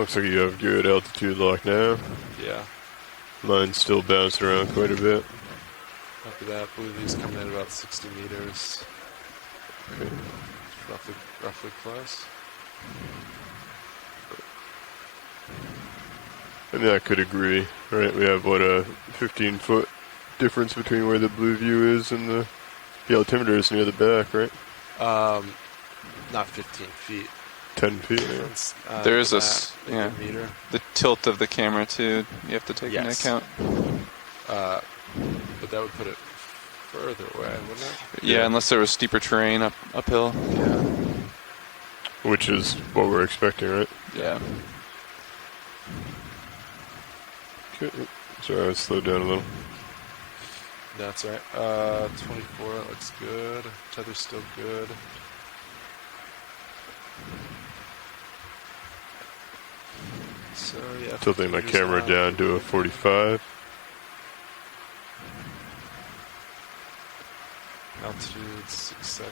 Looks like you have good altitude lock now. Yeah. Mine's still bouncing around quite a bit. After that, Blue View's coming in about 60 meters. Okay. Roughly close. I mean, I could agree, right? We have, what, a 15-foot difference between where the Blue View is and the altimeter is near the back, right? Not 15 feet. 10 feet, yeah. There is meter. The tilt of the camera, too, you have to take into account. But that would put it further away, wouldn't it? Yeah, unless there was steeper terrain uphill. Yeah. Which is what we're expecting, right? Yeah. Okay. Sorry, I slowed down a little. That's right. 24 looks good. Tether's still good. So yeah. Tilting my camera down to a 45. Altitude 6-7.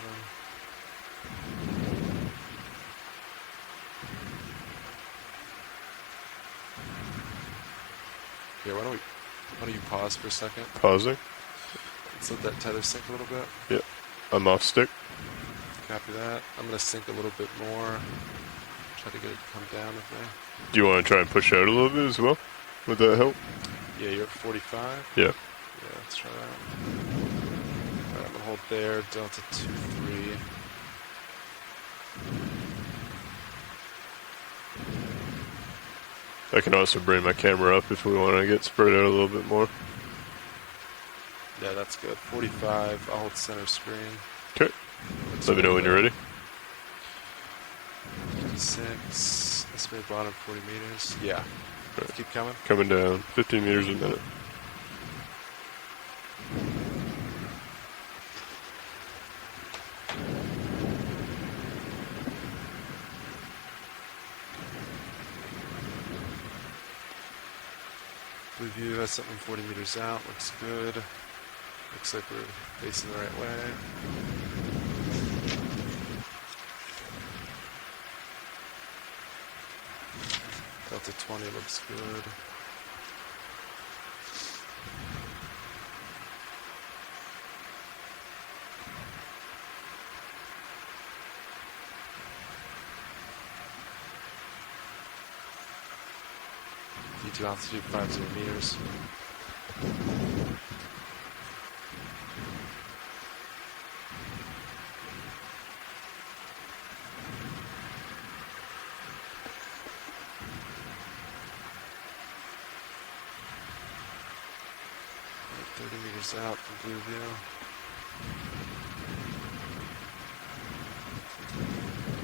Here, why don't you pause for a second? Pausing. Let's let that tether sink a little bit. Yep. I'm off stick. Copy that. I'm going to sink a little bit more. Try to get it to come down with me. Do you want to try and push out a little bit as well? Would that help? Yeah, you're at 45? Yeah. Yeah, let's try that. Alright, I'm going to hold there. Delta 2-3. I can also bring my camera up if we want to get spread out a little bit more. Yeah, that's good. 45. I'll hold center screen. Okay. Let me know when you're ready. 56. Estimated bottom 40 meters. Yeah. Right. Keep coming. Coming down. 15 meters a minute. Blue View has something 40 meters out. Looks good. Looks like we're facing the right way. Delta 20 looks good. D2 altitude 50 meters. Out from Blue View.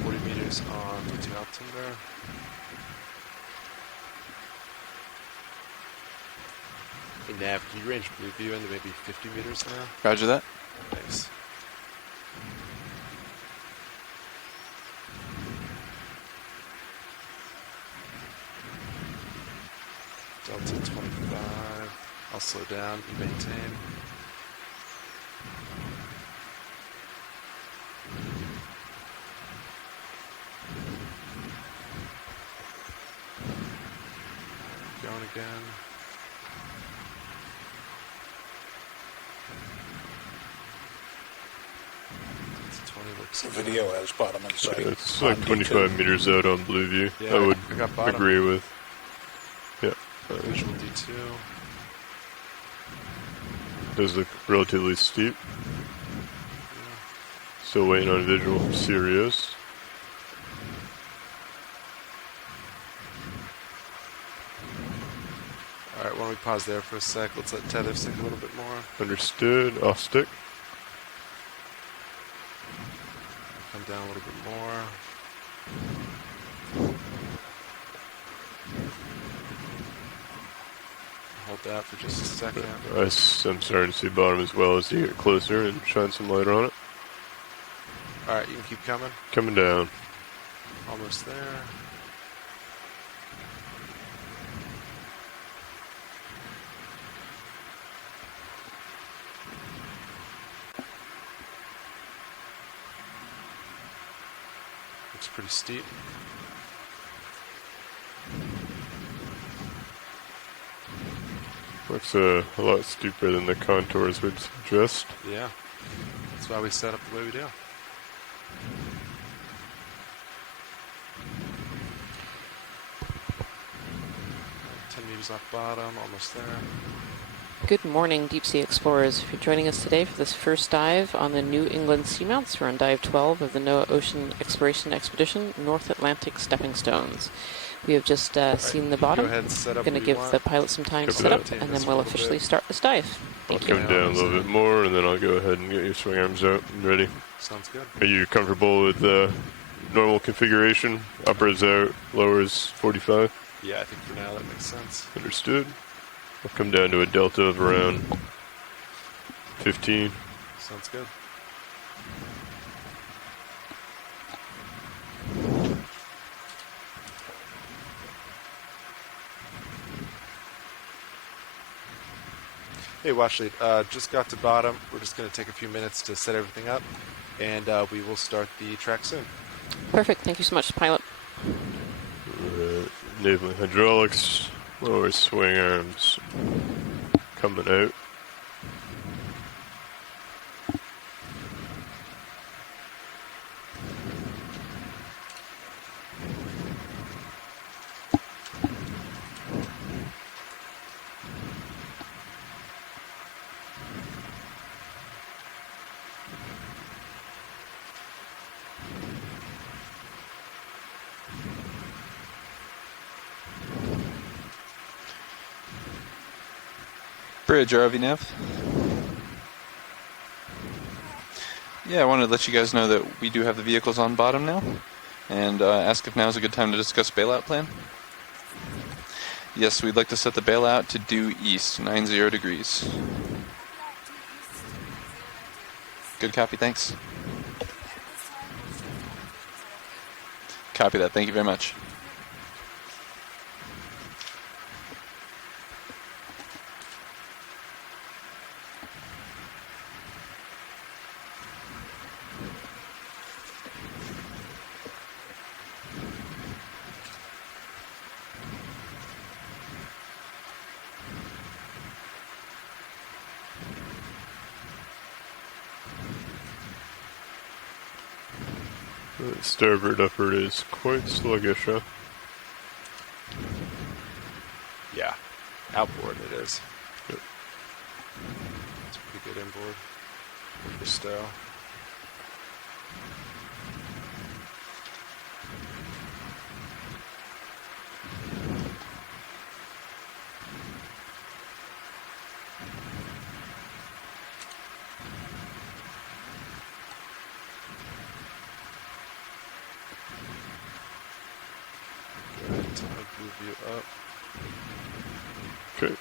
40 meters on D2 altimeter. Hey Nav, can you range Blue View into maybe 50 meters now? Roger that. Thanks. Delta 25. I'll slow down and maintain. Going again. It's 20 looks The good. video has bottom in sight. Yeah, it's like 25 meters out on Blue View. Yeah, I would I got bottom. agree with. Yeah. Visual D2. Does look relatively steep. Still waiting on visual from Sirius. Alright, why don't we pause there for a sec? Let's let tether sink a little bit more. Understood. Off stick. Come down a little bit more. Hold that for just a second. I'm starting to see bottom as well as you get closer and shine some light on it. Alright, you can keep coming. Coming down. Almost there. Looks pretty steep. Looks a lot steeper than the contours would suggest. Yeah. That's why we set up the way we do. Alright, 10 meters off bottom, almost there. Good morning, deep sea explorers. If you're joining us today for this first dive on the New England Seamounts, we're on dive 12 of the NOAA Ocean Exploration Expedition, North Atlantic Stepping Stones. We have just seen the bottom. Go ahead and set up Going to where you give want. the pilot some time to Copy set that. up, Take and this then a we'll little officially bit. start this dive. I'll Thank you. come down a little bit more, and then I'll go ahead and get your swing arms out and ready. Sounds good. Are you comfortable with the normal configuration? Uppers out, lowers 45? Yeah, I think for now that makes sense. Understood. I'll come down to a delta of around 15. Sounds good. Hey, Washley, just got to bottom. We're just going to take a few minutes to set everything up, and we will start the track soon. Perfect. Thank you so much, pilot. Enabling hydraulics, lower swing arms coming out. Bridge, RV nav. Yeah, I wanted to let you guys know that we do have the vehicles on bottom now, and ask if now is a good time to discuss bailout plan. Yes, we'd like to set the bailout to due east, 90 degrees. Good copy, thanks. Copy that, thank you very much. Starboard upward is quite sluggish, huh? Yeah, outboard it is. Yep. It's pretty good inboard for stow. Move you up. Okay.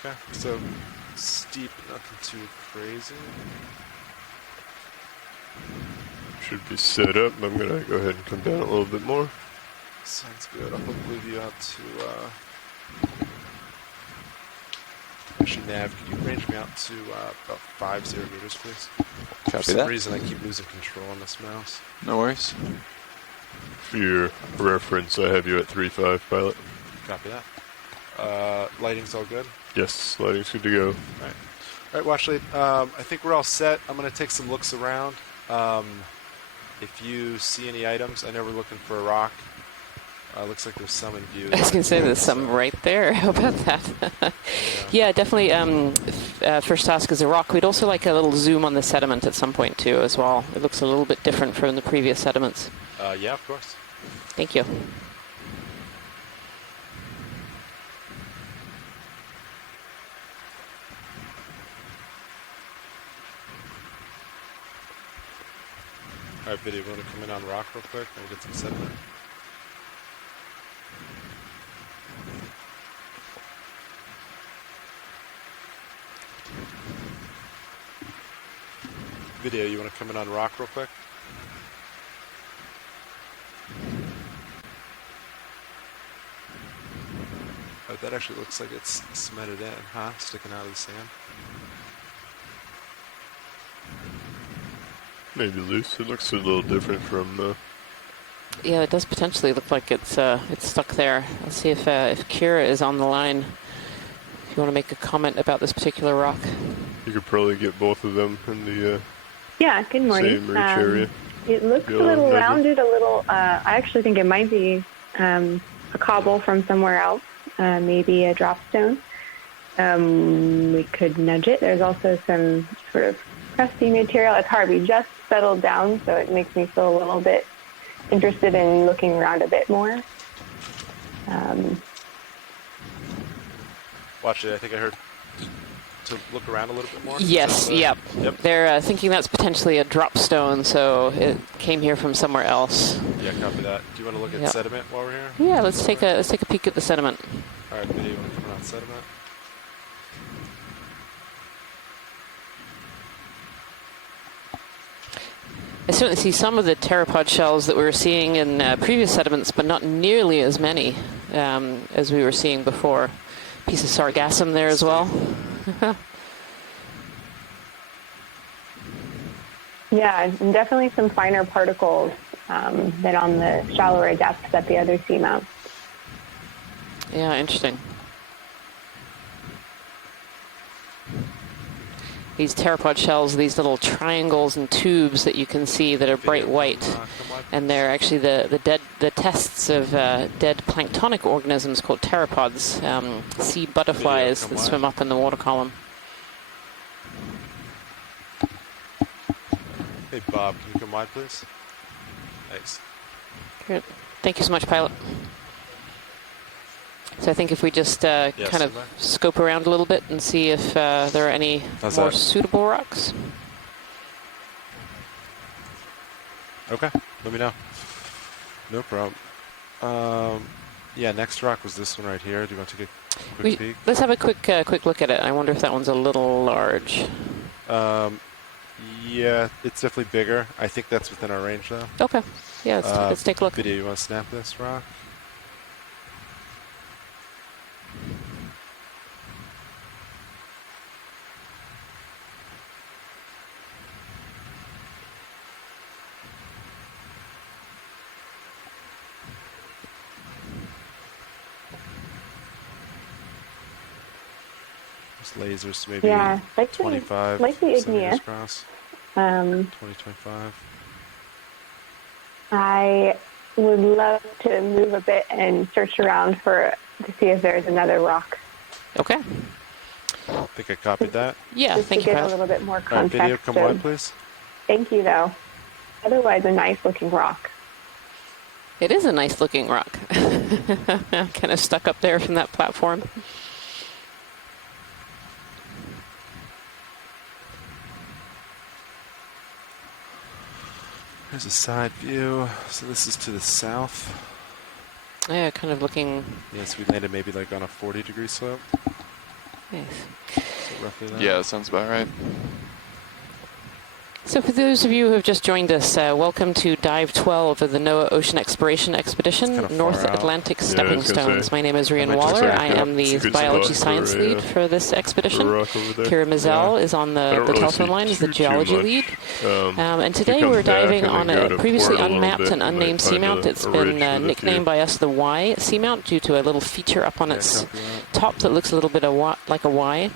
Okay, so steep, nothing too crazy. Should be set up. I'm gonna go ahead and come down a little bit more. Sounds good. I'll move you out to actually, Nav, can you range me out to about 50 meters, please? For Copy some that. reason, I keep losing control on this mouse. No worries. For your reference, I have you at 3.5, pilot. Copy that. Lighting's all good? Yes, lighting's good to go. All right, Washley, I think we're all set. I'm going to take some looks around. If you see any items, I know we're looking for a rock. Looks like there's some in view. I was going to say there's some right there. How about that? Yeah, definitely. First task is a rock. We'd also like a little zoom on the sediment at some point too, as well. It looks a little bit different from the previous sediments. Yeah, of course. Thank you. All right, video, want to come in on rock real quick and get some sediment? Video, you want to come in on rock real quick? Oh, that actually looks like it's cemented in, huh? Sticking out of the sand. Maybe loose. It looks a little different from. Yeah, it does potentially look like it's stuck there. Let's see if Kira is on the line. If you want to make a comment about this particular rock. You could probably get both of them in the Yeah, good morning. same reach area. It looks a Yellow little nugget. rounded, a little, I actually think it might be a cobble from somewhere else, maybe a drop stone. We could nudge it. There's also some sort of crusty material. It's hard. We just settled down, so it makes me feel a little bit interested in looking around a bit more. Watch it. I think I heard to look around a little bit more. Yes, yep. They're thinking that's potentially a drop stone, so it came here from somewhere else. Yeah, copy that. Do you want to look at Yep. sediment while we're here? Yeah, let's take a peek at the sediment. All right, video. You want to come around sediment? I certainly see some of the pteropod shells that we were seeing in previous sediments, but not nearly as many as we were seeing before. Piece of sargassum there as well. Yeah, and definitely some finer particles than on the shallower depths at the other seamounts. Yeah, interesting. These pteropod shells, these little triangles and tubes that you can see that are bright white, and they're actually the tests of dead planktonic organisms called pteropods, sea butterflies that swim up in the water column. Hey, Bob, can you come wide, please? Thanks. Great. Thank you so much, pilot. So I think if we just kind of scope around a little bit and see if there are any more suitable rocks. Okay, let me know. No problem. Yeah, next rock was this one right here. Do you want to take a quick peek? Let's have a quick look at it. I wonder if that one's a little large. Yeah, it's definitely bigger. I think that's within our range, though. Okay. Yeah, let's take a look. Video, you want to snap this rock? Lasers, maybe Yeah, 25 likely igneous. centimeters across. 20-25. I would love to move a bit and search around to see if there's another rock. Okay. I think I copied that. Yeah, Just thank to you, get a Pat. little bit more All right, context. video, come wide, please. Thank you, though. Otherwise, a nice-looking rock. It is a nice-looking rock. Kind of stuck up there from that platform. Here's a side view. So this is to the south. Yeah, kind of looking. Yes, we landed maybe like on a 40-degree slope. Nice. So roughly that. Yeah, that sounds about right. So for those of you who have just joined us, welcome to Dive 12 of the NOAA Ocean Exploration Expedition, kinda far North out. Atlantic Yeah, I Stepping was gonna Stones. say. My name is Rian might just Waller. back I am up. the It's a good biology spot science for a, lead for this expedition. rock over there. Kira Mizell is on I the don't really telephone see line as the too geology much. lead. And To today come we're back diving and on then go a to previously port a little unmapped bit, and you unnamed might find seamount. It's a been ridge with a nicknamed few. by us the Y seamount due to a little feature up on its copy that. top that looks a little bit like a Y.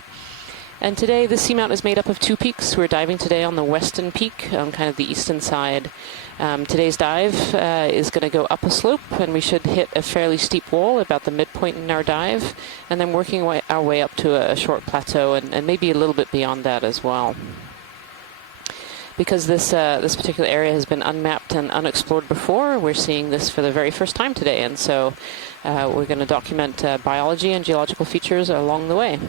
And today, the seamount is made up of two peaks. We're diving today on the western peak, on kind of the eastern side. Today's dive is going to go up a slope, and we should hit a fairly steep wall about the midpoint in our dive, and then working our way up to a short plateau, and maybe a little bit beyond that as well. Because this particular area has been unmapped and unexplored before, we're seeing this for the very first time today, and so we're going to document biology and geological features along the way.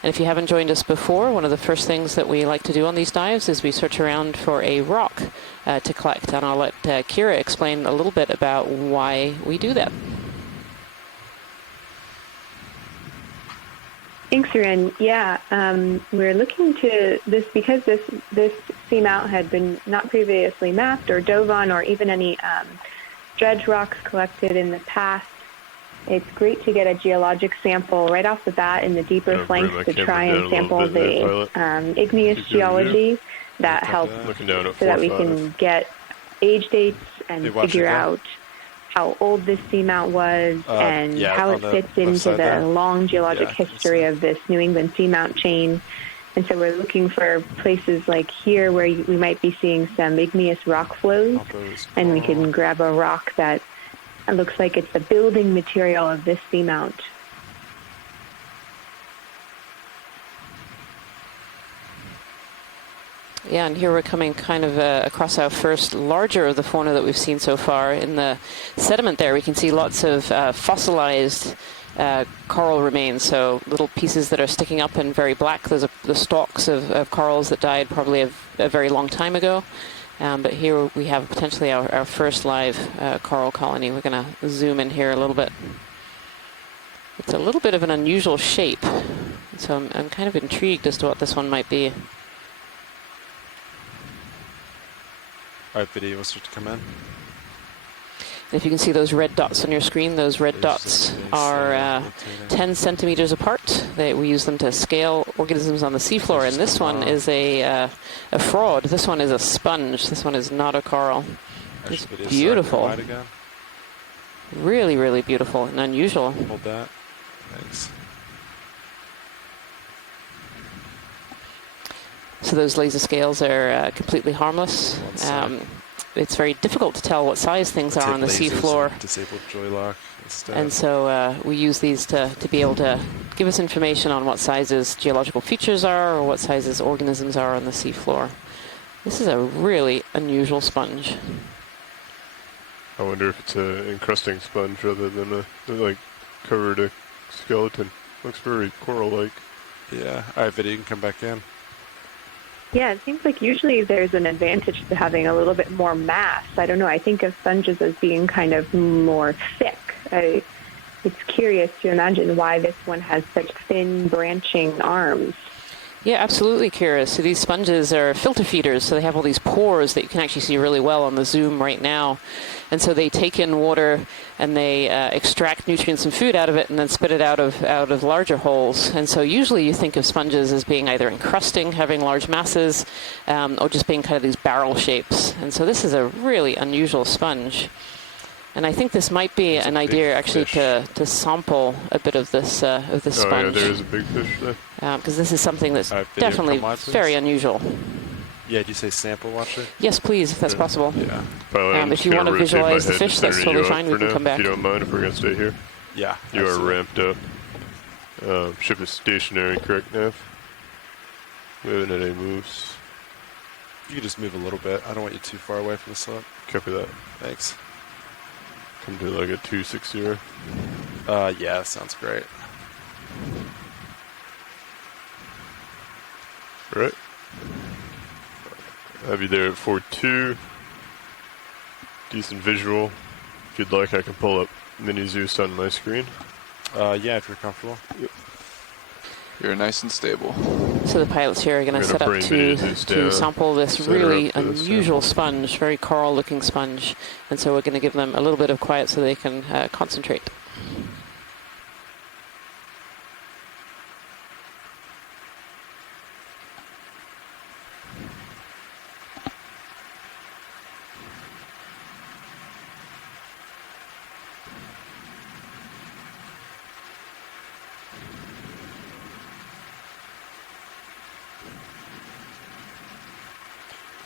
And if you haven't joined us before, one of the first things that we like to do on these dives is we search around for a rock to collect. And I'll let Kira explain a little bit about why we do that. Thanks, Rin. Yeah, we're looking to this because this seamount had been not previously mapped or dove on or even any dredge rocks collected in the past. It's great to get a geologic sample right off the bat in the deeper flanks to try and sample the igneous geology that Look at help that. Looking down at so that we 4.5. can get age dates and Hey, watch it figure go. out how old this seamount was and yeah, how on it the fits left into side the there. long geologic Yeah, to the history side. of this New England seamount chain. And so we're looking for places like here where we might be seeing some igneous rock flows, All those and we coral. can grab a rock that looks like it's the building material of this seamount. Yeah, and here we're coming kind of across our first larger of the fauna that we've seen so far. In the sediment there, we can see lots of fossilized coral remains, so little pieces that are sticking up and very black. Those are the stalks of corals that died probably a very long time ago. But here we have potentially our first live coral colony. We're going to zoom in here a little bit. It's a little bit of an unusual shape, so I'm kind of intrigued as to what this one might be. All right, video will start to come in. If you can see those red dots on your screen, those red dots are 10 centimeters apart. We use them to scale organisms on the seafloor, and this one is a fraud. This one is a sponge. This one is not a coral. It's beautiful. Really, really beautiful and unusual. Hold that. Thanks. So those laser scales are completely harmless. It's very difficult to tell what size things are on the seafloor. Disabled joy lock instead. And so we use these to be able to give us information on what sizes geological features are or what sizes organisms are on the seafloor. This is a really unusual sponge. I wonder if it's an encrusting sponge rather than a like covered skeleton. Looks very coral-like. Yeah. All right, video, you can come back in. Yeah, it seems like usually there's an advantage to having a little bit more mass. I don't know. I think of sponges as being kind of more thick. It's curious to imagine why this one has such thin branching arms. Yeah, absolutely curious. So these sponges are filter feeders, so they have all these pores that you can actually see really well on the zoom right now. And so they take in water and they extract nutrients and food out of it and then spit it out of larger holes. And so usually you think of sponges as being either encrusting, having large masses, or just being kind of these barrel shapes. And so this is a really unusual sponge. And I think this might be an idea actually to sample a bit of this sponge. Yeah, there is a big fish there. Because this is something that's All right, video, definitely come on, very unusual. Yeah, did you say sample watch it? Yes, please, if that's possible. Yeah. If you want to visualize the fish, that's totally fine. We can come back. If you don't mind, if we're going to stay here. Yeah. You are ramped up. Ship is stationary, correct, Nav? Moving at any moves. You can just move a little bit. I don't want you too far away from the slope. Copy that. Thanks. Come to like a 260. Yeah, sounds great. Right. Have you there at 4.2. Decent visual. If you'd like, I can pull up Mini Zeus on my screen. Yeah, if you're comfortable. Yep. You're nice and stable. So the pilots here are going to set up to sample this really unusual sponge, very coral-looking sponge. And so we're going to give them a little bit of quiet so they can concentrate.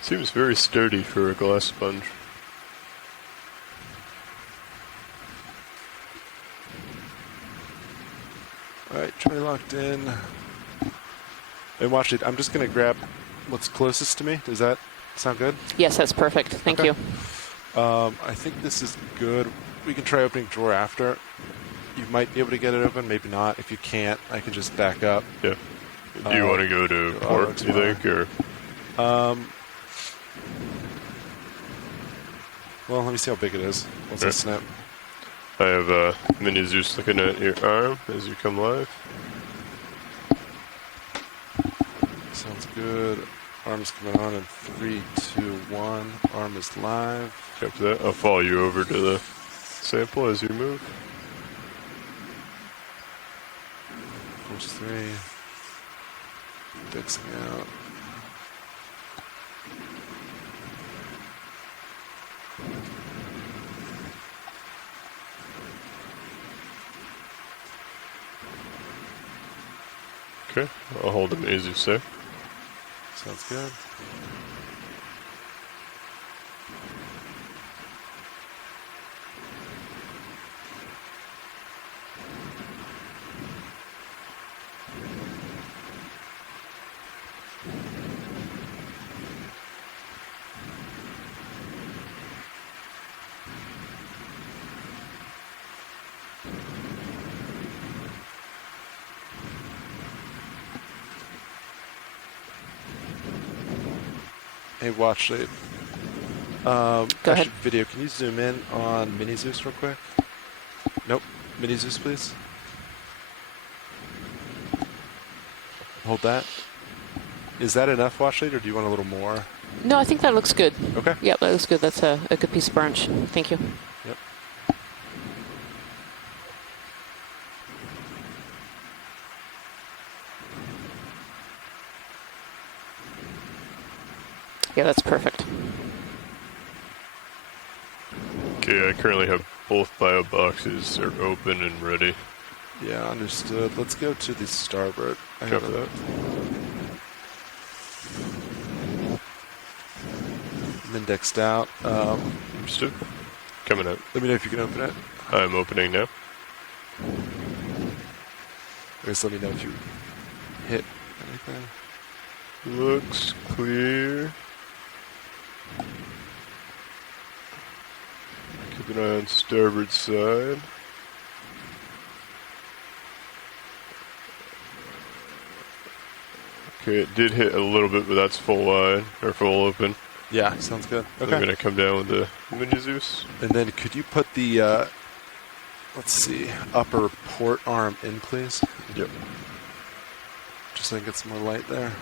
Seems very sturdy for a glass sponge. Alright, try locked in. And watch it. I'm just going to grab what's closest to me. Does that sound good? Yes, that's perfect. Thank you. I think this is good. We can try opening drawer after. You might be able to get it open, maybe not. If you can't, I can just back up. Yeah. Do you want to go to port, do you think, or? Well, let me see how big it is. What's the snap? I have Mini Zeus looking at your arm as you come live. Sounds good. Arm's coming on in 3, 2, 1. Arm is live. Copy that. I'll follow you over to the sample as you move. Force 3. Dixing out. Okay, I'll hold him as you say. Sounds good. Hey, watch it. Go ahead. Video, can you zoom in on Mini Zeus real quick? Nope. Mini Zeus, please. Hold that. Is that enough, Watchlate, or do you want a little more? No, I think that looks good. Okay. Yep, that looks good. That's a good piece of brunch. Thank you. Yep. Yeah, that's perfect. Okay, I currently have both bio boxes are open and ready. Yeah, understood. Let's go to the starboard. I have Copy that. I'm indexed out. Understood. Coming out. Let me know if you can open it. I'm opening now. I guess let me know if you hit anything. Looks clear. Keep an eye on starboard side. Okay, it did hit a little bit, but that's full wide, or full open. Yeah, sounds good. I'm Okay. gonna come down with the Mini Zeus. And then could you put the, let's see, upper port arm in, please? Yep. Just so I can get some more light there.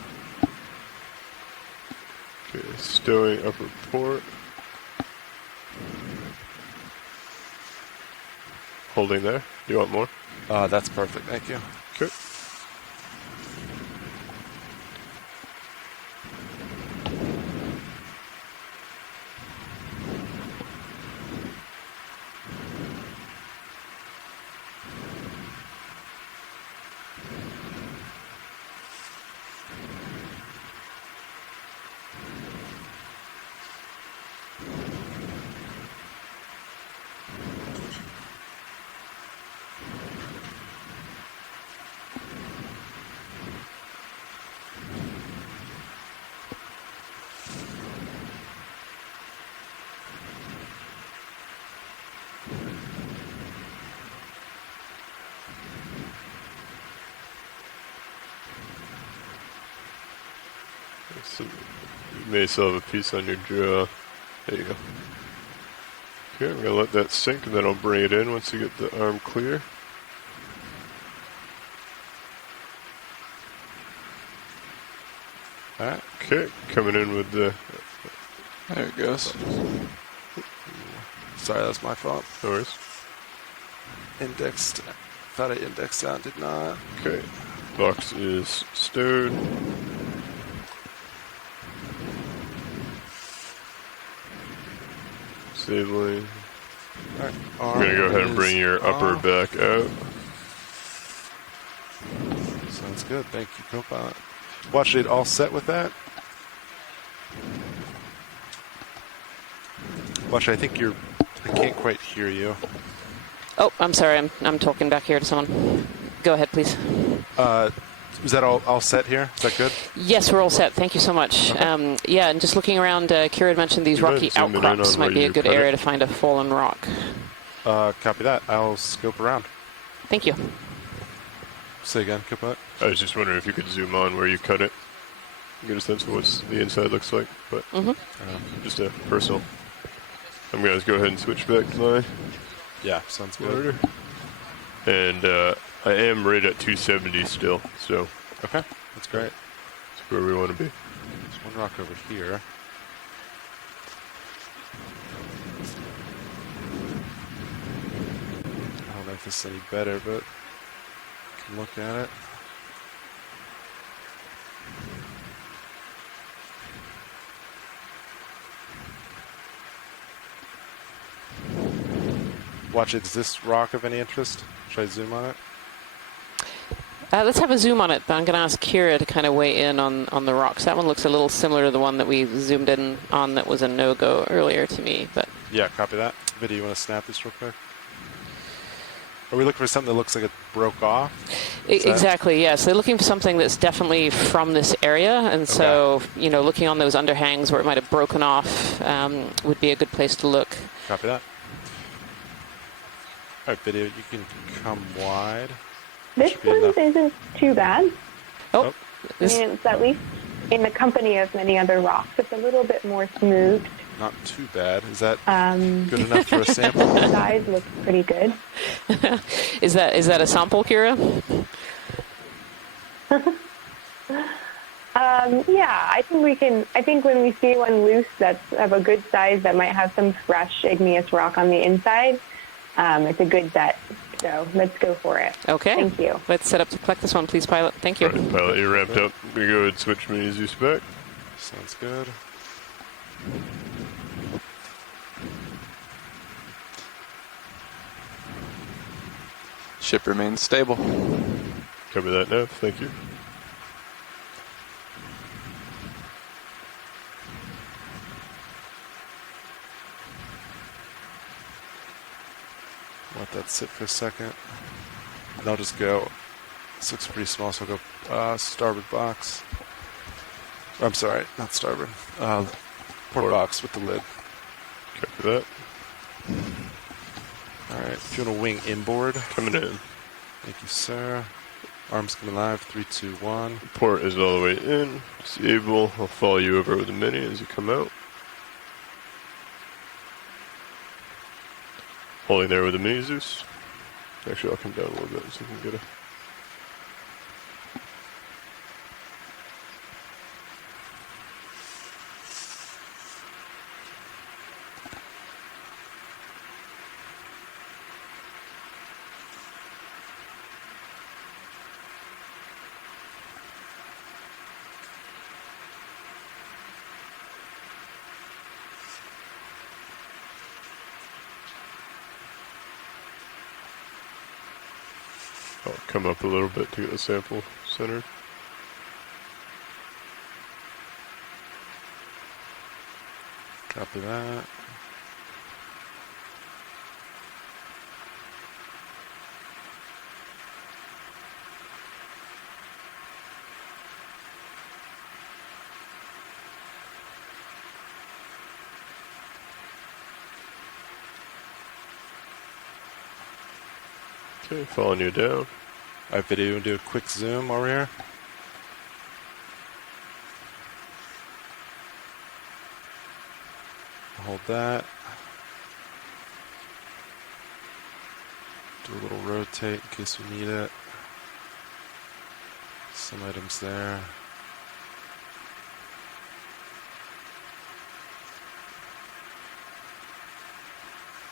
Okay, stowing upper port. Holding there. You want more? That's perfect. Thank you. Okay. So you may still have a piece on your jaw. There you go. Okay, I'm gonna let that sink and then I'll bring it in once you get the arm clear. Alright. Okay, coming in with the There it goes. Sorry, that's my fault. no worries. Indexed. Thought I indexed out, did not. Okay, box is stowed. Save lane. Alright. I'm gonna go ahead and bring your upper back out. Sounds good. Thank you, Copilot. Watch it all set with that. Watch, I think you're. I can't quite hear you. Oh, I'm sorry. I'm talking back here to someone. Go ahead, please. Is that all set here? Is that good? Yes, we're all set. Thank you so much. Okay. Yeah, and just looking around, Kira had mentioned these You mind rocky zooming in outcrops on might where be a you good cut area it? to find a fallen rock. Copy that. I'll scope around. Thank you. Say again, Copilot. I was just wondering if you could zoom on where you cut it. Get a sense of what the inside looks like, but just a personal. I'm gonna go ahead and switch back to my Yeah, sounds good. monitor. And I am right at 270 still, so Okay, that's great. that's where we want to be. There's one rock over here. I don't know if this is any better, but I can look at it. Watch it. Is this rock of any interest? Should I zoom on it? Let's have a zoom on it. I'm going to ask Kira to kind of weigh in on the rocks. That one looks a little similar to the one that we zoomed in on that was a no-go earlier to me. But Yeah, copy that. Video, you want to snap this real quick? Are we looking for something that looks like it broke off? Exactly, yes. They're looking for something that's definitely from this area. And so, looking on those underhangs where it might have broken off would be a good place to look. Copy that. All right, video, you can come wide. This one isn't too bad. Oh, I mean, it's at least in the company of many other rocks. It's a little bit more smooth. Not too bad. Is that good enough for a sample? The size looks pretty good. Is that a sample, Kira? Yeah, I think we can. I think when we see one loose that's of a good size that might have some fresh igneous rock on the inside, it's a good bet. So let's go for it. Okay. Thank you. Let's set up to collect this one, please, pilot. Thank you. All right, pilot, you ramped up. We go ahead and switch mini Zeus back. Sounds good. Ship remains stable. Cover that nav. Thank you. Let that sit for a second. And I'll just go. This looks pretty small, so I'll go starboard box. I'm sorry, not starboard. Port box with the lid. Copy that. All right, if you want to wing inboard. Coming in. Thank you, sir. Arms coming live. 3, 2, 1. Port is all the way in. Disable. I'll follow you over with the mini as you come out. Holding there with the mini Zeus. Actually, I'll come down a little bit so we can get a... I'll come up a little bit to get the sample centered. Copy that. Okay, following you down. All right, video, do a quick zoom over here. Hold that. Do a little rotate in case we need it. Some items there.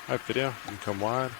All right, video, you can come wide.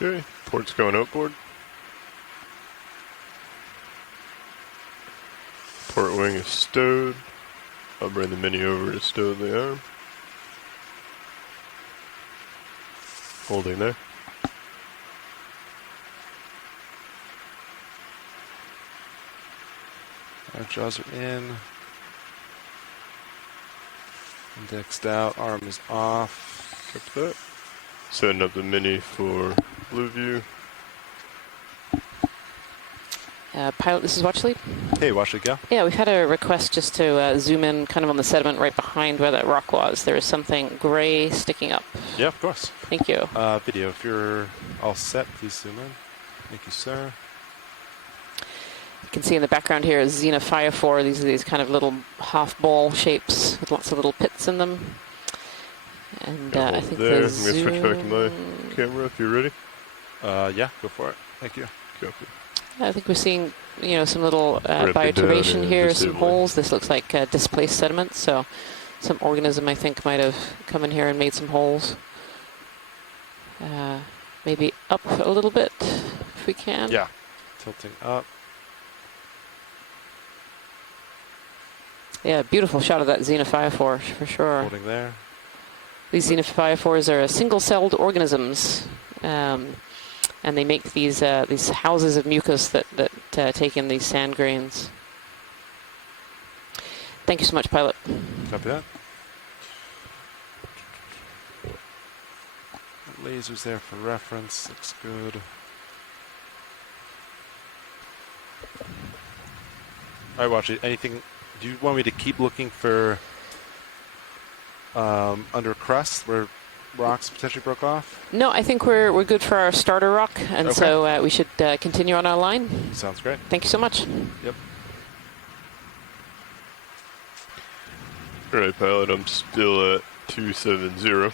Okay, port's going outboard. Port wing is stowed. I'll bring the mini over to stow the arm. Holding there. Our jaws are in. Indexed out. Arm is off. Kept that. Setting up the mini for blue view. Pilot, this is Watchlead. Hey, Watchlead, go. Yeah, we've had a request just to zoom in kind of on the sediment right behind where that rock was. There is something gray sticking up. Yeah, of course. Thank you. Video, if you're all set, please zoom in. Thank you, sir. You can see in the background here is Xenophyrophore. These are these kind of little half-ball shapes with lots of little pits in them. And I think there. the I'm going to switch back to my zoom... camera if you're ready. Yeah, go for it. Thank you. Copy. I think we're seeing, you know, some little Rapid bioturbation down here, and some disabling. holes. This looks like displaced sediment, so some organism, I think, might have come in here and made some holes. Maybe up a little bit, if we can. Yeah, tilting up. Yeah, beautiful shot of that Xenophyrophore, for sure. Holding there. These Xenophyrophores are single-celled organisms, and they make these houses of mucus that take in these sand grains. Thank you so much, pilot. Copy that. Lasers there for reference. Looks good. All right, watch it. Anything? Do you want me to keep looking for under crust where rocks potentially broke off? No, I think we're good for our starter rock, and Okay. so we should continue on our line. Sounds great. Thank you so much. Yep. All right, pilot. I'm still at 270.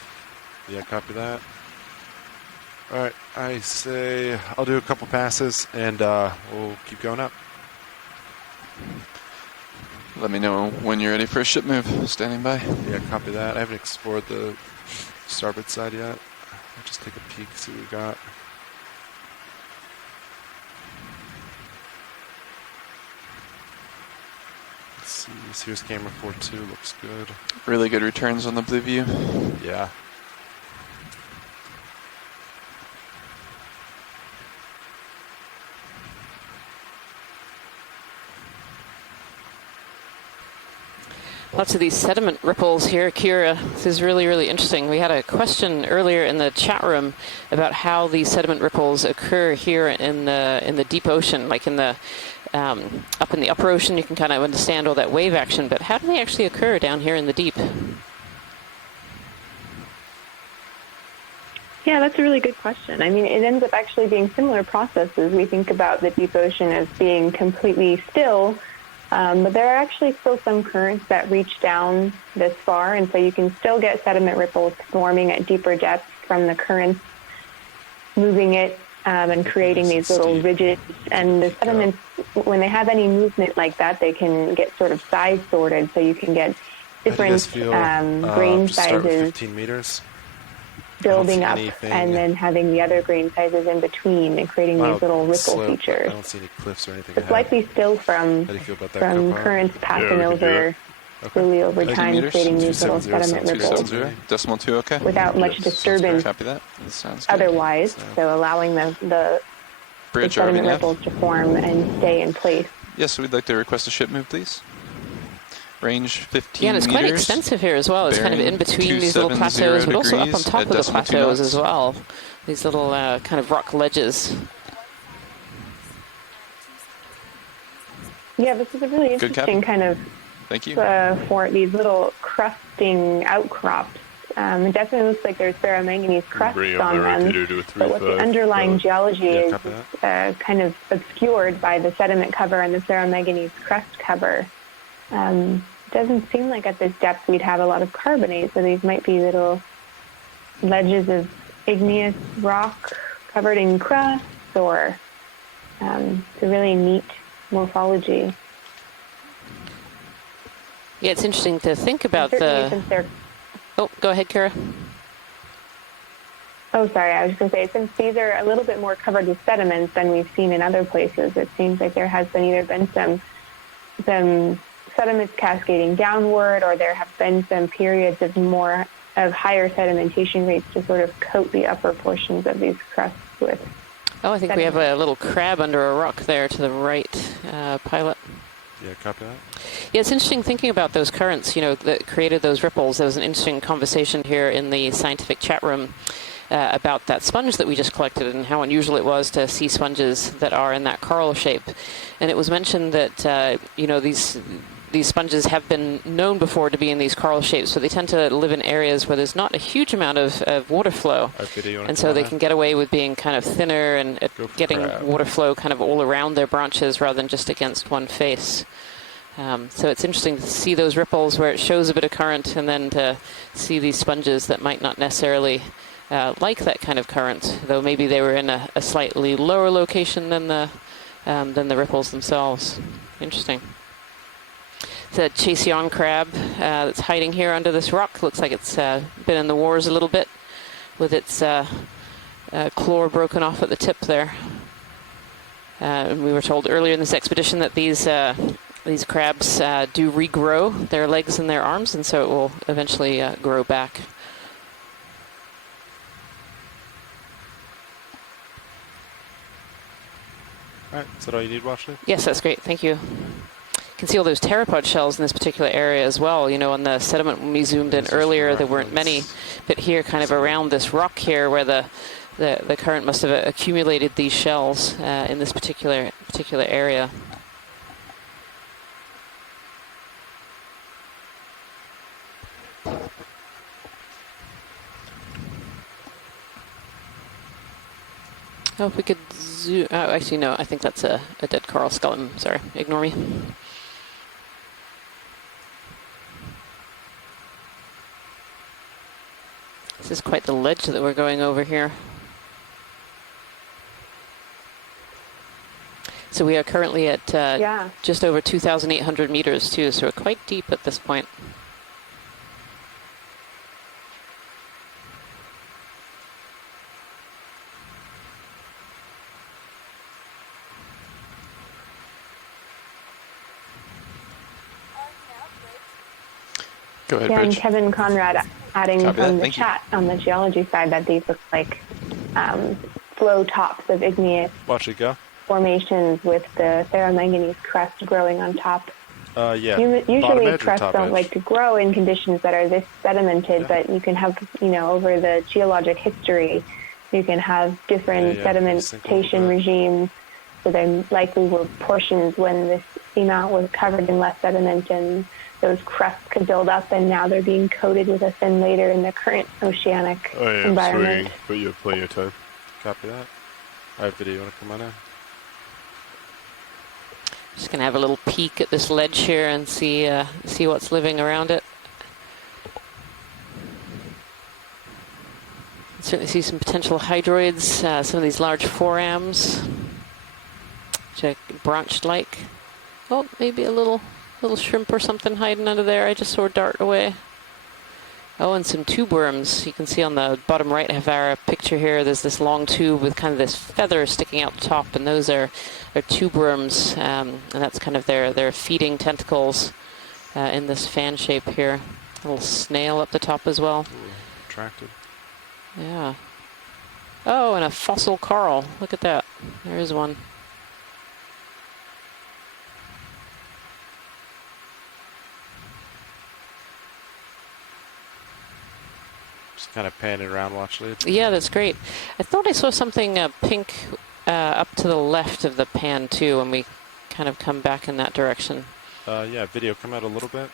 Yeah, copy that. All right, I say I'll do a couple passes and we'll keep going up. Let me know when you're ready for a ship move. Standing by. Yeah, copy that. I haven't explored the starboard side yet. I'll just take a peek, see what we got. Let's see. Here's camera 4.2. Looks good. Really good returns on the blue view. Yeah. Lots of these sediment ripples here, Kira. This is really, really interesting. We had a question earlier in the chat room about how these sediment ripples occur here in the deep ocean, like in the up in the upper ocean. You can kind of understand all that wave action, but how do they actually occur down here in the deep? Yeah, that's a really good question. I mean, it ends up actually being similar processes. We think about the deep ocean as being completely still, but there are actually still some currents that reach down this far, and so you can still get sediment ripples forming at deeper depths from the currents moving it and creating these little ridges. And the sediments, when they have any movement like that, they can get sort of size sorted, so you can get different grain just start with sizes 15 meters. building up anything. and then having the other grain sizes in between and creating these little ripple slope. features. I don't see any cliffs or anything. It's ahead. likely still from How do you feel about that, from Copa? currents passing we can do over slowly over 80 time, meters? creating these little 270 sediment sounds ripples 270. Decimal 2, okay. without much Yes, disturbance Copy that. That sounds good. otherwise, so allowing the Bridge sediment RVNAV. ripples to form and stay in place. Yes, so we'd like to request a ship move, please. Range 15 Yeah, and it's quite meters. extensive here as well. It's kind of in bearing between these little 270 plateaus, but also up on degrees top at of the decimal 2 plateaus knots. as well. These little kind of rock ledges. Yeah, this is a really Good interesting kind of Thank you. for these little crusting outcrops. It definitely looks like there's ferromanganese crusts Bring up on my them. rotator to a 3.5. But what the underlying geology Yeah, is copy that. kind of obscured by the sediment cover and the ferromanganese crust cover. It doesn't seem like at this depth we'd have a lot of carbonate, so these might be little ledges of igneous rock covered in crust, or it's a really neat morphology. Yeah, it's interesting to think about Certainly the... since they're Oh, go ahead, Kira. Oh, sorry. I was going to say, since these are a little bit more covered with sediments than we've seen in other places, it seems like there has been some sediments cascading downward, or there have been some periods of higher sedimentation rates to sort of coat the upper portions of these crusts with. Oh, I think we have a little crab under a rock there to the right, pilot. Yeah, copy that. Yeah, it's interesting thinking about those currents, that created those ripples. There was an interesting conversation here in the scientific chat room about that sponge that we just collected and how unusual it was to see sponges that are in that coral shape. And it was mentioned that, these sponges have been known before to be in these coral shapes, so they tend to live in areas where there's not a huge amount of water flow. And so they can get away with being kind of thinner and getting water flow kind of all around their branches rather than just against one face. So it's interesting to see those ripples where it shows a bit of current, and then to see these sponges that might not necessarily like that kind of current, though maybe they were in a slightly lower location than the ripples themselves. Interesting. It's a Chaseon crab that's hiding here under this rock. Looks like it's been in the wars a little bit with its claw broken off at the tip there. And we were told earlier in this expedition that these crabs do regrow their legs and their arms, and so it will eventually grow back. All right, is that all you need, Washley? Yes, that's great. Thank you. You can see all those pteropod shells in this particular area as well. You know, on the sediment when we zoomed in earlier, there weren't many, but here, kind of around this rock here, where the current must have accumulated these shells in this particular area. Oh, if we could zoom. Oh, actually, no, I think that's a dead coral skeleton. Sorry, ignore me. This is quite the ledge that we're going over here. So we are currently at just over 2,800 meters too, so we're quite deep at this point. Go ahead, Yeah, Bridge. and Kevin Conrad adding Copy from that. the Thank you. chat on the geology side that these look like flow tops of igneous Watch it go. formations with the ferromanganese crust growing on top. Yeah. Usually Bottom edge or crusts top don't edge? like to grow in conditions that are this sedimented, but you can have, over the geologic history, you can have different sedimentation regimes. So there likely were portions when this seamount was covered in less sediment, and those crusts could build up, and now they're being coated with a thin layer in the current oceanic I am environment. swinging, but you have plenty of time. Copy that. All right, video, you want to come on in? Just gonna have a little peek at this ledge here and see what's living around it. Certainly see some potential hydroids, some of these large forams, which are branched-like. Oh, maybe a little shrimp or something hiding under there. I just saw a dart away. Oh, and some tube worms. You can see on the bottom right of our picture here, there's this long tube with kind of this feather sticking out the top, and those are tube worms, and that's kind of their feeding tentacles in this fan shape here. A little snail up the top as well. Ooh, attracted. Yeah. Oh, and a fossil coral. Look at that. There is one. Just kind of panning around, watch lead. Yeah, that's great. I thought I saw something pink up to the left of the pan too, when we kind of come back in that direction. Yeah, video, come out a little bit.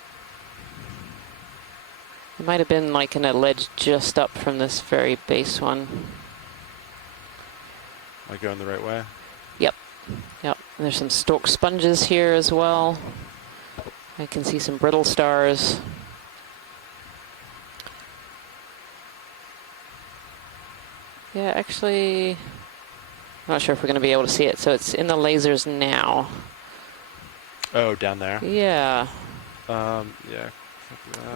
It might have been like in a ledge just up from this very base one. Am I going the right way? Yep. And there's some stalk sponges here as well. I can see some brittle stars. Yeah, actually, I'm not sure if we're going to be able to see it. So it's in the lasers now. Oh, down there. Yeah. Yeah.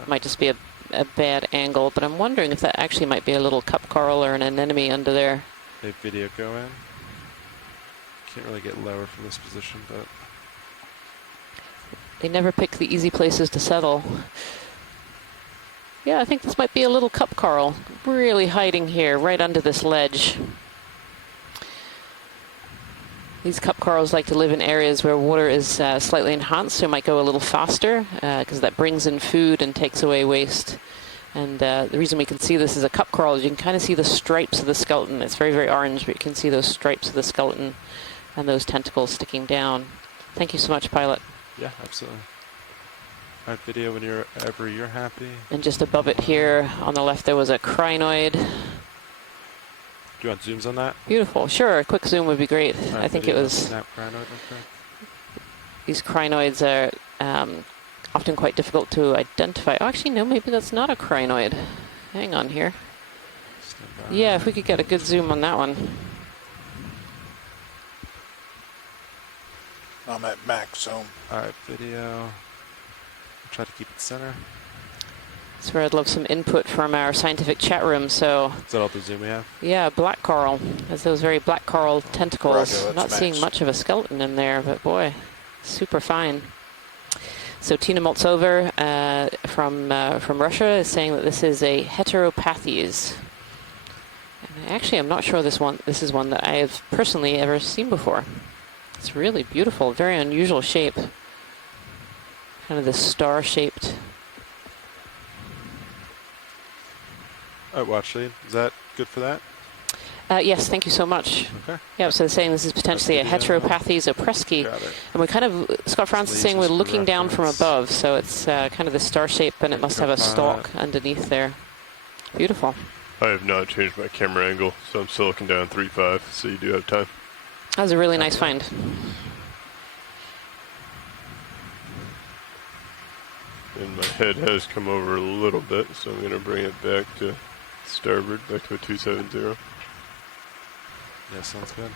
Might just be a bad angle, but I'm wondering if that actually might be a little cup coral or an anemone under there. Hey, video, go in. Can't really get lower from this position, but They never pick the easy places to settle. Yeah, I think this might be a little cup coral, really hiding here, right under this ledge. These cup corals like to live in areas where water is slightly enhanced, so it might go a little faster, because that brings in food and takes away waste. And the reason we can see this as a cup coral is you can kind of see the stripes of the skeleton. It's very, very orange, but you can see those stripes of the skeleton and those tentacles sticking down. Thank you so much, pilot. Yeah, absolutely. All right, video whenever you're happy. And just above it here on the left, there was a crinoid. Do you want zooms on that? Beautiful. Sure, a quick zoom would be great. Right, I think it was... Snap crinoid real quick. These crinoids are often quite difficult to identify. Oh, actually, no, maybe that's not a crinoid. Hang on here. Yeah, if we could get a good zoom on that one. I'm at max zoom. All right, video. Try to keep it center. That's where I'd love some input from our scientific chat room. So, Is that all the zoom we have? yeah, black coral. Has those very black coral tentacles. Roger, that's Not seeing max. much of a skeleton in there, but boy, super fine. So Tina Moltsover from Russia is saying that this is a heteropathes. And actually, I'm not sure this is one that I have personally ever seen before. It's really beautiful, very unusual shape. Kind of this star-shaped. All right, watch lead. Is that good for that? Yes, thank you so much. Okay. Yeah, so they're saying this is potentially a heteropathes opresci. Got it. And we kind of, Scott Francis is saying we're looking down from above, so it's kind of the star shape, and it must have a stalk underneath there. Beautiful. I have not changed my camera angle, so I'm still looking down 3.5, so you do have time. That was a really nice find. And my head has come over a little bit, so I'm going to bring it back to starboard, back to a 270. Yeah, sounds good.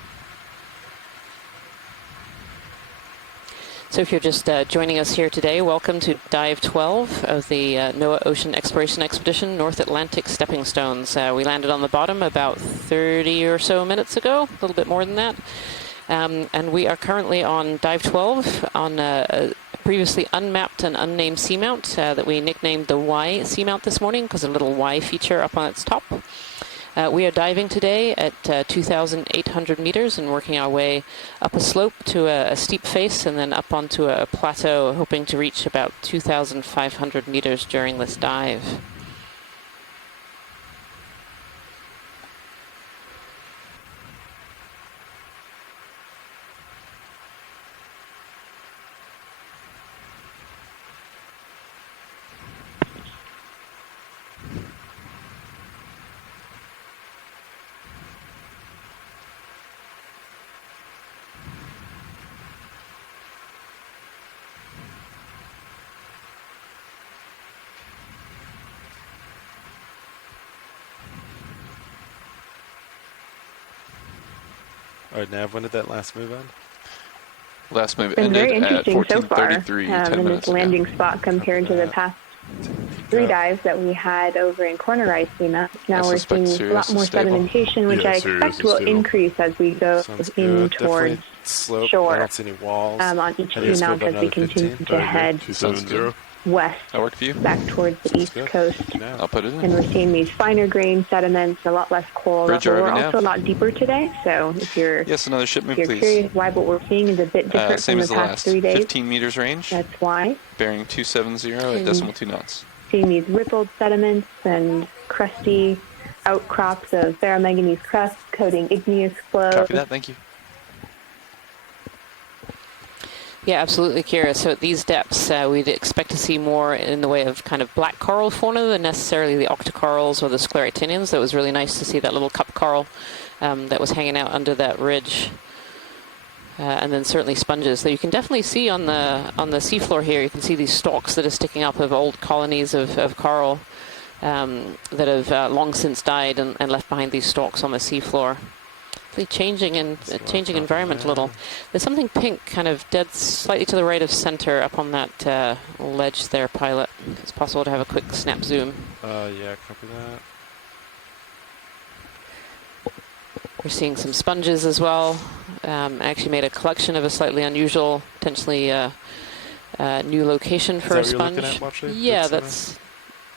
So if you're just joining us here today, welcome to Dive 12 of the NOAA Ocean Exploration Expedition, North Atlantic Stepping Stones. We landed on the bottom about 30 or so minutes ago, a little bit more than that. And we are currently on Dive 12 on a previously unmapped and unnamed seamount that we nicknamed the Y seamount this morning because of a little Y feature up on its top. We are diving today at 2,800 meters and working our way up a slope to a steep face and then up onto a plateau, hoping to reach about 2,500 meters during this dive. All right, Nav, when did that last move end? Last move It's been ended very at interesting so far 14:33, 10 in minutes this landing ago. spot compared to the past three dives that we had over in Corner Ice Seamount. Now I we're suspect seeing a Sirius lot is more stable. sedimentation, which Yeah, I Sirius expect is will stable. increase as we go Sounds in good. towards Definitely slope. shore. I don't see any walls. on each Heading seamount slope as we another continue 15. to head 270. west That work for you? back towards the Sounds east good. coast. Nav. I'll put it And in. we're seeing these finer grain sediments, a lot less coral Bridge level. We're driving also a nav. lot deeper today, so if you're Yes, another ship if move, you're please. curious why what we're seeing is a bit different Same from as the the past last. 3 days, 15 meters range, that's why. bearing 270 at And- decimal 2 knots. Seeing these rippled sediments and crusty outcrops of ferromanganese crust coating igneous flow. Copy that, thank you. Yeah, absolutely, Kira. So at these depths, we'd expect to see more in the way of kind of black coral fauna than necessarily the octocorals or the scleractinians. That was really nice to see that little cup coral that was hanging out under that ridge. And then certainly sponges. So you can definitely see on the seafloor here, you can see these stalks that are sticking up of old colonies of coral that have long since died and left behind these stalks on the seafloor. Changing environment a little. There's something pink kind of dead slightly to the right of center up on that ledge there, pilot. It's possible to have a quick snap zoom. Yeah, copy that. We're seeing some sponges as well. I actually made a collection of a slightly unusual, potentially new location for a Is that what sponge. you're looking at, Watchley? Yeah, Dead center? that's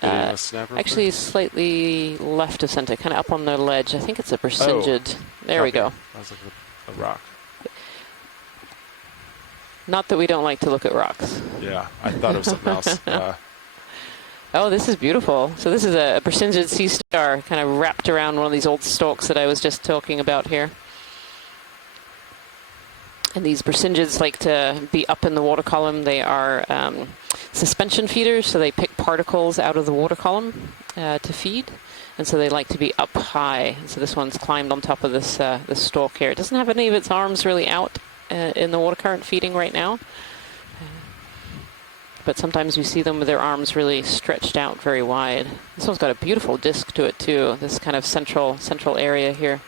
Getting a snap real actually quick? slightly left of center, kind of up on the ledge. I think it's a persingid. There we go. Copy. I was like a rock. Not that we don't like to look at rocks. Yeah, I thought it was something else. Oh, this is beautiful. So this is a Persingid sea star kind of wrapped around one of these old stalks that I was just talking about here. And these Persingids like to be up in the water column. They are suspension feeders, so they pick particles out of the water column to feed. And so they like to be up high. So this one's climbed on top of this stalk here. It doesn't have any of its arms really out in the water current feeding right now. But sometimes we see them with their arms really stretched out very wide. This one's got a beautiful disc to it too, this kind of central area here.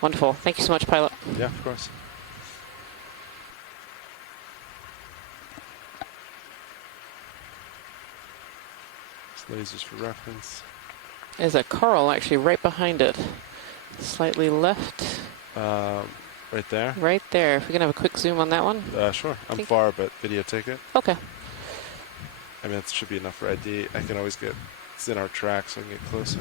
Wonderful. Thank you so much, pilot. Yeah, of course. Just lasers for reference. There's a coral actually right behind it. Slightly left. Right there? Right there. If we can have a quick zoom on that one. Sure. I'm far, but video take it. Okay. I mean, that should be enough for ID. I can always get, it's in our track, so I can get closer.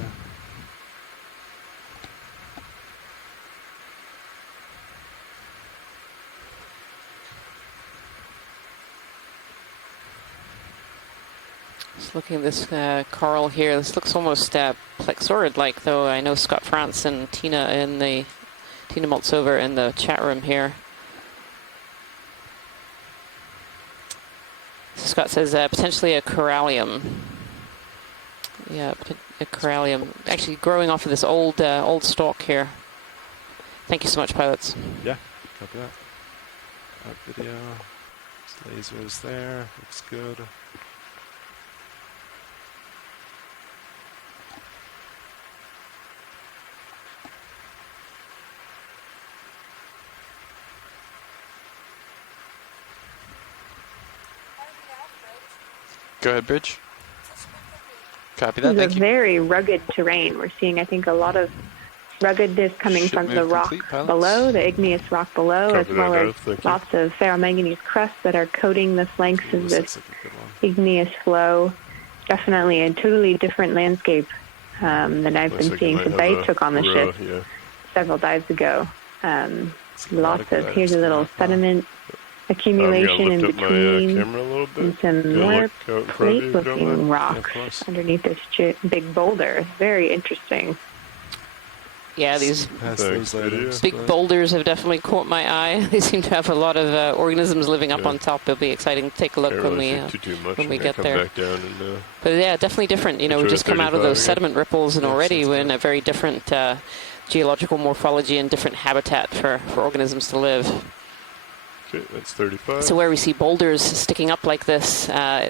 Just looking at this coral here. This looks almost plexaurid-like, though. I know Scott France and Tina Maltsover in the chat room here. So Scott says potentially a corallium. Yeah, a corallium. Actually growing off of this old stalk here. Thank you so much, pilots. Yeah, copy that. Video. Lasers there. Looks good. Go ahead, Bridge. Copy that. This Thank is a you. very rugged terrain. We're seeing, I think, a lot of ruggedness coming Ship from the move rock complete, pilots. below, the igneous rock below, Copy as that, well as Dave. Thank you. lots of ferromanganese crusts that are coating the flanks Ooh, of this this looks like a good one. igneous flow. Definitely a totally different landscape than I've Looks been like seeing you since might I have took on the row, ship yeah. several dives ago. It's a lot Lots good of, here's a items little to map, sediment I'm accumulation gonna in lift up my between, camera a little bit. and some Gonna more look out in front of you, if you don't plate-looking mind. Yeah, of rocks course. underneath this big boulder. Very interesting. Yeah, these Pass Thanks, those items, big but- boulders have definitely caught my eye. They seem to have a lot of organisms living up Yeah. on top. It'll be exciting to take a look Can't when really we see too much. when we I'm gonna get come there. back down and But yeah, definitely different. You know, Intro we've to just come out of 35 those again. sediment ripples, and Yeah, already sounds we're in good. a very different geological morphology and different habitat for organisms to live. okay, that's 35. So where we see boulders sticking up like this,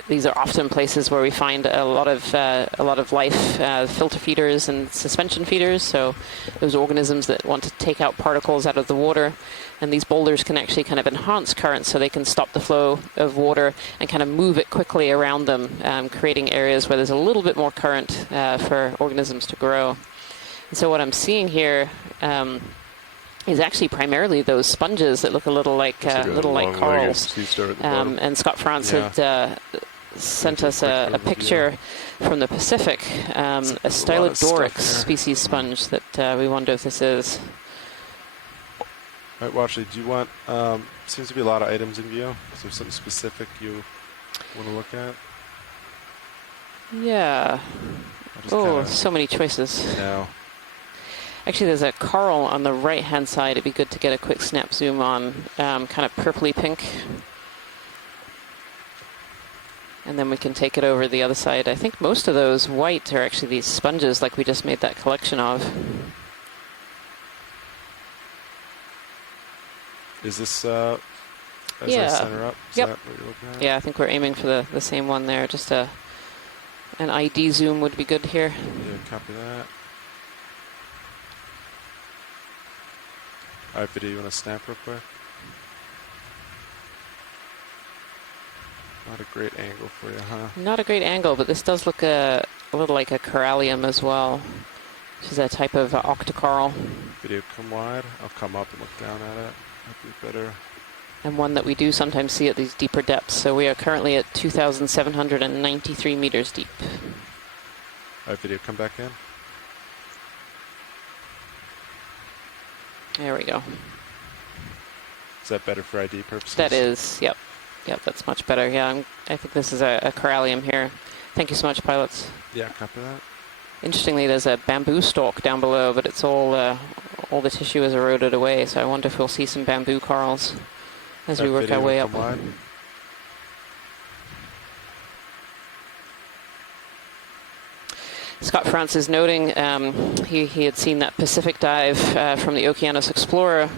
these are often places where we find a lot of life, filter feeders and suspension feeders. So those organisms that want to take out particles out of the water, and these boulders can actually kind of enhance currents, so they can stop the flow of water and kind of move it quickly around them, creating areas where there's a little bit more current for organisms to grow. And so what I'm seeing here. Is actually primarily those sponges that look a little like Looks like a long-legged corals. sea star at the bottom. And Scott France Yeah. had sent us a Quick overview. picture from the Pacific, a lot of stuff Stylodorix here. species sponge that we wonder if this is. All right, well, actually, do you want, seems to be a lot of items in view. Is there something specific you want to look at? Yeah. I'll just Oh, kinda, so many choices. now. Actually, there's a coral on the right-hand side. It'd be good to get a quick snap zoom on, kind of purpley pink. And then we can take it over the other side. I think most of those white are actually these sponges like we just made that collection of. Is this, as Yeah. I center up? Is Yep. that what you're looking at? Yeah, I think we're aiming for the same one there. Just an ID zoom would be good here. Yeah, copy that. All right, video, you want to snap real quick? Not a great angle for you, huh? Not a great angle, but this does look a little like a corallium as well, which is a type of octocoral, Video come wide. I'll come up and look down at it. That'd be better. and one that we do sometimes see at these deeper depths. So we are currently at 2,793 meters deep. All right, video, come back in. There we go. Is that better for ID purposes? That is, yep. Yep, that's much better. Yeah, I think this is a corallium here. Thank you so much, pilots. Yeah, copy that. Interestingly, there's a bamboo stalk down below, but it's all the tissue is eroded away. So I wonder if we'll see some bamboo corals as we work our way up. Wide. Scott France is noting he had seen that Pacific dive from the Okeanos Explorer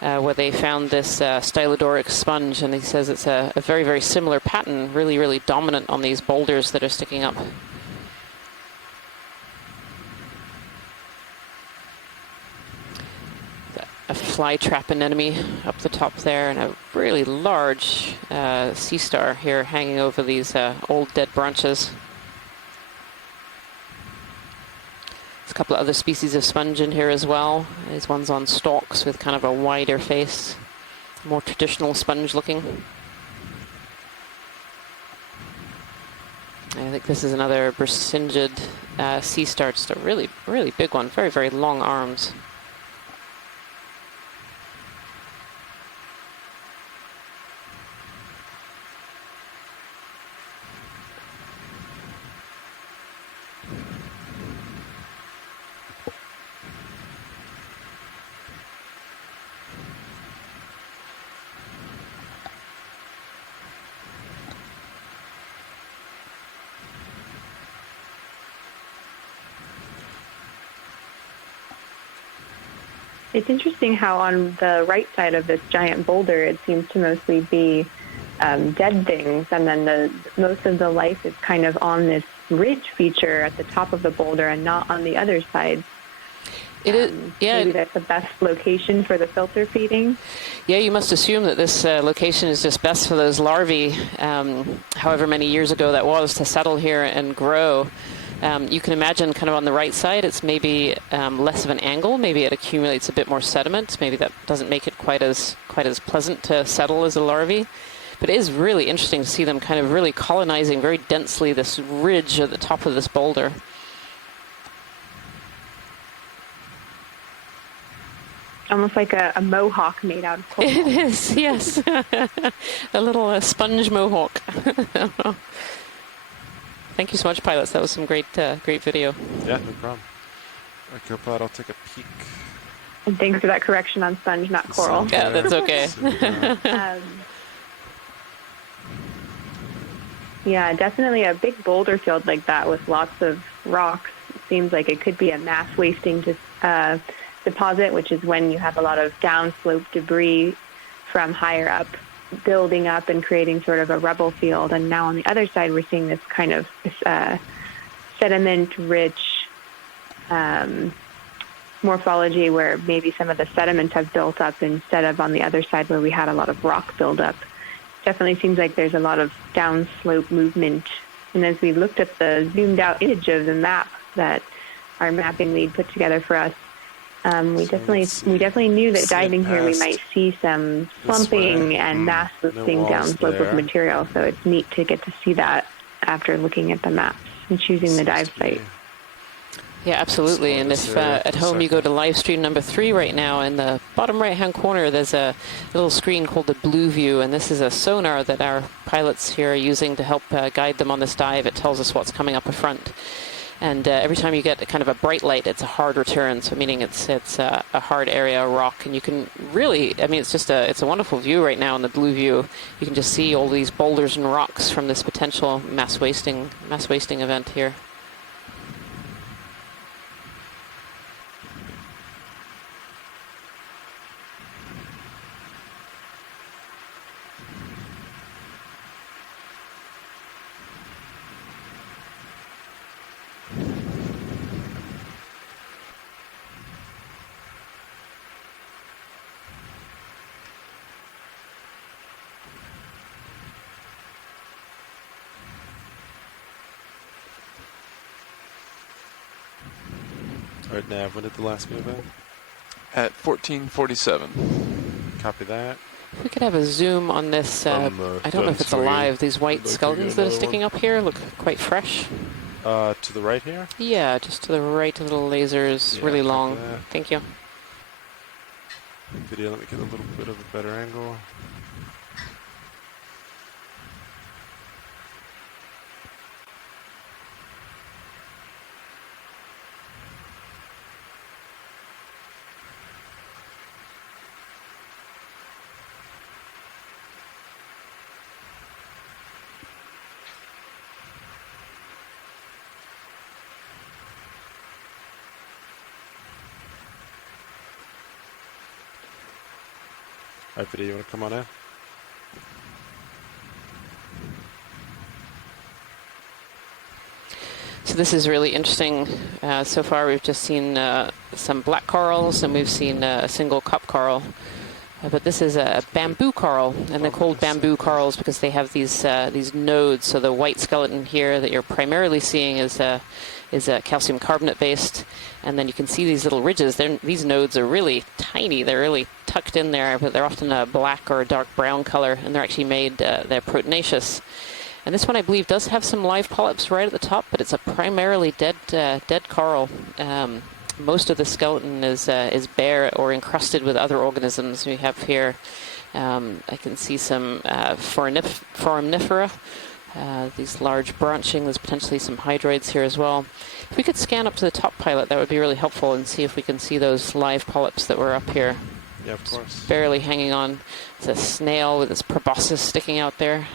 where they found this stylodoric sponge, and he says it's a very, very similar pattern, really, really dominant on these boulders that are sticking up. A fly trap anemone up the top there, and a really large sea star here hanging over these old dead branches. There's a couple of other species of sponge in here as well. These ones on stalks with kind of a wider face, more traditional sponge looking. I think this is another Bersingid sea star, just a really, really big one, very, very long arms. It's interesting how on the right side of this giant boulder, it seems to mostly be dead things, and then most of the life is kind of on this ridge feature at the top of the boulder and not on the other side. It is, yeah. Maybe that's the best location for the filter feeding. Yeah, you must assume that this location is just best for those larvae, however many years ago that was, to settle here and grow. You can imagine kind of on the right side, it's maybe less of an angle. Maybe it accumulates a bit more sediment. Maybe that doesn't make it quite as pleasant to settle as a larvae. But it is really interesting to see them kind of really colonizing very densely this ridge at the top of this boulder. Almost like a mohawk made out of coral. It is, yes. A little sponge mohawk. Thank you so much, pilots. That was some great video. Yeah, no problem. All right, GoPilot, I'll take a peek. And thanks for that correction on sponge, not coral. Yeah, that's okay. Yeah, definitely a big boulder field like that with lots of rocks. It seems like it could be a mass wasting deposit, which is when you have a lot of downslope debris from higher up building up and creating sort of a rubble field. And now on the other side, we're seeing this kind of sediment-rich morphology where maybe some of the sediments have built up instead of on the other side where we had a lot of rock buildup. Definitely seems like there's a lot of downslope movement. And as we looked at the zoomed out image of the map that our mapping lead put together for us, we definitely knew that diving here we might see some slumping and mass lifting downslope of material. So it's neat to get to see that after looking at the maps and choosing the dive site. Yeah, absolutely. And if at home you go to live stream number 3 right now, in the bottom right-hand corner, there's a little screen called the Blue View, and this is a sonar that our pilots here are using to help guide them on this dive. It tells us what's coming up a front. And every time you get kind of a bright light, it's a hard return. So meaning it's a hard area, a rock, and you can really, I mean, it's a wonderful view right now in the Blue View. You can just see all these boulders and rocks from this potential mass wasting event here. All right, Nav, when did the last move in? At 1447. Copy that. If we could have a zoom on this, I don't know if it's alive. These white skeletons that are sticking up here look quite fresh. To the right here? Yeah, just to the right, little lasers, really long. Thank you. Video, let me get a little bit of a better angle. All right, Video, you want to come on in? So this is really interesting. So far we've just seen some black corals, and we've seen a single cup coral. But this is a bamboo coral, and they're called bamboo corals because they have these nodes. So the white skeleton here that you're primarily seeing is calcium carbonate based, and then you can see these little ridges. These nodes are really tiny. They're really tucked in there, but they're often a black or a dark brown color, and they're actually made, they're proteinaceous. And this one, I believe, does have some live polyps right at the top, but it's a primarily dead coral. Most of the skeleton is bare or encrusted with other organisms. We have here, I can see some foraminifera, these large branching. There's potentially some hydroids here as well. If we could scan up to the top pilot, that would be really helpful, and see if we can see those live polyps that were up here. Yeah, of course. Barely hanging on. It's a snail with its proboscis sticking out there.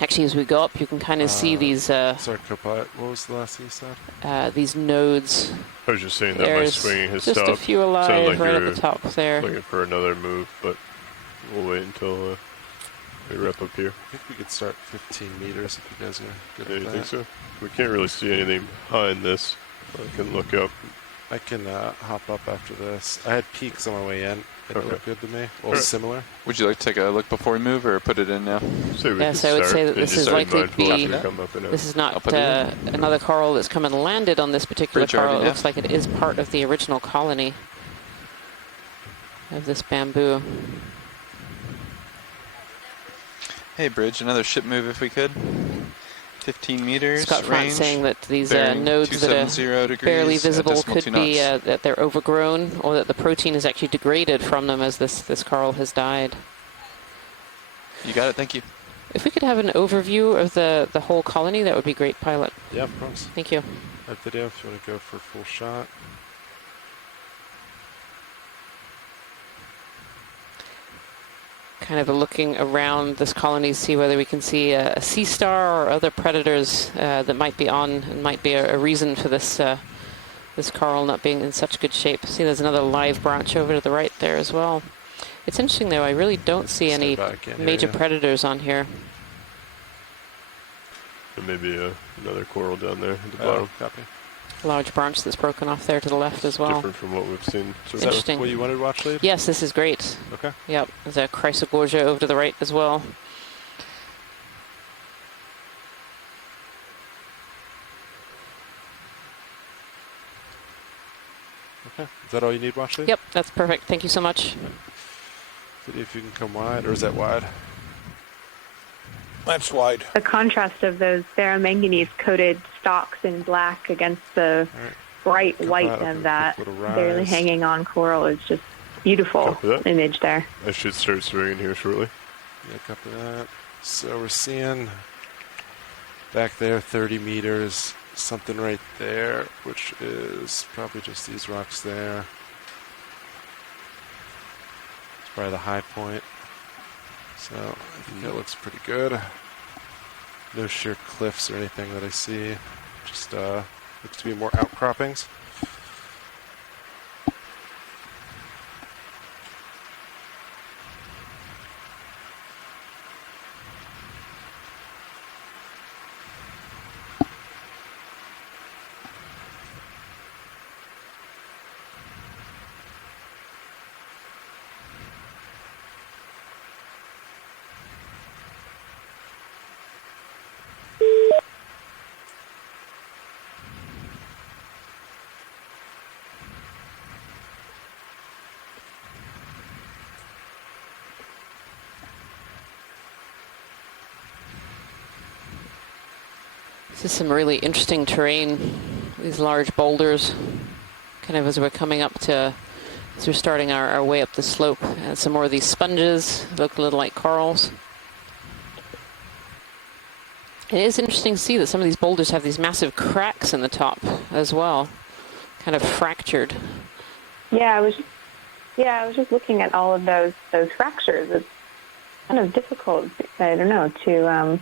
Actually, as we go up, you can kind of see these. Sorry, co-pilot. What was the last thing you said? These nodes. I was just saying that by There's swinging his just stop. a few alive sounded like right you at the top there. looking for another move, but we'll wait until we wrap up here. I think we could start 15 meters if you guys are good Yeah, with you that. think so? We can't really see anything behind this. I can look up. I can hop up after this. I had peaks on my way in. It Okay. looked good to me. Well, Alright. similar. Would you like to take a look before we move, or put it in now? Say we Yes, can I would start say that and this just is be likely to mindful as be- we come up and out. This is I'll not put it another coral that's come and landed on this particular Bridge already coral. It now. looks like it is part of the original colony of this bamboo. Hey, Bridge, another ship move if we could. 15 meters. Scott Front range, saying that these bearing nodes that are 270 degrees, barely at visible decimal could 2 be knots. that they're overgrown, or that the protein is actually degraded from them as this coral has died. You got it, thank you. If we could have an overview of the whole colony, that would be great, pilot. Yeah, of course. Thank you. That Video, if you want to go for a full shot. Kind of looking around this colony, see whether we can see a sea star or other predators that might be on, and might be a reason for this this coral not being in such good shape. See, there's another live branch over to the right there as well. It's interesting though, I really don't see Stay any back in here, major yeah. predators on here. There may be another coral down there at the Oh, bottom. copy. Large branch that's broken off there to the left as well. Different from what we've seen. So Is that Interesting. what you wanted, watch lead? Yes, this is great. Okay. Yep, there's a chrysogorgia over to the right as well. Okay. Is that all you need, watch lead? Yep, that's perfect. Thank you so much. Video, if you can come wide, or is that wide? That's wide. The contrast of those ferromanganese coated stalks in black against the All right. bright Go white back, of that little barely rise. hanging on coral is just beautiful Copy that. image there. I should start swinging here shortly. Yeah, copy that. So we're seeing back there 30 meters, something right there, which is probably just these rocks there. It's probably the high point. So I think that looks pretty good. No sheer cliffs or anything that I see. Just looks to be more outcroppings. This is some really interesting terrain. These large boulders, kind of as we're coming up to, as we're starting our way up the slope. And some more of these sponges look a little like corals. It is interesting to see that some of these boulders have these massive cracks in the top as well, kind of fractured. Yeah, I was just looking at all of those fractures. It's kind of difficult, I don't know, to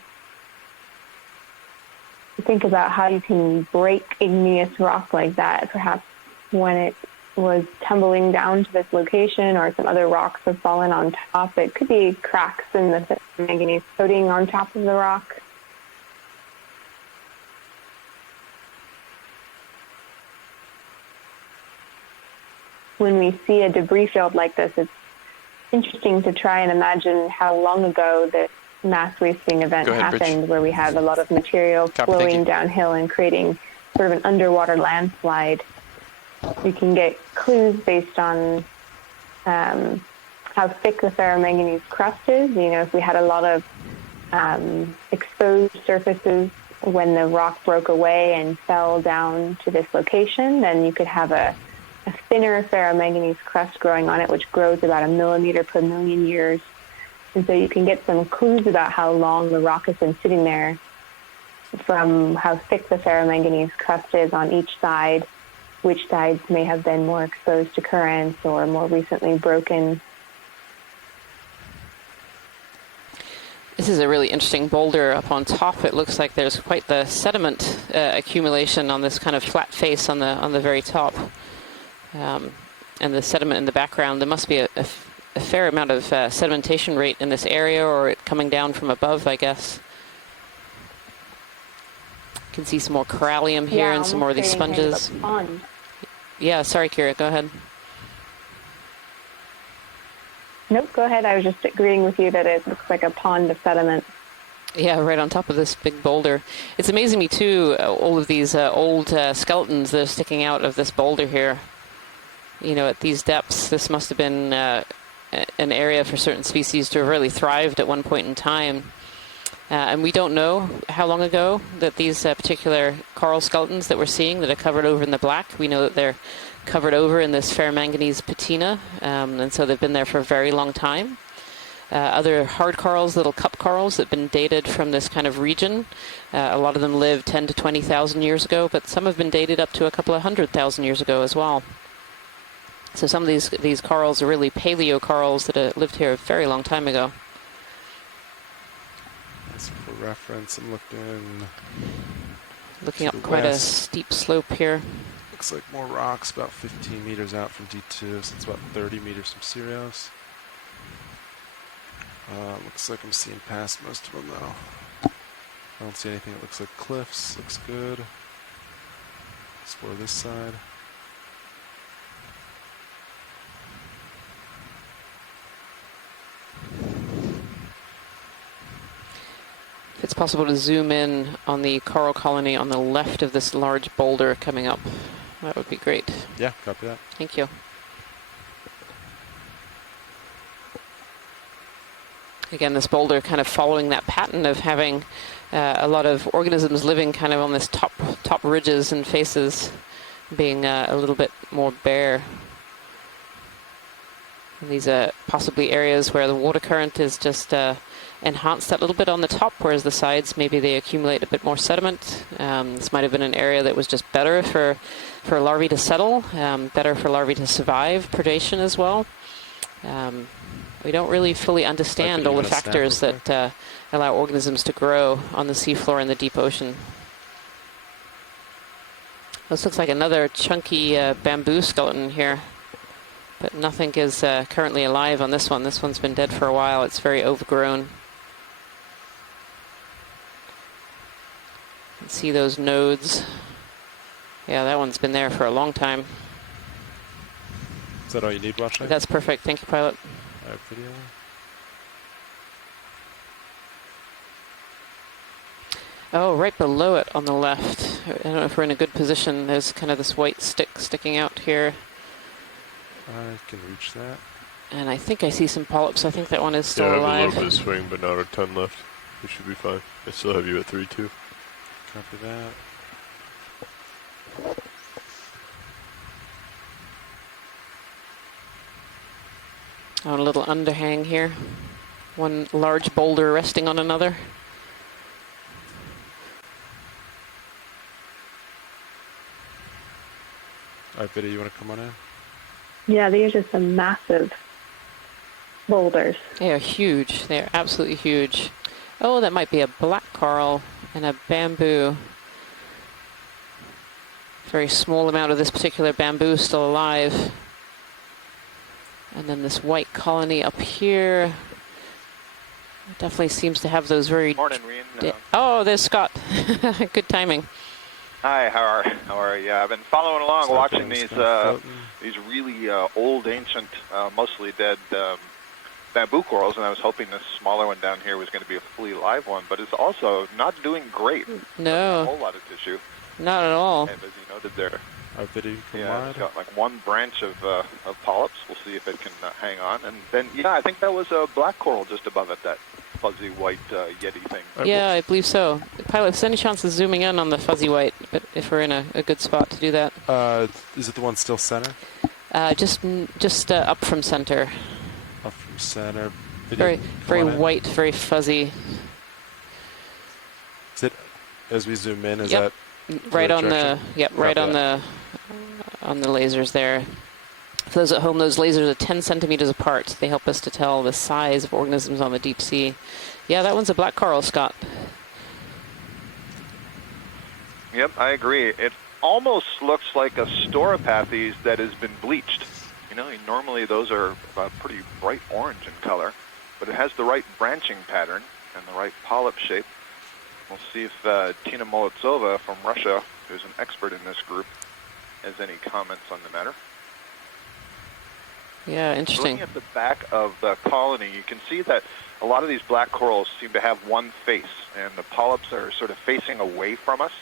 think about how you can break igneous rock like that, perhaps when was tumbling down to this location, or some other rocks have fallen on top. It could be cracks in the manganese coating on top of the rock. When we see a debris field like this, it's interesting to try and imagine how long ago this mass wasting event happened, where we have a lot of material flowing downhill and creating sort of an underwater landslide. We can get clues based on how thick the ferromanganese crust is. You know, if we had a lot of exposed surfaces when the rock broke away and fell down to this location, then you could have a thinner ferromanganese crust growing on it, which grows about 1 millimeter per million years. And so you can get some clues about how long the rock has been sitting there from how thick the ferromanganese crust is on each side, which sides may have been more exposed to currents or more recently broken. This is a really interesting boulder up on top. It looks like there's quite the sediment accumulation on this kind of flat face on the very top. And the sediment in the background. There must be a fair amount of sedimentation rate in this area, or it coming down from above, I guess. You can see some more corallium here and some more of these sponges. Yeah, sorry, Kira, go ahead. Nope, go ahead. I was just agreeing with you that it looks like a pond of sediment. Yeah, right on top of this big boulder. It's amazing me too, all of these old skeletons that are sticking out of this boulder here. You know, at these depths, this must have been an area for certain species to have really thrived at one point in time. And we don't know how long ago that these particular coral skeletons that we're seeing that are covered over in the black, we know that they're covered over in this ferromanganese patina, and so they've been there for a very long time. Other hard corals, little cup corals that have been dated from this kind of region. A lot of them lived 10 to 20,000 years ago, but some have been dated up to a couple of 100,000 years ago as well. So some of these corals are really paleo corals that lived here a very long time ago. That's for reference. I'm looking up quite a steep slope here. Looks like more rocks about 15 meters out from D2, so it's about 30 meters from Sirius. Looks like I'm seeing past most of them though. I don't see anything that looks like cliffs. Looks good. Explore this side. If it's possible to zoom in on the coral colony on the left of this large boulder coming up, that would be great. Yeah, copy that. Thank you. Again, this boulder kind of following that pattern of having a lot of organisms living kind of on this top ridges and faces, being a little bit more bare. And these are possibly areas where the water current is just enhanced that little bit on the top, whereas the sides, maybe they accumulate a bit more sediment. This might have been an area that was just better for larvae to settle, better for larvae to survive predation as well. We don't really fully understand all the factors that allow organisms to grow on the seafloor in the deep ocean. This looks like another chunky bamboo skeleton here, but nothing is currently alive on this one. This one's been dead for a while. It's very overgrown. You can see those nodes. Yeah, that one's been there for a long time. Is that all you need, Watchlight? That's perfect. Thank you, pilot. Video. Oh, right below it on the left. I don't know if we're in a good position. There's kind of this white stick sticking out here. I can reach that. And I think I see some polyps. I think that one is still alive. Yeah, I have a little bit of swing, but not a ton left. We should be fine. I still have you at 3-2. Copy that. On a little underhang here. One large boulder resting on another. All right, Biddy, you want to come on in? Yeah, these are some massive boulders. They are huge. They are absolutely huge. Oh, that might be a black coral and a bamboo. Very small amount of this particular bamboo still alive. And then this white colony up here. It definitely seems to have those very... Morning, Reen. Oh, there's Scott. Good timing. Hi, how are you? Yeah, I've been following along, watching these really old, ancient, mostly dead bamboo corals, and I was hoping this smaller one down here was going to be a fully live one, but it's also not doing great. No. A whole lot of tissue. Not at all. And as you noted there, yeah, it's got like one branch of polyps. We'll see if it can hang on. And then, yeah, I think that was a black coral just above it, that fuzzy white Yeti thing. Yeah, I believe so. Pilot, if there's any chance of zooming in on the fuzzy white, but if we're in a good spot to do that. Is it the one still center? Just up from center. Up from center. Very white, very fuzzy. Is it, as we zoom in, is Yep. that Right on the, direction? right on the lasers there. For those at home, those lasers are 10 centimeters apart. They help us to tell the size of organisms on the deep sea. Yeah, that one's a black coral, Scott. Yep, I agree. It almost looks like a Storopathes that has been bleached. You know, normally those are pretty bright orange in color, but it has the right branching pattern and the right polyp shape. We'll see if Tina Molitsova from Russia, who's an expert in this group, has any comments on the matter. Yeah, interesting. Looking at the back of the colony, you can see that a lot of these black corals seem to have one face, and the polyps are sort of facing away from us.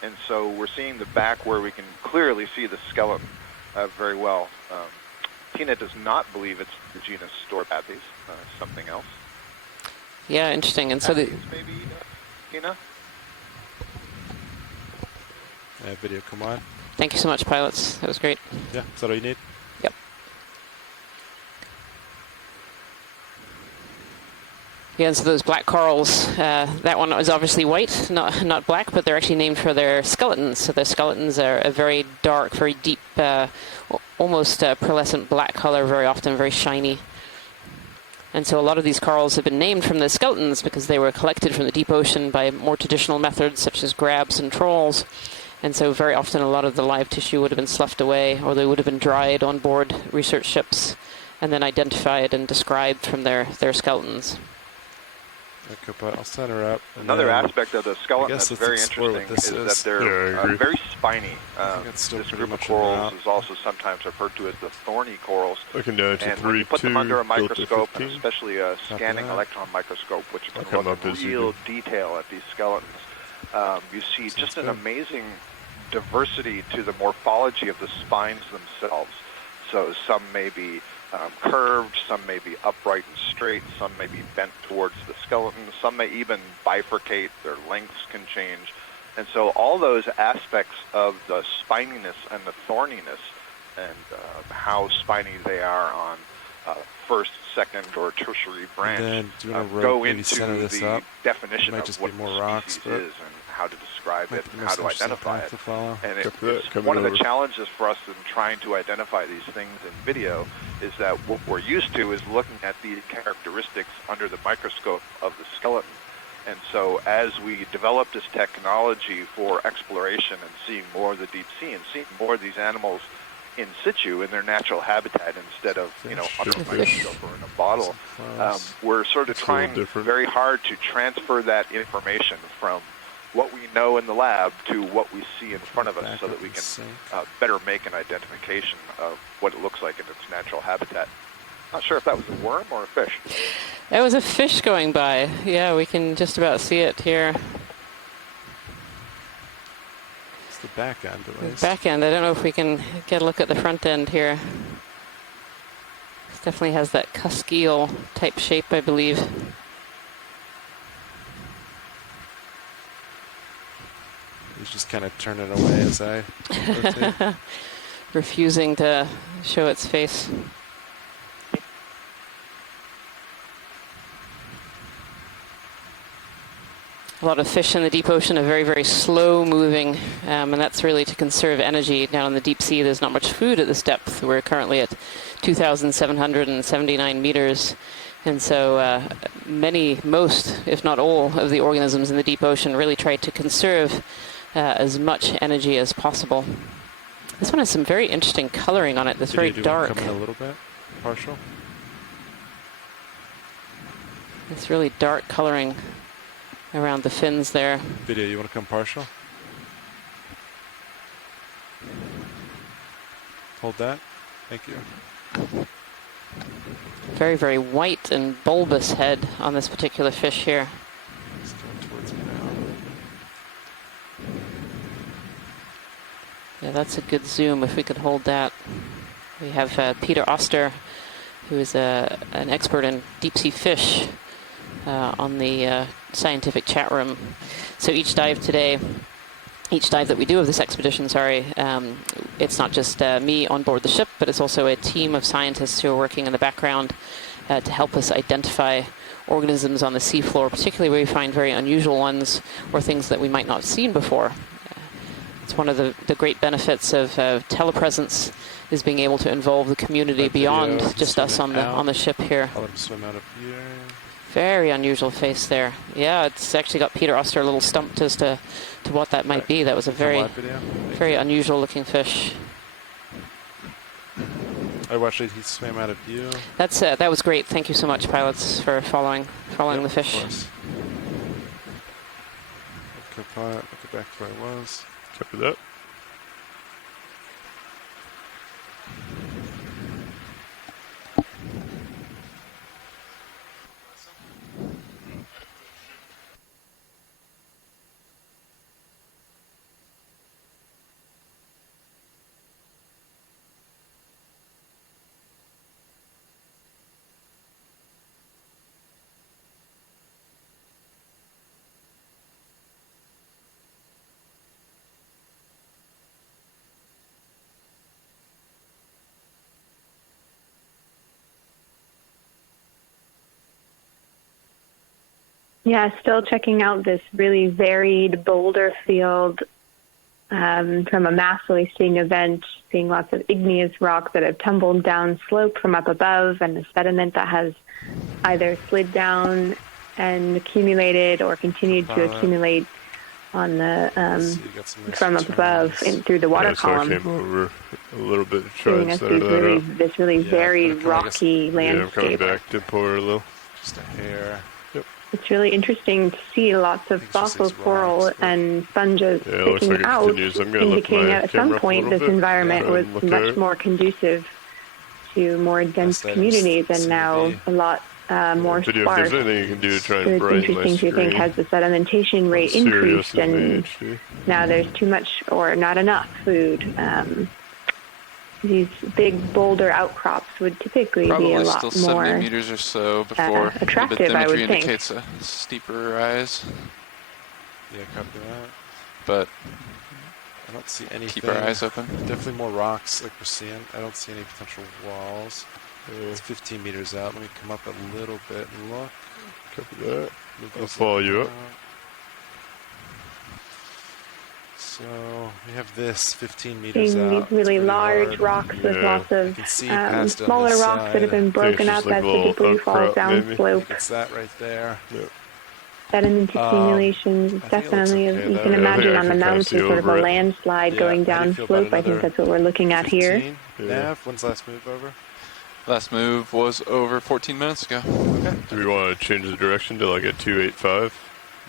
And so we're seeing the back where we can clearly see the skeleton very well. Tina does not believe it's the genus Storopathes, something else. Yeah, interesting. And so the Maybe, Tina? video come on? thank you so much, pilots. That was great. Yeah, is that all you need? Yep. Yeah, and so those black corals, that one is obviously white, not black, but they're actually named for their skeletons. So their skeletons are a very dark, very deep, almost pearlescent black color, very often very shiny. And so a lot of these corals have been named from the skeletons because they were collected from the deep ocean by more traditional methods such as grabs and trawls. And so very often a lot of the live tissue would have been sloughed away, or they would have been dried on board research ships and then identified and described from their skeletons. Okay, but I'll set her up. Another aspect of the skeleton that's very interesting is that they're very spiny. This group of corals is also sometimes referred to as the thorny corals. Looking down to And when you put them under a microscope, and 15. especially a scanning electron microscope, which can look at real detail at these skeletons, you see just an amazing diversity to the morphology of the spines themselves. So some may be curved, some may be upright and straight, some may be bent towards the skeleton, some may even bifurcate, their lengths can change. And so all those aspects of the spininess and the thorniness and how spiny they are on first, second, or tertiary branch go into the definition of what the species is and how to describe it and how to identify it. And it's one of the challenges for us in trying to identify these things in video is that what we're used to is looking at these characteristics under the microscope of the skeleton. And so as we develop this technology for exploration and seeing more of the deep sea and seeing more of these animals in situ in their natural habitat instead of, under a microscope or in a bottle, we're sort of trying very hard to transfer that information from what we know in the lab to what we see in front of us so that we can better make an identification of what it looks like in its natural habitat. Not sure if that was a worm or a fish. That was a fish going by. Yeah, we can just about see it here. It's the back end, at least. Back end. I don't know if we can get a look at the front end here. It definitely has that cusk-eel type shape, I believe. He's just kind of turning away as I rotate. Refusing to show its face. A lot of fish in the deep ocean are very, very slow moving, and that's really to conserve energy. Down in the deep sea, there's not much food at this depth. We're currently at 2,779 meters. And so most, if not all, of the organisms in the deep ocean really try to conserve as much energy as possible. This one has some very interesting coloring on it. This very dark. Come in a little bit, partial. This really dark coloring around the fins there. Video, you want to come partial? Hold that. Thank you. Very, very white and bulbous head on this particular fish here. It's going towards me now. Yeah, that's a good zoom if we could hold that. We have Peter Oster, who is an expert in deep sea fish, on the scientific chat room. So each dive that we do of this expedition, it's not just me on board the ship, but it's also a team of scientists who are working in the background to help us identify organisms on the seafloor, particularly where we find very unusual ones or things that we might not have seen before. It's one of the great benefits of telepresence, is being able to involve the community beyond just us on the ship here. I'll let him swim out of here. Very unusual face there. Yeah, it's actually got Peter Oster a little stumped as to what that might be. That was a very unusual looking fish. I watched it. He swam out of view. That was great. Thank you so much, pilots, for following the fish. Of course. Look back to where I was. Copy that. Yeah, still checking out this really varied boulder field from a mass releasing event, seeing lots of igneous rock that have tumbled down slope from up above, and the sediment that has either slid down and accumulated or continued to accumulate on the from up above and through the water column. So I came over a little bit to try Giving and us center that up. this really varied rocky landscape. Yeah, I'm coming back to pour a little. Just a hair. It's really interesting to see lots of fossil coral and sponges sticking out, indicating that at some point this environment was much more conducive to more dense communities, and now a lot more sparse. If there's anything you can do to try So and it's brighten my interesting to think, screen. has the sedimentation rate increased, and now there's too much or not enough food. These big boulder outcrops would typically be a lot still more 70 meters or so before attractive, I would think. indicates a steeper rise. Yeah, copy that. But I don't see anything. keep our eyes open. Definitely more rocks like we're seeing. I don't see any potential walls. It's 15 meters out. Let me come up a little bit and look. Copy that. I'll follow you up. So we have this 15 meters Seeing out. these really large rocks with lots of smaller rocks that have been broken up as the debris falls down slope. It's that right there. Yep. Sediment accumulations, definitely, you can imagine on the mountain, sort of a landslide going down slope. I think that's what we're looking at here. Nav, when's last move over? Last move was over 14 minutes ago. Okay. Do we want to change the direction to like a 285?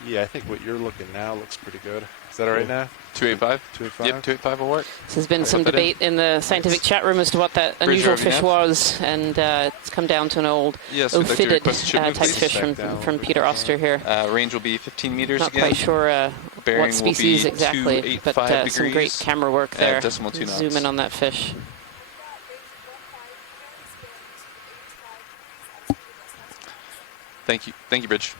Yeah, I think what you're looking now looks pretty good. Is that all right, Nav? 285? 285? Yep, 285 will work. So there's been some debate in the scientific chat room as to what that unusual fish was, and it's come down to an old ophidid type fish from Peter Oster here. Range will be 15 meters Not again. quite sure what species exactly, but some great degrees camera work there. decimal 2 knots. Zoom in on that fish. Thank you, Bridge.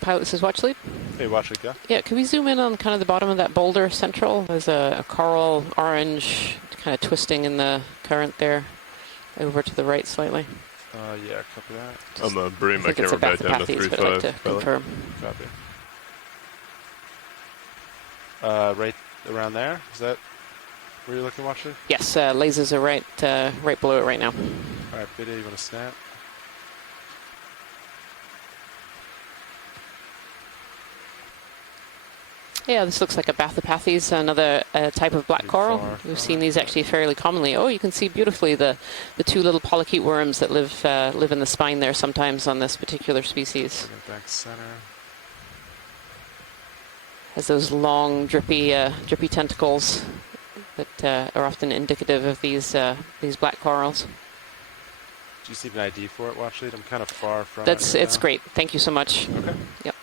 Pilot, this is Watchlead. Hey, watch it go. Yeah, can we zoom in on kind of the bottom of that boulder central? There's a coral orange kind of twisting in the current there, over to the right slightly. Yeah, copy that. I'm bringing my I think it's camera a back down to Bathypathes, but I'd like to 3.5. confirm. Copy. Right around there? Is that where you're looking, Watcher? Yes, lasers are right below it right now. All right, Biddy, you want to snap? Yeah, this looks like a Bathypathes, another type of black coral. We've seen these actually fairly commonly. Oh, you can see beautifully the two little polychaete worms that live in the spine there sometimes on this particular species. Back center. Has those long, drippy tentacles that are often indicative of these black corals. Do you see an ID for it, Watchlead? I'm kind of far from It's it. great. Thank you so much. Okay. Yep.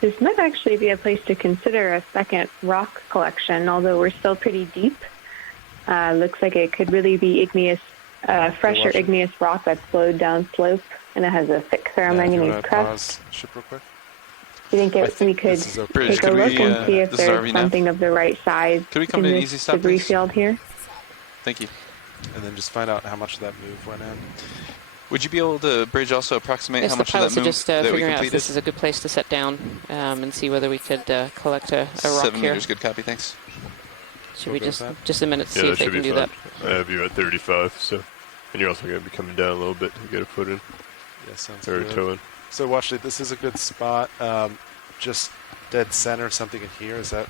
This might actually be a place to consider a second rock collection, although we're still pretty deep. Looks like it could really be igneous, fresher igneous rock that's flowed down slope, and it has a thick ferromanganese crust. Ship real quick. Do you think we could take a look and see if there's something of the right size Could we come in to an this easy stop, debris please? field here? Thank you. And then just find out how much of that move went in. Would you be able to, Bridge, also approximate Yes, how the much of pilots that are move just that we figuring out if completed? this is a good place to set down and see whether we could collect a rock 7 here. meters, good copy, thanks. Should we We'll go with just a minute to see Yeah, if that they should can be do fine. that? I have you at 35, so, and you're also going to be coming down a little bit to get a foot in, Yeah, sounds or a good. toe in. So Watchlead, this is a good spot. Just dead center, something in here. Is that?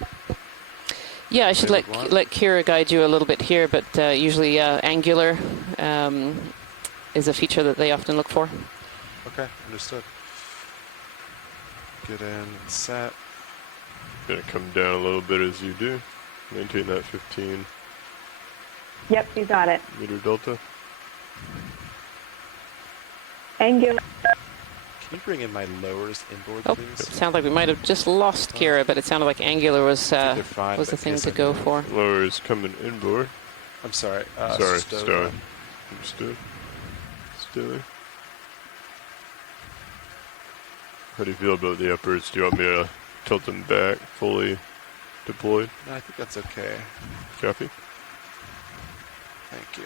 Yeah, I should They let would want? let Kira guide you a little bit here, but usually angular is a feature that they often look for. Okay, understood. Get in, set. Going to come down a little bit as you do. Maintain that 15 Yep, you got it. meter delta. Angular. Can you bring in my lowers inboard, Oh, please? sounds like we might have just lost Kira, but it sounded like angular was They're fine, the but thing yes, to I go do. for. Lower is coming inboard. I'm sorry. Sorry, stow. star. Understood. Still. How do you feel about the uppers? Do you want me to tilt them back, fully deployed? No, I think that's okay. Copy. Thank you.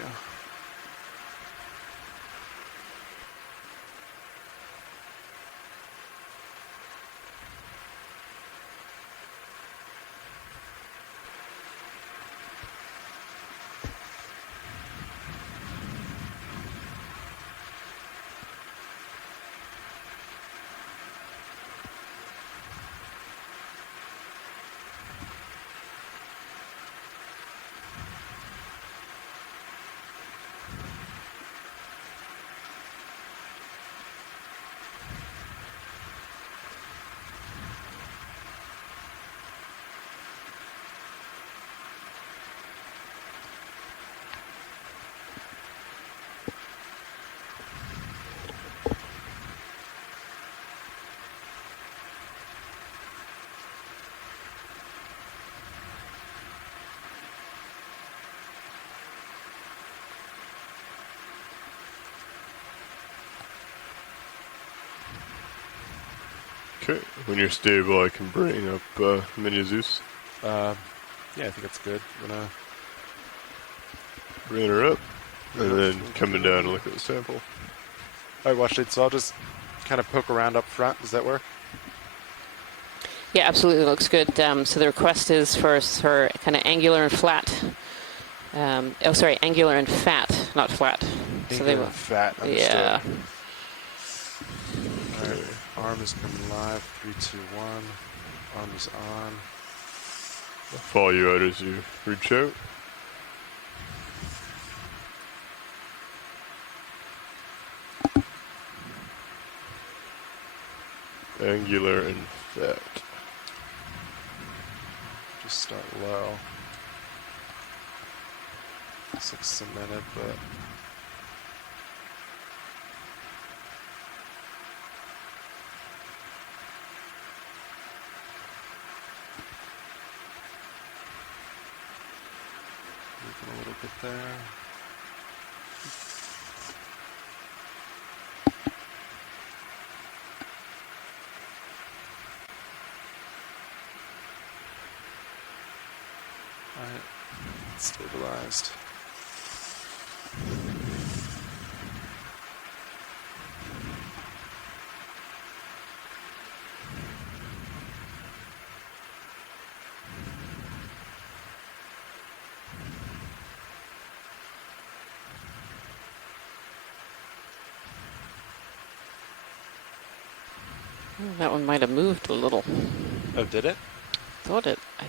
Okay, when you're stable, I can bring up Mini Zeus. Yeah, I think it's good. I'm gonna. Bring her up, and then coming down and look at the sample. All right, Watchlead. So I'll just kind of poke around up front. Does that work? Yeah, absolutely looks good. So the request is for kind of angular and flat. Angular and fat, not flat. So they Angular will. and fat. Understood. Yeah. All right. Arm is coming live. 3, 2, 1. Arm is on. I'll follow you out as you reach out. Angular and fat. Just start low. 6 cemented, but. Moving a little bit there. Alright, stabilized. That one might have moved a little. Oh, did it? Thought it. I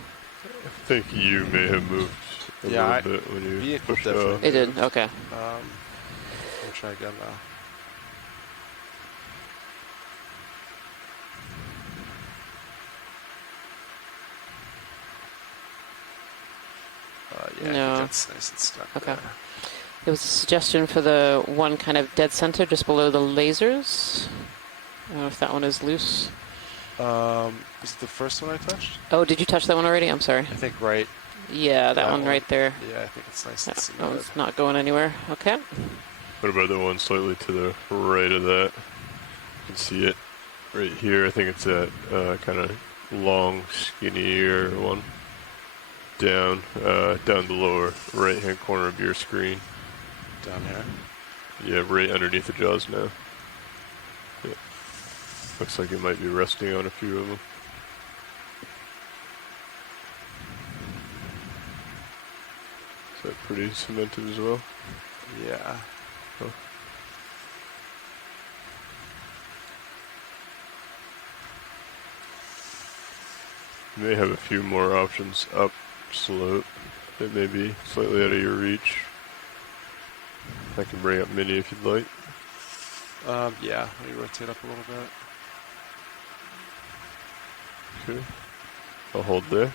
think you may have moved a little bit when you vehicle pushed definitely off. It did. Okay. We'll try again now. Yeah, I No. think that's nice and stuck Okay. there. There was a suggestion for the one kind of dead center just below the lasers. I don't know if that one is loose. Was it the first one I touched? Oh, did you touch that one already? I'm sorry. I think right. Yeah, that one right there. Yeah, I think it's nice and That cemented. one's not going anywhere. Okay. What about the one slightly to the right of that? You can see it right here. I think it's that kind of long, skinnier one. Down the lower right-hand corner of your screen. Down here. Yeah, right underneath the jaws now. Yeah. Looks like it might be resting on a few of them. Is that pretty cemented as well? Yeah. Oh. You may have a few more options up slope that may be slightly out of your reach. I can bring up Mini if you'd like. Yeah, let me rotate up a little bit. Okay. I'll hold there.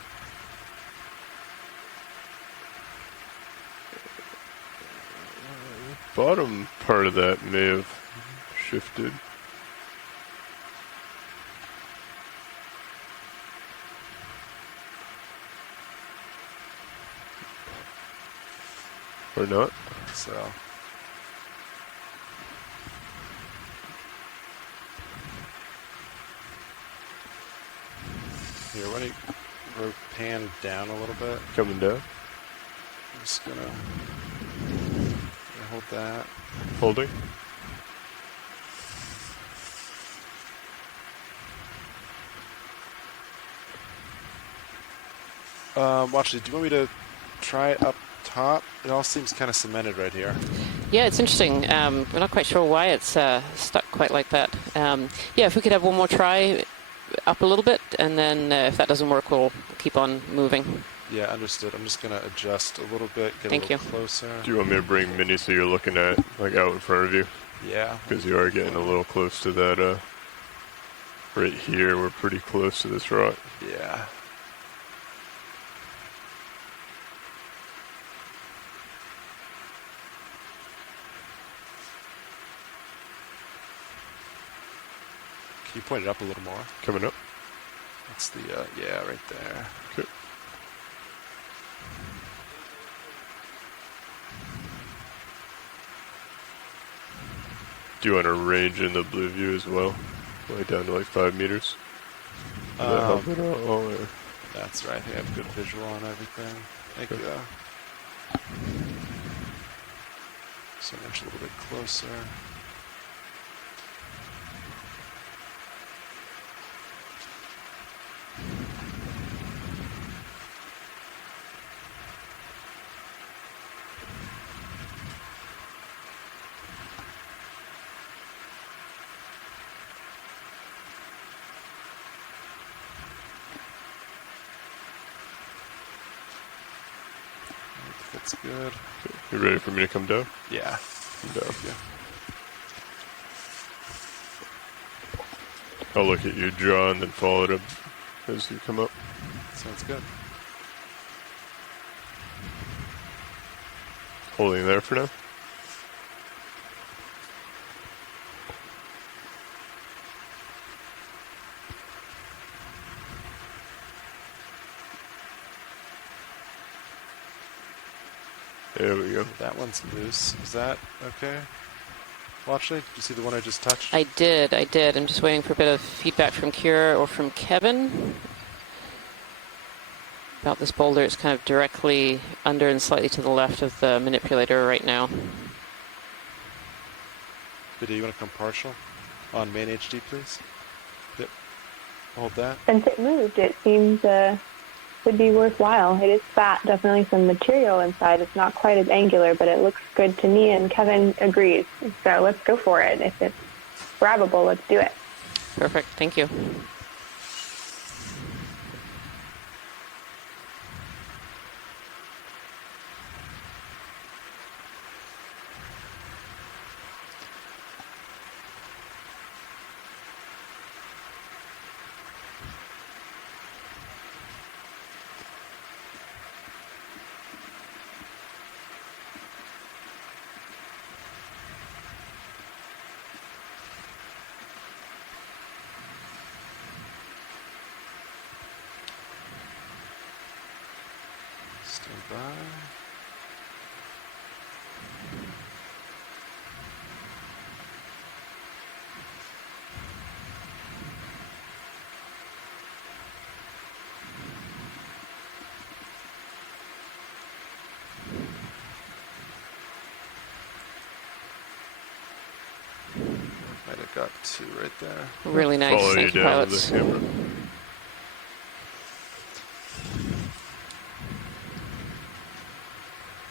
Bottom part of that may have shifted. Or not. So. Here, why don't you pan down a little bit? Coming down. I'm just gonna hold that. Holding. Actually, do you want me to try it up top? It all seems kind of cemented right here. Yeah, it's interesting. We're not quite sure why it's stuck quite like that. Yeah, if we could have one more try up a little bit, and then if that doesn't work, we'll keep on moving. Yeah, understood. I'm just going to adjust a little bit, get Thank a little closer. Do you want me to bring Mini so you're looking at like out in front of you? Yeah. Because you are getting a little close to that. Right here, we're pretty close to this rock. Yeah. Can you point it up a little more? Coming up. That's the, yeah, right there. Okay. Do you want to range in the blue view as well? Like down to like 5 meters? Does that help at all? Or? That's right. I think I have good visual on everything. Thank you. So I'm a little bit closer. That's good. Okay. You ready for me to come down? Yeah. Come down. Thank you. I'll look at your jaw and then follow it up as you come up. Sounds good. Holding there for now. There we go. That one's loose. Is that okay? Well, actually, did you see the one I just touched? I did. I'm just waiting for a bit of feedback from Kira or from Kevin about this boulder. It's kind of directly under and slightly to the left of the manipulator right now. Video, you want to come partial on main HD, please? Yep. Hold that. Since it moved, it seems would be worthwhile. It is fat, definitely some material inside. It's not quite as angular, but it looks good to me, and Kevin agrees. So let's go for it. If it's grabbable, let's do it. Perfect. Thank you. Stand by. Might have got 2 right there. Really nice. Follow you Thank you, down pilots. with the camera.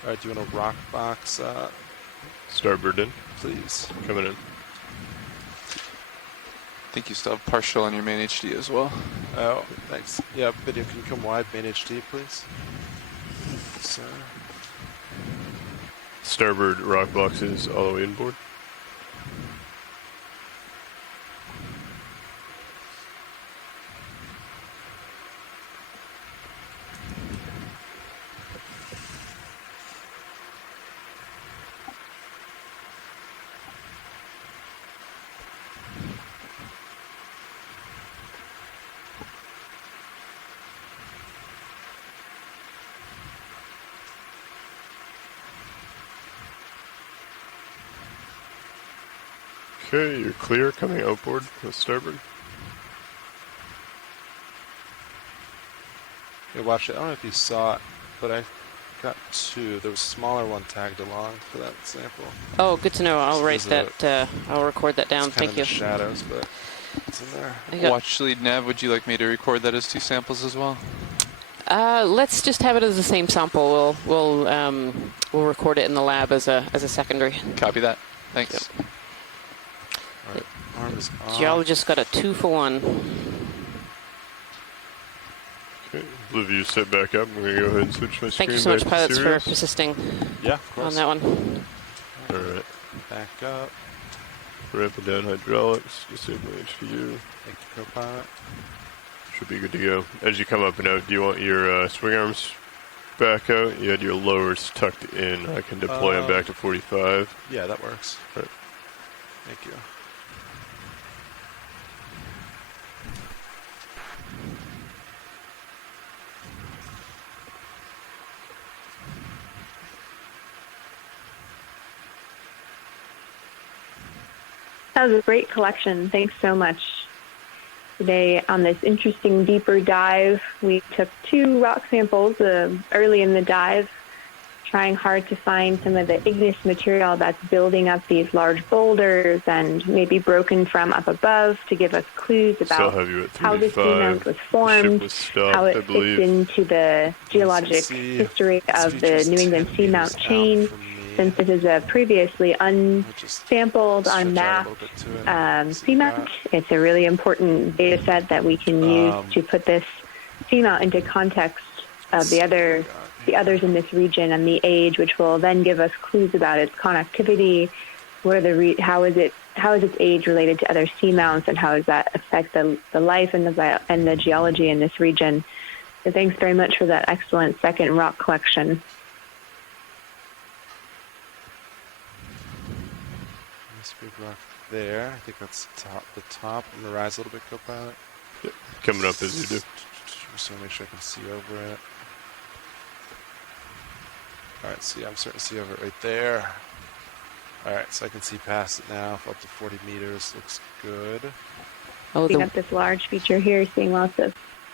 All right, do you want a rock box, Starboard in. please? Coming in. I think you still have partial on your main HD as well. Oh, thanks. Yeah, video can you come wide, main HD, please? Sir. Starboard rock boxes all the way inboard. Okay, you're clear coming outboard with starboard. Yeah, watch it. I don't know if you saw it, but I got 2. There was a smaller one tagged along for that sample. Oh, good to know. I'll write There's that. I'll record that down. It's kind Thank of you. in the shadows, but it's in there. I got- Watch lead nav, would you like me to record that as 2 samples as well? let's just have it as the same sample. We'll record it in the lab as a secondary. Copy that. Thanks. Yep. All right, arm is off. Geologist got a 2 for 1. Okay, Liv, you set back up. I'm going to go ahead and switch my screen Thank you so much, back to pilots, for Sirius. persisting Yeah, of course. on that one. All right. Back up. Ramping down hydraulics. Disable HPU. Thank you, co-pilot. Should be good to go. As you come up and out, do you want your swing arms back out? You had your lowers tucked in. I can deploy them back to 45. Yeah, that works. Right. Thank you. That was a great collection. Thanks so much. Today, on this interesting deeper dive, we took 2 rock samples early in the dive, trying hard to find some of the igneous material that's building up these large boulders and maybe broken from up above to give us clues about how the seamount was formed, how it fits into the geologic history of the New England Seamount chain. Since this is a previously unsampled, unmapped seamount, it's a really important data set that we can use to put this seamount into context of the others in this region and the age, which will then give us clues about its connectivity, how is its age related to other seamounts, and how does that affect the life and the geology in this region. So thanks very much for that excellent second rock collection. Big rock there. I think that's the top. I'm gonna rise a little bit, co-pilot. Yep. Coming up as you do. Just want to make sure I can see over it. All right, see, I'm starting to see over it right there. All right, so I can see past it now. Up to 40 meters, looks good. Oh, we got this large feature here, seeing lots of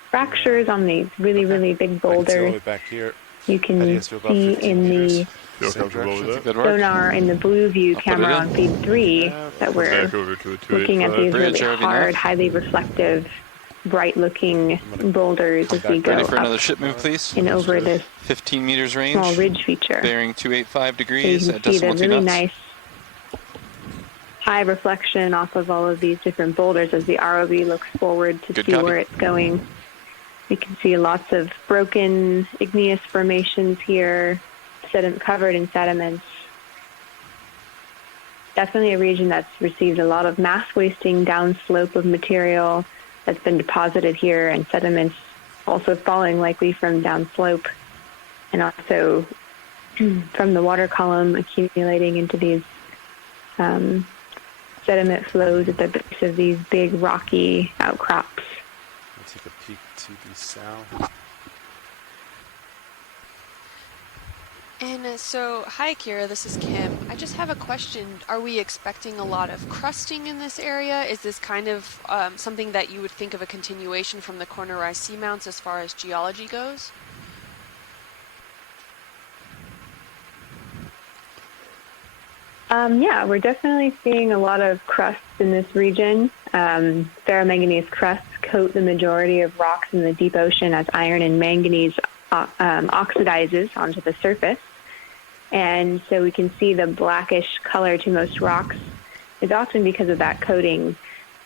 fractures on these really, really big boulders. I can see all the way back here. You can see in the sonar in the blue view camera on feed 3 that we're looking at these really hard, highly reflective, bright-looking boulders as we go Ready for up another ship move, please? and over this 15 meters range. small ridge feature. Bearing 285 So degrees you at can see the decimal 2 really knots. nice high reflection off of all of these different boulders as the ROV looks forward to see where it's going. You can see lots of broken igneous formations here, covered in sediments. Definitely a region that's received a lot of mass wasting downslope of material that's been deposited here, and sediments also falling likely from downslope, and also from the water column accumulating into these sediment flows at the base of these big rocky outcrops. Let's take a peek to the south. And so, hi Kira, this is Kim. I just have a question. Are we expecting a lot of crusting in this area? Is this kind of something that you would think of a continuation from the corner-rise seamounts as far as geology goes? Yeah, we're definitely seeing a lot of crusts in this region. Ferromanganese crusts coat the majority of rocks in the deep ocean as iron and manganese oxidizes onto the surface. And so we can see the blackish color to most rocks is often because of that coating.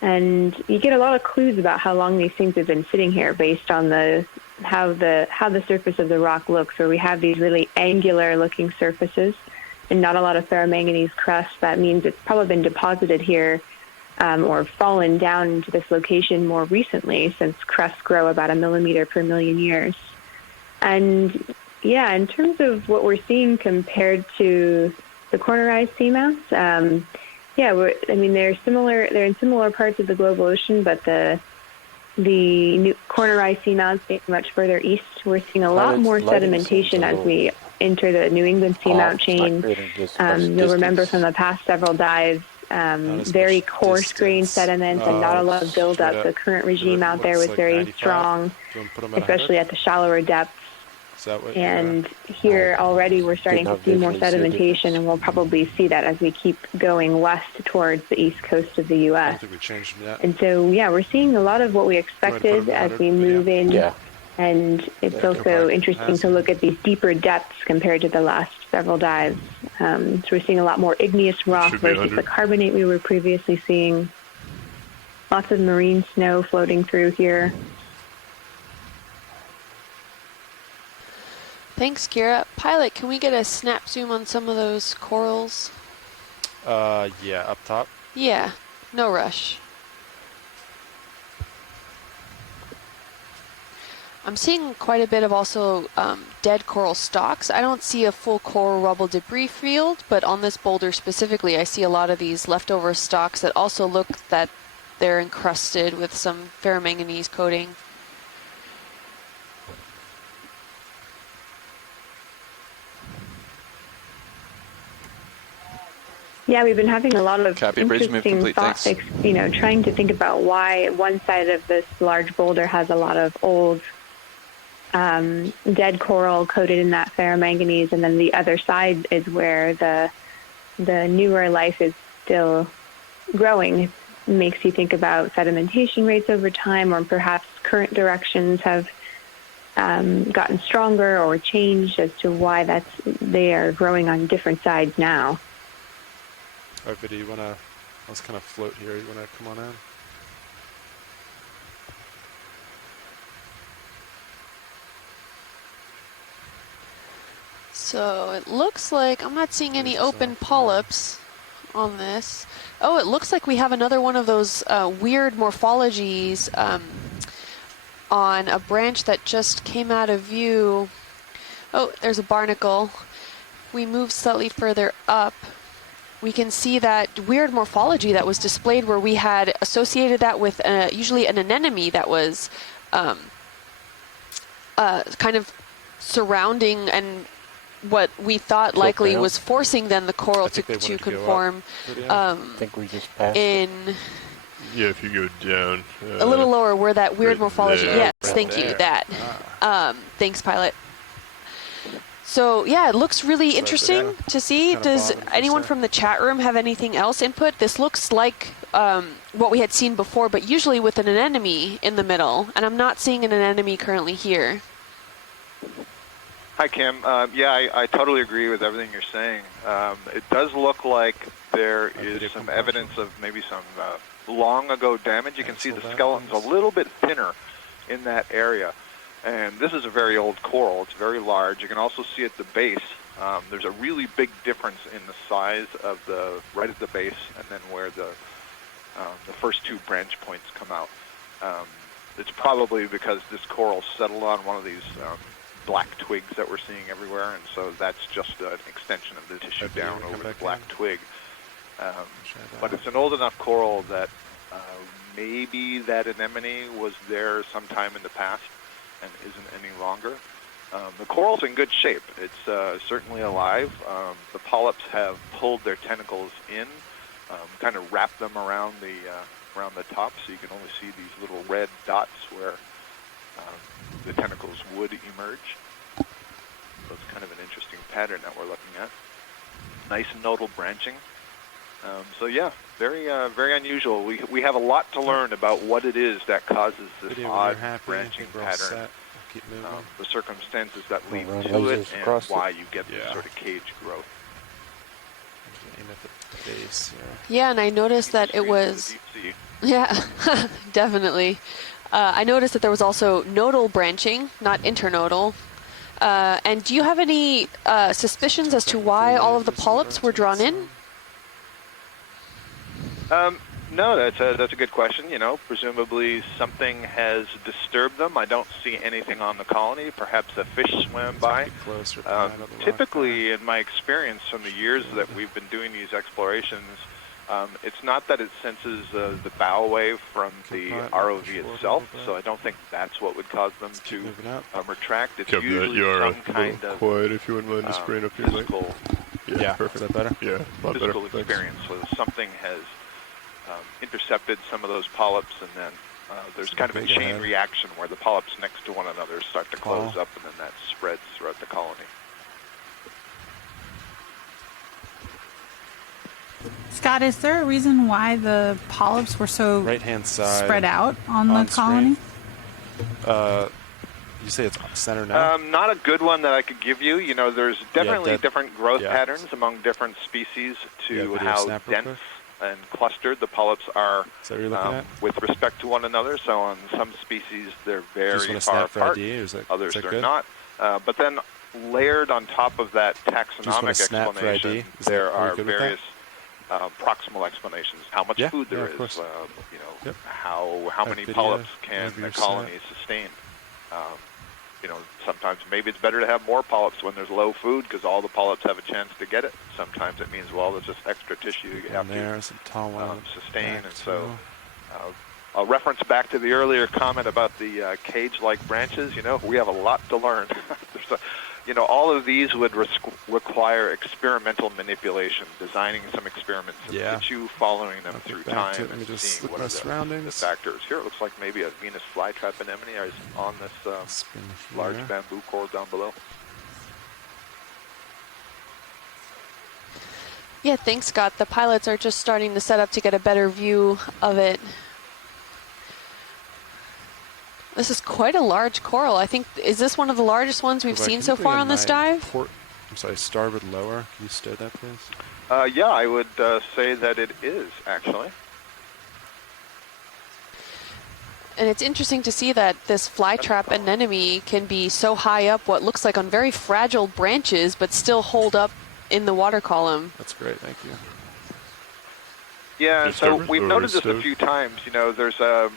And you get a lot of clues about how long these things have been sitting here based on how the surface of the rock looks, where we have these really angular looking surfaces and not a lot of ferromanganese crust. That means it's probably been deposited here or fallen down into this location more recently, since crusts grow about 1 millimeter per million years. And yeah, in terms of what we're seeing compared to the corner-rise seamounts, they're similar. They're in similar parts of the global ocean, but the new corner-rise seamounts being much further east, we're seeing a lot more sedimentation as we enter the New England seamount chain. You'll remember from the past several dives, very coarse-grained sediments and not a lot of buildup. The current regime out there was very strong, especially at the shallower depths. And here already we're starting to see more sedimentation, and we'll probably see that as we keep going west towards the east coast of the U.S. I don't think we changed them yet. And so, yeah, we're seeing a lot of what we expected as we move in. Yeah. And it's also interesting to look at these deeper depths compared to the last several dives. So we're seeing a lot more igneous rock versus the carbonate we were previously seeing. Lots of marine snow floating through here. Thanks, Kira. Pilot, can we get a snap zoom on some of those corals? Yeah, up top. Yeah, no rush. I'm seeing quite a bit of also dead coral stalks. I don't see a full coral rubble debris field, but on this boulder specifically, I see a lot of these leftover stalks that also look that they're encrusted with some ferromanganese coating. Yeah, we've been having a lot of interesting thoughts, trying to think about why one side of this large boulder has a lot of old dead coral coated in that ferromanganese, and then the other side is where the newer life is still growing. It makes you think about sedimentation rates over time, or perhaps current directions have gotten stronger or changed as to why they are growing on different sides now. All right, Vidya, let's kind of float here. You want to come on in? So it looks like I'm not seeing any open polyps on this. Oh, it looks like we have another one of those weird morphologies on a branch that just came out of view. Oh, there's a barnacle. We move slightly further up. We can see that weird morphology that was displayed where we had associated that with usually an anemone that was kind of surrounding and what we thought likely was forcing then the coral to conform. I think we just passed Yeah, if you go down. A little lower where that weird morphology. there. Yes, thank you. That. Thanks, Pilot. So yeah, it looks really interesting to see. Does anyone from the chat room have anything else input? This looks like what we had seen before, but usually with an anemone in the middle, and I'm not seeing an anemone currently here. Hi, Kim. Yeah, I totally agree with everything you're saying. It does look like there is some evidence of maybe some long ago damage. You can see the skeleton's a little bit thinner in that area. And this is a very old coral. It's very large. You can also see at the base, there's a really big difference in the size of the, right at the base and then where the first two branch points come out. It's probably because this coral settled on one of these black twigs that we're seeing everywhere, and so that's just an extension of the tissue down over the black twig. But it's an old enough coral that maybe that anemone was there sometime in the past and isn't any longer. The coral's in good shape. It's certainly alive. The polyps have pulled their tentacles in, kind of wrapped them around the top, so you can only see these little red dots where the tentacles would emerge. So it's kind of an interesting pattern that we're looking at. Nice nodal branching. So yeah, very unusual. We have a lot to learn about what it is that causes this odd branching pattern, the circumstances that lead to it, and why you get this sort of cage growth. Yeah, and I noticed that it was... Yeah, definitely. I noticed that there was also nodal branching, not internodal. And do you have any suspicions as to why all of the polyps were drawn in? No, that's a good question. You know, presumably something has disturbed them. I don't see anything on the colony. Perhaps a fish swam by. Typically, in my experience from the years that we've been doing these explorations, it's not that it senses the bow wave from the ROV itself, so I don't think that's what would cause them to retract. It's usually some kind of quiet if you wouldn't mind just spraying up your physical, perfect. Is that better? Yeah, a lot physical better. experience. So something has intercepted some of those polyps, and then there's kind of a chain reaction where the polyps next to one another start to close up, and then that spreads throughout the colony. Scott, is there a reason why the polyps were so right-hand side spread out on the colony? You say it's center now? Not a good one that I could give you. You know, there's definitely different growth patterns among different species to how dense and clustered the polyps are with respect to one another. So on some species, they're very far apart. Others are not. But then layered on top of that taxonomic explanation, there are various proximal explanations. How much food there is, you know, how many polyps can the colony sustain. You know, sometimes maybe it's better to have more polyps when there's low food because all the polyps have a chance to get it. Sometimes it means, well, there's just extra tissue you have to sustain. And so I'll reference back to the earlier comment about the cage-like branches. You know, we have a lot to learn. You know, all of these would require experimental manipulation, designing some experiments in situ, following them through time, and seeing what are the factors. Here it looks like maybe a Venus flytrap anemone is on this large bamboo coral down below. Yeah, thanks, Scott. The pilots are just starting to set up to get a better view of it. This is quite a large coral. I think, is this one of the largest ones we've seen so far on this dive? I'm sorry, starboard lower. Can you stow that, please? Yeah, I would say that it is, actually. And it's interesting to see that this flytrap anemone can be so high up what looks like on very fragile branches, but still hold up in the water column. That's great, thank you. Yeah, so we've noted this a few times. You know, there's a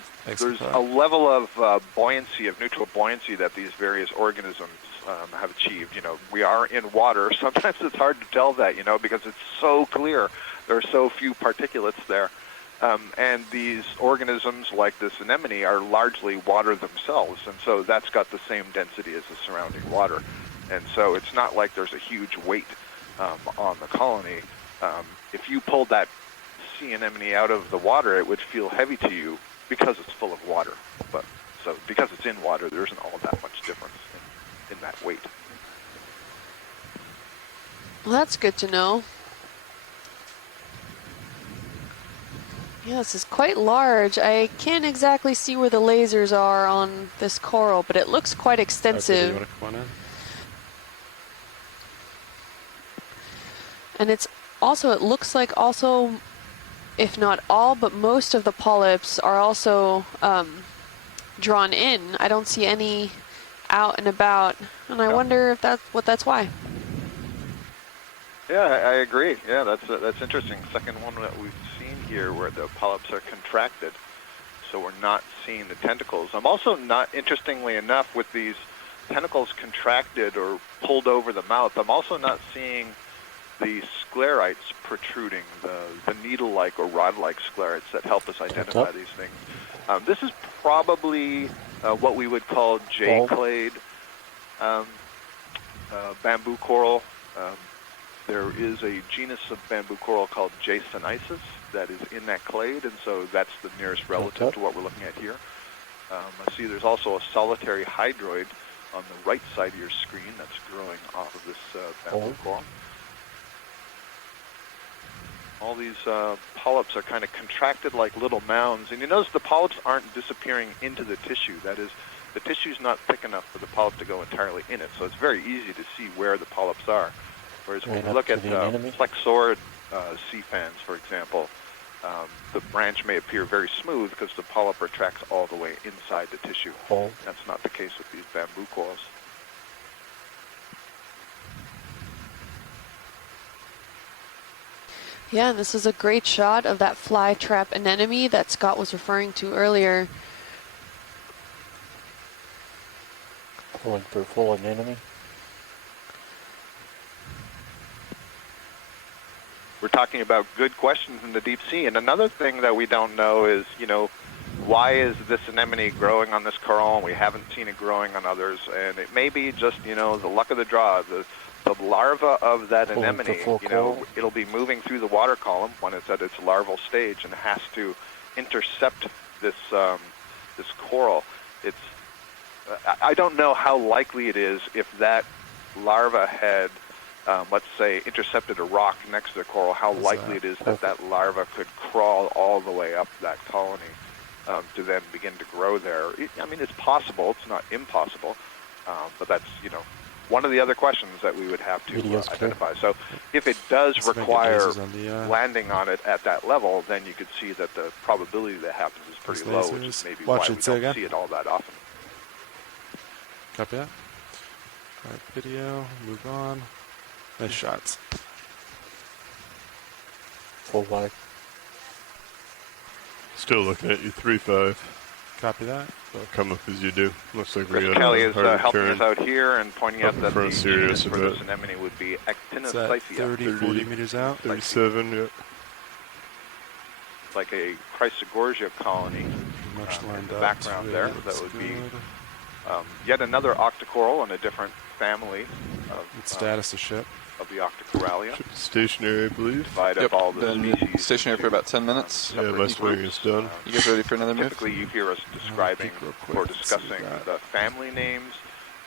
level of buoyancy, of neutral buoyancy that these various organisms have achieved. You know, we are in water. Sometimes it's hard to tell that, you know, because it's so clear. There are so few particulates there. And these organisms, like this anemone, are largely water themselves. And so that's got the same density as the surrounding water. And so it's not like there's a huge weight on the colony. If you pulled that sea anemone out of the water, it would feel heavy to you because it's full of water. But so because it's in water, there isn't all that much difference in that weight. Well, that's good to know. Yeah, this is quite large. I can't exactly see where the lasers are on this coral, but it looks quite extensive. You want to come on in? And it's also, it looks like also, if not all, but most of the polyps are also drawn in. I don't see any out and about, and I wonder if that's why. Yeah, I agree. Yeah, that's interesting. Second one that we've seen here where the polyps are contracted, so we're not seeing the tentacles. I'm also not, interestingly enough, with these tentacles contracted or pulled over the mouth, I'm also not seeing the sclerites protruding, the needle-like or rod-like sclerites that help us identify these things. This is probably what we would call J-clade bamboo coral. There is a genus of bamboo coral called J. sinensis that is in that clade, and so that's the nearest relative to what we're looking at here. I see there's also a solitary hydroid on the right side of your screen that's growing off of this bamboo coral. All these polyps are kind of contracted like little mounds, and you notice the polyps aren't disappearing into the tissue. That is, the tissue's not thick enough for the polyp to go entirely in it, so it's very easy to see where the polyps are. Whereas when you look at plexaurid sea fans, for example, the branch may appear very smooth because the polyp retracts all the way inside the tissue. That's not the case with these bamboo corals. Yeah, and this is a great shot of that fly trap anemone that Scott was referring to earlier. Pulling for full anemone. We're talking about good questions in the deep sea. And another thing that we don't know is, why is this anemone growing on this coral and we haven't seen it growing on others? And it may be just, the luck of the draw. The larva of that anemone, it'll be moving through the water column when it's at its larval stage and has to intercept this this coral. I don't know how likely it is if that larva had let's say, intercepted a rock next to the coral, how likely it is that that larva could crawl all the way up that colony to then begin to grow there. I mean, it's possible. It's not impossible. But that's, one of the other questions that we would have to identify. So if it does require landing on it at that level, then you could see that the probability that happens is pretty low, which is maybe why we don't see it all that often. Copy that. All right, video, move on. Nice shots. Full wide. Still looking at you, 3-5. Copy that. I'll come up as you do. Looks like Chris Kelly is helping us out here and pointing out that the genus for this anemone would be Actinocyphia. 30, 40 meters out. 37, yeah. Like a Chrysogorgia colony. Much lined in the up. background there. That would be yet another octocoral in a different family of status of ship. Of the Octocoralia. Stationary, I believe. Divide up all the species. Stationary for about 10 minutes. Yeah, my swing is done. You guys ready for another move? Typically, you hear us describing or discussing the family names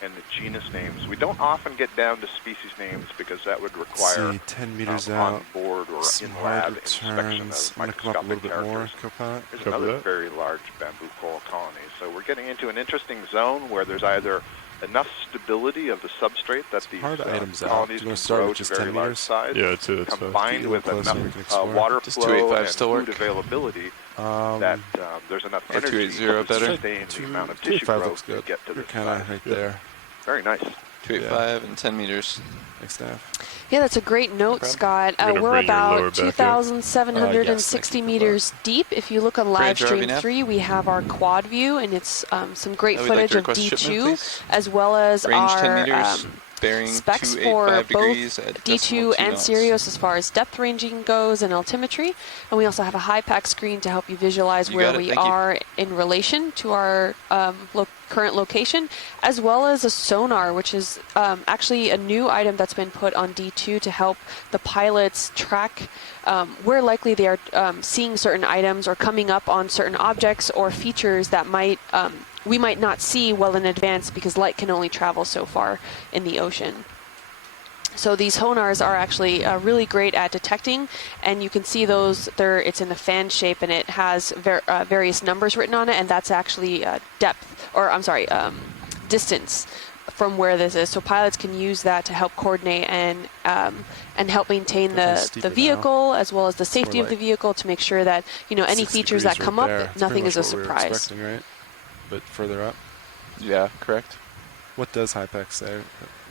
and the genus names. We don't often get down to species names because that would require 10 meters out. on board or in-lab inspection of microscopic characters. There's another very large bamboo coral colony. So we're getting into an interesting zone where there's either enough stability of the substrate that these colonies can grow to very large size, combined with enough water flow and food availability that there's enough energy to sustain the amount of tissue growth to get to this size. Right there. Very nice. 285 and 10 meters. Thanks, Steph. Yeah, that's a great note, Scott. We're about 2,760 meters deep. If you look on live stream 3, we have our quad view, and it's some great footage of D2, as well as our specs for both D2 and Sirius as far as depth ranging goes and altimetry. And we also have a high pack screen to help you visualize where we are in relation to our current location, as well as a sonar, which is actually a new item that's been put on D2 to help the pilots track where likely they are seeing certain items or coming up on certain objects or features that might we might not see well in advance because light can only travel so far in the ocean. So these sonars are actually really great at detecting, and you can see those. It's in the fan shape, and it has various numbers written on it, and that's actually distance from where this is, so pilots can use that to help coordinate and help maintain the vehicle as well as the safety of the vehicle to make sure that any features that come up, nothing is a surprise. We were expecting, right? But further up. Yeah, correct. What does HYPAC say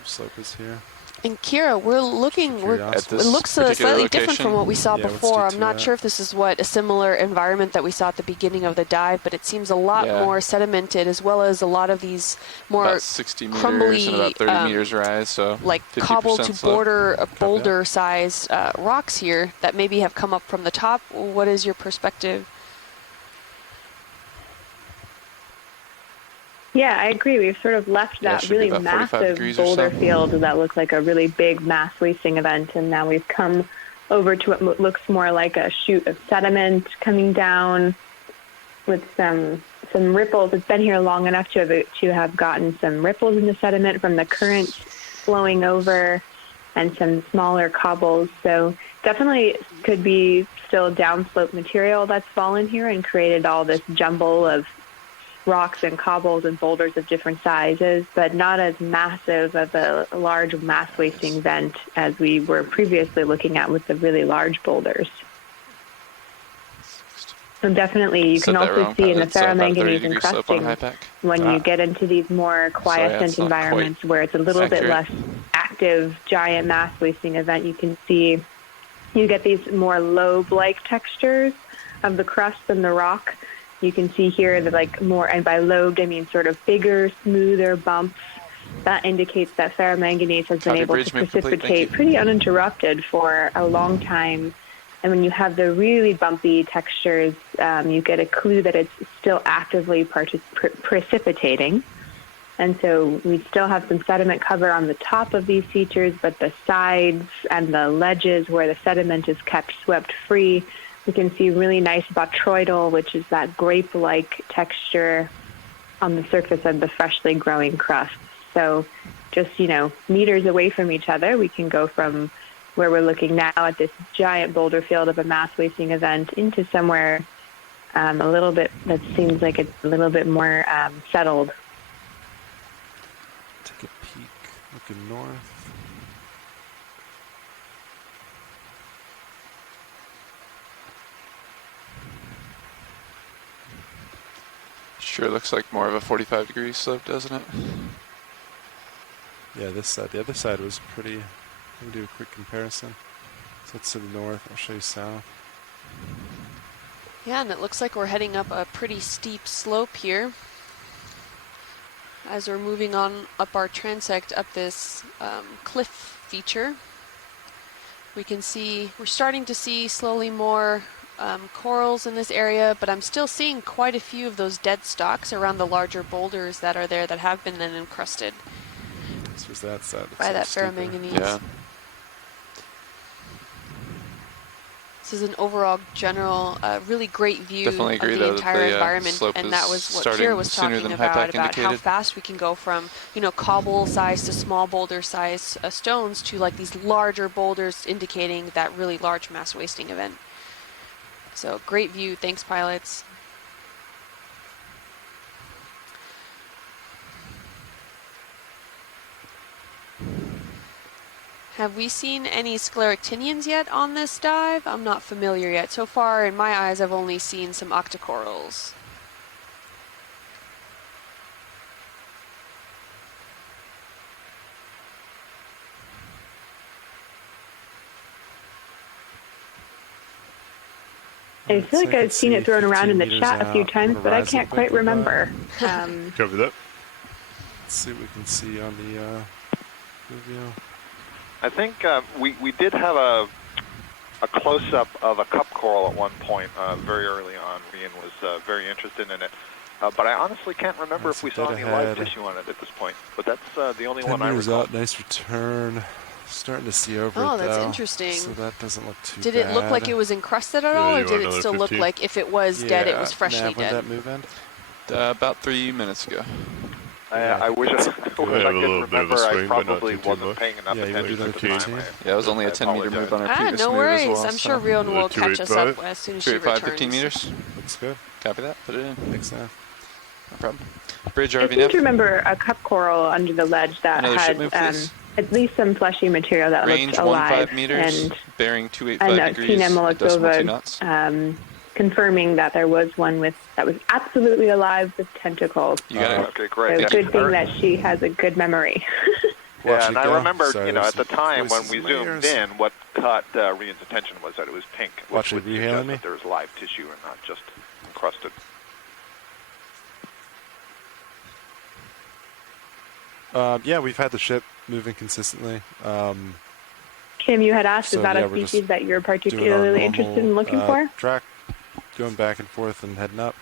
slope is here? And Kira, we're looking, it looks slightly different from what we saw before. I'm not sure if this is a similar environment that we saw at the beginning of the dive, but it seems a lot more sedimented, as well as a lot that more about 60 meters crumbly, and about 30 meters rise, so like cobble to boulder size rocks here that maybe have come up from the top. What is your perspective? Yeah, I agree. We've sort of left that really massive boulder field that looked like a really big mass wasting event, and now we've come over to what looks more like a chute of sediment coming down with some ripples. It's been here long enough to have gotten some ripples in the sediment from the current flowing over and some smaller cobbles. So definitely could be still downslope material that's fallen here and created all this jumble of rocks and cobbles and boulders of different sizes, but not as massive of a large mass wasting event as we were previously looking at with the really large boulders. And definitely you can also see in the ferromanganese encrusting when you get into these more quiescent environments where it's a little bit less active giant mass wasting event, you can see you get these more lobe-like textures of the crust and the rock. You can see here that and by lobed I mean sort of bigger, smoother bumps. That indicates that ferromanganese has been able to precipitate pretty uninterrupted for a long time. And when you have the really bumpy textures, you get a clue that it's still actively precipitating. And so we still have some sediment cover on the top of these features, but the sides and the ledges where the sediment is kept swept free, we can see really nice botryoidal, which is that grape-like texture on the surface of the freshly growing crust. So just, meters away from each other, we can go from where we're looking now at this giant boulder field of a mass wasting event into somewhere a little bit that seems like it's a little bit more settled. Take a peek, looking north. Sure looks like more of a 45-degree slope, doesn't it? Yeah, this side. The other side was pretty. Let me do a quick comparison. So that's to the north. I'll show you south. Yeah, and it looks like we're heading up a pretty steep slope here as we're moving on up our transect up this cliff feature. We can see, we're starting to see slowly more corals in this area, but I'm still seeing quite a few of those dead stalks around the larger boulders that are there that have been then encrusted by that ferromanganese. Yeah. This is an overall general, really great view of the entire environment, and that was what Kira was talking about how fast we can go from, cobble size to small boulder size stones to like these larger boulders, indicating that really large mass wasting event. So great view. Thanks, pilots. Have we seen any scleractinians yet on this dive? I'm not familiar yet. So far, in my eyes, I've only seen some octocorals. I feel like I've seen it thrown around in the chat a few times, but I can't quite remember. Cover that. Let's see what we can see on the video. I think we did have a close-up of a cup coral at one point very early on. Ian was very interested in it. But I honestly can't remember if we saw any live tissue on it at this point. But that's the only one I recall. Out, nice return. Starting to see over it, Oh, that's though. interesting. So that doesn't look too Did bad. it look like it was encrusted at all, or did it still look like if it was dead, it was freshly dead? When did that move end? About 3 minutes ago. I wish I could remember. I probably wasn't paying enough attention at the time. Yeah, it was only a 10-meter move on our previous no move worries. as well. I'm sure Rion will catch us up as soon as she returns. 15 meters. Looks good. Copy that. Put it in. Thanks, No problem. Bridge I seem RVNF. to remember a cup coral under the ledge that Another ship had move, please. at least some fleshy material that Range looked alive. 15 meters, And bearing I 285 know degrees, Tina and decimal 2 Molotova knots. confirming that there was one that was absolutely alive with tentacles. You got it. Okay, great. So good thing that she has a good memory. Yeah, and I go. remember, Sorry, at the time when voices we in my zoomed ears. in, what caught Rian's attention was that it was pink, Watch which it, would you suggest hailing me? that there was live tissue and not just encrusted. Yeah, we've had the ship moving consistently. Kim, you had asked, So, is that yeah, a we're just species that you're doing our particularly interested in normal, looking for? track, going back and forth and heading up.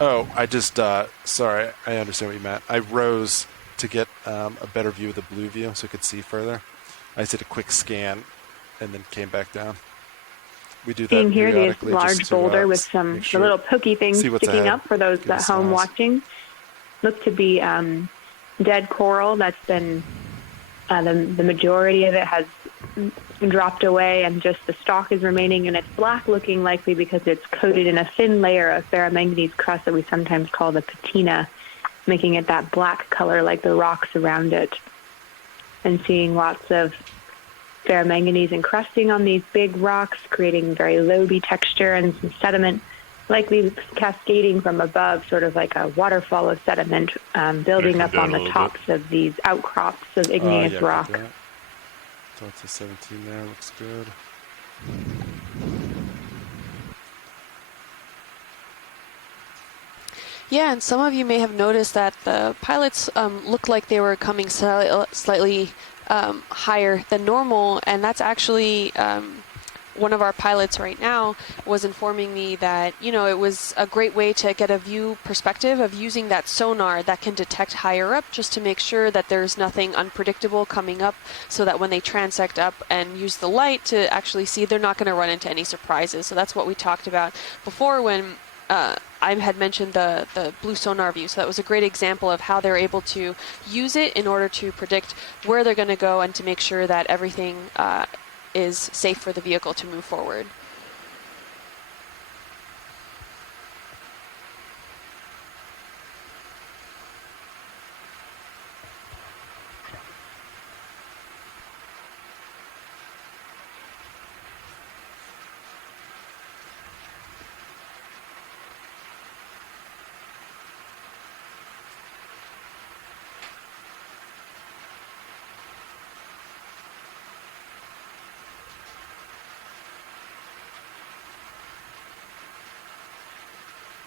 Oh, I just, sorry, I understand what you meant. I rose to get a better view of the blue view so I could see further. I just did a quick scan and then came back down. We do that Seeing here, this periodically large just to, boulder with some make the sure, little pokey things see what's sticking ahead, up for those give at us home size. watching. Look to be dead coral that's been, the majority of it has dropped away and just the stalk is remaining, and it's black looking, likely because it's coated in a thin layer of ferromanganese crust that we sometimes call the patina, making it that black color like the rocks around it. And seeing lots of ferromanganese encrusting on these big rocks, creating very loamy texture and some sediment, likely cascading from above, sort of like a waterfall of sediment, building up on the tops of these outcrops of igneous rock. Delta 17 there looks good. Yeah, and some of you may have noticed that the pilots looked like they were coming slightly higher than normal, and that's actually one of our pilots right now was informing me that, it was a great way to get a view perspective of using that sonar that can detect higher up, just to make sure that there's nothing unpredictable coming up, so that when they transect up and use the light to actually see, they're not going to run into any surprises. So that's what we talked about before when I had mentioned the blue sonar view. So that was a great example of how they're able to use it in order to predict where they're going to go and to make sure that everything is safe for the vehicle to move forward.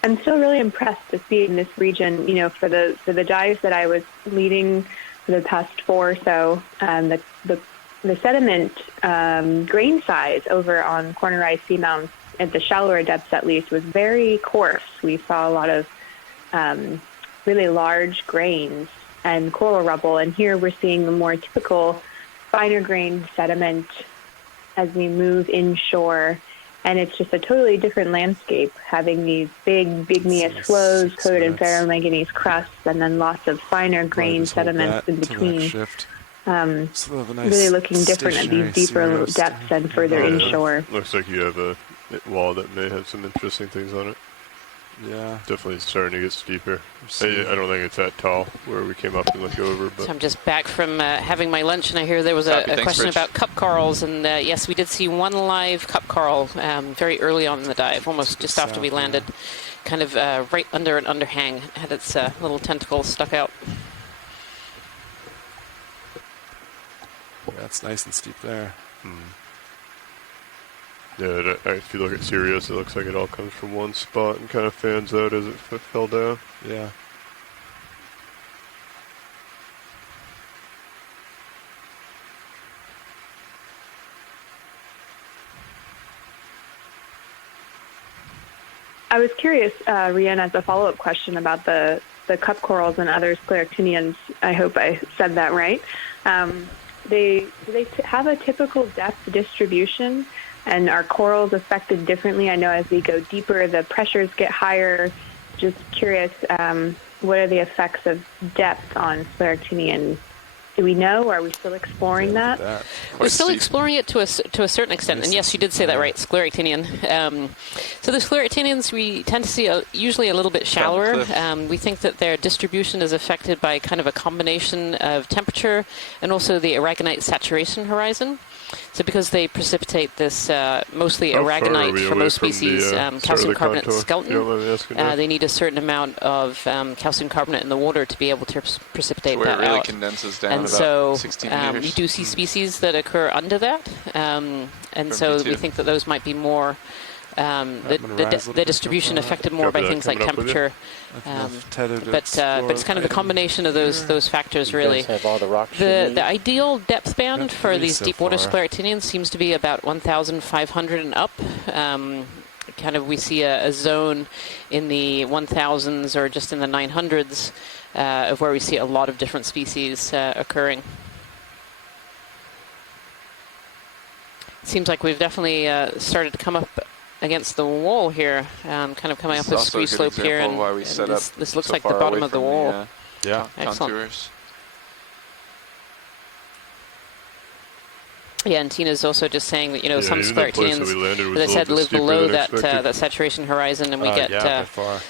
I'm still really impressed to see in this region, for the dives that I was leading for the past 4 or so, the sediment grain size over on corner ice seamounts at the shallower depths, at least, was very coarse. We saw a lot of really large grains and coral rubble, and here we're seeing the more typical finer grained sediment as we move inshore. And it's just a totally different landscape, having these big igneous flows coated in ferromanganese crusts, and then lots of finer grained sediments in between. Really looking different at these deeper depths and further inshore. Looks like you have a wall that may have some interesting things on it. Yeah. Definitely starting to get steeper. I don't think it's that tall where we came up and looked over. But So I'm just back from having my lunch, and I hear there was a question about cup corals, and yes, we did see one live cup coral very early on in the dive, almost just after we landed, kind of right under an underhang, had its little tentacles stuck out. Yeah, it's nice and steep there. Yeah, if you look at Sirius, it looks like it all comes from one spot and kind of fans out as it fell down. Yeah. I was curious, Rian, as a follow-up question about the cup corals and other scleractinians. I hope I said that right. Do they have a typical depth distribution, and are corals affected differently? I know as we go deeper, the pressures get higher. Just curious, what are the effects of depth on scleractinian Do we know? Are we still exploring that? We're still exploring it to a certain extent. And yes, you did say that right, scleractinian. So the scleractinians we tend to see usually a little bit shallower. We think that their distribution is affected by kind of a combination of temperature and also the aragonite saturation horizon. So because they precipitate this mostly aragonite for most species, calcium carbonate skeleton, they need a certain amount of calcium carbonate in the water to be able to precipitate that it really out. condenses down And about so 16 meters. you do see species that occur under that, and so we think that those might be more the distribution affected more by things like temperature. But it's kind of the combination of those factors, really. The ideal depth band for these deep water scleractinians seems to be about 1,500 and up. Kind of we see a zone in the 1,000s or just in the 900s of where we see a lot of different species occurring. It seems like we've definitely started to come up against the wall here, kind of coming up this squeeze slope here, and this looks like the bottom of the wall. Yeah, excellent. Contours. Yeah, and Tina's also just saying that, some scleractinians, as I said, live below that saturation horizon, and we get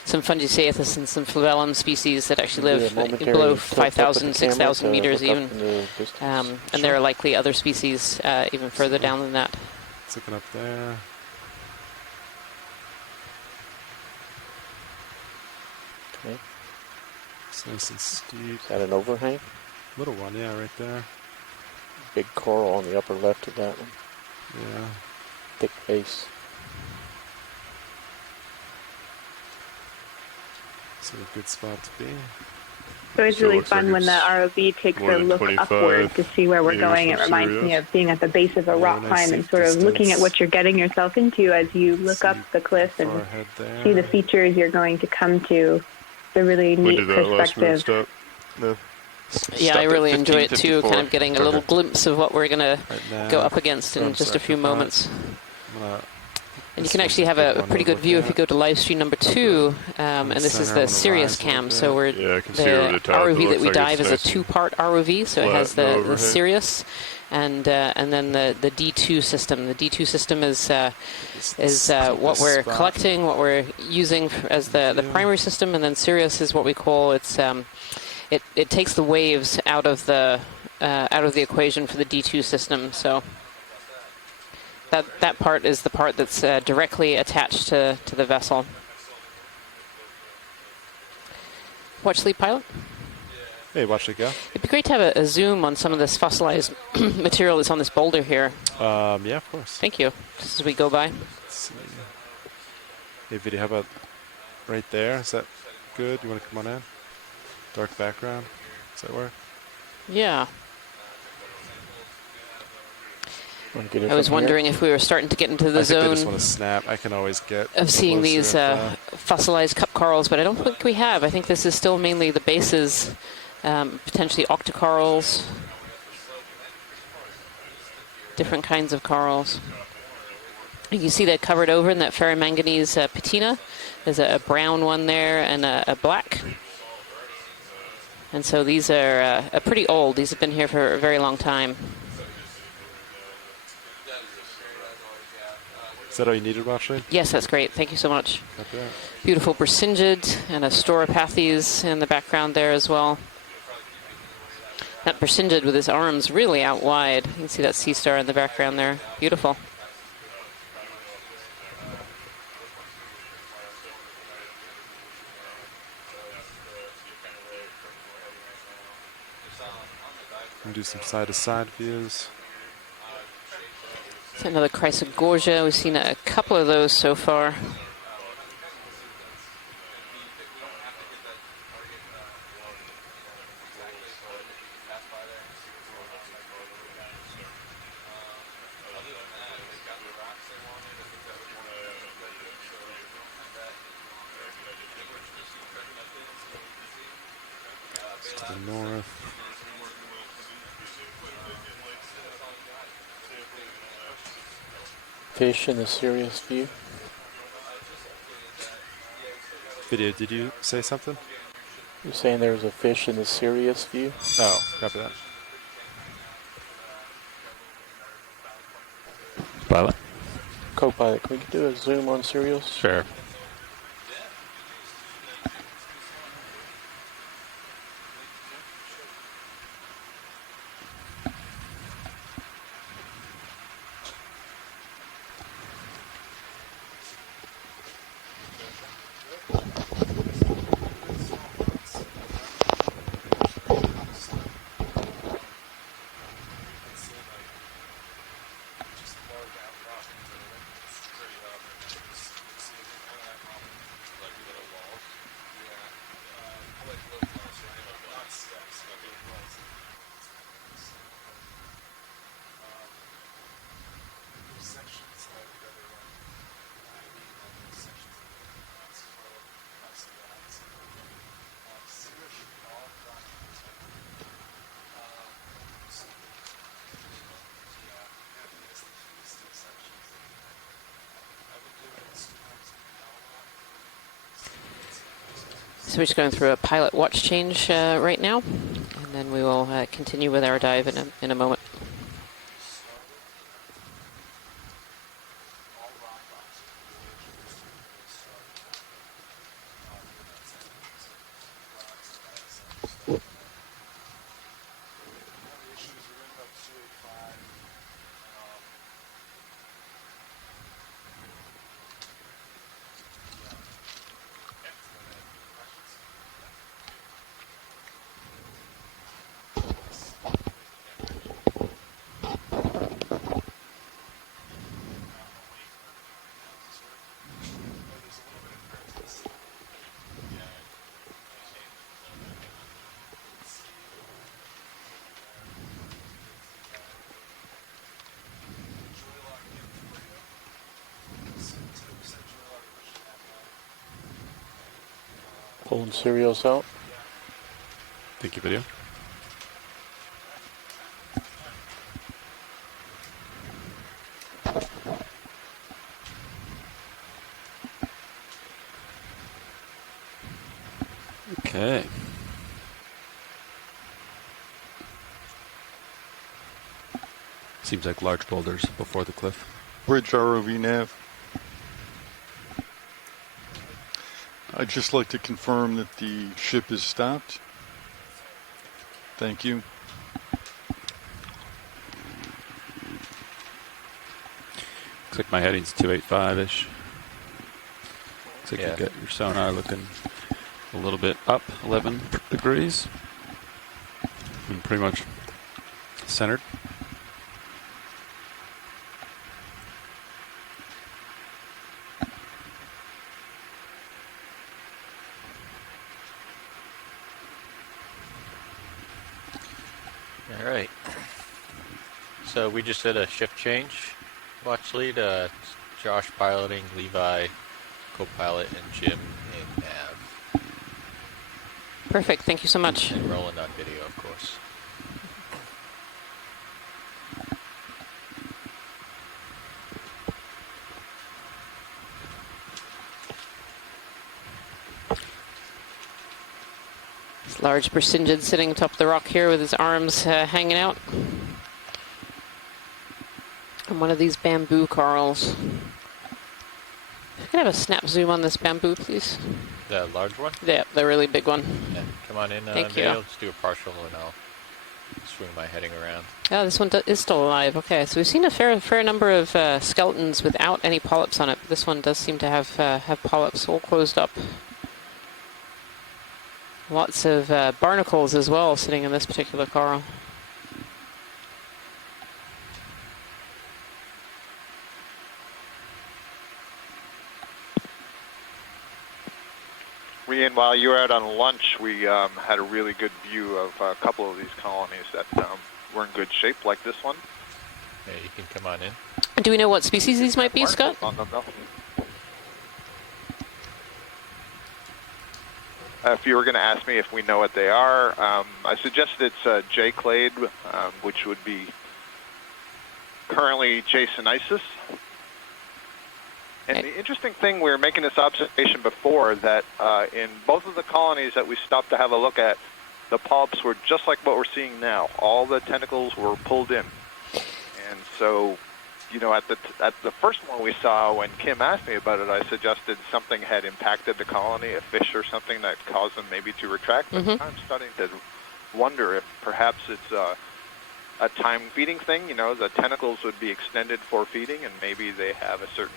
some Fungicaethus and some Flabellum species that actually live below 5,000, 6,000 meters even. And there are likely other species even further down than that. It's looking up there. Okay. It's nice and steep. Is that an overhang? Little one, yeah, right there. Big coral on the upper left of that one. Yeah. Thick base. It's a good spot to be. So it's really fun when the ROV takes a look upward to see where we're going. It reminds me of being at the base of a rock climb and sort of looking at what you're getting yourself into as you look up the cliff and see the features you're going to come to. It's a really neat perspective. Yeah, I really enjoy it too, kind of getting a little glimpse of what we're going to go up against in just a few moments. And you can actually have a pretty good view if you go to live stream number 2, and this is the Sirius cam. So the ROV that we dive is a 2-part ROV, so it has the Sirius and then the D2 system. The D2 system is what we're collecting, what we're using as the primary system, and then Sirius is what we call it takes the waves out of the equation for the D2 system. So that part is the part that's directly attached to the vessel. Watch Sleep Pilot. Hey, watch it go. It'd be great to have a zoom on some of this fossilized material that's on this boulder here. Yeah, of course. Thank you. Just as we go by. Let's see. Hey, video, how about right there? Is that good? You want to come on in? Dark background. Does that work? Yeah. I was wondering if we were starting to get into the zone. I just want to snap. I can always get of seeing these fossilized cup corals, but I don't think we have. I think this is still mainly the bases, potentially octocorals, different kinds of corals. You can see they're covered over in that ferromanganese patina. There's a brown one there and a black. And so these are pretty old. These have been here for a very long time. Is that all you needed, Watchley? Yes, that's great. Thank you so much. Beautiful Bersingid and a Storopathes in the background there as well. That Bersingid with his arms really out wide. You can see that sea star in the background there. Beautiful. And do some side-to-side views. It's another Chrysogorgia. We've seen a couple of those so far. To the north. Fish in the Sirius view. Video, did you say something? You're saying there's a fish in the Sirius view? Oh, copy that. Co-pilot, can we do a zoom on serials? Sure. So we're just going through a pilot watch change right now, and then we will continue with our dive in a moment. Pulling serials out. Thank you, video. Okay. Seems like large boulders before the cliff. Bridge ROV nav. I'd just like to confirm that the ship is stopped. Thank you. Looks like my heading's 285-ish. Looks like Yeah. you got your sonar looking a little bit up 11 degrees. And pretty much centered. All right. So we just did a shift change. Watch lead, Josh piloting, Levi co-pilot, and Jim in nav. Perfect. Thank you so much. And Roland on video, of course. This large Persimmon sitting atop the rock here with his arms hanging out. And one of these bamboo corals. If you could have a snap zoom on this bamboo, please. The large one? Yeah, the really big one. Yeah. Come on in Thank video. you. Let's do a partial and I'll swing my heading around. Oh, this one is still alive. Okay, so we've seen a fair number of skeletons without any polyps on it. But this one does seem to have polyps all closed up. Lots of barnacles as well sitting in this particular coral. Ian, while you were out on lunch, we had a really good view of a couple of these colonies that were in good shape, like this one. Yeah, you can come on in. Do we know what species these might be, Scott? On them, though. If you were going to ask me if we know what they are, I suggest it's J. clade, which would be currently Jasonisis. And the interesting thing, we were making this observation before, that in both of the colonies that we stopped to have a look at, the polyps were just like what we're seeing now. All the tentacles were pulled in. And so at the first one we saw, when Kim asked me about it, I suggested something had impacted the colony, a fish or something that caused them maybe to retract. But I'm starting to wonder if perhaps it's a time feeding thing. The tentacles would be extended for feeding, and maybe they have a certain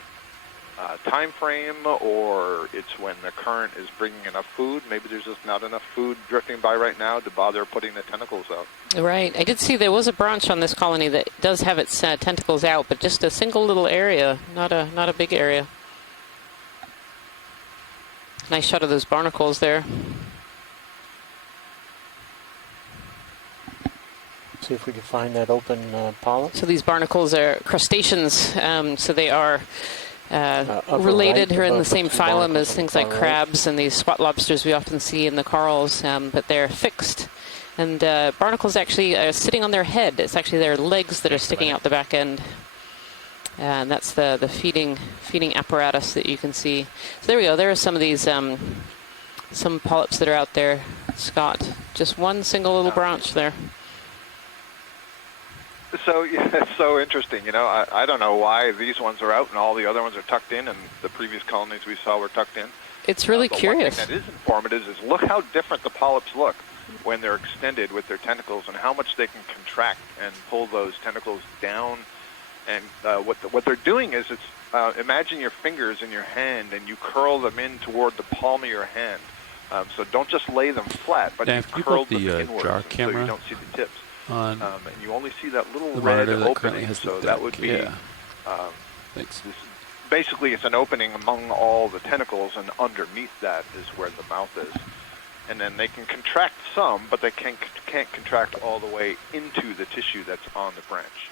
time frame, or it's when the current is bringing enough food. Maybe there's just not enough food drifting by right now to bother putting the tentacles out. Right. I did see there was a branch on this colony that does have its tentacles out, but just a single little area, not a big area. Nice shot of those barnacles there. See if we can find that open polyp. So these barnacles are crustaceans, so they are related or in the same phylum as things like crabs and these squat lobsters we often see in the corals, but they're fixed. And barnacles actually are sitting on their head. It's actually their legs that are sticking out the back end. And that's the feeding apparatus that you can see. So there we go. There are some of these, some polyps that are out there, Scott. Just one single little branch there. So it's so interesting. I don't know why these ones are out and all the other ones are tucked in, and the previous colonies we saw were tucked in. It's really curious. One thing that is informative is look how different the polyps look when they're extended with their tentacles, and how much they can contract and pull those tentacles down. And what they're doing is imagine your fingers in your hand, and you curl them in toward the palm of your hand. So don't just lay them flat, but you curl them inwards, jar so camera you don't see the tips. And you only see that little red opening, so that would be, Thanks. Basically it's an opening among all the tentacles, and underneath that is where the mouth is. And then they can contract some, but they can't contract all the way into the tissue that's on the branch.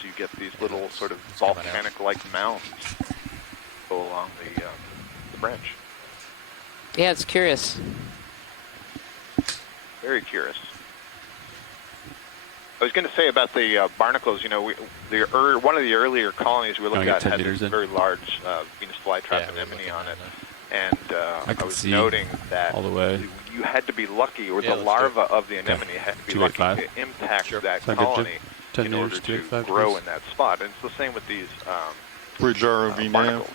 So you get these little sort of volcanic-like mounds go along the branch. Yeah, it's curious. Very curious. I was going to say about the barnacles. One of the earlier colonies we looked at had this very large Venus flytrap anemone on it, and I was noting that all the way. You had to be lucky, or the larva of the anemone had to be lucky to impact that colony in order to grow in that spot. And it's the same with these barnacles.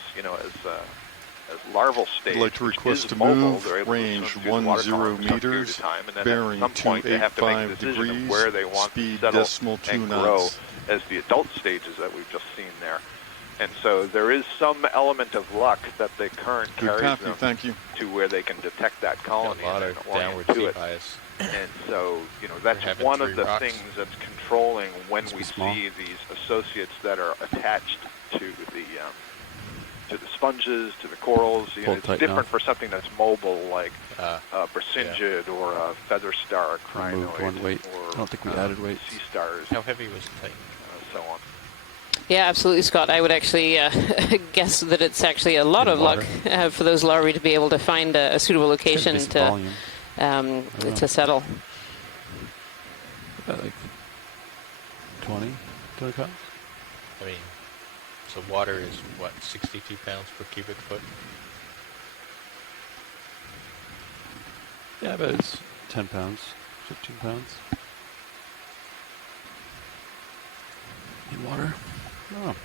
As larval stage, I'd like to request to move range 10 meters, bearing 285 degrees, where they want speed to settle decimal 2 and grow knots. as the adult stages that we've just seen there. And so there is some element of luck that the current carries them to where they can detect that colony and orient to it. Bias. And so, that's one of the things that's controlling when we see these associates that are attached to the sponges, to the corals. It's different for something that's mobile, like Brasingid or a feather star crinoid, or I don't think we added weight. Sea stars. How heavy was the thing? So on. Yeah, absolutely, Scott. I would actually guess that it's actually a lot of luck for those larvae to be able to find a suitable location to settle. Like 20 pounds? I mean, so water is, 62 pounds per cubic foot? Yeah, but it's 10 pounds, 15 pounds. In water? Oh.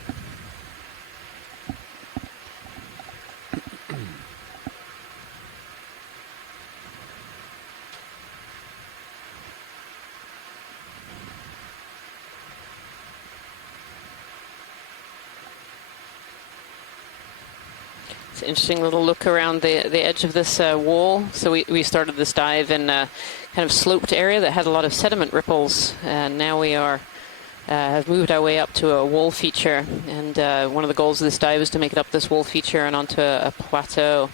It's an interesting little look around the edge of this wall. So we started this dive in a kind of sloped area that had a lot of sediment ripples, and now we have moved our way up to a wall feature. And one of the goals of this dive is to make it up this wall feature and onto a plateau,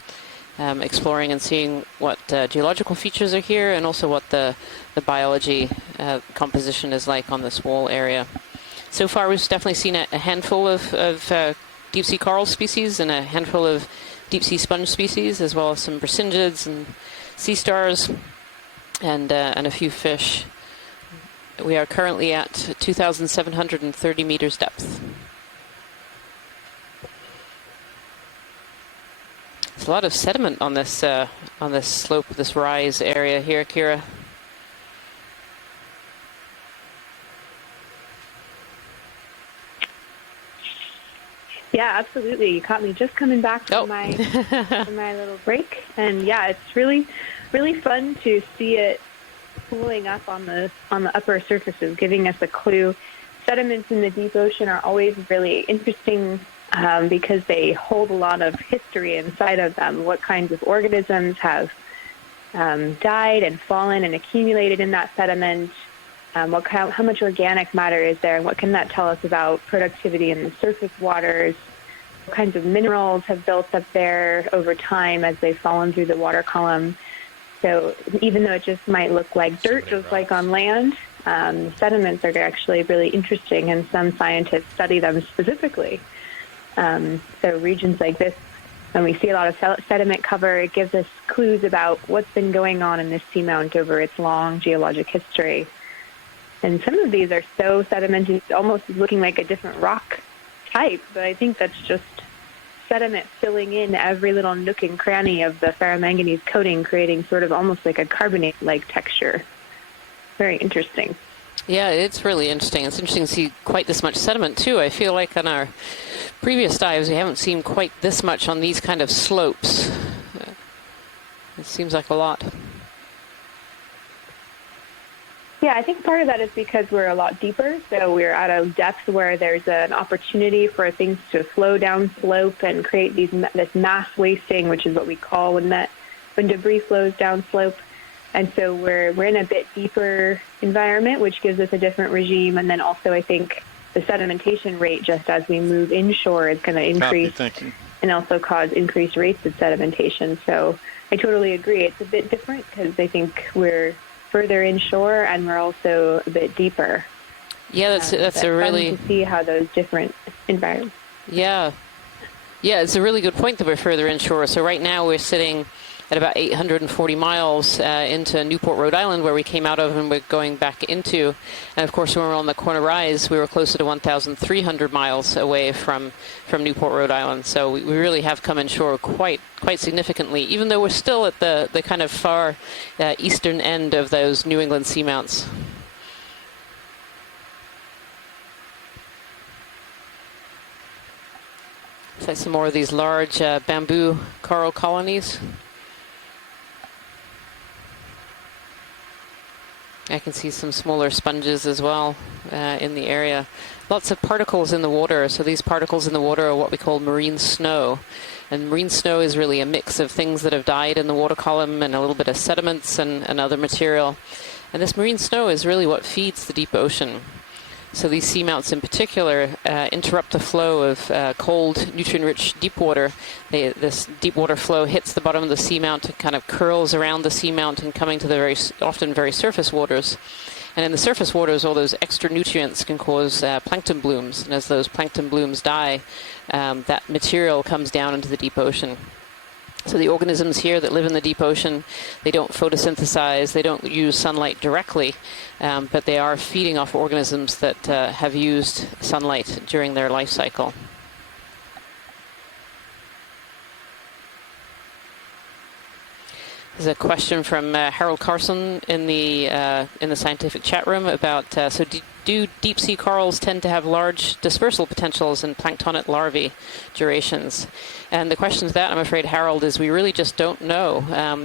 exploring and seeing what geological features are here, and also what the biology composition is like on this wall area. So far, we've definitely seen a handful of deep-sea coral species and a handful of deep-sea sponge species, as well as some Brasingids and sea stars and a few fish. We are currently at 2,730 meters depth. There's a lot of sediment on this slope, this rise area here, Kira. Yeah, absolutely. You caught me just coming back from my from my little break, and yeah, it's really, really fun to see it pooling up on the upper surfaces, giving us a clue. Sediments in the deep ocean are always really interesting because they hold a lot of history inside of them. What kinds of organisms have died and fallen and accumulated in that sediment? How much organic matter is there, and what can that tell us about productivity in the surface waters? What kinds of minerals have built up there over time as they've fallen through the water column? So even though it just might look like dirt, just like on land, sediments are actually really interesting, and some scientists study them specifically. So regions like this, when we see a lot of sediment cover, it gives us clues about what's been going on in this seamount over its long geologic history. And some of these are so sedimented, almost looking like a different rock type, but I think that's just sediment filling in every little nook and cranny of the ferromanganese coating, creating sort of almost like a carbonate-like texture. Very interesting. Yeah, it's really interesting. It's interesting to see quite this much sediment, too. I feel like on our previous dives, we haven't seen quite this much on these kind of slopes. It seems like a lot. Yeah, I think part of that is because we're a lot deeper, so we're at a depth where there's an opportunity for things to flow down slope and create this mass wasting, which is what we call when debris flows down slope. And so we're in a bit deeper environment, which gives us a different regime. And then also, I think the sedimentation rate, just as we move inshore, is going to increase and also cause increased rates of sedimentation. So I totally agree. It's a bit different because I think we're further inshore and we're also a bit deeper. Yeah, that's a really fun to see how those different environments. Yeah, it's a really good point that we're further inshore. So right now we're sitting at about 840 miles into Newport, Rhode Island, where we came out of and we're going back into. And of course, when we were on the Corner Rise, we were closer to 1,300 miles away from Newport, Rhode Island. So we really have come inshore quite significantly, even though we're still at the kind of far eastern end of those New England seamounts. So some more of these large bamboo coral colonies. I can see some smaller sponges as well in the area. Lots of particles in the water. So these particles in the water are what we call marine snow. And marine snow is really a mix of things that have died in the water column and a little bit of sediments and other material. And this marine snow is really what feeds the deep ocean. So these seamounts in particular interrupt the flow of cold, nutrient-rich deep water. This deep water flow hits the bottom of the seamount and kind of curls around the seamount and coming to the often very surface waters. And in the surface waters, all those extra nutrients can cause plankton blooms. And as those plankton blooms die, that material comes down into the deep ocean. So the organisms here that live in the deep ocean, they don't photosynthesize, they don't use sunlight directly, but they are feeding off organisms that have used sunlight during their life cycle. There's a question from Harold Carson in the scientific chat room about so do deep sea corals tend to have large dispersal potentials in planktonic larvae durations? And the question to that, I'm afraid, Harold, is we really just don't know.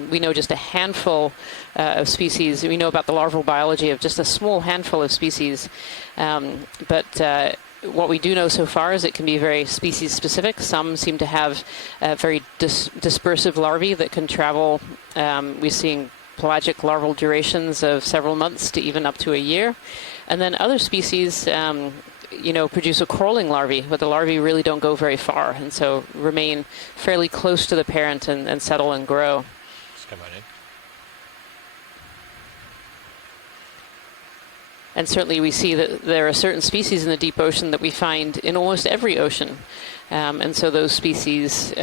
We know just a handful of species. We know about the larval biology of just a small handful of species, but what we do know so far is it can be very species specific. Some seem to have very dispersive larvae that can travel. We're seeing pelagic larval durations of several months to even up to a year. And then other species, produce a crawling larvae, but the larvae really don't go very far and so remain fairly close to the parent and settle and grow. Just come on in. And certainly we see that there are certain species in the deep ocean that we find in almost every ocean. And so those species,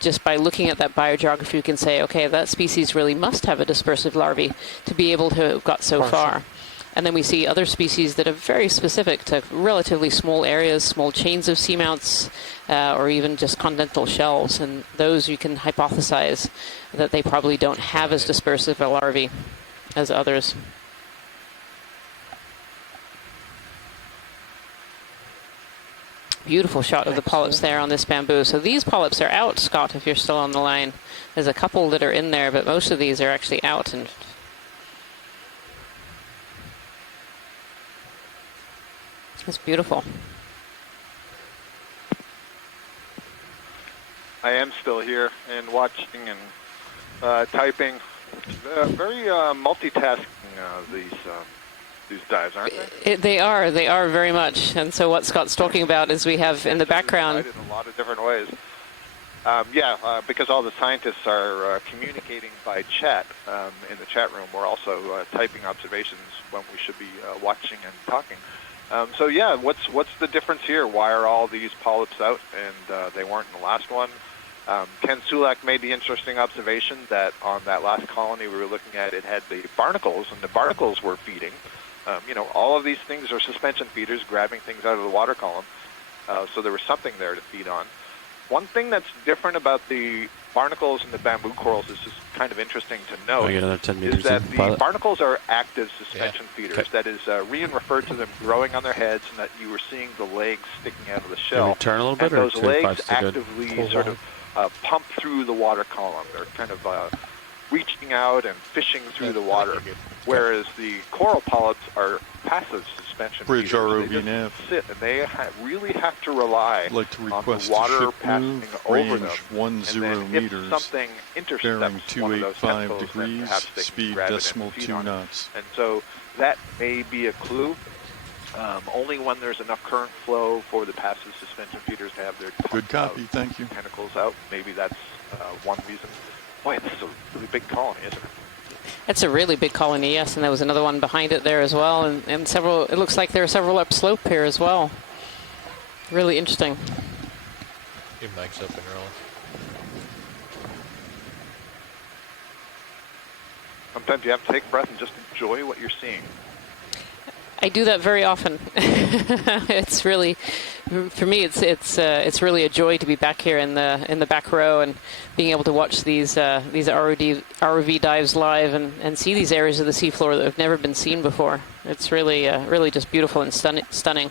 just by looking at that biogeography, we can say, okay, that species really must have a dispersive larvae to be able to have got so far. And then we see other species that are very specific to relatively small areas, small chains of seamounts, or even just continental shelves. And those you can hypothesize that they probably don't have as dispersive a larvae as others. Beautiful shot of the polyps there on this bamboo. So these polyps are out, Scott, if you're still on the line. There's a couple that are in there, but most of these are actually out. And it's beautiful. I am still here and watching and typing. Very multitasking, these dives, aren't they? They are very much. And so what Scott's talking about is we have in the background. In a lot of different ways. Because all the scientists are communicating by chat in the chat room. We're also typing observations when we should be watching and talking. What's the difference here? Why are all these polyps out and they weren't in the last one? Ken Sulak made the interesting observation that on that last colony we were looking at, it had the barnacles, and the barnacles were feeding. All of these things are suspension feeders, grabbing things out of the water column. So there was something there to feed on. One thing that's different about the barnacles and the bamboo corals is just kind of interesting to note is that the barnacles are active suspension feeders. Okay. That is, Rian referred to them growing on their heads, and that you were seeing the legs sticking out of the shell. Turn a little bit, and those legs actively sort of pump through the water column. They're kind of reaching out and fishing through the water, whereas the coral polyps are passive suspension Bridge feeders. ROV They nav. just sit, and they really have to rely I'd like to on request the water ship passing move, over range them. 10 and then meters, if something intercepts bearing one of those 285 tentacles, then degrees, perhaps they can speed grab it and decimal feed 2 on it. knots. And so that may be a clue. Only when there's enough current flow for the passive suspension feeders to have their good copy, thank you. Tentacles out. Maybe that's one reason. Boy, this is a really big colony, isn't it? It's a really big colony, yes, and there was another one behind it there as well, and several. It looks like there are several upslope here as well. Really interesting. Your mic's up and rolling. Sometimes you have to take a breath and just enjoy what you're seeing. I do that very often. It's really, for me, it's really a joy to be back here in the back row and being able to watch these ROV dives live and see these areas of the seafloor that have never been seen before. It's really really just beautiful and stunning.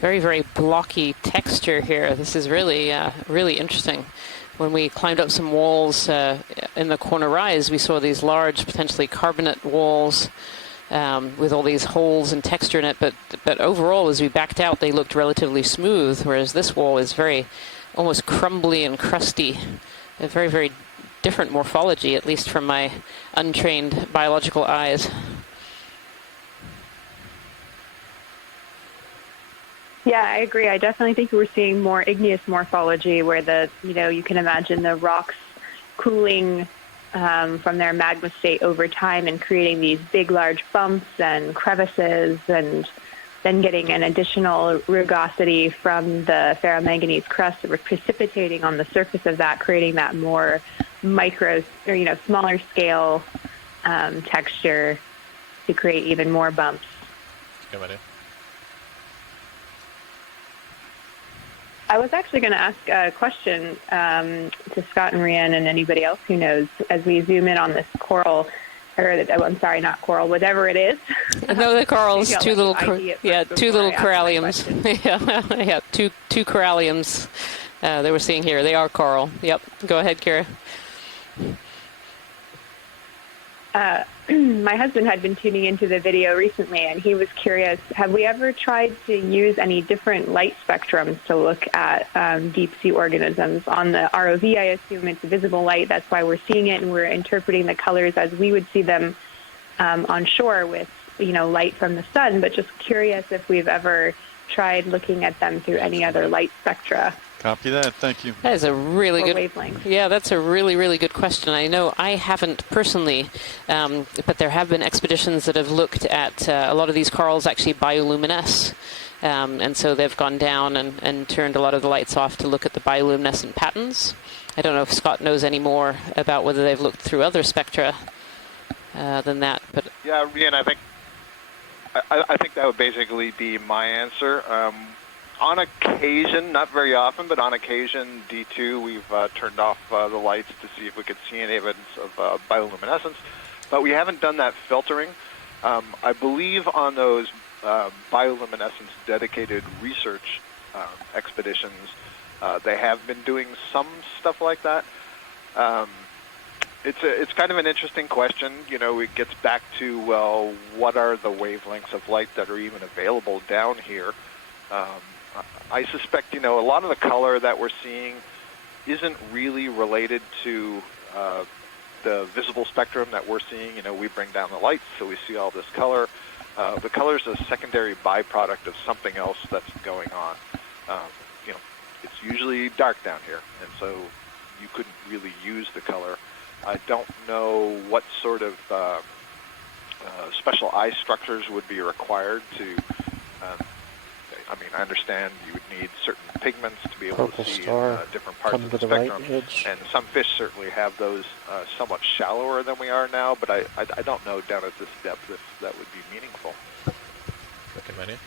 Very, very blocky texture here. This is really, really interesting. When we climbed up some walls in the corner rise, we saw these large, potentially carbonate walls with all these holes and texture in it. But overall, as we backed out, they looked relatively smooth, whereas this wall is very, almost crumbly and crusty. A very, very different morphology, at least from my untrained biological eyes. Yeah, I agree. I definitely think we're seeing more igneous morphology where you can imagine the rocks cooling from their magma state over time and creating these big, large bumps and crevices, and then getting an additional rugosity from the ferromanganese crust that we're precipitating on the surface of that, creating that more micro, or smaller scale texture to create even more bumps. Good idea. I was actually going to ask a question to Scott and Rian and anybody else who knows as we zoom in on this coral, I'm sorry, not coral, whatever it is. No, the corals, two little coralliums. two coralliums that we're seeing here. They are coral. Yep. Go ahead, Kira. My husband had been tuning into the video recently, and he was curious, have we ever tried to use any different light spectrums to look at deep-sea organisms? On the ROV, I assume it's visible light. That's why we're seeing it, and we're interpreting the colors as we would see them on shore with, light from the sun. But just curious if we've ever tried looking at them through any other light spectra. Copy that. Thank you. That is a really good wavelength. Yeah, that's a really, really good question. I know I haven't personally, but there have been expeditions that have looked at a lot of these corals actually bioluminesce. And so they've gone down and turned a lot of the lights off to look at the bioluminescent patterns. I don't know if Scott knows any more about whether they've looked through other spectra than that. But yeah, Rian, I think that would basically be my answer. On occasion, not very often, but on occasion, D2, we've turned off the lights to see if we could see any evidence of bioluminescence, but we haven't done that filtering. I believe on those bioluminescence dedicated research expeditions, they have been doing some stuff like that. It's kind of an interesting question. You know, it gets back to, well, what are the wavelengths of light that are even available down here? I suspect, you know, a lot of the color that we're seeing isn't really related to the visible spectrum that we're seeing. You know, we bring down the lights, so we see all this color. The color is a secondary byproduct of something else that's going on. You know, it's usually dark down here, and so you couldn't really use the color. I don't know what sort of special eye structures would be required to. I mean, I understand you would need certain pigments to be able to see different parts of the spectrum, and some fish certainly have those somewhat shallower than we are now, but I don't know down at this depth if that would be meaningful. Recommended.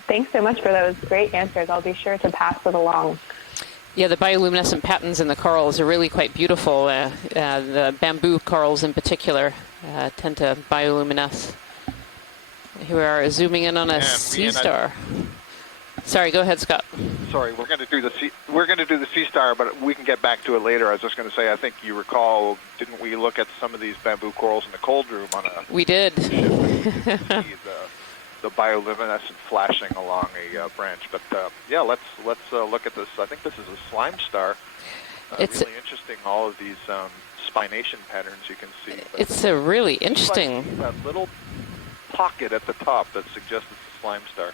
Thanks so much for those great answers. I'll be sure to pass it along. Yeah, the bioluminescent patterns in the corals are really quite beautiful. The bamboo corals in particular tend to bioluminesce. Here we are zooming in on a sea star. Sorry, go ahead, Scott. Sorry, we're going to do the sea star, but we can get back to it later. I was just going to say, I think you recall, didn't we look at some of these bamboo corals in the cold room on a? We did. The bioluminescent flashing along a branch, but yeah, let's look at this. I think this is a slime star. It's really interesting. All of these spination patterns you can see. But it's a really interesting. Like that little pocket at the top that suggests it's a slime star.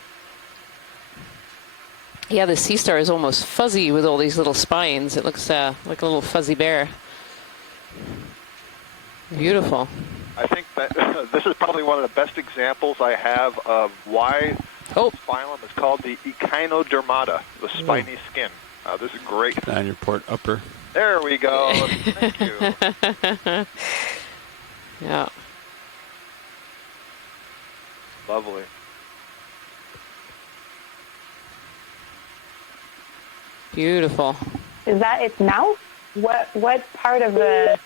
Yeah, the sea star is almost fuzzy with all these little spines. It looks like a little fuzzy bear. Beautiful. I think that this is probably one of the best examples I have of why this phylum is called the Echinodermata, the spiny skin. This is great. Down your port upper. There we go. Thank you. Yeah. Lovely. Beautiful. Is that its mouth? What part of the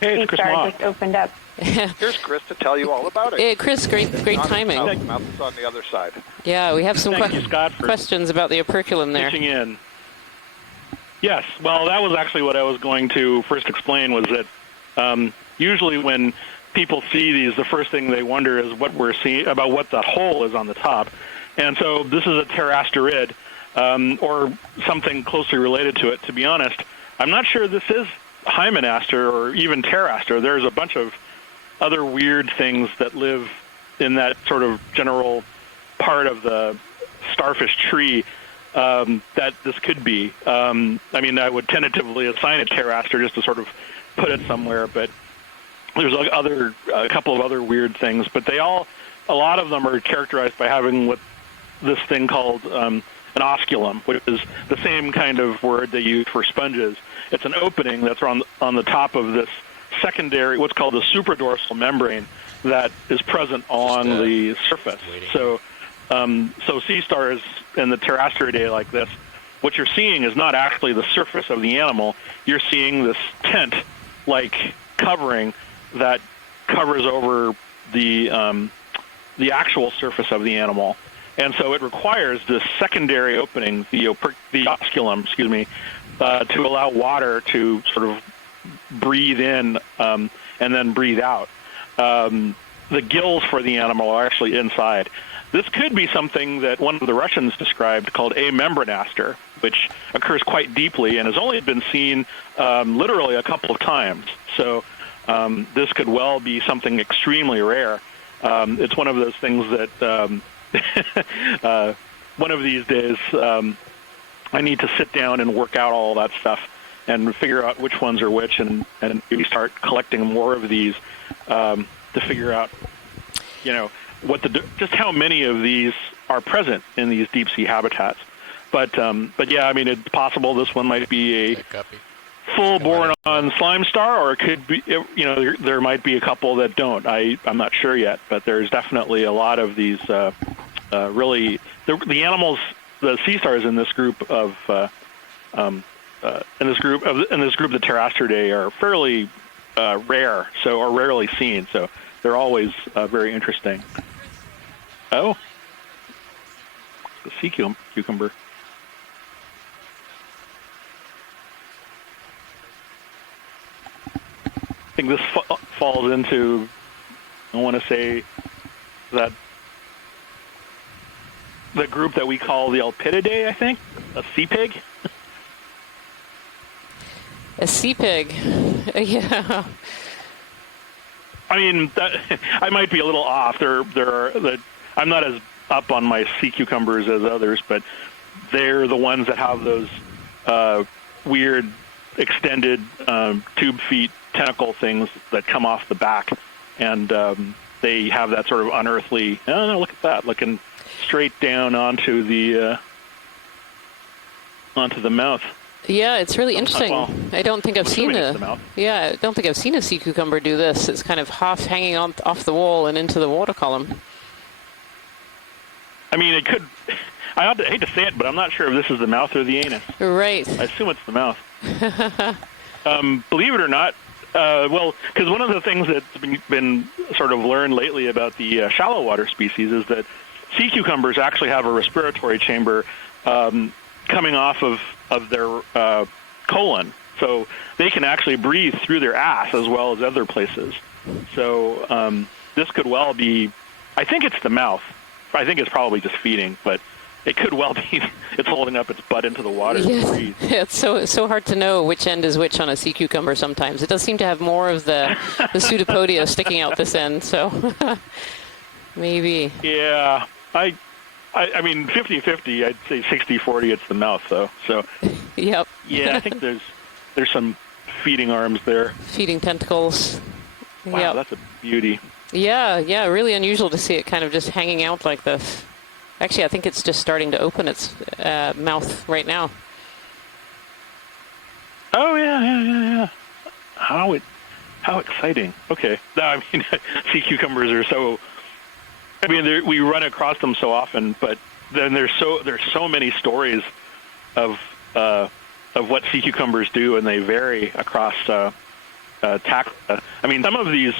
sea star just opened up? Here's Chris to tell you all about it. Yeah, Chris, great timing. The mouth is on the other side. Yeah, we have some questions about the operculum there. Pitching in. Yes, well, that was actually what I was going to first explain, was that usually when people see these, the first thing they wonder is what we're seeing about what that hole is on the top. And so this is a pterasterid, or something closely related to it. To be honest, I'm not sure this is Hymenaster or even pteraster. There's a bunch of other weird things that live in that sort of general part of the starfish tree that this could be. I mean, I would tentatively assign it pteraster just to sort of put it somewhere, but there's a couple of other weird things. But a lot of them are characterized by having what this thing called an osculum, which is the same kind of word they use for sponges. It's an opening that's on the top of this secondary, what's called the supradorsal membrane, that is present on the surface. So sea stars and the pterasteridae like this, what you're seeing is not actually the surface of the animal. You're seeing this tent-like covering that covers over the actual surface of the animal. And so it requires this secondary opening, the osculum, to allow water to sort of breathe in and then breathe out. The gills for the animal are actually inside. This could be something that one of the Russians described called a membranaster, which occurs quite deeply and has only been seen literally a couple of times. So this could well be something extremely rare. It's one of those things that one of these days I need to sit down and work out all that stuff and figure out which ones are which, and maybe start collecting more of these to figure out, just how many of these are present in these deep sea habitats. But yeah, I mean, it's possible this one might be a full boron slime star, or it could be, there might be a couple that don't. I'm not sure yet, but there's definitely a lot of these really the animals, the sea stars in this group of the Pterasteridae are fairly rare, or rarely seen. So they're always very interesting. Oh, the sea cucumber. I think this falls into, I want to say, that the group that we call the Elpididae, I think, a sea pig. A sea pig, yeah. I mean, I might be a little off. I'm not as up on my sea cucumbers as others, but they're the ones that have those weird extended tube feet tentacle things that come off the back, and they have that sort of unearthly. Oh no! Look at that, looking straight down onto the mouth. Yeah, it's really interesting. Well, I don't think I've seen a sea cucumber do this. It's kind of half hanging off the wall and into the water column. I mean, it could. I hate to say it, but I'm not sure if this is the mouth or the anus. Right. I assume it's the mouth. Believe it or not, because one of the things that's been sort of learned lately about the shallow water species is that sea cucumbers actually have a respiratory chamber coming off of their colon, so they can actually breathe through their ass as well as other places. So this could well be. I think it's the mouth. I think it's probably just feeding, but it could well be it's holding up its butt into the water to breathe. It's so hard to know which end is which on a sea cucumber sometimes. It does seem to have more of the pseudopodia sticking out this end, so maybe. Yeah, I mean 50-50. I'd say 60-40 it's the mouth, though. So yep. Yeah, I think there's some feeding arms there. Feeding tentacles. Wow, yep. That's a beauty. Yeah, really unusual to see it kind of just hanging out like this. Actually, I think it's just starting to open its mouth right now. Oh, yeah. How exciting. Okay. No, I mean, sea cucumbers are so... I mean, we run across them so often, but then there's so many stories of what sea cucumbers do, and they vary across I mean, some of these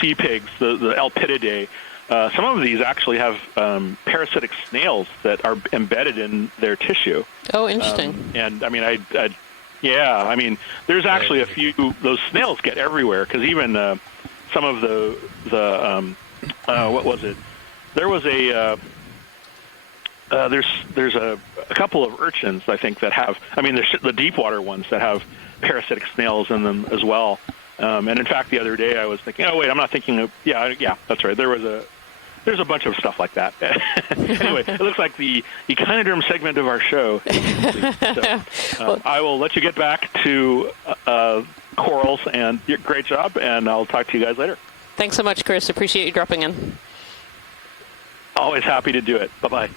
sea pigs, the Elpididae, some of these actually have parasitic snails that are embedded in their tissue. Oh, interesting. And I mean, I mean, there's actually a few. Those snails get everywhere because even some of the what was it? There was there's a couple of urchins I think that have. I mean, there's the deep water ones that have parasitic snails in them as well. And in fact, the other day I was thinking, oh wait, I'm not thinking of. Yeah, that's right. There's a bunch of stuff like that. Anyway, it looks like the echinoderm segment of our show. So, I will let you get back to corals, and great job, and I'll talk to you guys later. Thanks so much, Chris. Appreciate you dropping in. Always happy to do it. Bye-bye.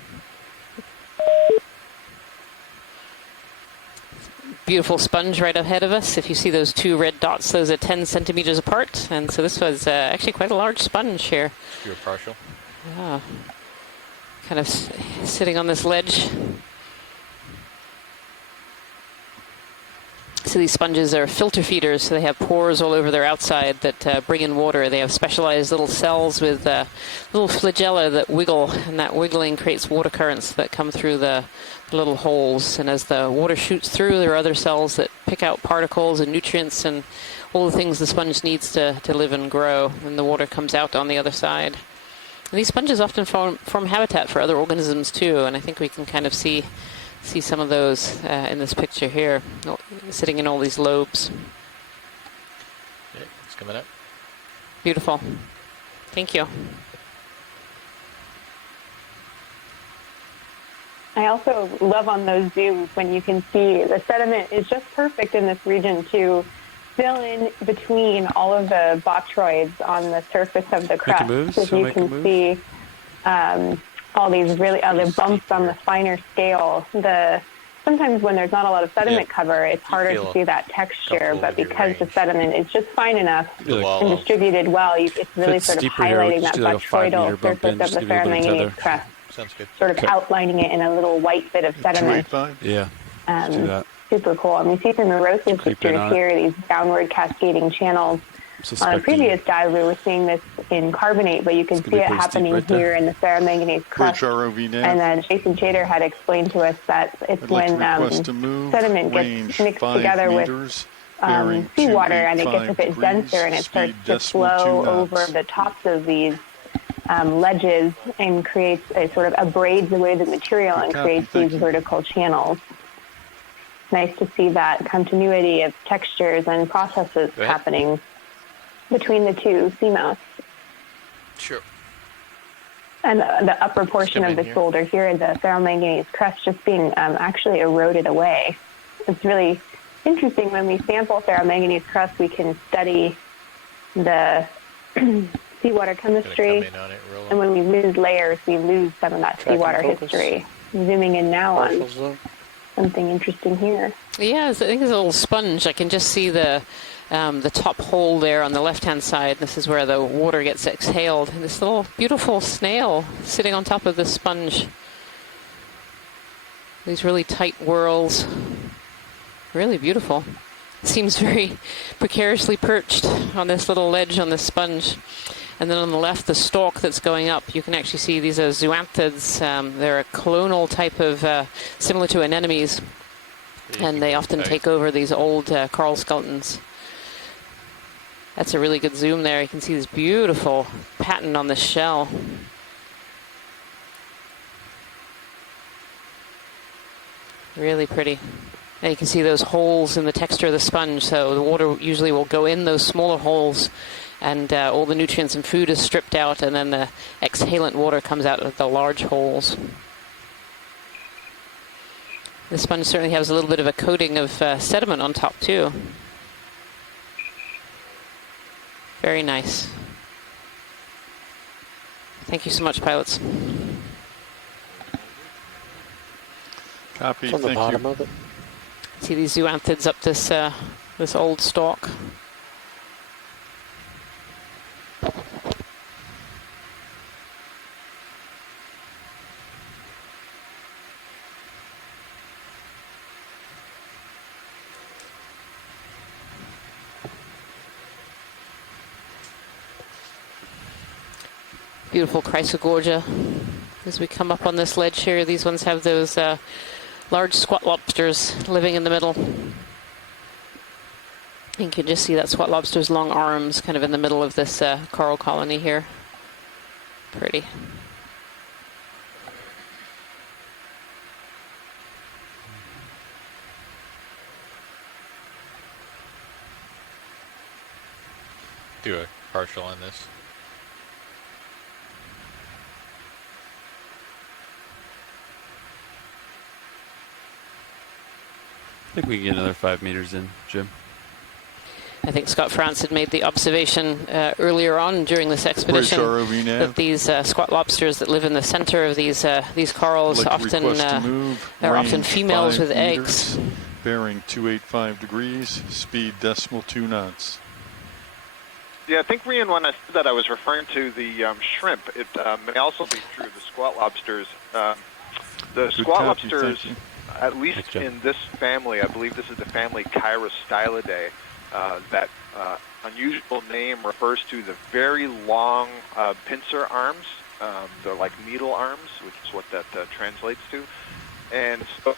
Beautiful sponge right ahead of us. If you see those two red dots, those are 10 centimeters apart. And so this was actually quite a large sponge here. You're partial. Yeah. Kind of sitting on this ledge. So these sponges are filter feeders, so they have pores all over their outside that bring in water. They have specialized little cells with little flagella that wiggle, and that wiggling creates water currents that come through the little holes. And as the water shoots through, there are other cells that pick out particles and nutrients and all the things the sponge needs to live and grow, and the water comes out on the other side. And these sponges often form habitat for other organisms too, and I think we can kind of see some of those in this picture here, sitting in all these lobes. Okay, it's coming up. Beautiful. Thank you. I also love on those zooms when you can see the sediment is just perfect in this region to fill in between all of the botroids on the surface of the crust. So you can see all these really the bumps on the finer scale, the sometimes when there's not a lot of sediment cover, it's harder to see that texture, but because the sediment is just fine enough and distributed well, it's really sort of highlighting that botryoidal surface of the ferromanganese crust, sort of outlining it in a little white bit of sediment. Yeah, let's do that. Super cool. And we see some erosive features here, these downward cascading channels. On a previous dive, we were seeing this in carbonate, but you can see it happening here in the ferromanganese crust. And Jason Chater had explained to us that it's when sediment gets mixed together with seawater, and it gets a bit denser, and it starts to flow over the tops of these ledges and creates a sort of abrades away the material and creates these vertical channels. Nice to see that continuity of textures and processes happening between the two seamounts. Sure. And the upper portion of this boulder here, the ferromanganese crust, just being actually eroded away. It's really interesting. When we sample ferromanganese crust, we can study the seawater chemistry, and when we lose layers, we lose some of that seawater history. Zooming in now on something interesting here. Yeah, I think it's a little sponge. I can just see the top hole there on the left-hand side. This is where the water gets exhaled. And this little beautiful snail sitting on top of the sponge. These really tight whorls. Really beautiful. Seems very precariously perched on this little ledge on this sponge. And then on the left, the stalk that's going up, you can actually see these are zoanthids. They're a clonal type of, similar to anemones. And they often take over these old coral skeletons. That's a really good zoom there. You can see this beautiful pattern on the shell. Really pretty. And you can see those holes in the texture of the sponge. So the water usually will go in those smaller holes, and all the nutrients and food is stripped out, and then the exhalant water comes out of the large holes. The sponge certainly has a little bit of a coating of sediment on top too. Very nice. Thank you so much, pilots. Copy. It's on the bottom of it. See these zoanthids up this this old stalk. Beautiful chrysogorgia. As we come up on this ledge here, these ones have those large squat lobsters living in the middle. You can just see that squat lobster's long arms kind of in the middle of this coral colony here. Pretty. Do a partial on this. I think we can get another 5 meters in, Jim. I think Scott France had made the observation earlier on during this expedition that these squat lobsters that live in the center of these corals often are often females with eggs. Bearing 285 degrees, speed 0.2 knots. Yeah, I think Rian, when I said that, I was referring to the shrimp. It may also be true of the squat lobsters. The squat lobsters, at least in this family, I believe this is the family Chirostylidae. That unusual name refers to the very long pincer arms. They're like needle arms, which is what that translates to. And so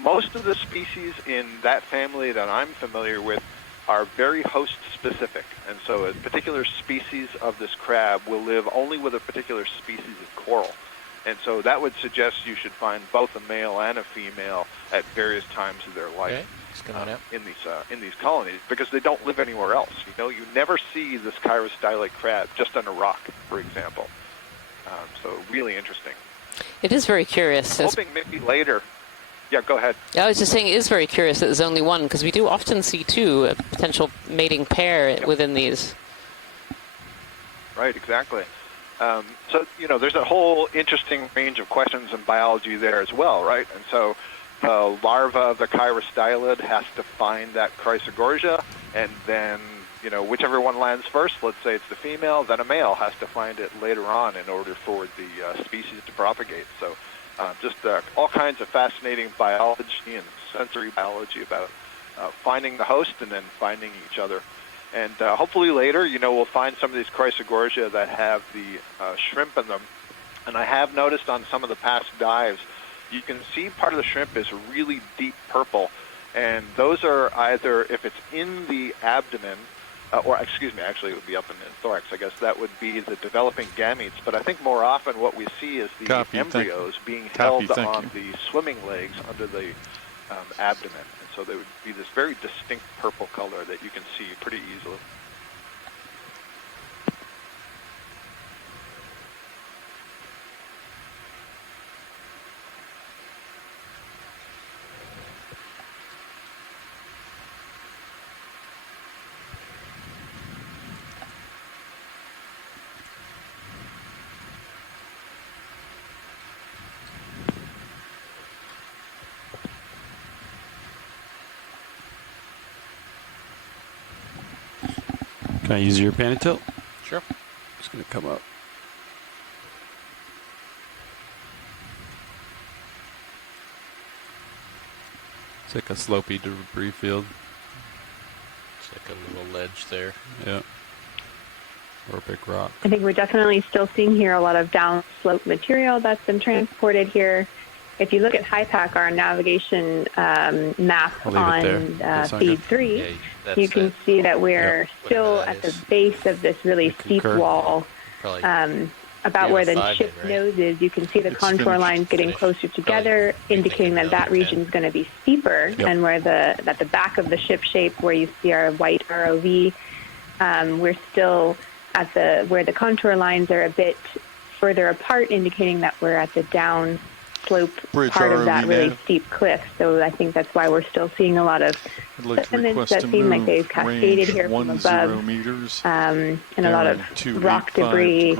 most of the species in that family that I'm familiar with are very host specific. And so a particular species of this crab will live only with a particular species of coral. And so that would suggest you should find both a male and a female at various times of their life in these colonies, because they don't live anywhere else. You know, you never see this Chirostylidae crab just on a rock, for example. So really interesting. It is very curious. I'm hoping maybe later. Yeah, go ahead. I was just saying it is very curious that there's only one, because we do often see two, a potential mating pair within these. Right, exactly. So, you know, there's a whole interesting range of questions in biology there as well, right? And so the larva of the chirostylid has to find that chrysogorgia, and then, whichever one lands first, let's say it's the female, then a male has to find it later on in order for the species to propagate. So just all kinds of fascinating biology and sensory biology about finding the host and then finding each other. And hopefully later, we'll find some of these chrysogorgia that have the shrimp in them. And I have noticed on some of the past dives, you can see part of the shrimp is really deep purple. And those are either, if it's in the abdomen, actually it would be up in the thorax, I guess that would be the developing gametes. But I think more often what we see is the embryos being held on the swimming legs under the abdomen. And so they would be this very distinct purple color that you can see pretty easily. Can I use your European tilt? Sure. Just going to come up. It's like a slopey debris field. It's like a little ledge there. Yeah. Or a big rock. I think we're definitely still seeing here a lot of downslope material that's been transported here. If you look at HIPAC, our navigation map on feed 3, you can see that we're still at the base of this really steep wall. About where the ship nose is, you can see the contour lines getting closer together, indicating that that region is going to be steeper. And where at the back of the ship shape, where you see our white ROV, we're still at where the contour lines are a bit further apart, indicating that we're at the down slope part of that really steep cliff. So I think that's why we're still seeing a lot of sediments that seem like they've cascaded here from above, and a lot of rock debris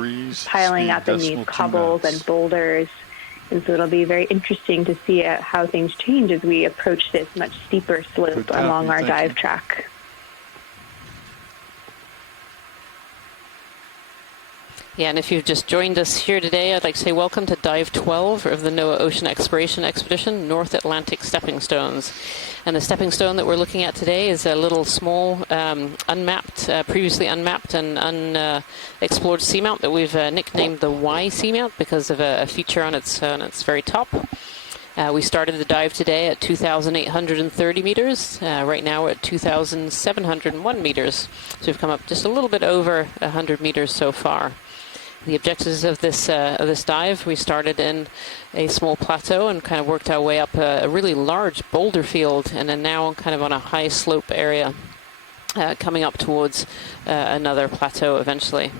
piling up in these cobbles and boulders. And so it'll be very interesting to see how things change as we approach this much steeper slope along our dive track. Yeah, and if you've just joined us here today, I'd like to say welcome to Dive 12 of the NOAA Ocean Exploration Expedition, North Atlantic Stepping Stones. And the stepping stone that we're looking at today is a little small, previously unmapped and unexplored seamount that we've nicknamed the Y seamount because of a feature on its very top. We started the dive today at 2,830 meters. Right now we're at 2,701 meters. So we've come up just a little bit over 100 meters so far. The objectives of this dive, we started in a small plateau and kind of worked our way up a really large boulder field, and then now kind of on a high slope area, coming up towards another plateau eventually.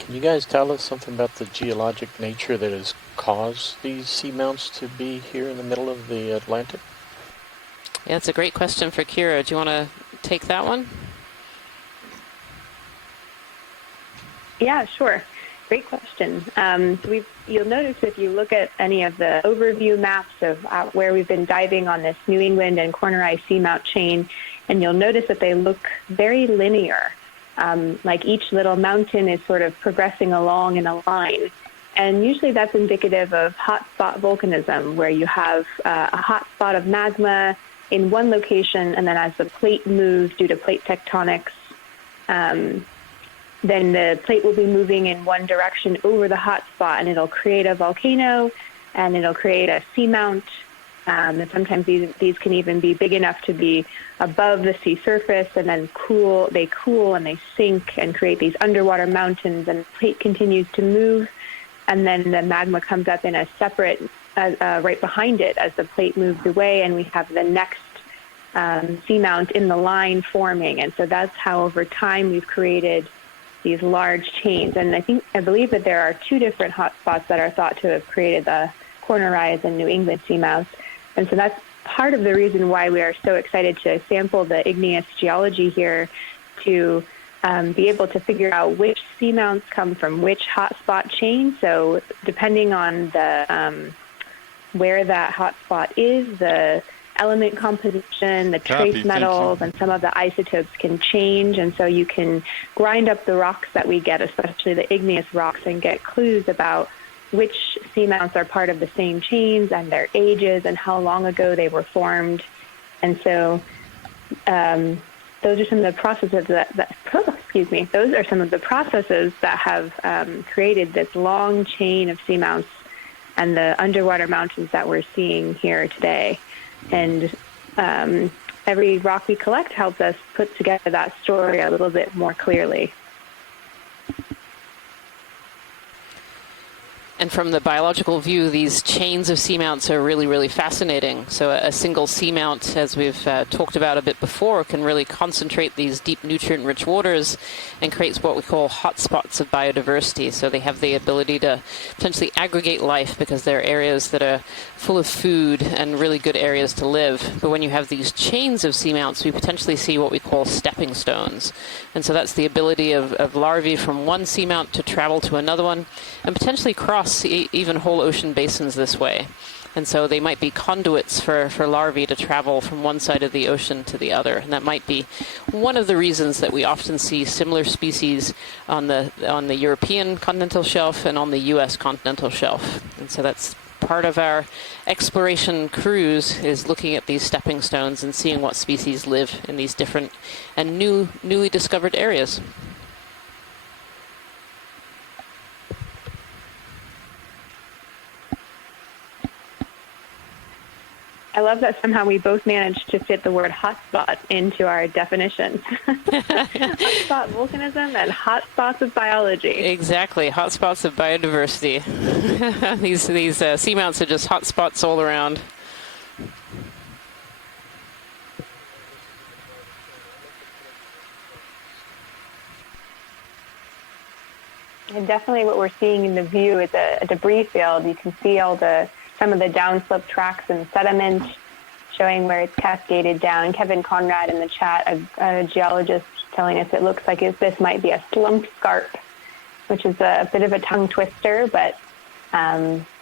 Can you guys tell us something about the geologic nature that has caused these seamounts to be here in the middle of the Atlantic? Yeah, it's a great question for Kira. Do you want to take that one? Yeah, sure. Great question. You'll notice if you look at any of the overview maps of where we've been diving on this New England and Corner Eye Seamount chain, and you'll notice that they look very linear, like each little mountain is sort of progressing along in a line. And usually that's indicative of hotspot volcanism, where you have a hotspot of magma in one location, and then as the plate moves due to plate tectonics, then the plate will be moving in one direction over the hot spot, and it'll create a volcano, and it'll create a seamount. And sometimes these can even be big enough to be above the sea surface, and then they cool and they sink and create these underwater mountains, and the plate continues to move, and then the magma comes up in a separate, right behind it as the plate moves away, and we have the next seamount in the line forming. And so that's how over time we've created these large chains. And I believe that there are two different hotspots that are thought to have created the Corner Rise and New England seamounts. And so that's part of the reason why we are so excited to sample the igneous geology here, to be able to figure out which seamounts come from which hotspot chain. So depending on where that hotspot is, the element composition, the trace metals, and some of the isotopes can change. And so you can grind up the rocks that we get, especially the igneous rocks, and get clues about which seamounts are part of the same chains and their ages and how long ago they were formed. And so those are some of the processes those are some of the processes that have created this long chain of seamounts and the underwater mountains that we're seeing here today. And every rock we collect helps us put together that story a little bit more clearly. And from the biological view, these chains of seamounts are really, really fascinating. So a single seamount, as we've talked about a bit before, can really concentrate these deep nutrient-rich waters and creates what we call hotspots of biodiversity. So they have the ability to potentially aggregate life because they're areas that are full of food and really good areas to live. But when you have these chains of seamounts, we potentially see what we call stepping stones. And so that's the ability of larvae from one seamount to travel to another one and potentially cross even whole ocean basins this way. And so they might be conduits for larvae to travel from one side of the ocean to the other. And that might be one of the reasons that we often see similar species on the European continental shelf and on the US continental shelf. And so that's part of our exploration cruise, is looking at these stepping stones and seeing what species live in these different and newly discovered areas. I love that somehow we both managed to fit the word hotspot into our definitions. Hotspot volcanism and hotspots of biology. Exactly, hotspots of biodiversity. These seamounts are just hotspots all around. And definitely what we're seeing in the view is a debris field. You can see some of the downslope tracks and sediment showing where it's cascaded down. Kevin Conrad in the chat, a geologist, telling us it looks like this might be a slump scarp, which is a bit of a tongue twister, but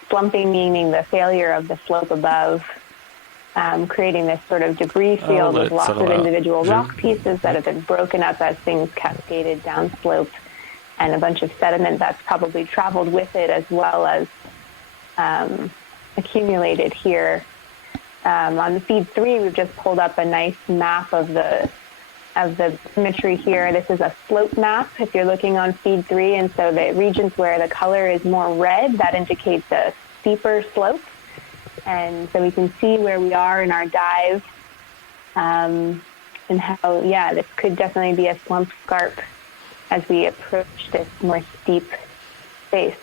slumping meaning the failure of the slope above, creating this sort of debris field with lots of individual rock pieces that have been broken up as things cascaded downslope, and a bunch of sediment that's probably traveled with it as well as accumulated here. On feed 3, we've just pulled up a nice map of the symmetry here. This is a slope map if you're looking on feed 3, and so the regions where the color is more red, that indicates a steeper slope. And so we can see where we are in our dive, and how, this could definitely be a slump scarp as we approach this more steep face.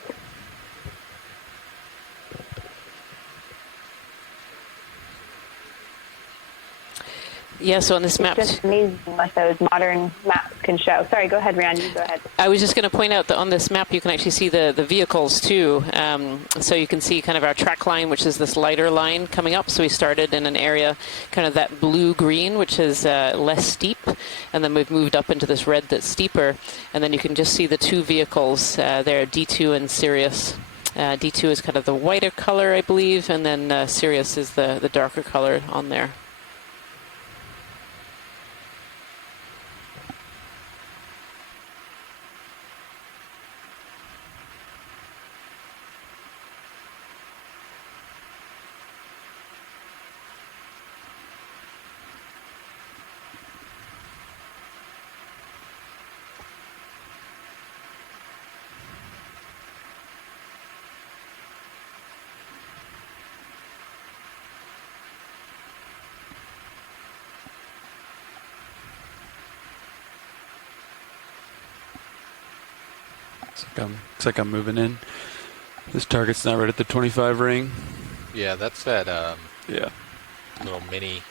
Yeah, so on this map... It's just amazing what those modern maps can show. Sorry, go ahead, Rand, you go ahead. I was just going to point out that on this map you can actually see the vehicles too. So you can see kind of our track line, which is this lighter line coming up. So we started in an area, kind of that blue-green, which is less steep, and then we've moved up into this red that's steeper. And then you can just see the two vehicles there, D2 and Sirius. D2 is kind of the whiter color, I believe, and then Sirius is the darker color on there. Looks like I'm moving in. This target's not right at the 25 ring. Yeah, that's that little mini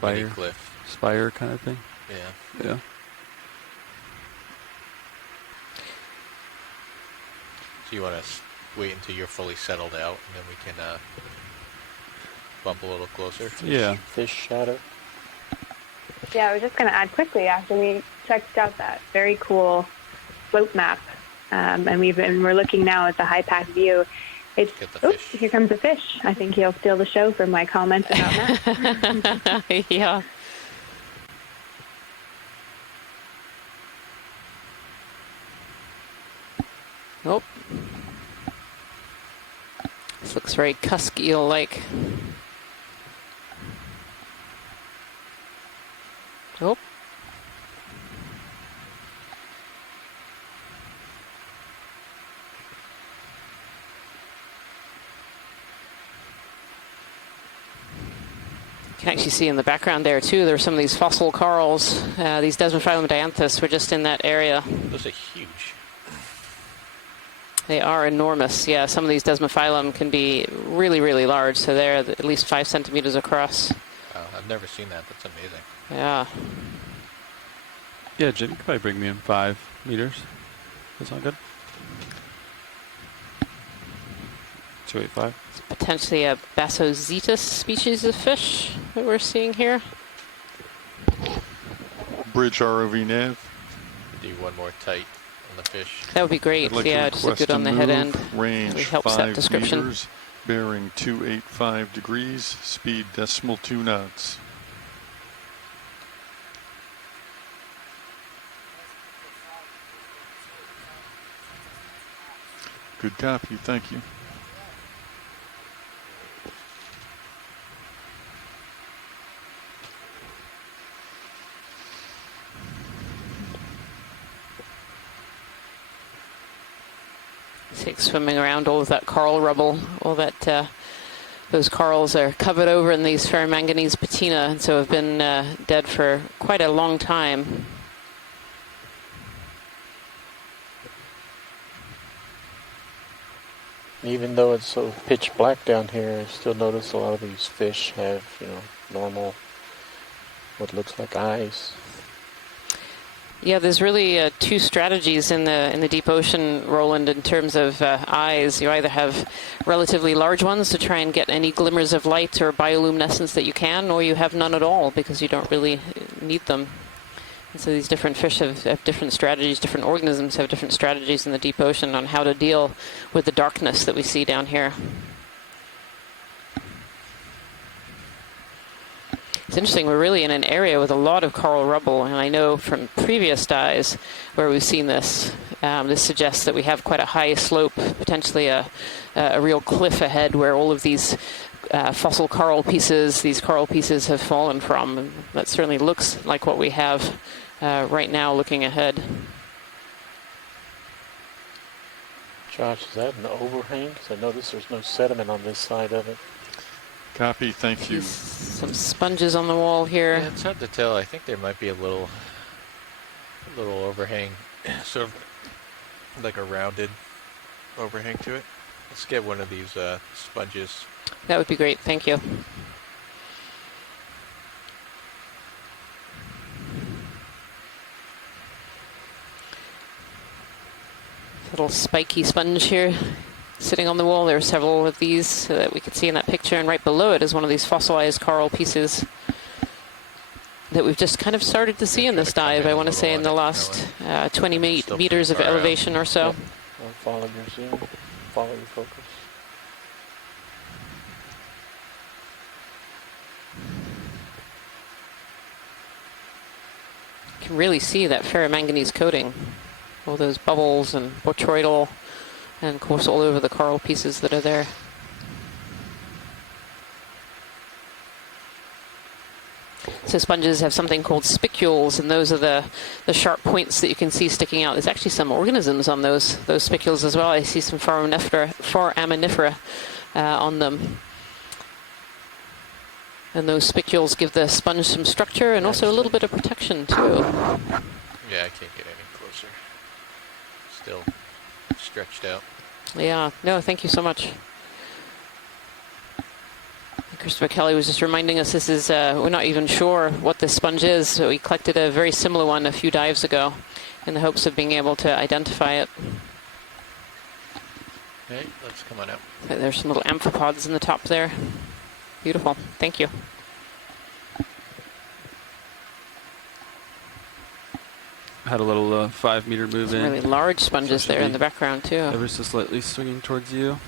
cliff. Spire kind of thing. Yeah. So you want to wait until you're fully settled out, and then we can bump a little closer? Yeah. Fish shadow. Yeah, I was just going to add quickly, after we checked out that very cool slope map, and we're looking now at the high pack view. It's, Get the fish. Here comes a fish. I think he'll steal the show from my comment about that. Yeah. Oh. This looks very cusk eel-like. Oh. You can actually see in the background there too, there are some of these fossil corals. These Desmophyllum dianthus were just in that area. Those are huge. They are enormous. Yeah, some of these Desmophyllum can be really, really large. So they're at least 5 centimeters across. Wow, I've never seen that. That's amazing. Yeah. Yeah, Jim, you could probably bring me in 5 meters. That sound good? 285. It's potentially a Bassozetus species of fish that we're seeing here. Bridge ROV nav. Do one more tight on the fish. That would be great. I'd like Yeah, to just a request good on the head end. Range Really helps 5 that description. meters, bearing 285 degrees, speed decimal 2 knots. Good copy, thank you. Take swimming around all of that coral rubble, all that those corals are covered over in these ferromanganese patina, and so have been dead for quite a long time. Even though it's so pitch black down here, I still notice a lot of these fish have, normal, what looks like eyes. Yeah, there's really 2 strategies in the deep ocean, Roland, in terms of eyes. You either have relatively large ones to try and get any glimmers of light or bioluminescence that you can, or you have none at all because you don't really need them. And so these different fish have different strategies, different organisms have different strategies in the deep ocean on how to deal with the darkness that we see down here. It's interesting, we're really in an area with a lot of coral rubble, and I know from previous dives where we've seen this, this suggests that we have quite a high slope, potentially a real cliff ahead where all of these fossil coral pieces, these coral pieces have fallen from. And that certainly looks like what we have right now looking ahead. Josh, is that an overhang? Because I notice there's no sediment on this side of it. Copy, thank you. Some sponges on the wall here. Yeah, it's hard to tell. I think there might be a little overhang, sort of like a rounded overhang to it. Let's get one of these sponges. That would be great, thank you. Little spiky sponge here sitting on the wall. There are several of these that we could see in that picture, and right below it is one of these fossilized coral pieces that we've just kind of started to see in this dive, I want to say in the last 20 meters of elevation or so. I'll follow your zoom, follow your focus. You can really see that ferromanganese coating, all those bubbles and botryoidal, and of course all over the coral pieces that are there. So sponges have something called spicules, and those are the sharp points that you can see sticking out. There's actually some organisms on those spicules as well. I see some foraminifera on them. And those spicules give the sponge some structure and also a little bit of protection too. Yeah, I can't get any closer. Still stretched out. Yeah, no, thank you so much. Christopher Kelly was just reminding us this is, we're not even sure what this sponge is, so we collected a very similar one a few dives ago in the hopes of being able to identify it. Okay, let's come on out. There's some little amphipods in the top there. Beautiful, thank you. Had a little 5 meter move Some in. really large sponges there in the background too. Ever so slightly swinging towards you.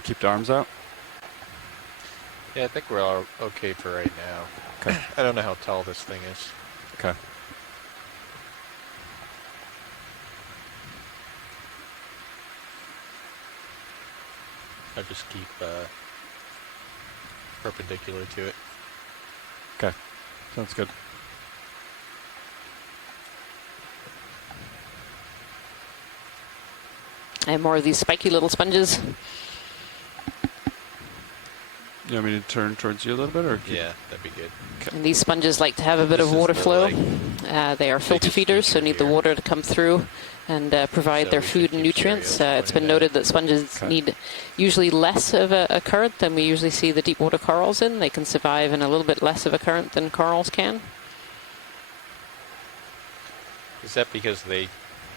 Keep the arms out? Yeah, I think we're all okay for right now. Okay. I don't know how tall this thing is. Okay. I'll just keep perpendicular to it. Okay. Sounds good. And more of these spiky little sponges. You want me to turn towards you a little bit, or yeah, that'd be good. Okay. And these sponges like to have a bit of water flow. They are filter feeders, so need the water to come through and provide their food and nutrients. It's been noted that sponges need usually less of a current than we usually see the deep water corals in. They can survive in a little bit less of a current than corals can. Is that because they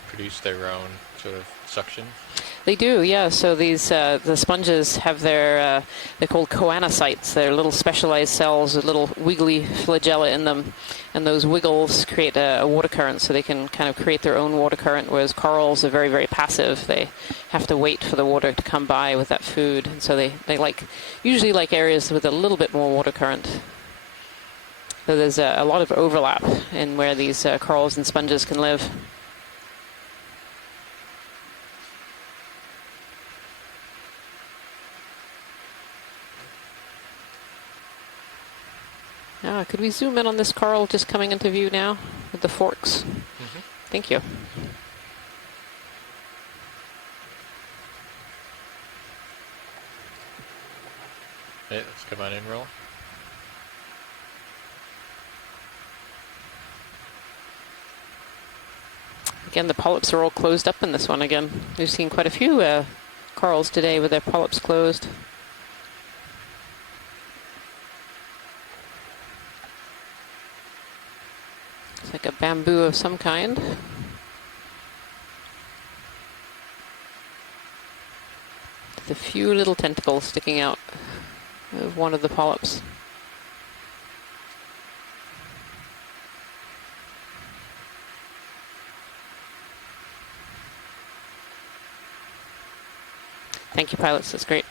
produce their own sort of suction? They do, yeah. So these the sponges have their they're called choanocytes. They're little specialized cells with little wiggly flagella in them, and those wiggles create a water current, so they can kind of create their own water current. Whereas corals are very, very passive. They have to wait for the water to come by with that food, and so they usually like areas with a little bit more water current. So there's a lot of overlap in where these corals and sponges can live. Could we zoom in on this coral just coming into view now with the forks? Mm-hmm. Thank you. Okay, let's come on in, roll. Again, the polyps are all closed up in this one again. We've seen quite a few corals today with their polyps closed. It's like a bamboo of some kind. With a few little tentacles sticking out of one of the polyps. Thank you, pilots. That's great.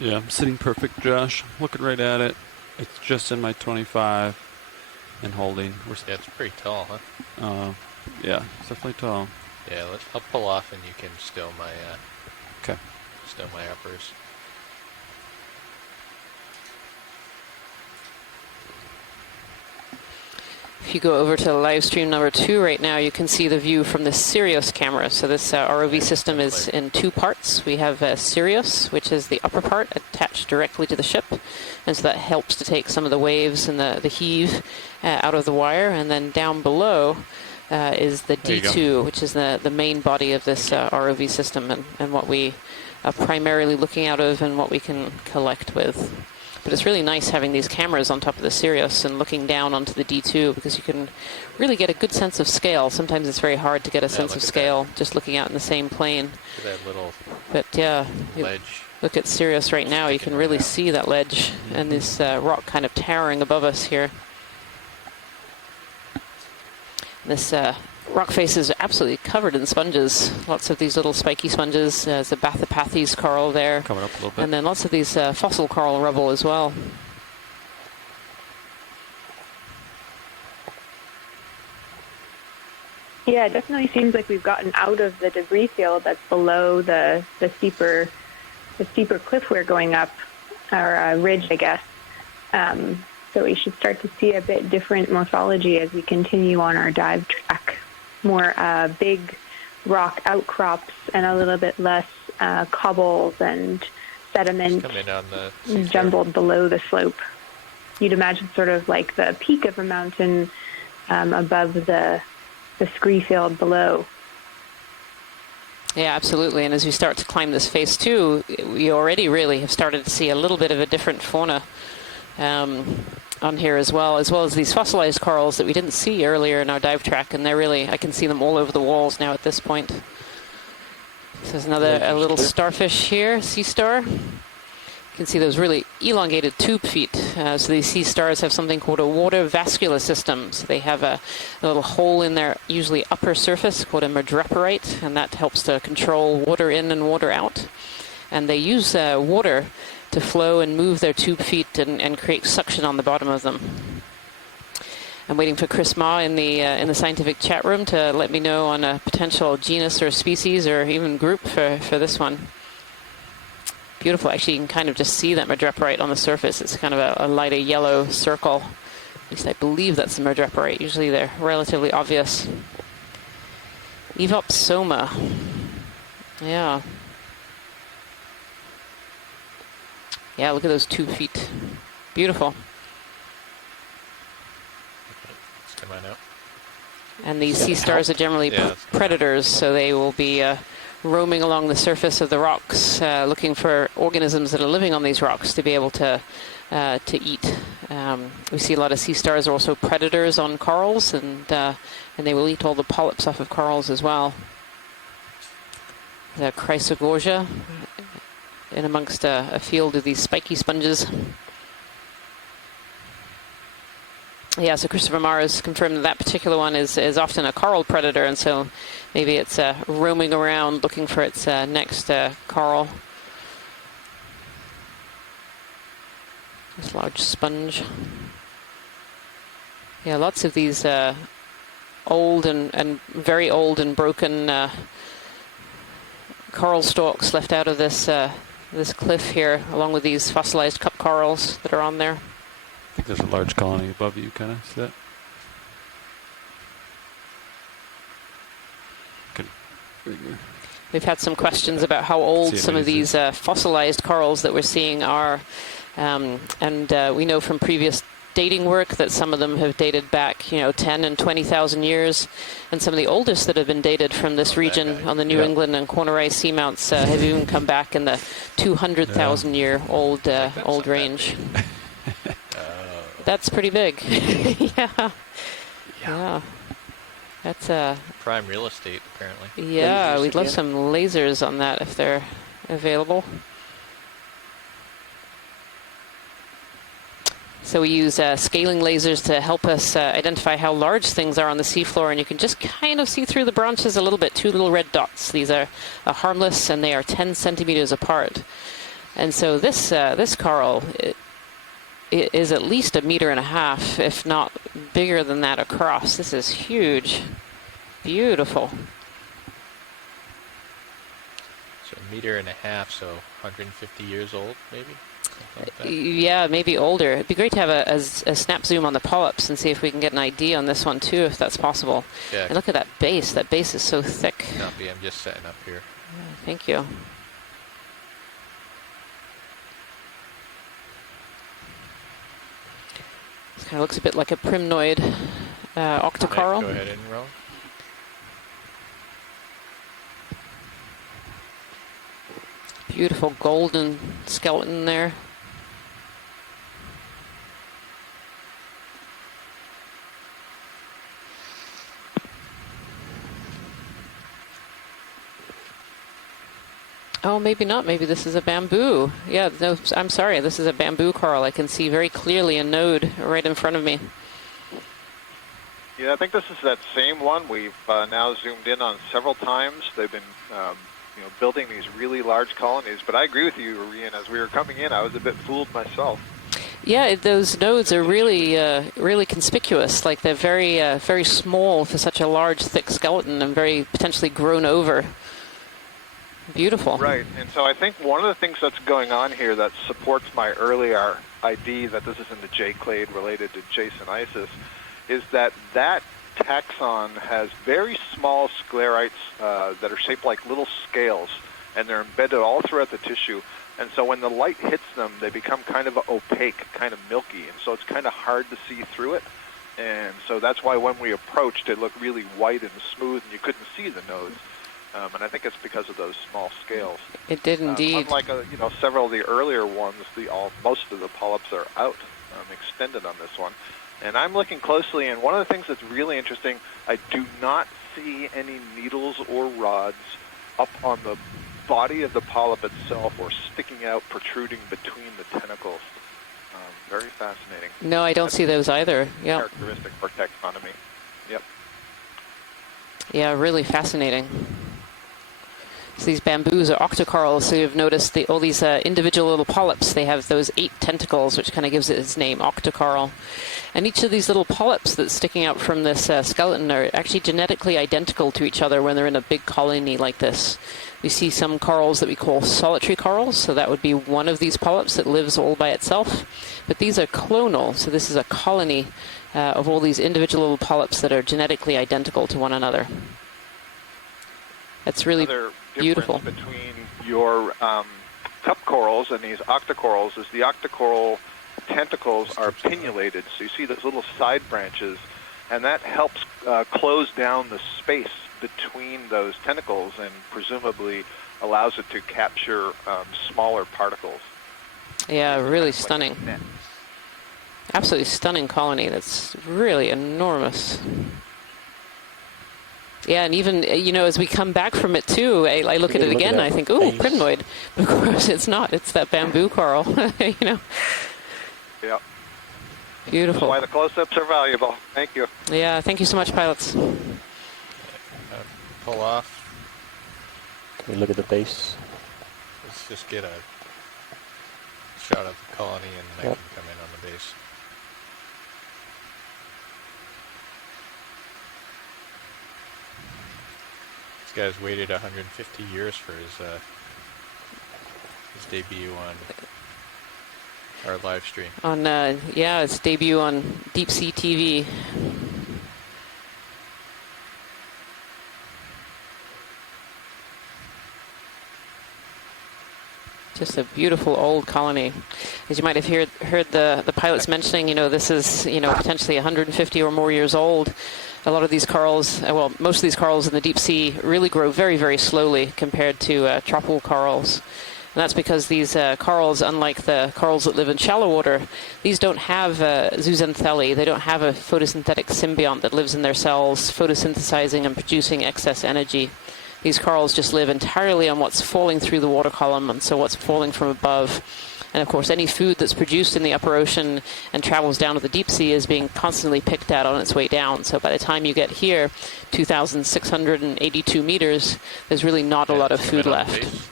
Yeah, I'm sitting perfect, Josh. Looking right at it. It's just in my 25 and holding. Yeah, it's pretty tall, huh? Yeah, it's definitely tall. Yeah, I'll pull off and you can stow my okay. Stow my uppers. If you go over to live stream number 2 right now, you can see the view from the Sirius camera. So this ROV system is in 2 parts. We have Sirius, which is the upper part attached directly to the ship. And so that helps to take some of the waves and the heave out of the wire. And then down below is the D2, which is the main body of this ROV system and what we are primarily looking out of and what we can collect with. But it's really nice having these cameras on top of the Sirius and looking down onto the D2 because you can really get a good sense of scale. Sometimes it's very hard to get a sense of scale just looking out in the same plane. Look at that little ledge. Look at Sirius right now. You can really see that ledge and this rock kind of towering above us here. This rock face is absolutely covered in sponges. Lots of these little spiky sponges. There's a Bathypathes coral there. Coming up a little bit. And then lots of these fossil coral rubble as well. Yeah, it definitely seems like we've gotten out of the debris field that's below the steeper cliff we're going up, or ridge, I guess. So we should start to see a bit different morphology as we continue on our dive track. More big rock outcrops and a little bit less cobbles and sediment jumbled below the slope. You'd imagine sort of like the peak of a mountain above the scree field below. Yeah, absolutely. And as we start to climb this face too, we already really have started to see a little bit of a different fauna on here as well as these fossilized corals that we didn't see earlier in our dive track, and they're really, I can see them all over the walls now at this point. So there's a little starfish here, sea star. You can see those really elongated tube feet. So these sea stars have something called a water vascular system. So they have a little hole in their usually upper surface called a madreporite, and that helps to control water in and water out. And they use water to flow and move their tube feet and create suction on the bottom of them. I'm waiting for Chris Ma in the scientific chat room to let me know on a potential genus or species or even group for this one. Beautiful. Actually, you can kind of just see that madreporite on the surface. It's kind of a lighter yellow circle. At least I believe that's the madreporite. Usually they're relatively obvious. Evopsoma. Yeah. Yeah, look at those 2 feet. Beautiful. Come on out. And these sea stars are generally predators, so they will be roaming along the surface of the rocks, looking for organisms that are living on these rocks to be able to eat. We see a lot of sea stars are also predators on corals, and they will eat all the polyps off of corals as well. The Chrysogorgia in amongst a field of these spiky sponges. Yeah, so Christopher Marr has confirmed that particular one is often a coral predator, and so maybe it's roaming around looking for its next coral. This large sponge. Yeah, lots of these old and very old and broken coral stalks left out of this this cliff here, along with these fossilized cup corals that are on there. I think there's a large colony above you, kind of. See that? We've had some questions about how old some of these fossilized corals that we're seeing are. And we know from previous dating work that some of them have dated back, 10 and 20,000 years. And some of the oldest that have been dated from this region on the New England and Corner Ice seamounts have even come back in the 200,000-year-old old range. That's pretty big. Yeah. That's prime real estate, apparently. Yeah, we'd love some lasers on that if they're available. So we use scaling lasers to help us identify how large things are on the seafloor, and you can just kind of see through the branches a little bit. 2 little red dots. These are harmless, and they are 10 centimeters apart. And so this coral it is at least 1.5 meters, if not bigger than that across. This is huge. Beautiful. So 1.5 meters, so 150 years old, maybe? Like yeah, maybe older. It'd be great to have a snap zoom on the polyps and see if we can get an ID on this one too, if that's possible. Yeah. And look at that base. That base is so thick. Copy. I'm just setting up here. Thank you. This kind of looks a bit like a primnoid octocoral. Go ahead and roll. Beautiful golden skeleton there. Oh, maybe not. Maybe this is a bamboo. Yeah, no, I'm sorry. This is a bamboo coral. I can see very clearly a node right in front of me. Yeah, I think this is that same one. We've now zoomed in on several times. They've been building these really large colonies. But I agree with you, Ian. As we were coming in, I was a bit fooled myself. Yeah, those nodes are really, really conspicuous. Like they're very, very small for such a large, thick skeleton, and very potentially grown over. Beautiful. Right, and so I think one of the things that's going on here that supports my earlier idea that this isn't a J-clade related to Jason Isis is that taxon has very small sclerites that are shaped like little scales, and they're embedded all throughout the tissue. And so when the light hits them, they become kind of opaque, kind of milky, and so it's kind of hard to see through it. And so that's why when we approached, it looked really white and smooth, and you couldn't see the nodes. And I think it's because of those small scales. It did indeed. Unlike several of the earlier ones, most of the polyps are out, extended on this one. And I'm looking closely, and one of the things that's really interesting, I do not see any needles or rods up on the body of the polyp itself or sticking out, protruding between the tentacles. Very fascinating. No, I don't see those either. Yeah. Characteristic for taxonomy. Yep. Yeah, really fascinating. So these bamboos are octocorals, so you've noticed all these individual little polyps. They have those 8 tentacles, which kind of gives it its name, octocoral. And each of these little polyps that's sticking out from this skeleton are actually genetically identical to each other when they're in a big colony like this. We see some corals that we call solitary corals, so that would be one of these polyps that lives all by itself. But these are clonal, so this is a colony of all these individual little polyps that are genetically identical to one another. That's really beautiful. Between your cup corals and these octocorals is the octocoral tentacles are pinnulated, so you see those little side branches, and that helps close down the space between those tentacles and presumably allows it to capture smaller particles. Yeah, really stunning. Absolutely stunning colony. That's really enormous. Yeah, and even, as we come back from it, too, I look at it again, and I think, ooh, crinoid. But of course, it's not. It's that bamboo coral, Yeah. Beautiful. That's why the close-ups are valuable. Thank you. Yeah, thank you so much, pilots. Pull off. Can we look at the base? Let's just get a shot of the colony, and then I can come in on the base. This guy's waited 150 years for his debut on our live stream. On its debut on Deep Sea TV. Just a beautiful old colony. As you might have heard the pilots mentioning, this is, potentially 150 or more years old. A lot of these corals, most of these corals in the deep sea really grow very, very slowly compared to tropical corals. And that's because these corals, unlike the corals that live in shallow water, these don't have zooxanthellae. They don't have a photosynthetic symbiont that lives in their cells, photosynthesizing and producing excess energy. These corals just live entirely on what's falling through the water column, and so what's falling from above. And of course, any food that's produced in the upper ocean and travels down to the deep sea is being constantly picked at on its way down. So by the time you get here, 2,682 meters, there's really not a lot of food left.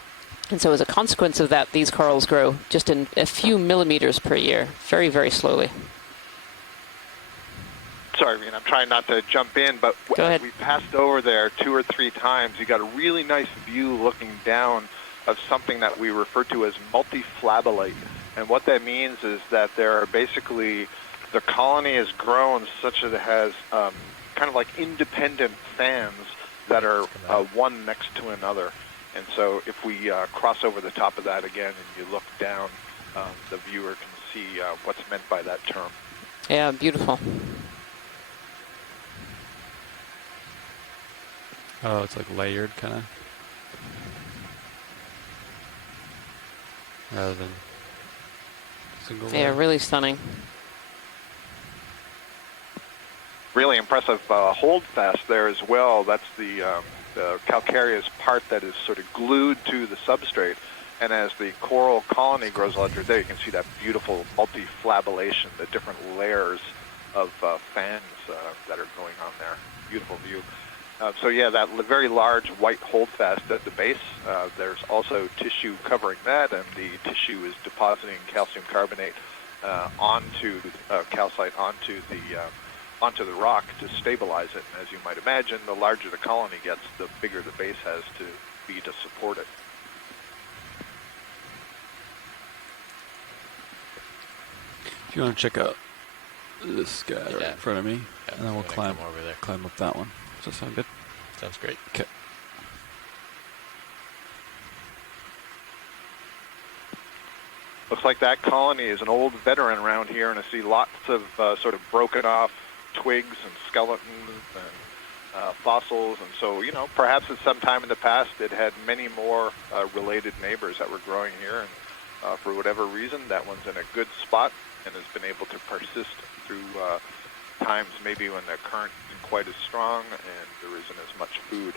And so as a consequence of that, these corals grow just in a few millimeters per year, very, very slowly. Sorry, I'm trying not to jump in, but as we passed over there 2 or 3 times, you got a really nice view looking down of something that we refer to as multiflabellate. And what that means is that there are basically, the colony has grown such that it has kind of like independent fans that are one next to another. And so if we cross over the top of that again and you look down, the viewer can see what's meant by that term. Yeah, beautiful. Oh, it's like layered, kind of. Rather than single layer. Yeah, really stunning. Really impressive holdfast there as well. That's the calcareous part that is sort of glued to the substrate. And as the coral colony grows larger there, you can see that beautiful multiflabellation, the different layers of fans that are going on there. Beautiful view. So yeah, that very large white holdfast at the base, there's also tissue covering that, and the tissue is depositing calcium carbonate onto calcite onto the rock to stabilize it. And as you might imagine, the larger the colony gets, the bigger the base has to be to support it. If you want to check out this guy right in front of me, and then we'll climb over there. Climb up that one. Does that sound good? Sounds great. Okay. Looks like that colony is an old veteran around here, and I see lots of sort of broken off twigs and skeletons and fossils. And so, perhaps at some time in the past it had many more related neighbors that were growing here. And for whatever reason, that one's in a good spot and has been able to persist through times maybe when the current isn't quite as strong and there isn't as much food.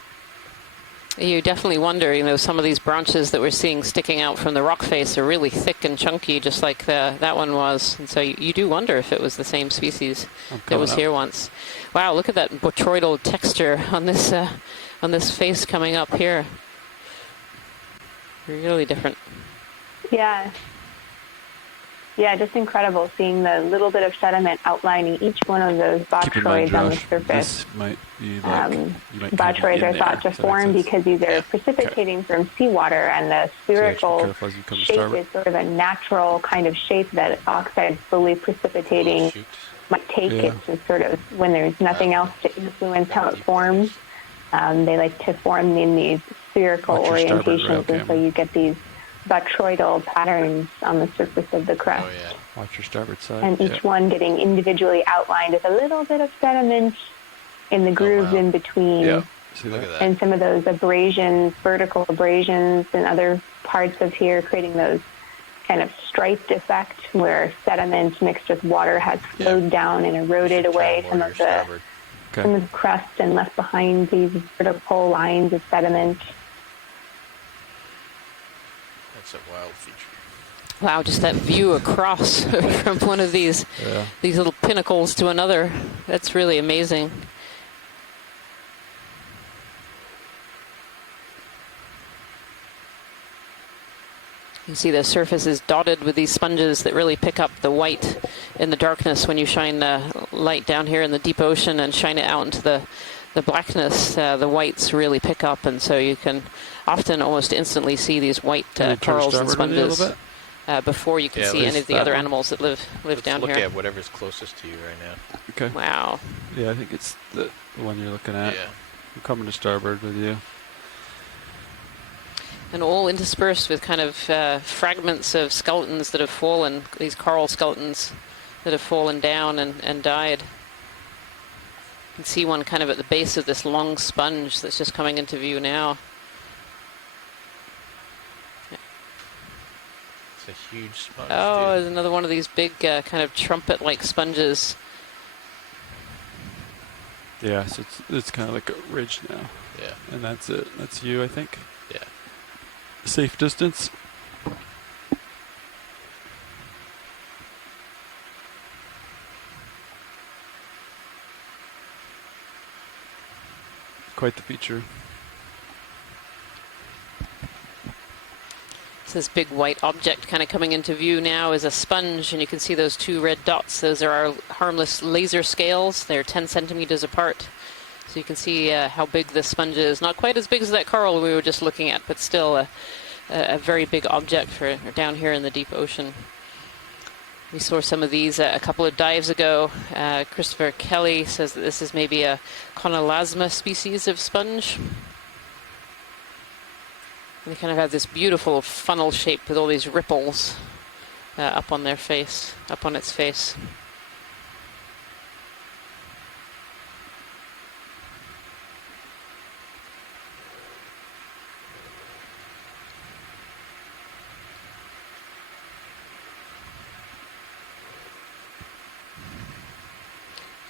You definitely wonder, some of these branches that we're seeing sticking out from the rock face are really thick and chunky, just like that one was. And so you do wonder if it was the same species that was here once. Wow, look at that botryoidal texture on this face coming up here. Really different. Yeah. Yeah, just incredible seeing the little bit of sediment outlining each one of those botryoids on the surface. This might be like, botryoids are thought to form because these are precipitating from seawater, and the spherical shape is sort of a natural kind of shape that oxide slowly precipitating might take. It's just sort of when there's nothing else to influence how it forms. They like to form in these spherical orientations, and so you get these botryoidal patterns on the surface of the crust. Oh, yeah. Watch your starboard side. And each one getting individually outlined with a little bit of sediment in the grooves in between. Yeah. See that? And some of those abrasions, vertical abrasions in other parts of here, creating those kind of striped effect where sediment mixed with water has flowed down and eroded away some of the crust and left behind these vertical lines of sediment. That's a wild feature. Wow, just that view across from one of these little pinnacles to another. That's really amazing. You see the surface is dotted with these sponges that really pick up the white in the darkness when you shine light down here in the deep ocean and shine it out into the blackness. The whites really pick up, and so you can often almost instantly see these white corals and sponges before you can see any of the other animals that live down here. Look at whatever's closest to you right now. Okay. Wow. Yeah, I think it's the one you're looking at. Yeah. I'm coming to starboard with you. And all interspersed with kind of fragments of skeletons that have fallen, these coral skeletons that have fallen down and died. You can see one kind of at the base of this long sponge that's just coming into view now. It's a huge sponge. Oh, there's another one of these big kind of trumpet-like sponges. Yeah, so it's kind of like a ridge now. Yeah. And that's it. That's you, I think. Yeah. Safe distance. Quite the feature. So this big white object kind of coming into view now is a sponge, and you can see those two red dots. Those are our harmless laser scales. They're 10 centimeters apart. So you can see how big this sponge is. Not quite as big as that coral we were just looking at, but still a very big object for down here in the deep ocean. We saw some of these a couple of dives ago. Christopher Kelly says that this is maybe a Conolasma species of sponge. And they kind of have this beautiful funnel shape with all these ripples up on its face.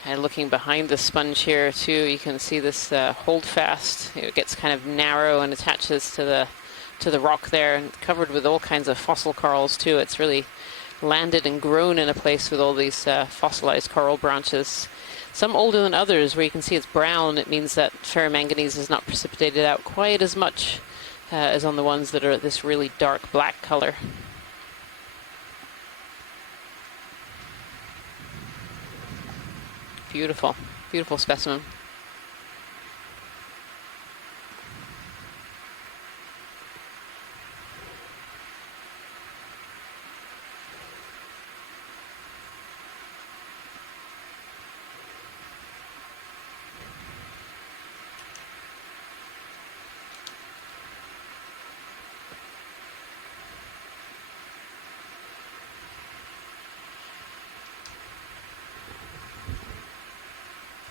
And looking behind the sponge here too, you can see this holdfast. It gets kind of narrow and attaches to the rock there, and covered with all kinds of fossil corals too. It's really landed and grown in a place with all these fossilized coral branches. Some older than others, where you can see it's brown. It means that ferromanganese is not precipitated out quite as much as on the ones that are this really dark black color. Beautiful, beautiful specimen.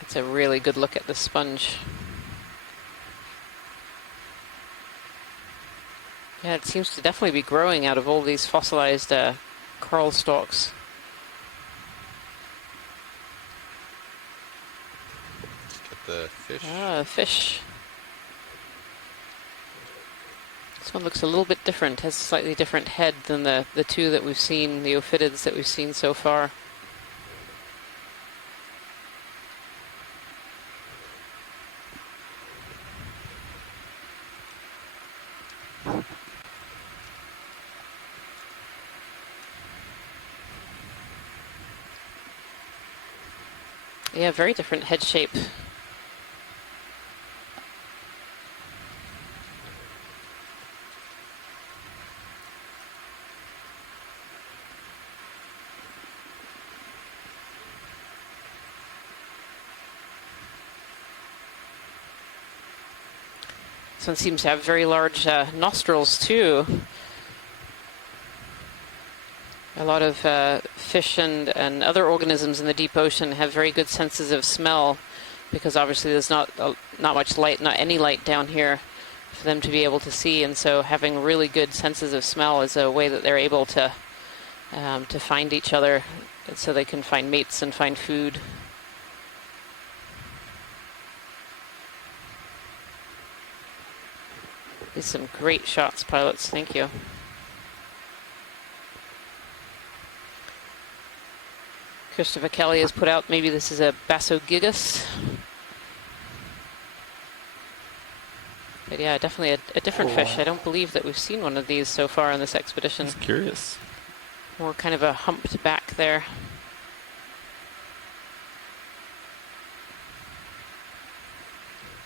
It's a really good look at the sponge. Yeah, it seems to definitely be growing out of all these fossilized coral stalks. Let's get the fish. Ah, fish. This one looks a little bit different, has a slightly different head than the two that we've seen, the ophidids that we've seen so far. Yeah, very different head shape. This one seems to have very large nostrils too. A lot of fish and other organisms in the deep ocean have very good senses of smell, because obviously there's not much light, not any light down here for them to be able to see, and so having really good senses of smell is a way that they're able to find each other, so they can find mates and find food. These are some great shots, pilots. Thank you. Christopher Kelly has put out, maybe this is a Bassogigas. But yeah, definitely a different fish. I don't believe that we've seen one of these so far on this expedition. Just curious. More kind of a humped back there.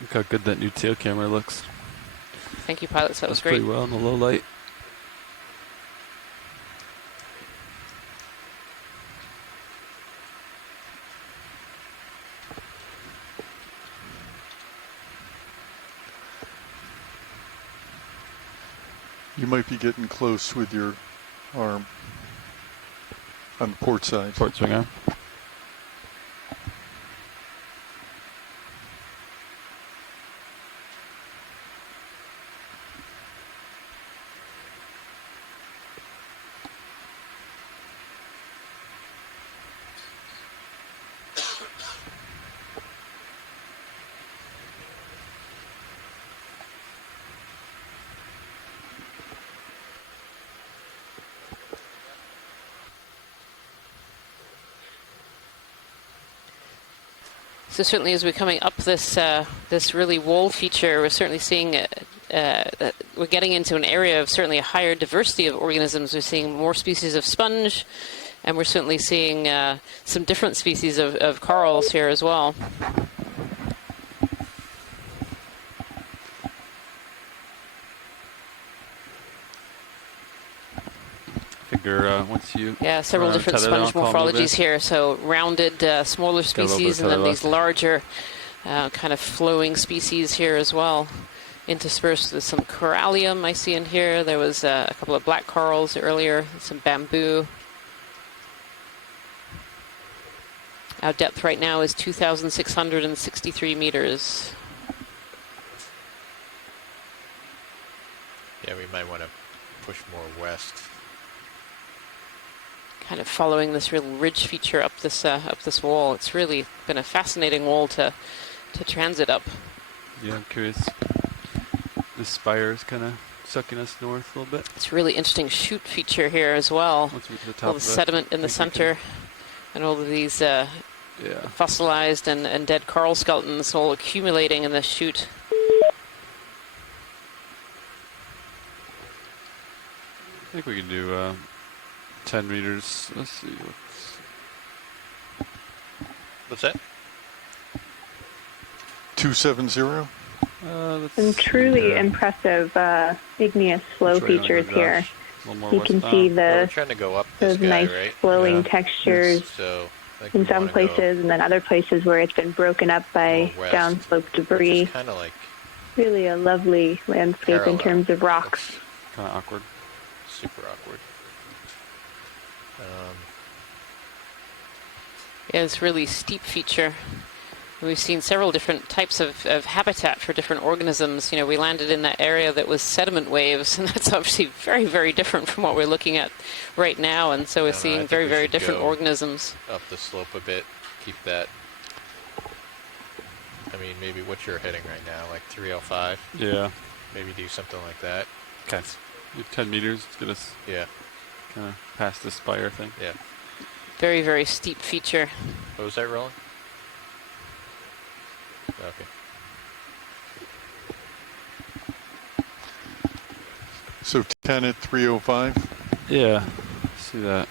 Look how good that new tail camera looks. Thank you, pilots. That was great. Pretty well in the low light. You might be getting close with your arm on the port side. Port swing arm. So certainly as we're coming up this this really wall feature, we're certainly seeing we're getting into an area of certainly a higher diversity of organisms. We're seeing more species of sponge, and we're certainly seeing some different species of corals here as well. Once you several different sponge morphologies here. So rounded, smaller species, and then these larger kind of flowing species here as well. Interspersed with some corallium I see in here. There was a couple of black corals earlier, some bamboo. Our depth right now is 2,663 meters. Yeah, we might want to push more west. Kind of following this real ridge feature up this wall. It's really been a fascinating wall to transit up. Yeah, I'm curious. This spire is kind of sucking us north a little bit. It's a really interesting chute feature here as well. All the sediment in the center, and all of these fossilized and dead coral skeletons all accumulating in this chute. I think we can do 10 meters. Let's see. What's that? 270. Some truly impressive igneous flow features here. You can see we're trying to go up those nice flowing textures so in some places, and then other places where it's been broken up by downslope debris. Kind of like really a lovely landscape in terms of rocks. Kind of awkward. Super awkward. Yeah, it's a really steep feature. We've seen several different types of habitat for different organisms. You know, we landed in that area that was sediment waves, and that's obviously very, very different from what we're looking at right now. And so we're seeing very, very different organisms. Up the slope a bit, keep that. I mean, maybe what you're hitting right now, like 305. Yeah. Maybe do something like that. Okay. 10 meters to get us kind of past the spire thing. Yeah. Very, very steep feature. What was that rolling? Okay. So 10 at 305. Yeah. See that.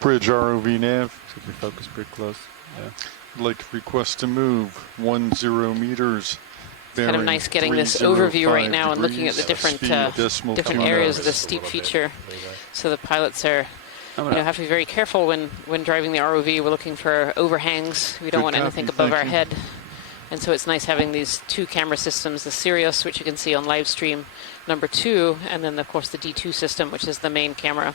Bridge ROV nav. Should be focused pretty close. Yeah. I'd like to request to move 10 meters. Kind of nice getting this overview right now and looking at the different areas of the steep feature. So the pilots are, have to be very careful when driving the ROV. We're looking for overhangs. We don't want anything above our head. And so it's nice having these two camera systems, the Sirius, which you can see on live stream number 2, and then of course the D2 system, which is the main camera.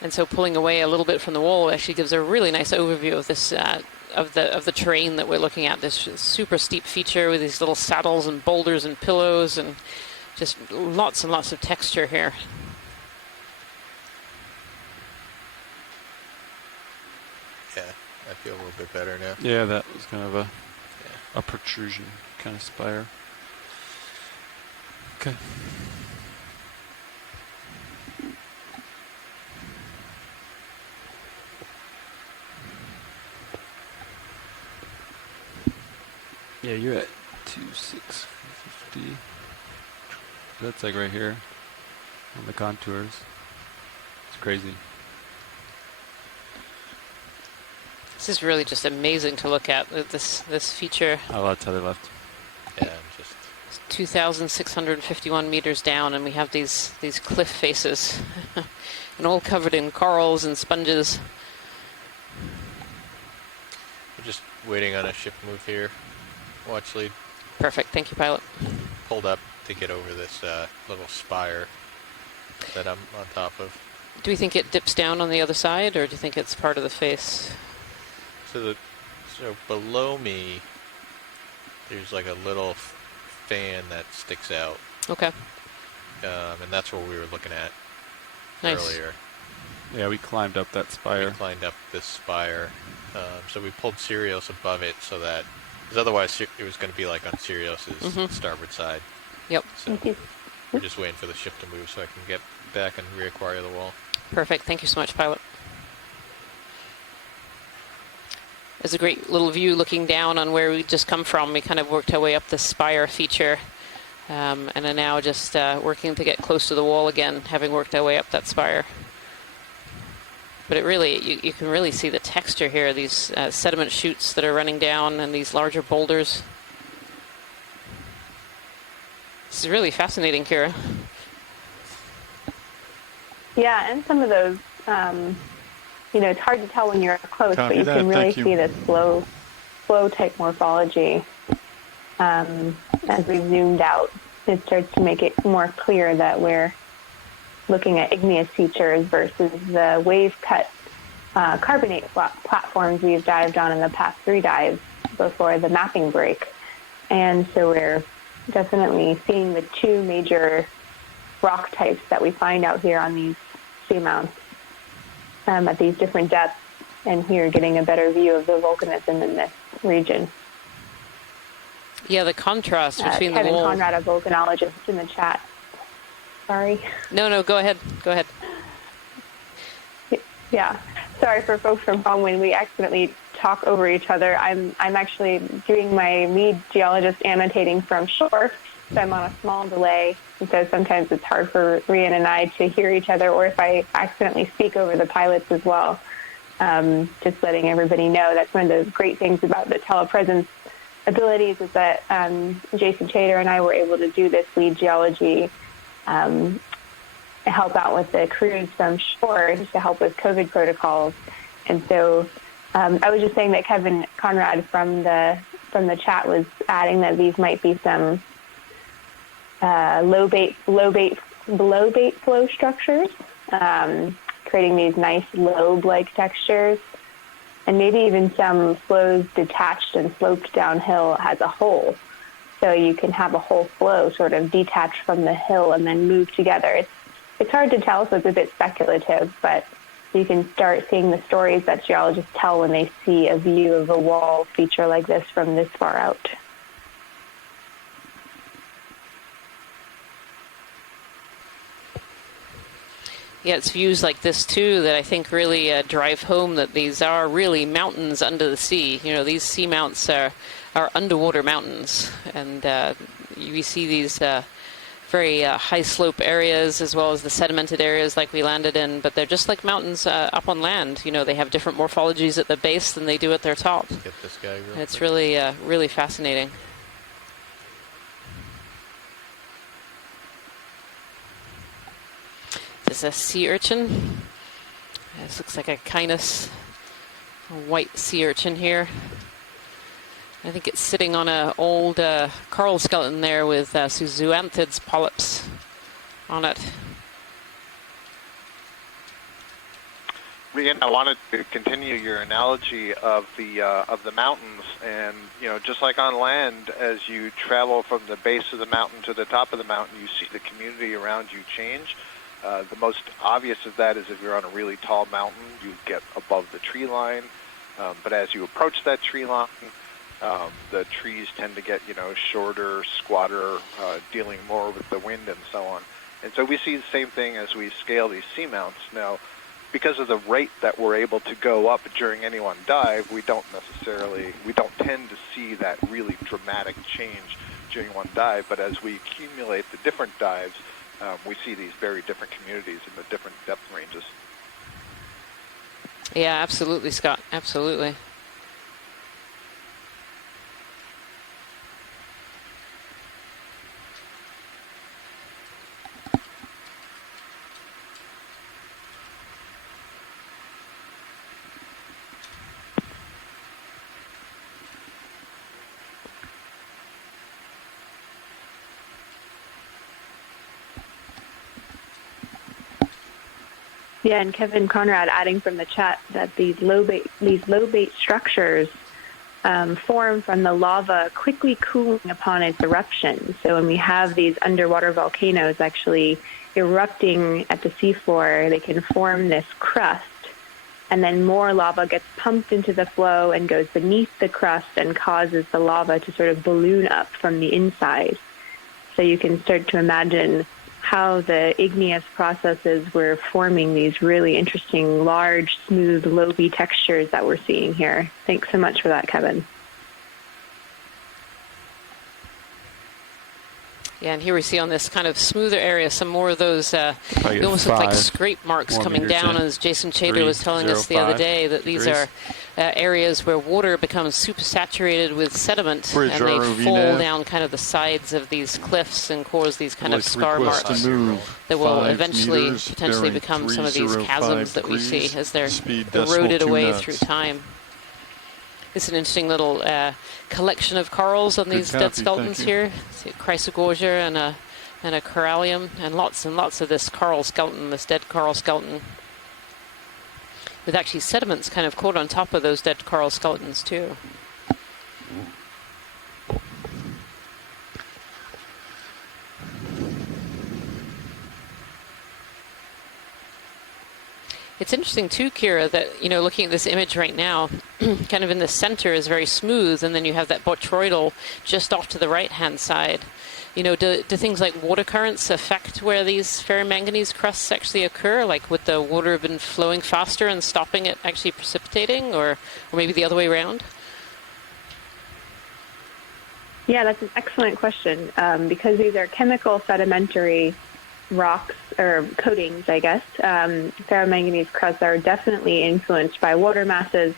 And so pulling away a little bit from the wall actually gives a really nice overview of this of the terrain that we're looking at. This super steep feature with these little saddles and boulders and pillows and just lots and lots of texture here. Yeah, I feel a little bit better now. Yeah, that was kind of a protrusion kind of spire. Okay. Yeah, you're at 2650. That's like right here on the contours. It's crazy. This is really just amazing to look at, this feature. Oh, that's how they left. Yeah, just 2,651 meters down, and we have these cliff faces, and all covered in corals and sponges. We're just waiting on a ship move here. Watch lead. Perfect. Thank you, pilot. Pulled up to get over this little spire that I'm on top of. Do we think it dips down on the other side, or do you think it's part of the face? So below me, there's like a little fan that sticks out. Okay. And that's what we were looking at earlier. Yeah, we climbed up that spire. We climbed up this spire. So we pulled Sirius above it so that, because otherwise it was going to be like on Sirius's starboard side. Yep. So we're just waiting for the ship to move so I can get back and reacquire the wall. Perfect. Thank you so much, pilot. There's a great little view looking down on where we just come from. We kind of worked our way up the spire feature, and are now just working to get close to the wall again, having worked our way up that spire. But it really, you can really see the texture here, these sediment chutes that are running down and these larger boulders. This is really fascinating, Kira. Yeah, and some of those, it's hard to tell when you're close, but you can really see this flow type morphology. As we zoomed out, it starts to make it more clear that we're looking at igneous features versus the wave-cut carbonate platforms we've dived on in the past 3 dives before the mapping break. And so we're definitely seeing the 2 major rock types that we find out here on these seamounts at these different depths, and here getting a better view of the volcanism in this region. Yeah, the contrast between Kevin the walls. Conrad, a volcanologist, in the chat. Sorry. No, go ahead. Go ahead. Yeah. Sorry for folks from home when we accidentally talk over each other. I'm actually doing my lead geologist annotating from shore, so I'm on a small delay, and so sometimes it's hard for Rian and I to hear each other, or if I accidentally speak over the pilots as well. Just letting everybody know that's one of the great things about the telepresence abilities is that Jason Chater and I were able to do this lead geology, help out with the crews from shore to help with COVID protocols. And so I was just saying that Kevin Conrad from the chat was adding that these might be some below bait flow structures, creating these nice lobe-like textures, and maybe even some flows detached and sloped downhill as a whole. So you can have a whole flow sort of detached from the hill and then move together. It's hard to tell, so it's a bit speculative, but you can start seeing the stories that geologists tell when they see a view of a wall feature like this from this far out. Yeah, it's views like this too that I think really drive home that these are really mountains under the sea. You know, these seamounts are underwater mountains, and we see these very high slope areas as well as the sedimented areas like we landed in, but they're just like mountains up on land. You know, they have different morphologies at the base than they do at their top. Let's get this guy real It's quick. really fascinating. This is a sea urchin. This looks like a Okeanos, a white sea urchin here. I think it's sitting on an old coral skeleton there with zoanthids polyps on it. Rian, I wanted to continue your analogy of the mountains, and just like on land, as you travel from the base of the mountain to the top of the mountain, you see the community around you change. The most obvious of that is if you're on a really tall mountain, you get above the tree line, but as you approach that tree line, the trees tend to get shorter, squatter, dealing more with the wind and so on. And so we see the same thing as we scale these seamounts. Now, because of the rate that we're able to go up during any one dive, we don't tend to see that really dramatic change during one dive. But as we accumulate the different dives, we see these very different communities in the different depth ranges. Yeah, absolutely, Scott. Absolutely. Yeah, and Kevin Conrad adding from the chat that these low bait structures form from the lava quickly cooling upon its eruption. So when we have these underwater volcanoes actually erupting at the seafloor, they can form this crust, and then more lava gets pumped into the flow and goes beneath the crust and causes the lava to sort of balloon up from the inside. So you can start to imagine how the igneous processes were forming these really interesting, large, smooth, loamy textures that we're seeing here. Thanks so much for that, Kevin. Yeah, and here we see on this kind of smoother area some more of those, they almost look like scrape marks coming down, as Jason Chater was telling us the other day, that these are areas where water becomes super saturated with sediment, and they fall down kind of the sides of these cliffs and cause these kind of scar marks that will eventually potentially become some of these chasms that we see as they're eroded away through time. This is an interesting little collection of corals on these dead skeletons here. See a chrysogorgia and a corallium, and lots of this coral skeleton, this dead coral skeleton, with actually sediments kind of caught on top of those dead coral skeletons too. It's interesting too, Kira, that, looking at this image right now, kind of in the center is very smooth, and then you have that botryoidal just off to the right-hand side. Do things like water currents affect where these ferromanganese crusts actually occur? Like, would the water have been flowing faster and stopping it actually precipitating, or maybe the other way around? Yeah, that's an excellent question, because these are chemical sedimentary rocks or coatings, I guess. Ferromanganese crusts are definitely influenced by water masses,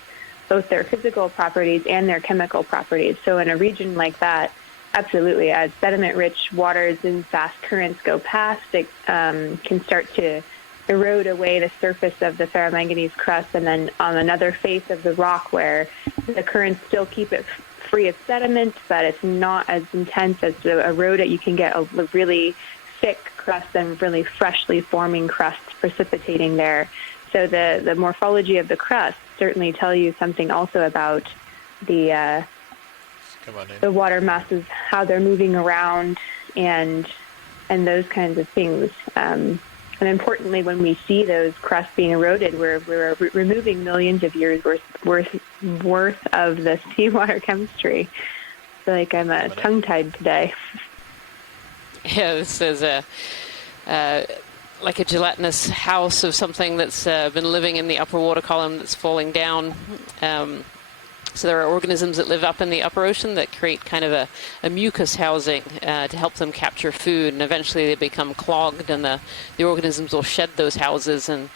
both their physical properties and their chemical properties. So in a region like that, absolutely, as sediment-rich waters and fast currents go past, it can start to erode away the surface of the ferromanganese crust, and then on another face of the rock where the currents still keep it free of sediment, but it's not as intense as to erode it, you can get a really thick crust and really freshly forming crusts precipitating there. So the morphology of the crust certainly tell you something also about the water masses, how they're moving around, and those kinds of things. And importantly, when we see those crusts being eroded, we're removing millions of years worth of the seawater chemistry. I feel like I'm tongue-tied today. Yeah, this is like a gelatinous house of something that's been living in the upper water column that's falling down. So there are organisms that live up in the upper ocean that create kind of a mucus housing to help them capture food, and eventually they become clogged, and the organisms will shed those houses, and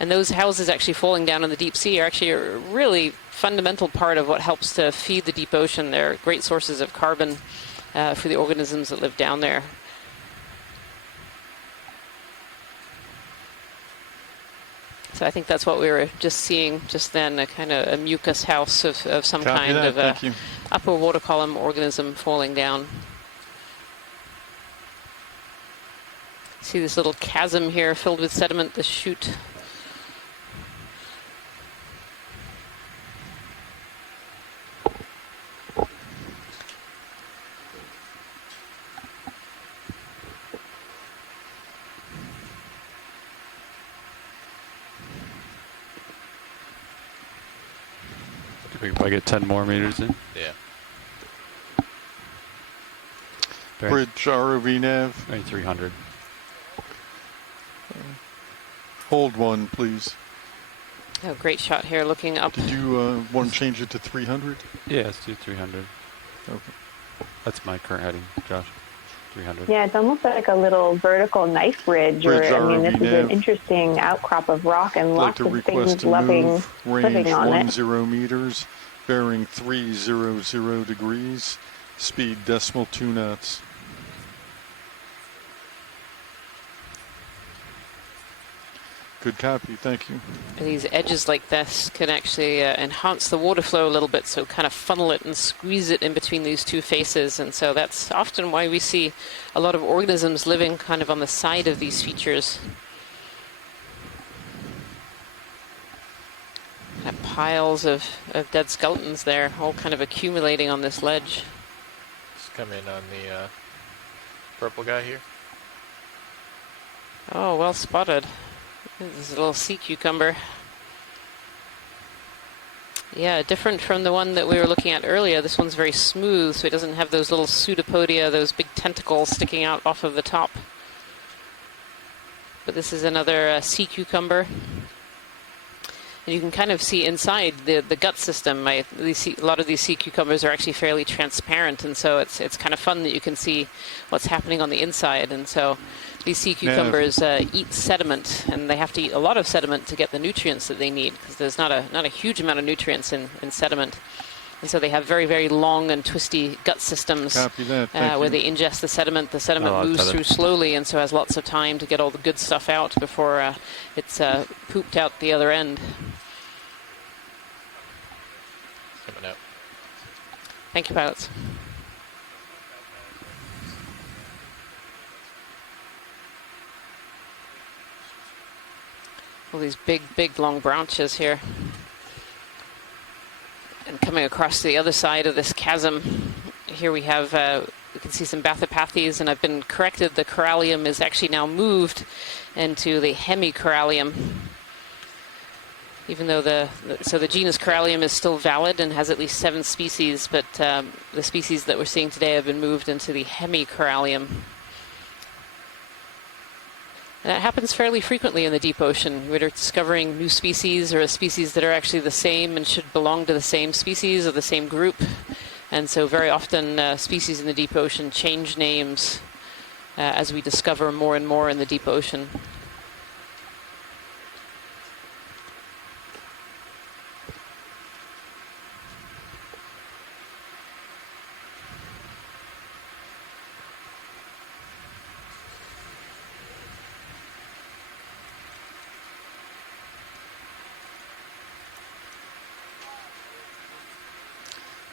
those houses actually falling down in the deep sea are actually a really fundamental part of what helps to feed the deep ocean. They're great sources of carbon for the organisms that live down there. So I think that's what we were just seeing just then, a kind of a mucus house of some Copy kind that. of Thank you. upper water column organism falling down. See this little chasm here filled with sediment, the chute. We can probably get 10 more meters in. Yeah. Bridge ROV nav. 300. Hold one, please. Oh, great shot here looking up. Did you want to change it to 300? Yeah, let's do 300. Okay. That's my current heading, Josh. 300. Yeah, it's almost like a little vertical knife bridge. Or, I mean, this is an interesting outcrop of rock and lots of things living range on it. 10 meters, bearing 300 degrees, speed decimal 2 knots. Good copy, thank you. These edges like this can actually enhance the water flow a little bit, so kind of funnel it and squeeze it in between these two faces, and so that's often why we see a lot of organisms living kind of on the side of these features. Got piles of dead skeletons there, all kind of accumulating on this ledge. Just come in on the purple guy here. Oh, well spotted. This is a little sea cucumber. Yeah, different from the one that we were looking at earlier. This one's very smooth, so it doesn't have those little pseudopodia, those big tentacles sticking out off of the top. But this is another sea cucumber. And you can kind of see inside the gut system. A lot of these sea cucumbers are actually fairly transparent, and so it's kind of fun that you can see what's happening on the inside. And so these sea cucumbers eat sediment, and they have to eat a lot of sediment to get the nutrients that they need, because there's not a huge amount of nutrients in sediment. And so they have very, very long and twisty gut systems where they ingest the sediment. The sediment moves through slowly, and so has lots of time to get all the good stuff out before it's pooped out the other end. Coming out. Thank you, pilots. All these big, big, long branches here. And coming across to the other side of this chasm, here we have, we can see some Bathypathes, and I've been corrected. The corallium is actually now moved into the hemicorallium. Even though the genus corallium is still valid and has at least 7 species, but the species that we're seeing today have been moved into the hemicorallium. And that happens fairly frequently in the deep ocean. We're discovering new species, or species that are actually the same and should belong to the same species or the same group. And so very often species in the deep ocean change names as we discover more and more in the deep ocean.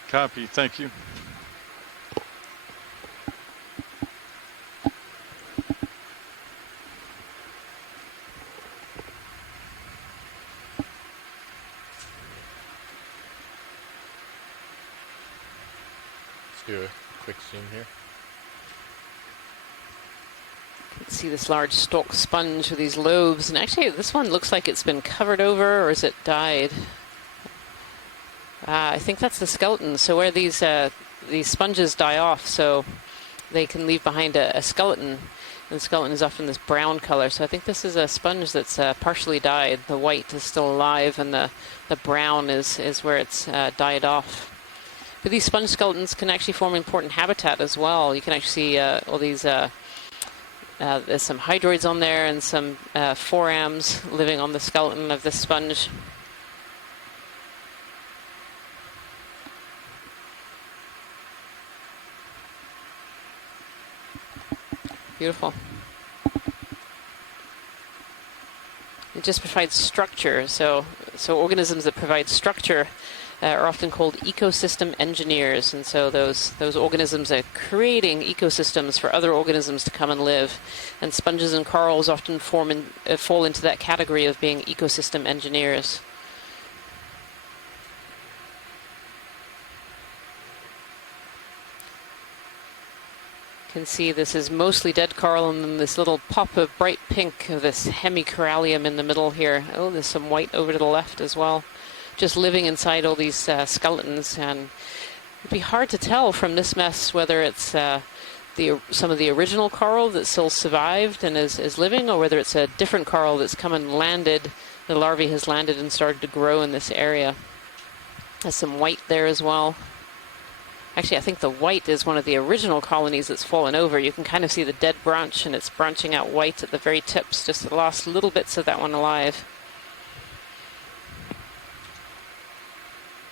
Copy, thank you. Let's do a quick zoom here. You can see this large stalk sponge with these lobes, and actually this one looks like it's been covered over, or is it died? I think that's the skeleton. So where these sponges die off, so they can leave behind a skeleton. And the skeleton is often this brown color. So I think this is a sponge that's partially dyed. The white is still alive, and the brown is where it's died off. But these sponge skeletons can actually form important habitat as well. You can actually see all these, there's some hydroids on there and some forams living on the skeleton of this sponge. Beautiful. It just provides structure. So organisms that provide structure are often called ecosystem engineers, and so those organisms are creating ecosystems for other organisms to come and live. And sponges and corals often fall into that category of being ecosystem engineers. You can see this is mostly dead coral, and then this little pop of bright pink of this hemicorallium in the middle here. Oh, there's some white over to the left as well, just living inside all these skeletons. And it'd be hard to tell from this mess whether it's some of the original coral that still survived and is living, or whether it's a different coral that's come and landed. The larvae has landed and started to grow in this area. There's some white there as well. Actually, I think the white is one of the original colonies that's fallen over. You can kind of see the dead branch, and it's branching out white at the very tips, just the last little bits of that one alive.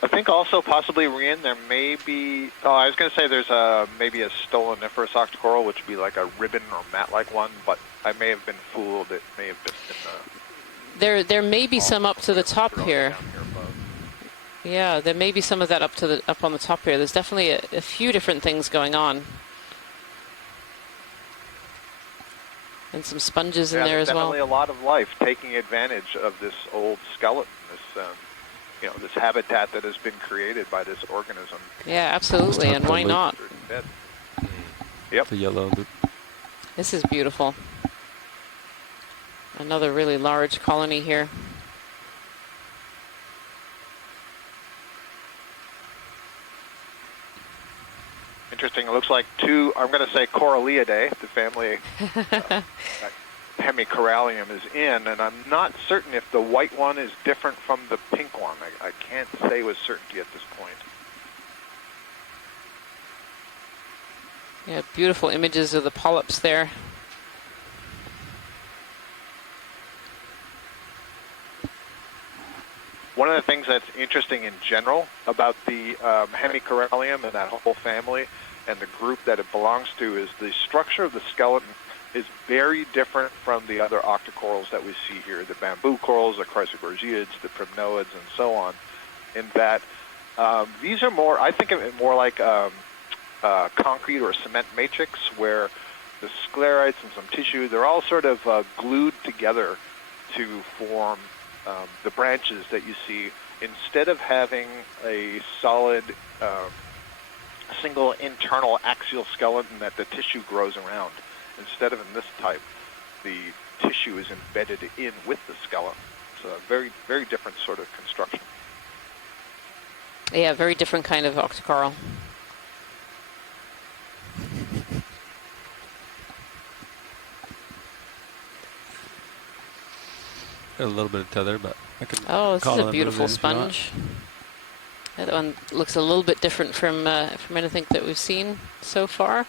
I think also possibly, Rian, there may be, I was going to say there's maybe a stoloniferous octocoral, which would be like a ribbon or mat-like one, but I may have been fooled. It may have been in the... There may be some up to the top here. Yeah, there may be some of that up on the top here. There's definitely a few different things going on. And some sponges in there as well. Definitely a lot of life taking advantage of this old skeleton, this this habitat that has been created by this organism. Yeah, absolutely, and why not? Yep. The yellow loop. This is beautiful. Another really large colony here. Interesting. It looks like two, I'm going to say Coralliidae, the family Hemicorallium is in, and I'm not certain if the white one is different from the pink one. I can't say with certainty at this point. Yeah, beautiful images of the polyps there. One of the things that's interesting in general about the Hemicorallium and that whole family and the group that it belongs to is the structure of the skeleton is very different from the other octocorals that we see here, the bamboo corals, the chrysogorgiids, the primnoids, and so on, in that these are more, I think of it more like concrete or cement matrix, where the sclerites and some tissue, they're all sort of glued together to form the branches that you see, instead of having a solid single internal axial skeleton that the tissue grows around. Instead of in this type, the tissue is embedded in with the skeleton. It's a very, very different sort of construction. Yeah, very different kind of octocoral. Got a little bit of tether, but I can. Oh, this is a beautiful sponge. That one looks a little bit different from anything that we've seen so far.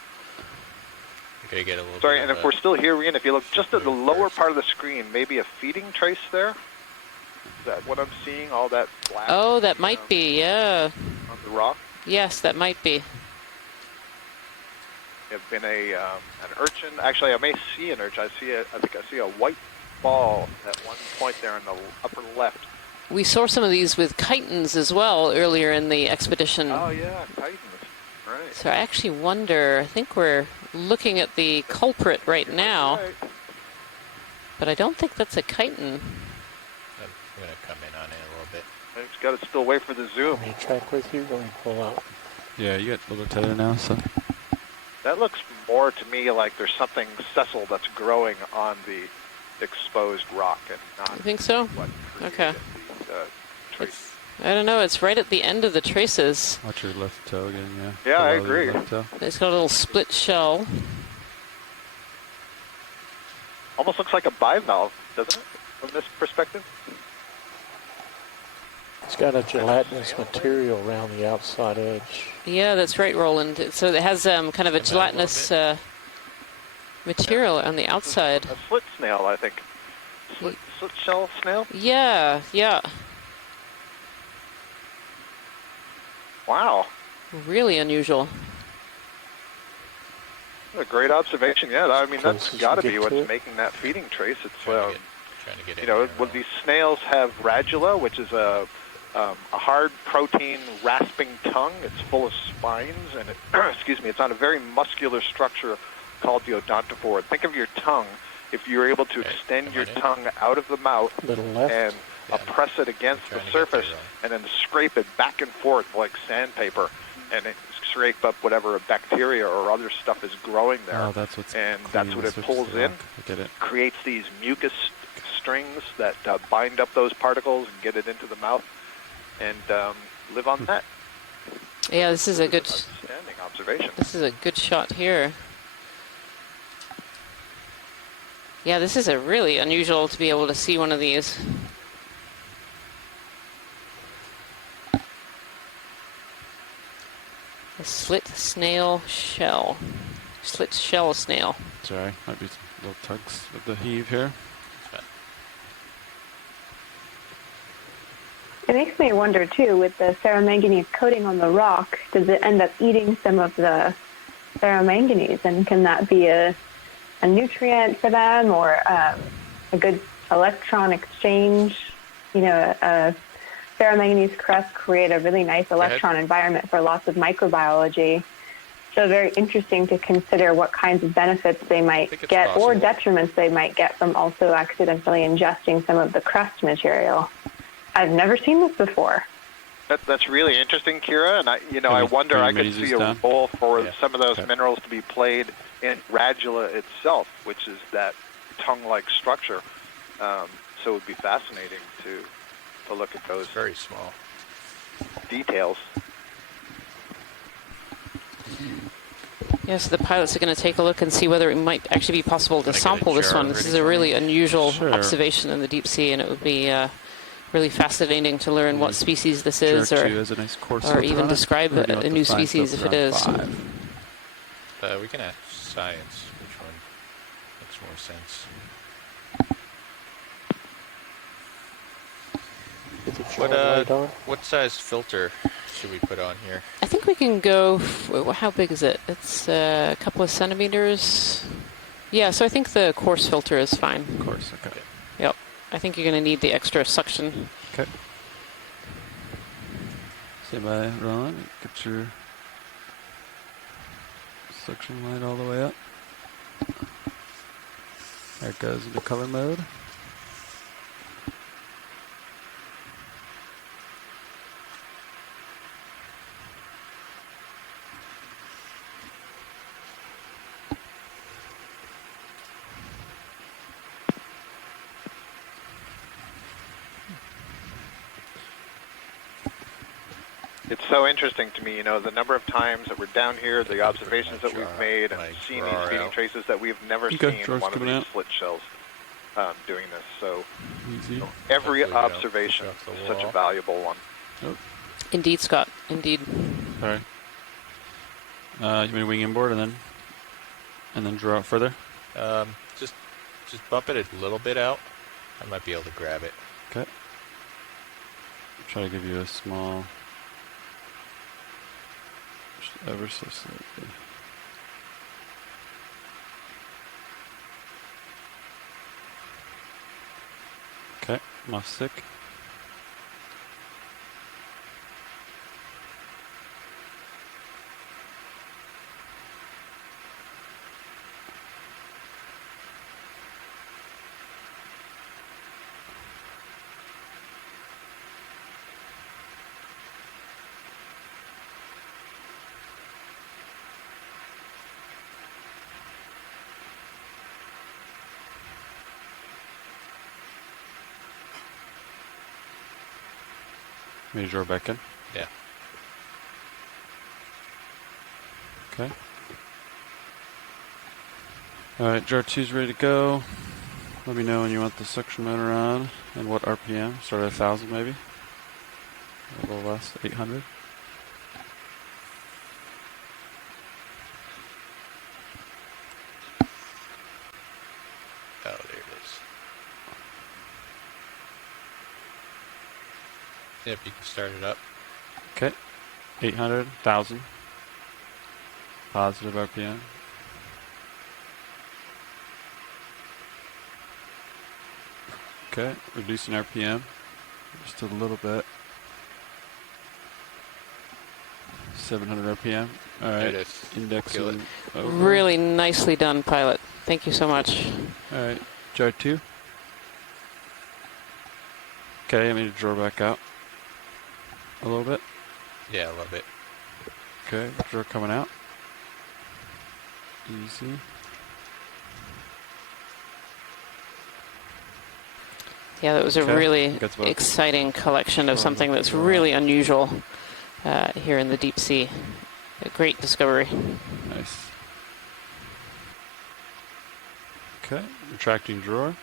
Okay, get a little. Sorry, and if we're still here, Rian, if you look just at the lower part of the screen, maybe a feeding trace there. Is that what I'm seeing? All that black. Oh, that might be, yeah. On the rock. Yes, that might be. Have been an urchin. Actually, I may see an urchin. I think I see a white ball at one point there in the upper left. We saw some of these with chitons as well earlier in the expedition. Oh yeah, chitons. Right. So I actually wonder, I think we're looking at the culprit right now, right. But I don't think that's a chiton. I'm going to come in on it a little bit. I just got to still wait for the zoom. Let me track with you, going to pull out. Yeah, you got a little tether now, so. That looks more to me like there's something sessile that's growing on the exposed rock and not. You think so? What okay. The trace. I don't know. It's right at the end of the traces. Watch your left toe again, yeah. Yeah, I Below your agree. left toe. It's got a little split shell. Almost looks like a bivalve, doesn't it, from this perspective? It's got a gelatinous material around the outside edge. Yeah, that's right, Roland. So it has kind of a gelatinous material on the outside. A slit snail, I think. Slit shell snail? Yeah, yeah. Wow. Really unusual. A great observation. Yeah, I mean, that's got to be what's it. making that feeding trace. It's, Trying to get you know, well, these snails have radula, which is a hard protein rasping tongue. It's full of spines, and it, excuse me, it's on a very muscular structure called the odontophore. Think of your tongue. If you're able to extend your tongue out of the mouth and press it against the surface and then scrape it back and forth like sandpaper, and it scrape up whatever bacteria or other stuff is growing there. Oh, that's what's and that's what it pulls in. I get it. Creates these mucus strings that bind up those particles and get it into the mouth and live on that. Yeah, this is a good Outstanding observation. This is a good shot here. Yeah, this is a really unusual to be able to see one of these. A slit snail shell. Slit shell snail. Sorry, might be some little tugs with the heave here. It makes me wonder, too, with the ferromanganese coating on the rock, does it end up eating some of the ferromanganese? And can that be a nutrient for them or a good electron exchange? You know, a ferromanganese crust create a really nice electron environment for lots of microbiology. So very interesting to consider what kinds of benefits they might get or detriments they might get from also accidentally ingesting some of the crust material. I've never seen this before. That's really interesting, Kira, and I wonder, I could see a role for some of those minerals to be played in radula itself, which is that tongue-like structure. So it would be fascinating to look at those very small details. Yes, the pilots are going to take a look and see whether it might actually be possible to sample this one. This is a really unusual observation in the deep sea, and it would be really fascinating to learn what species this is, or even describe a new species if it is. We can ask science which one makes more sense. What size filter should we put on here? I think we can go, how big is it? It's a couple of centimeters. Yeah, so I think the coarse filter is fine. Coarse, okay. Yep. I think you're going to need the extra suction. Okay. Say bye, Ron. Get your suction light all the way up. There it goes into color mode. It's so interesting to me, the number of times that we're down here, the observations that we've made, and seen these feeding traces that we've never seen in one of these split shells doing this. So every observation is such a valuable one. Oh. Indeed, Scott. Indeed. Sorry. You want me to wing inboard and then draw it further? Just bump it a little bit out. I might be able to grab it. Okay. Try to give you a small, just ever so slightly. Okay, moss stick. May draw back in? Yeah. Okay. Alright, draw 2's ready to go. let me know when you want the suction motor on and what RPM. Start at 1,000 maybe. A little less, 800. Oh, there it is. Yep, you can start it up. Okay. 800, 1,000. Positive RPM. Okay, reducing RPM just a little bit. 700 RPM. All right, There it is. indexing. Really nicely done, pilot. Thank you so much. All right, jar 2. Okay, I need to draw back out a little bit. Yeah, a little bit. Okay, draw coming out. Easy. Yeah, that was a Okay, really gets both. exciting collection of something that's really unusual here in the deep sea. A great discovery. Nice. Okay, retracting drawer.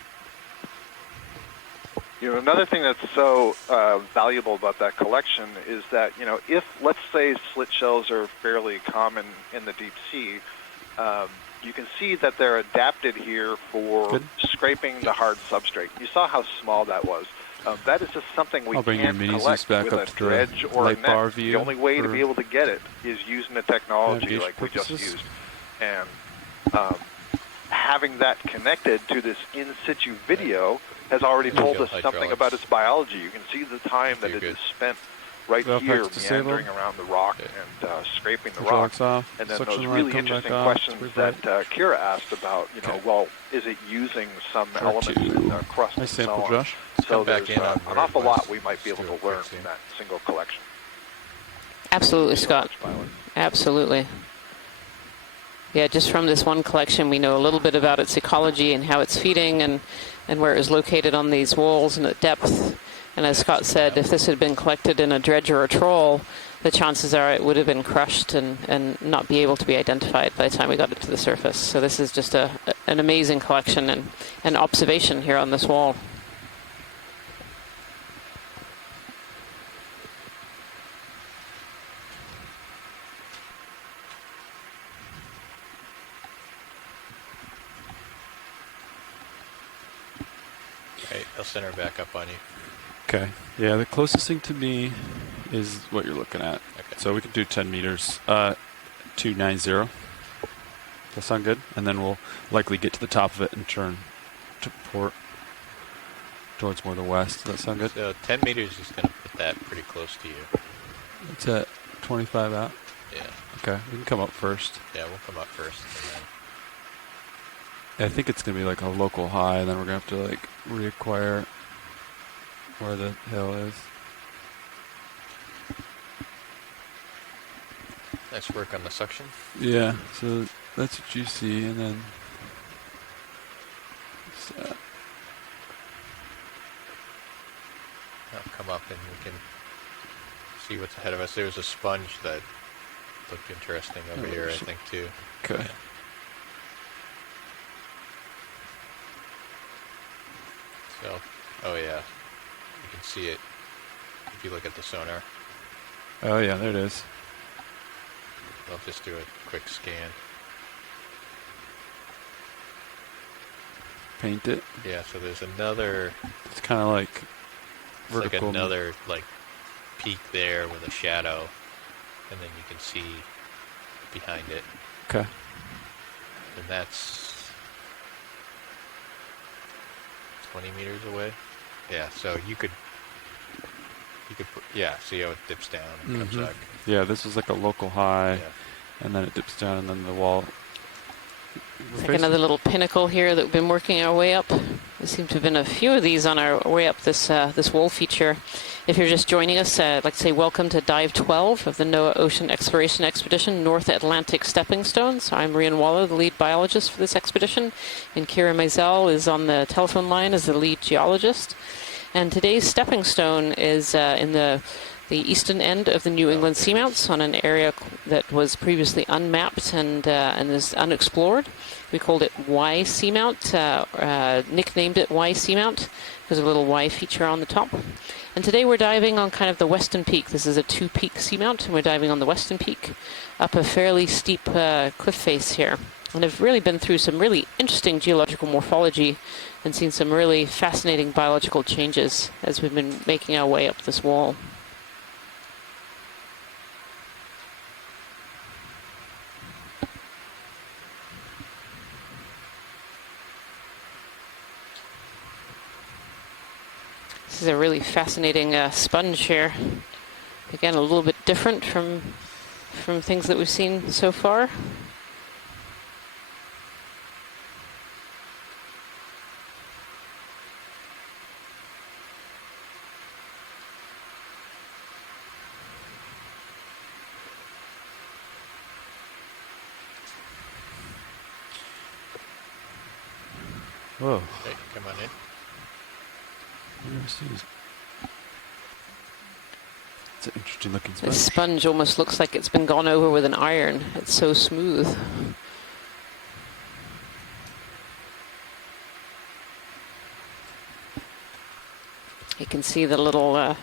You know, another thing that's so valuable about that collection is that, you know, if, let's say, slit shells are fairly common in the deep sea, you can see that they're adapted here for scraping the hard substrate. You saw how small that was. That is just something we can't collect with a dredge or a net. The only way to be able to get it is using the technology like we just used. And having that connected to this in-situ video has already told us something about its biology. You can see the time that it has spent right here meandering around the rock and scraping the rock. And then those really interesting questions that Kira asked about, you know, well, is it using some elements in the crust and so on? So there's an awful lot we might be able to learn from that single collection. Absolutely, Scott. Absolutely. Yeah, just from this one collection, we know a little bit about its ecology and how it's feeding and where it was located on these walls and at depth. And as Scott said, if this had been collected in a dredge or a trawl, the chances are it would have been crushed and not be able to be identified by the time we got it to the surface. So this is just an amazing collection and observation here on this wall. Right, I'll center back up on you. Okay. Yeah, the closest thing to me is what you're looking at. Okay. So we can do 10 meters. 290. Does that sound good? And then we'll likely get to the top of it and turn to port towards more the west. Does that sound good? So 10 meters is going to put that pretty close to you. It's at 25 out? Yeah. Okay, we can come up first. Yeah, we'll come up first. And then I think it's going to be like a local high, and then we're going to have to like reacquire where the hill is. nice work on the suction. Yeah, so that's what you see, and then I'll come up and we can see what's ahead of us. There's a sponge that looked interesting over here, I think, too. Okay. Yeah. So, oh yeah, you can see it if you look at the sonar. Oh yeah, there it is. I'll just do a quick scan. Paint it. Yeah, so there's another. It's kind of like vertical. Like another like peak there with a shadow, and then you can see behind it. Okay. And that's 20 meters away. Yeah, so you could, yeah, see how it dips down and comes back. Yeah, this is like a local high, and then it dips down, and then the wall. It's like another little pinnacle here that we've been working our way up. There seem to have been a few of these on our way up this this wall feature. If you're just joining us, I'd like to say welcome to Dive 12 of the NOAA Ocean Exploration Expedition, North Atlantic Stepping Stones. I'm Rian Waller, the lead biologist for this expedition, and Kira Maisel is on the telephone line as the lead geologist. And today's stepping stone is in the the eastern end of the New England Seamounts on an area that was previously unmapped and is unexplored. We called it Y Seamount, nicknamed it Y Seamount because of a little Y feature on the top. And today we're diving on kind of the western peak. This is a two-peak seamount, and we're diving on the western peak up a fairly steep cliff face here. And I've really been through some really interesting geological morphology and seen some really fascinating biological changes as we've been making our way up this wall. This is a really fascinating sponge here. Again, a little bit different from things that we've seen so far. Whoa. Okay, come on in. It's an interesting looking sponge. This sponge almost looks like it's been gone over with an iron. It's so smooth. You can see the little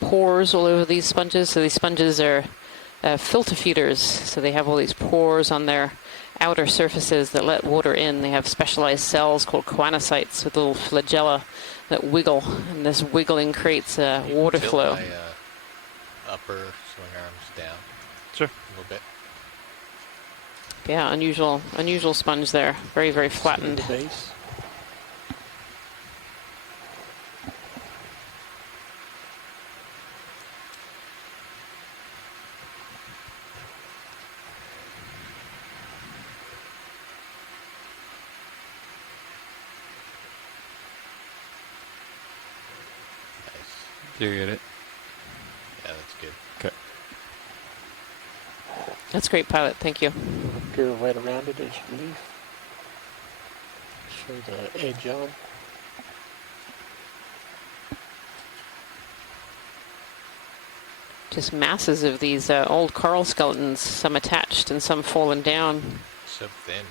pores all over these sponges. So these sponges are filter feeders. So they have all these pores on their outer surfaces that let water in. They have specialized cells called choanocytes with little flagella that wiggle, and this wiggling creates a water flow. My, upper swing arms down. Sure. A little bit. Yeah, unusual sponge there. Very, very flattened. The base. Do you get it? Yeah, that's good. Okay. That's great, pilot. Thank you. Pirouette around it as you leave. Show the edge on. Just masses of these old coral skeletons, some attached and some fallen down. So thin.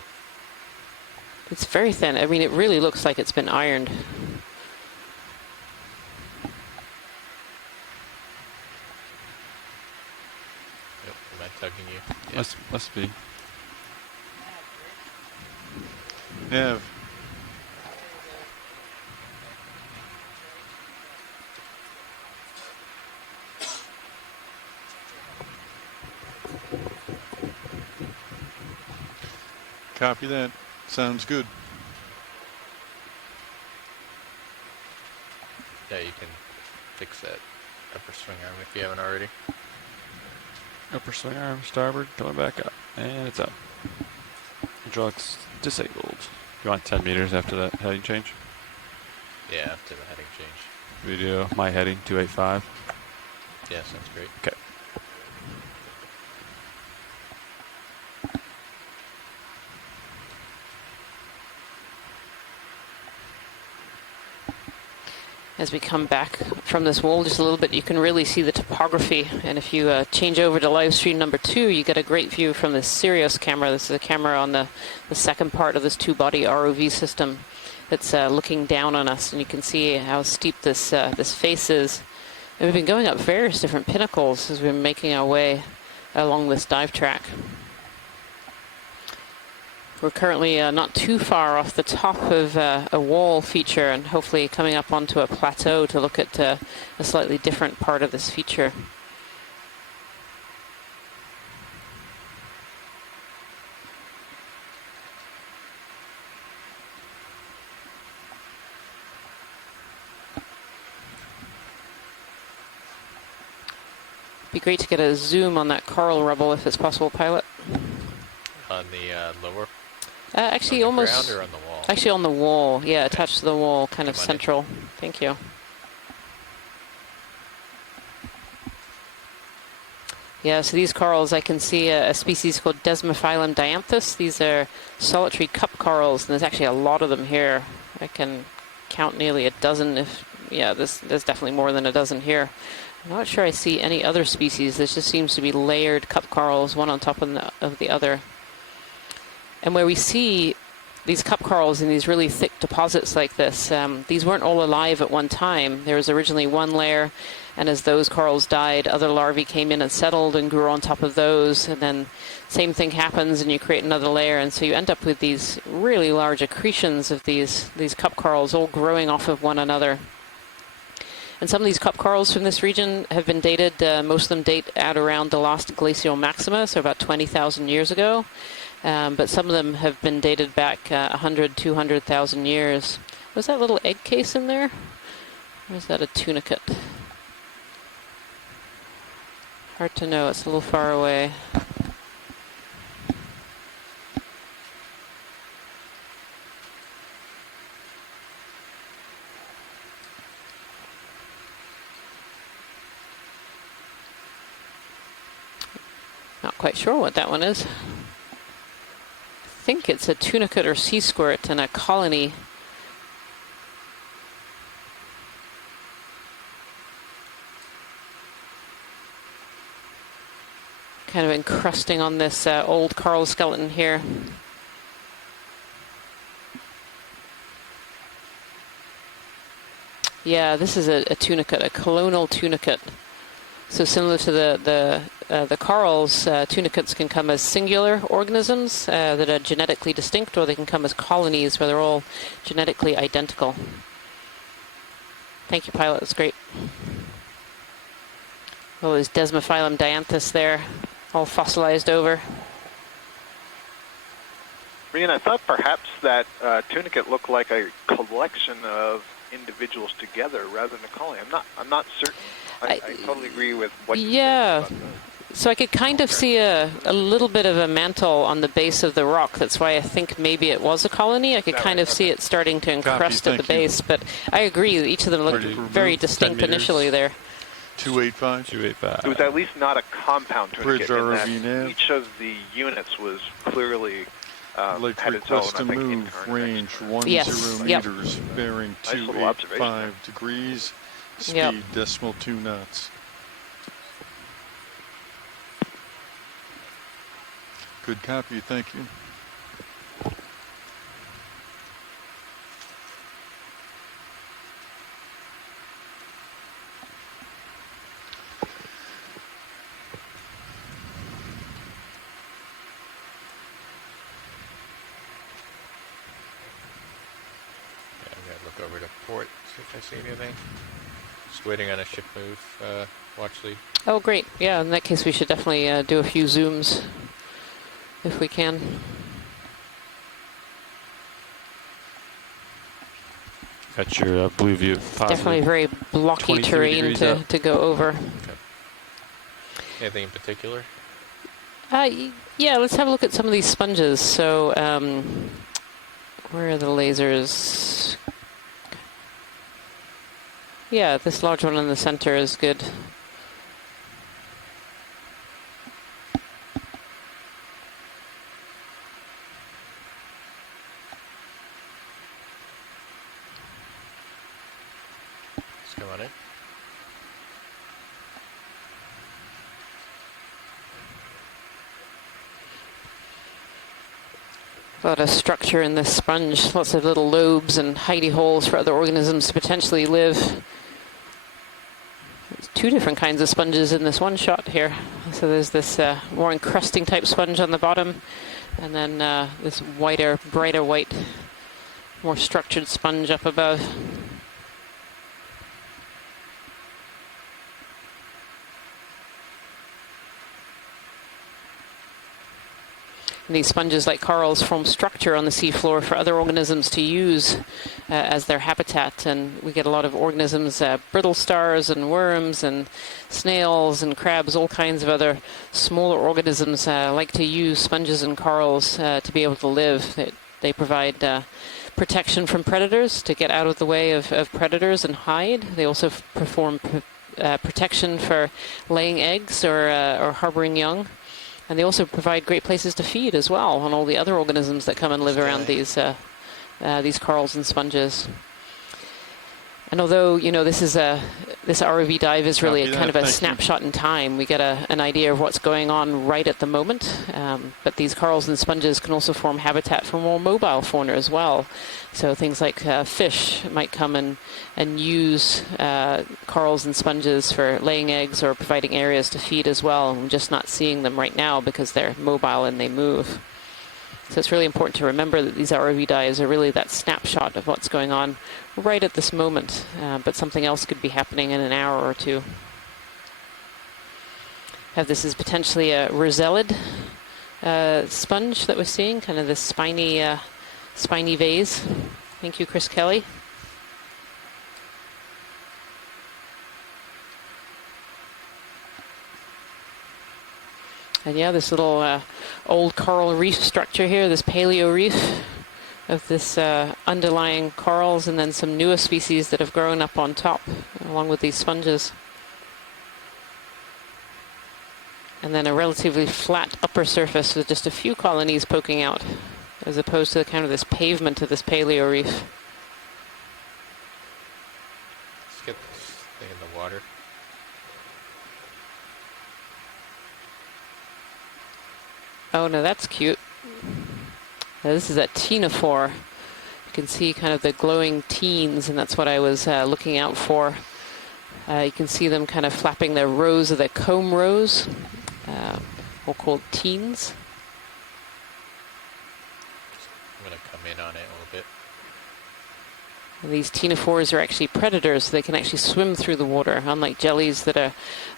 It's very thin. I mean, it really looks like it's been ironed. Am I tugging you? Yeah. Must be. Yeah. Copy that. Sounds good. Yeah, you can fix that upper swing arm if you haven't already. Upper swing arm, starboard, coming back up. And it's up. Hydraulics disabled. You want 10 meters after that heading change? Yeah, after the heading change. Video, my heading, 285. Yeah, sounds great. Okay. As we come back from this wall just a little bit, you can really see the topography. And if you change over to live stream number 2, you get a great view from the Sirius camera. This is a camera on the second part of this two-body ROV system that's looking down on us. And you can see how steep this face is. And we've been going up various different pinnacles as we're making our way along this dive track. We're currently not too far off the top of a wall feature and hopefully coming up onto a plateau to look at a slightly different part of this feature. Be great to get a zoom on that coral rubble if it's possible, pilot. On the lower? Actually, on the almost. ground or on the wall? Actually, on the wall. Yeah, attached to the wall, kind of Come on central. in. Thank you. Yeah, so these corals, I can see a species called Desmophyllum dianthus. These are solitary cup corals, and there's actually a lot of them here. I can count nearly a dozen. There's definitely more than a dozen here. I'm not sure I see any other species. This just seems to be layered cup corals, one on top of the other. And where we see these cup corals in these really thick deposits like this, these weren't all alive at one time. There was originally one layer, and as those corals died, other larvae came in and settled and grew on top of those, and then same thing happens and you create another layer, and so you end up with these really large accretions of these cup corals all growing off of one another. And some of these cup corals from this region have been dated, most of them date at around the last glacial maxima, so about 20,000 years ago. But some of them have been dated back 100, 200,000 years. Was that little egg case in there? Or is that a tunicate? Hard to know, it's a little far away. Not quite sure what that one is. I think it's a tunicate or sea squirt and a colony. Kind of encrusting on this old coral skeleton here. Yeah, this is a tunicate, a colonal tunicate. So similar to the corals, tunicates can come as singular organisms that are genetically distinct, or they can come as colonies where they're all genetically identical. Thank you, Pilot. That's great. Oh, there's Desmophyllum dianthus there, all fossilized over. Rian, I thought perhaps that tunicate looked like a collection of individuals together rather than a colony. I'm not certain. I totally agree with what you said about that. So I could kind of see a little bit of a mantle on the base of the rock. That's why I think maybe it was a colony. I could kind of see it starting to encrust at the base. But I agree that each of them looked very distinct initially there. 285? 285. It was at least not a compound tunicate in that RV each of the units was clearly like had its own, request to move range 10 meters, bearing 285 degrees, speed decimal 2 knots. Good copy, thank you. Over to port, see if I see anything. Just waiting on a ship move, watch lead. Oh, great. Yeah, in that case, we should definitely do a few zooms if we can. Got your blue view. Definitely very blocky terrain to go over. Okay. Anything in particular? Yeah, let's have a look at some of these sponges. So, where are the lasers? Yeah, this large one in the center is good. Let's come on in. A lot of structure in this sponge, lots of little lobes and hidey holes for other organisms to potentially live. There's two different kinds of sponges in this one shot here. So there's this more encrusting type sponge on the bottom, and then this whiter, brighter white, more structured sponge up above. And these sponges, like corals, form structure on the seafloor for other organisms to use as their habitat. And we get a lot of organisms, brittle stars and worms and snails and crabs, all kinds of other smaller organisms like to use sponges and corals to be able to live. They provide protection from predators, to get out of the way of predators and hide. They also perform protection for laying eggs or harboring young. And they also provide great places to feed as well on all the other organisms that come and live around these corals and sponges. And although, this ROV dive is really Copy kind that. of a Thank you. snapshot in time, we get an idea of what's going on right at the moment. But these corals and sponges can also form habitat for more mobile fauna as well. So things like fish might come and use corals and sponges for laying eggs or providing areas to feed as well. I'm just not seeing them right now because they're mobile and they move. So it's really important to remember that these ROV dives are really that snapshot of what's going on right at this moment, but something else could be happening in an hour or two. This is potentially a rosellid sponge that we're seeing, kind of this spiny vase. Thank you, Chris Kelly. And yeah, this little old coral reef structure here, this paleo reef of this underlying corals, and then some newer species that have grown up on top along with these sponges. And then a relatively flat upper surface with just a few colonies poking out, as opposed to kind of this pavement of this paleo reef. Let's get this thing in the water. Oh no, that's cute. Now, this is a ctenophore. You can see kind of the glowing teens, and that's what I was looking out for. You can see them kind of flapping their rows of their comb rows, or called teens. I'm going to come in on it a little bit. And these ctenophores are actually predators, so they can actually swim through the water. Unlike jellies that are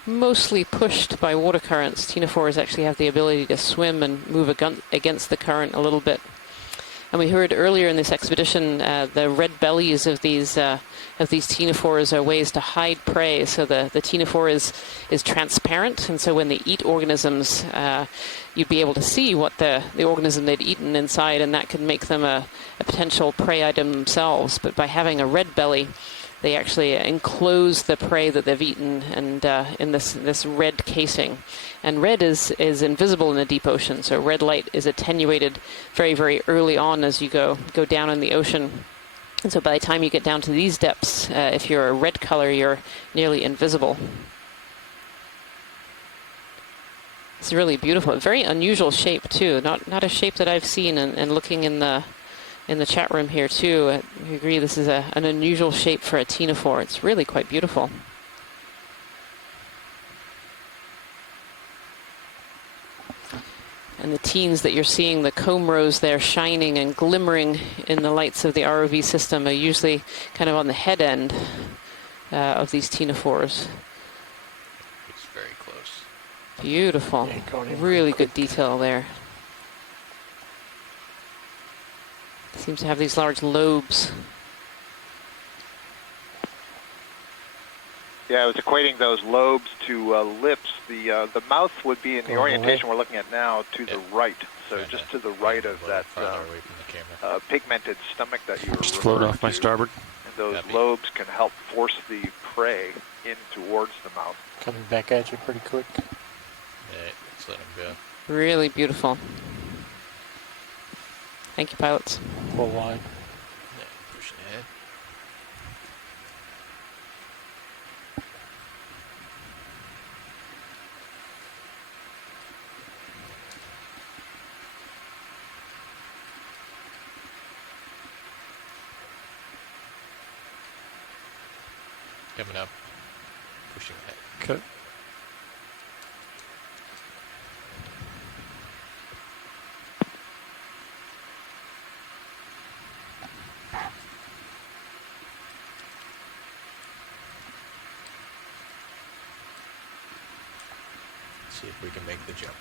mostly pushed by water currents, ctenophores actually have the ability to swim and move against the current a little bit. And we heard earlier in this expedition, the red bellies of these ctenophores are ways to hide prey. So the ctenophore is transparent, and so when they eat organisms, you'd be able to see what the organism they'd eaten inside, and that could make them a potential prey item themselves. But by having a red belly, they actually enclose the prey that they've eaten and in this red casing. And red is invisible in the deep ocean, so red light is attenuated very, very early on as you go down in the ocean. And so by the time you get down to these depths, if you're a red color, you're nearly invisible. It's really beautiful. A very unusual shape too. Not a shape that I've seen, and looking in the chat room here too, I agree this is an unusual shape for a ctenophore. It's really quite beautiful. And the teens that you're seeing, the comb rows there shining and glimmering in the lights of the ROV system, are usually kind of on the head end of these ctenophores. It's very close. Beautiful. Really good detail there. Seems to have these large lobes. Yeah, I was equating those lobes to lips. The mouth would be in the orientation we're looking at now to the right. So just to the right of that pigmented stomach that you were just float off my starboard. And those lobes can help force the prey in towards the mouth. Coming back at you pretty quick. Yeah, let's let him go. Really beautiful. Thank you, pilots. Full line. Yeah, pushing ahead. Coming up. Pushing ahead. Okay. See if we can make the jump.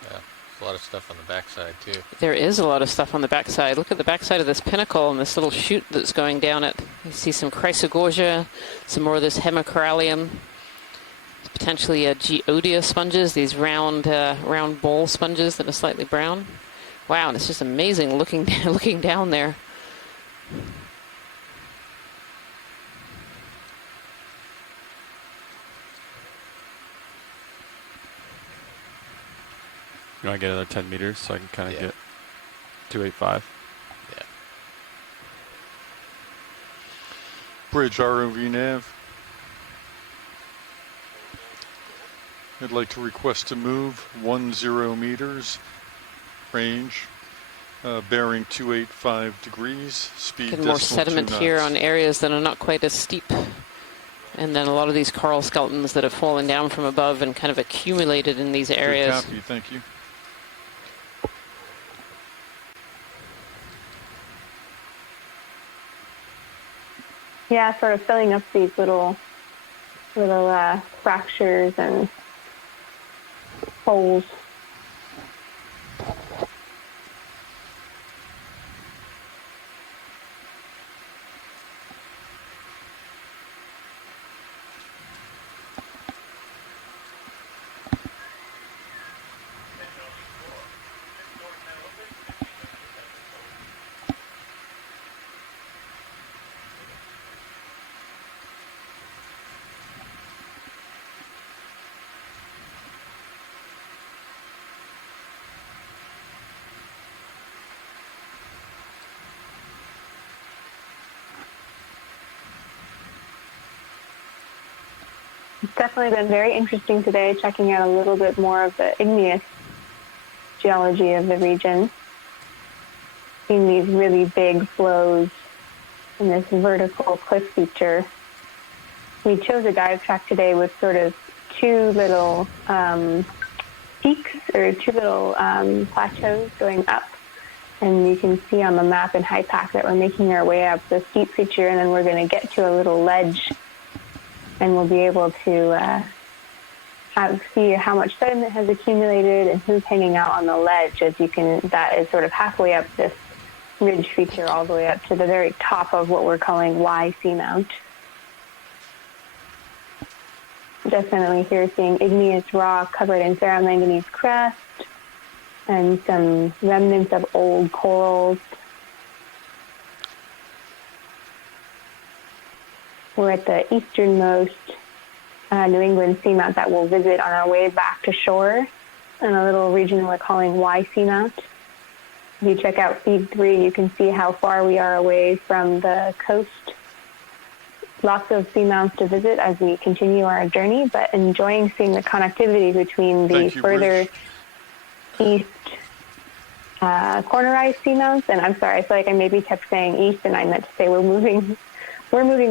There's a lot of stuff on the backside too. There is a lot of stuff on the backside. Look at the backside of this pinnacle and this little chute that's going down it. You see some chrysogorgia, some more of this hemicorallium, potentially geodia sponges, these round bowl sponges that are slightly brown. Wow, and it's just amazing looking down there. You want to get another 10 meters so I can kind of get 285? Yeah. Bridge ROV nav. I'd like to request to move 10 meters, range, bearing 285 degrees, speed Getting more sediment here on areas that are not quite as steep. And then a lot of these coral skeletons that have fallen down from above and kind of accumulated in these areas. Good copy, thank you. Yeah, sort of filling up these little fractures and holes. It's definitely been very interesting today, checking out a little bit more of the igneous geology of the region. Seeing these really big flows in this vertical cliff feature. We chose a dive track today with sort of two little peaks or two little plateaus going up. And you can see on the map in HYPACK that we're making our way up the steep feature, and then we're going to get to a little ledge, and we'll be able to see how much sediment has accumulated and who's hanging out on the ledge. As you can, that is sort of halfway up this ridge feature, all the way up to the very top of what we're calling Y Seamount. Definitely here seeing igneous rock covered in ferromanganese crust and some remnants of old corals. We're at the easternmost New England seamount that we'll visit on our way back to shore in a little region we're calling Y Seamount. If you check out feed 3, you can see how far we are away from the coast. Lots of seamounts to visit as we continue our journey, but enjoying seeing the connectivity between the further east cornerized seamounts. And I'm sorry, I feel like I maybe kept saying east, and I meant to say we're moving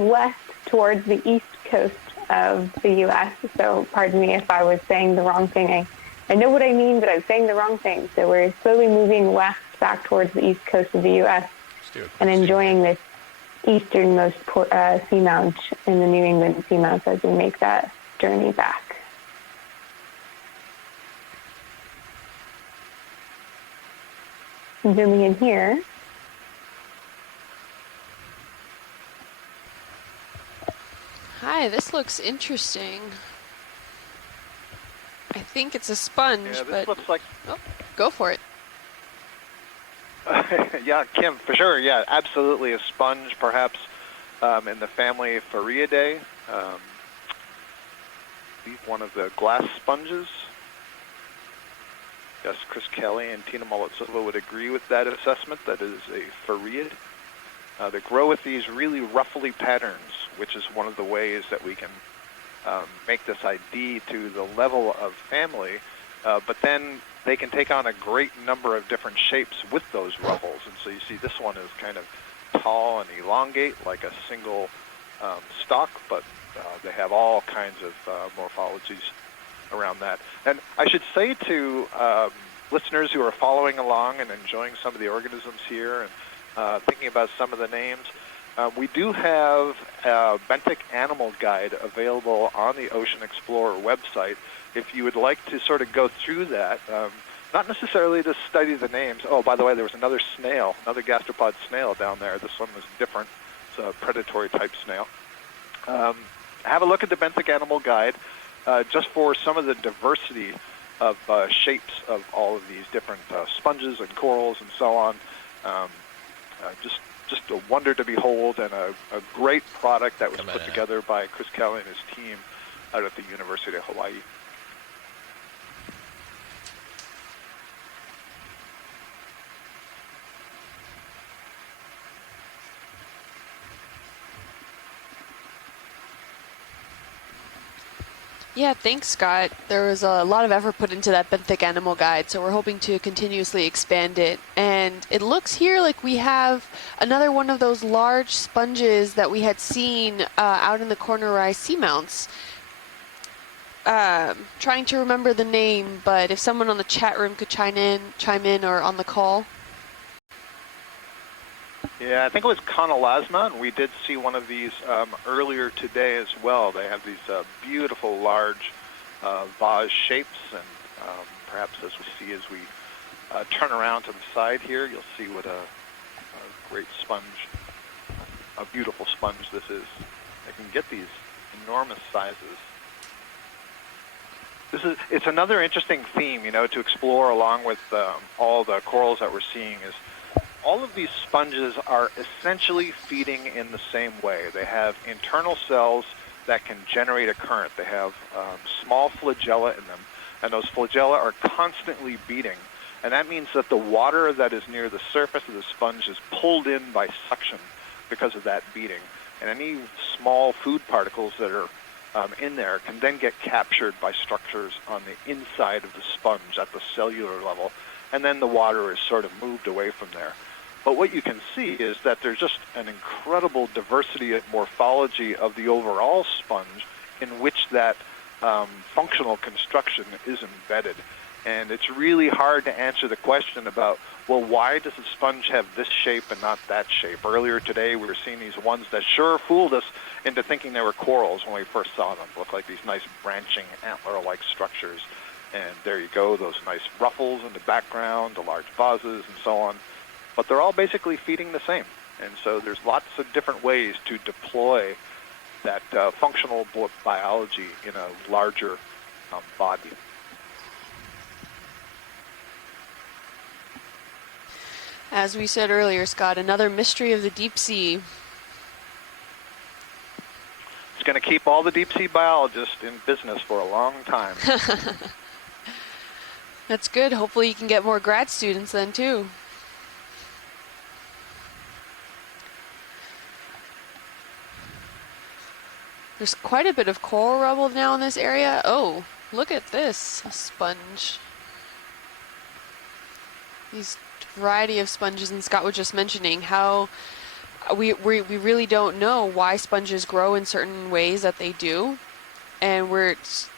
west towards the east coast of the U.S. So pardon me if I was saying the wrong thing. I know what I mean, but I'm saying the wrong thing. So we're slowly moving west back towards the east coast of the U.S. and enjoying this easternmost seamount in the New England seamounts as we make that journey back. Zooming in here. Hi, this looks interesting. I think it's a sponge, yeah, this but looks like... Oh, go for it. Yeah, Kim, for sure. Yeah, absolutely a sponge, perhaps in the family Fariidae. One of the glass sponges. Yes, Chris Kelly and Tina Mullet-Silva would agree with that assessment. That is a Fariid. They grow with these really ruffly patterns, which is one of the ways that we can make this ID to the level of family. But then they can take on a great number of different shapes with those ruffles. And so you see this one is kind of tall and elongate like a single stalk, but they have all kinds of morphologies around that. And I should say to listeners who are following along and enjoying some of the organisms here and thinking about some of the names, we do have a benthic animal guide available on the Ocean Explorer website. If you would like to sort of go through that, not necessarily to study the names. Oh, by the way, there was another snail, another gastropod snail down there. This one was different. It's a predatory type snail. Have a look at the benthic animal guide just for some of the diversity of shapes of all of these different sponges and corals and so on. Just a wonder to behold, and a great product that was put together by Chris Kelly and his team out at the University of Hawaii. Yeah, thanks, Scott. There was a lot of effort put into that benthic animal guide, so we're hoping to continuously expand it. And it looks here like we have another one of those large sponges that we had seen out in the corner-eye seamounts. Trying to remember the name, but if someone on the chat room could chime in or on the call. Yeah, I think it was Conolasma, and we did see one of these earlier today as well. They have these beautiful large vase shapes, and perhaps as we turn around to the side here, you'll see what a great sponge, a beautiful sponge this is. They can get these enormous sizes. It's another interesting theme, to explore along with all the corals that we're seeing is all of these sponges are essentially feeding in the same way. They have internal cells that can generate a current. They have small flagella in them, and those flagella are constantly beating. And that means that the water that is near the surface of the sponge is pulled in by suction because of that beating. And any small food particles that are in there can then get captured by structures on the inside of the sponge at the cellular level, and then the water is sort of moved away from there. But what you can see is that there's just an incredible diversity of morphology of the overall sponge in which that functional construction is embedded. And it's really hard to answer the question about, well, why does the sponge have this shape and not that shape? Earlier today, we were seeing these ones that sure fooled us into thinking they were corals when we first saw them. Look like these nice branching antler-like structures. And there you go, those nice ruffles in the background, the large vases, and so on. But they're all basically feeding the same. And so there's lots of different ways to deploy that functional biology in a larger body. As we said earlier, Scott, another mystery of the deep sea. It's going to keep all the deep sea biologists in business for a long time. That's good. Hopefully you can get more grad students then, too. There's quite a bit of coral rubble now in this area. Oh, look at this sponge. These variety of sponges, and Scott was just mentioning how we really don't know why sponges grow in certain ways that they do, and we're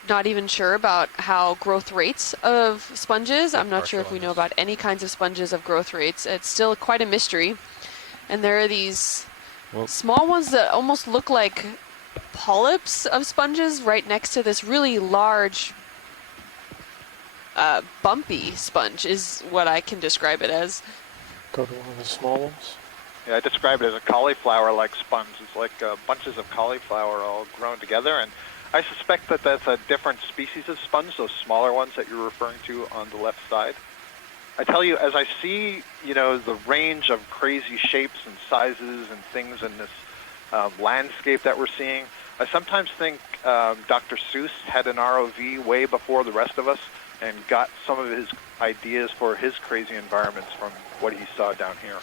not even sure about how growth rates of sponges. I'm not sure if we know about any kinds of sponges of growth rates. It's still quite a mystery, and there are these small ones that almost look like polyps of sponges right next to this really large bumpy sponge is what I can describe it as. Go to one of the small ones. Yeah, I describe it as a cauliflower-like sponge. It's like bunches of cauliflower all grown together, and I suspect that that's a different species of sponge, those smaller ones that you're referring to on the left side. I tell you, as I see, the range of crazy shapes and sizes and things in this landscape that we're seeing, I sometimes think Dr. Seuss had an ROV way before the rest of us and got some of his ideas for his crazy environments from what he saw down here.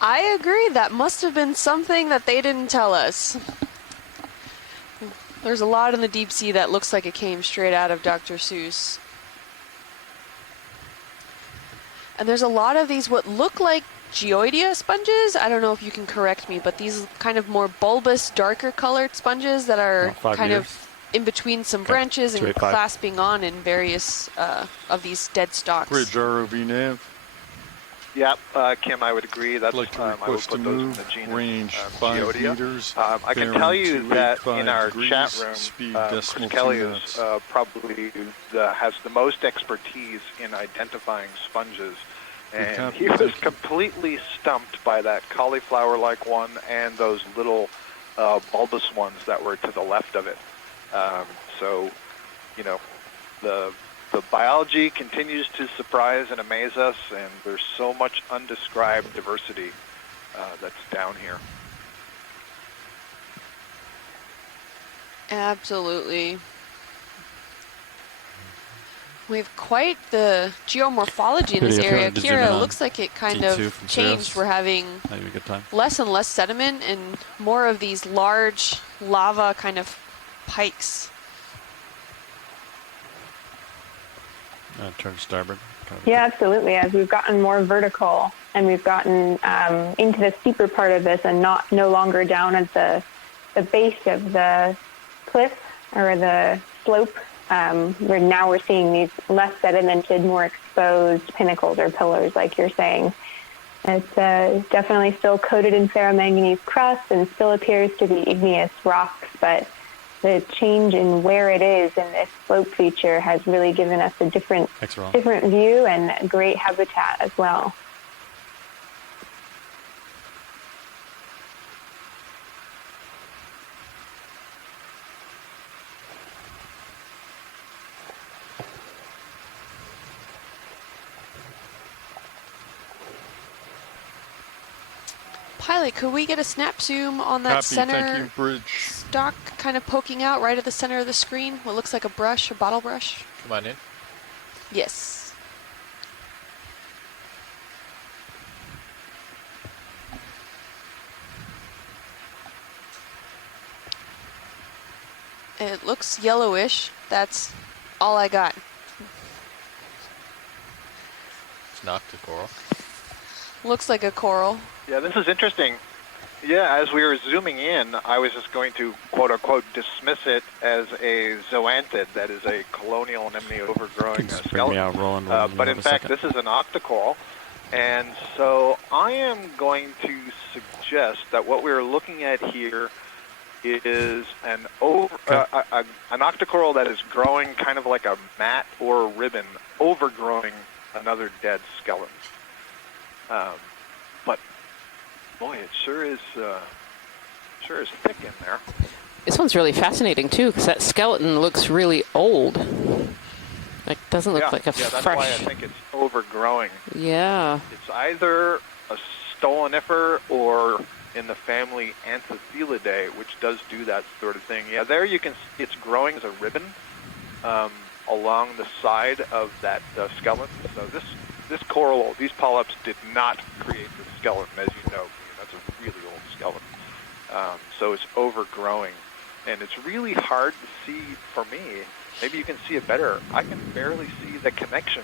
I agree. That must have been something that they didn't tell us. There's a lot in the deep sea that looks like it came straight out of Dr. Seuss. And there's a lot of these what look like Geoidea sponges. I don't know if you can correct me, but these kind of more bulbous, darker colored sponges that are kind of in between some branches and clasping on in various of these dead stalks. Bridge ROV nav. Yep, Kim, I would agree. That's like to I would request put to those move, in the genus range 5 Geoidea. meters, I can tell you that in our degrees, chat room, speed Chris Kelly is probably has the most expertise in identifying sponges. And he was completely stumped by that cauliflower-like one and those little bulbous ones that were to the left of it. So, the biology continues to surprise and amaze us, and there's so much undescribed diversity that's down here. Absolutely. We have quite the geomorphology in this area. Kira, looks like it kind of changed. We're having less and less sediment and more of these large lava kind of pikes. Turn starboard. Yeah, absolutely. As we've gotten more vertical and we've gotten into the steeper part of this and no longer down at the base of the cliff or the slope, we're seeing these less sedimented, more exposed pinnacles or pillars, like you're saying. It's definitely still coated in ferromanganese crust and still appears to be igneous rocks, but the change in where it is in this slope feature has really given us a different view and a great habitat as well. Pilot, could we get a snap zoom on that center stalk kind of poking out right at the center of the screen? What looks like a brush, a bottle brush? Come on in. Yes. It looks yellowish. That's all I got. It's not a coral. Looks like a coral. Yeah, this is interesting. Yeah, as we were zooming in, I was just going to, quote-unquote, dismiss it as a zoanthid, that is a colonial anemone overgrowing skeleton. But in fact, this is an octocoral. And so I am going to suggest that what we're looking at here is an octocoral that is growing kind of like a mat or a ribbon, overgrowing another dead skeleton. But boy, it sure is thick in there. This one's really fascinating too, because that skeleton looks really old. Like, doesn't look like a fresh. That's why I think it's overgrowing. Yeah. It's either a stolonifer or in the family Anthothelidae, which does do that sort of thing. Yeah, there you can. It's growing as a ribbon along the side of that skeleton. So this coral, these polyps did not create the skeleton, as you know. That's a really old skeleton. So it's overgrowing. And it's really hard to see for me. Maybe you can see it better. I can barely see the connection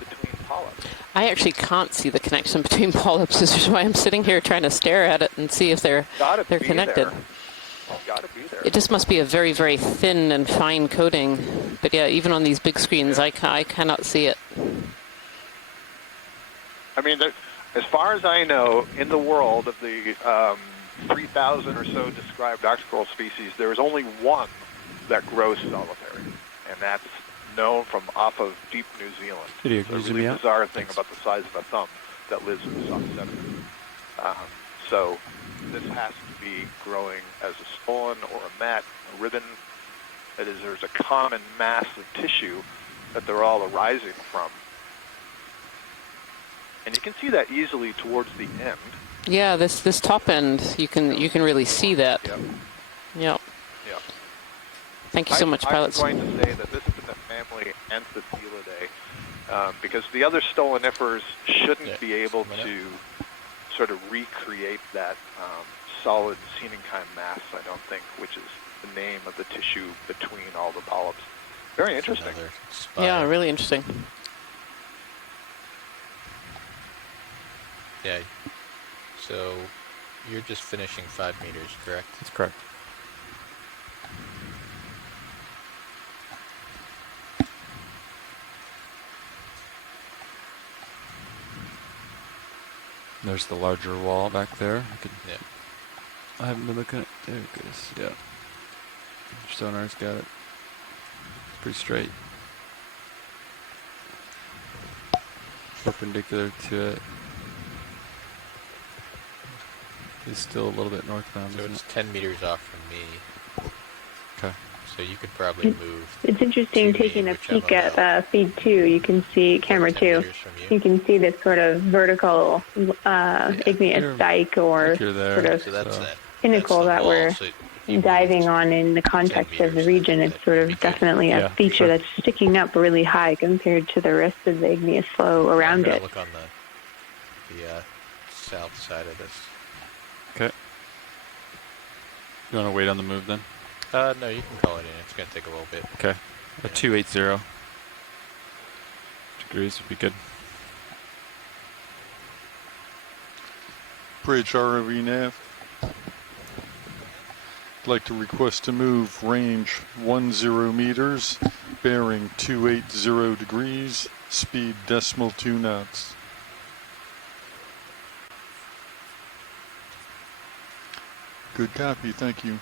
between polyps. I actually can't see the connection between polyps. This is why I'm sitting here trying to stare at it and see if they're connected. Gotta be there. It just must be a very, very thin and fine coating. But yeah, even on these big screens, I cannot see it. I mean, as far as I know, in the world of the 3,000 or so described octocoral species, there is only one that grows solitary, and that's known from off of deep New Zealand. It's a really bizarre thing about the size of a thumb that lives in the soft sediment. So this has to be growing as a stolon or a mat, a ribbon. That is, there's a common mass of tissue that they're all arising from. And you can see that easily towards the end. Yeah, this top end, you can really see that. Yep. Yep. Thank you so much, pilots. I'm going to say that this is in the family Anthothelidae, because the other stolonifers shouldn't be able to sort of recreate that solid coenenchyme mass, I don't think, which is the name of the tissue between all the polyps. Very interesting. Yeah, really interesting. Yeah. So you're just finishing 5 meters, correct? That's correct. There's the larger wall back there. I haven't been looking at. There it goes. Yeah. Sonar's got it. It's pretty straight. Perpendicular to it. It's still a little bit northbound. So it's 10 meters off from me. Okay. So you could probably move. It's interesting taking a peek at feed 2. You can see camera 2. You can see this sort of vertical igneous dike or sort of pinnacle that we're diving on in the context of the region. It's sort of definitely a feature that's sticking up really high compared to the rest of the igneous flow around it. Look on the south side of this. Okay. You want to wait on the move then? No, you can call it in. It's going to take a little bit. Okay. A 280. degrees would be good. Bridge ROV nav. I'd like to request to move range 10 meters, bearing 280 degrees, speed decimal 2 knots. Good copy, thank you.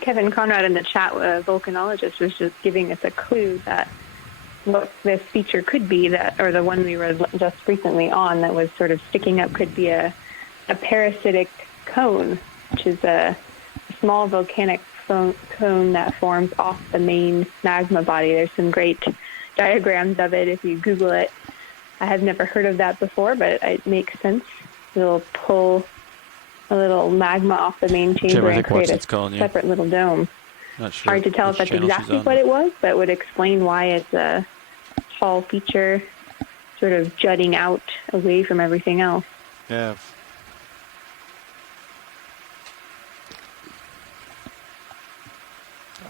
Kevin Conrad in the chat, a volcanologist, was just giving us a clue that what this feature could be, that, or the one we were just recently on that was sort of sticking up, could be a parasitic cone, which is a small volcanic cone that forms off the main magma body. There's some great diagrams of it if you Google it. I have never heard of that before, but it makes sense. It'll pull a little magma off the main chamber and create a separate little dome. Not sure. Hard to tell if that's exactly what it was, but would explain why it's a tall feature, sort of jutting out away from everything else. Yeah.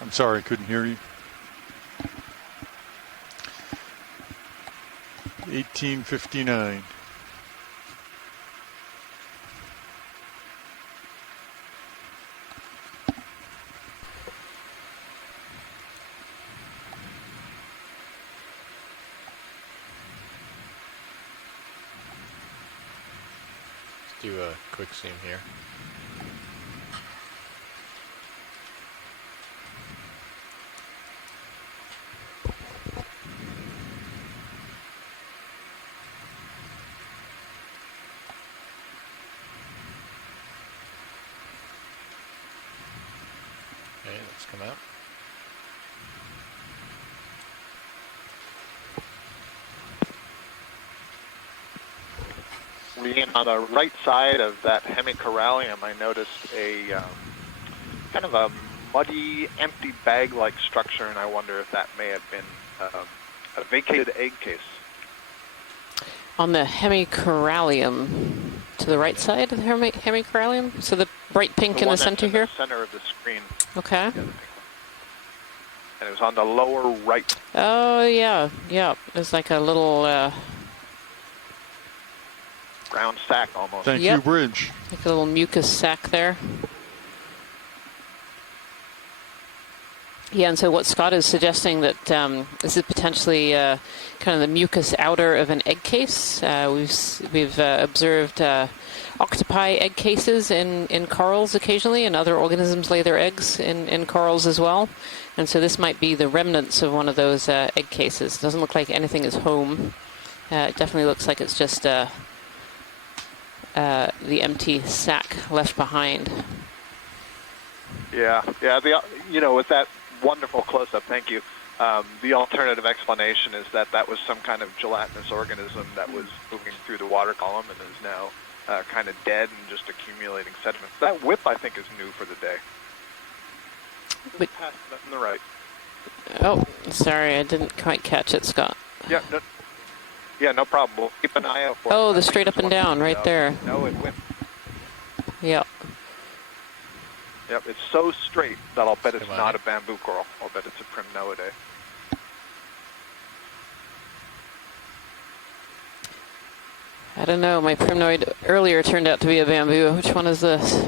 I'm sorry, I couldn't hear you. 1859. Do a quick zoom here. Okay, let's come out. On the right side of that hemicorallium, I noticed a kind of a muddy, empty bag-like structure, and I wonder if that may have been a vacated egg case. On the hemicorallium, to the right side of the hemicorallium? So the bright pink in the center here? The center of the screen. Okay. Yeah, and it was on the lower right. Oh, yeah. Yeah. It's like a little... round sack almost. Thank you, Bridge. Like a little mucus sac there. Yeah, and so what Scott is suggesting that this is potentially kind of the mucus outer of an egg case. We've observed octopi egg cases in corals occasionally, and other organisms lay their eggs in corals as well. And so this might be the remnants of one of those egg cases. It doesn't look like anything is home. It definitely looks like it's just the empty sac left behind. Yeah. With that wonderful close-up, thank you. The alternative explanation is that was some kind of gelatinous organism that was moving through the water column and is now kind of dead and just accumulating sediment. That whip, I think, is new for the day. Past it on the right. Oh, sorry, I didn't quite catch it, Scott. Yeah, no problem. We'll keep an eye out for it. Oh, the straight up and down right there. No, it went. Yep. Yep, it's so straight that I'll bet it's not a bamboo coral. I'll bet it's a primnoidae. I don't know. My primnoid earlier turned out to be a bamboo. Which one is this?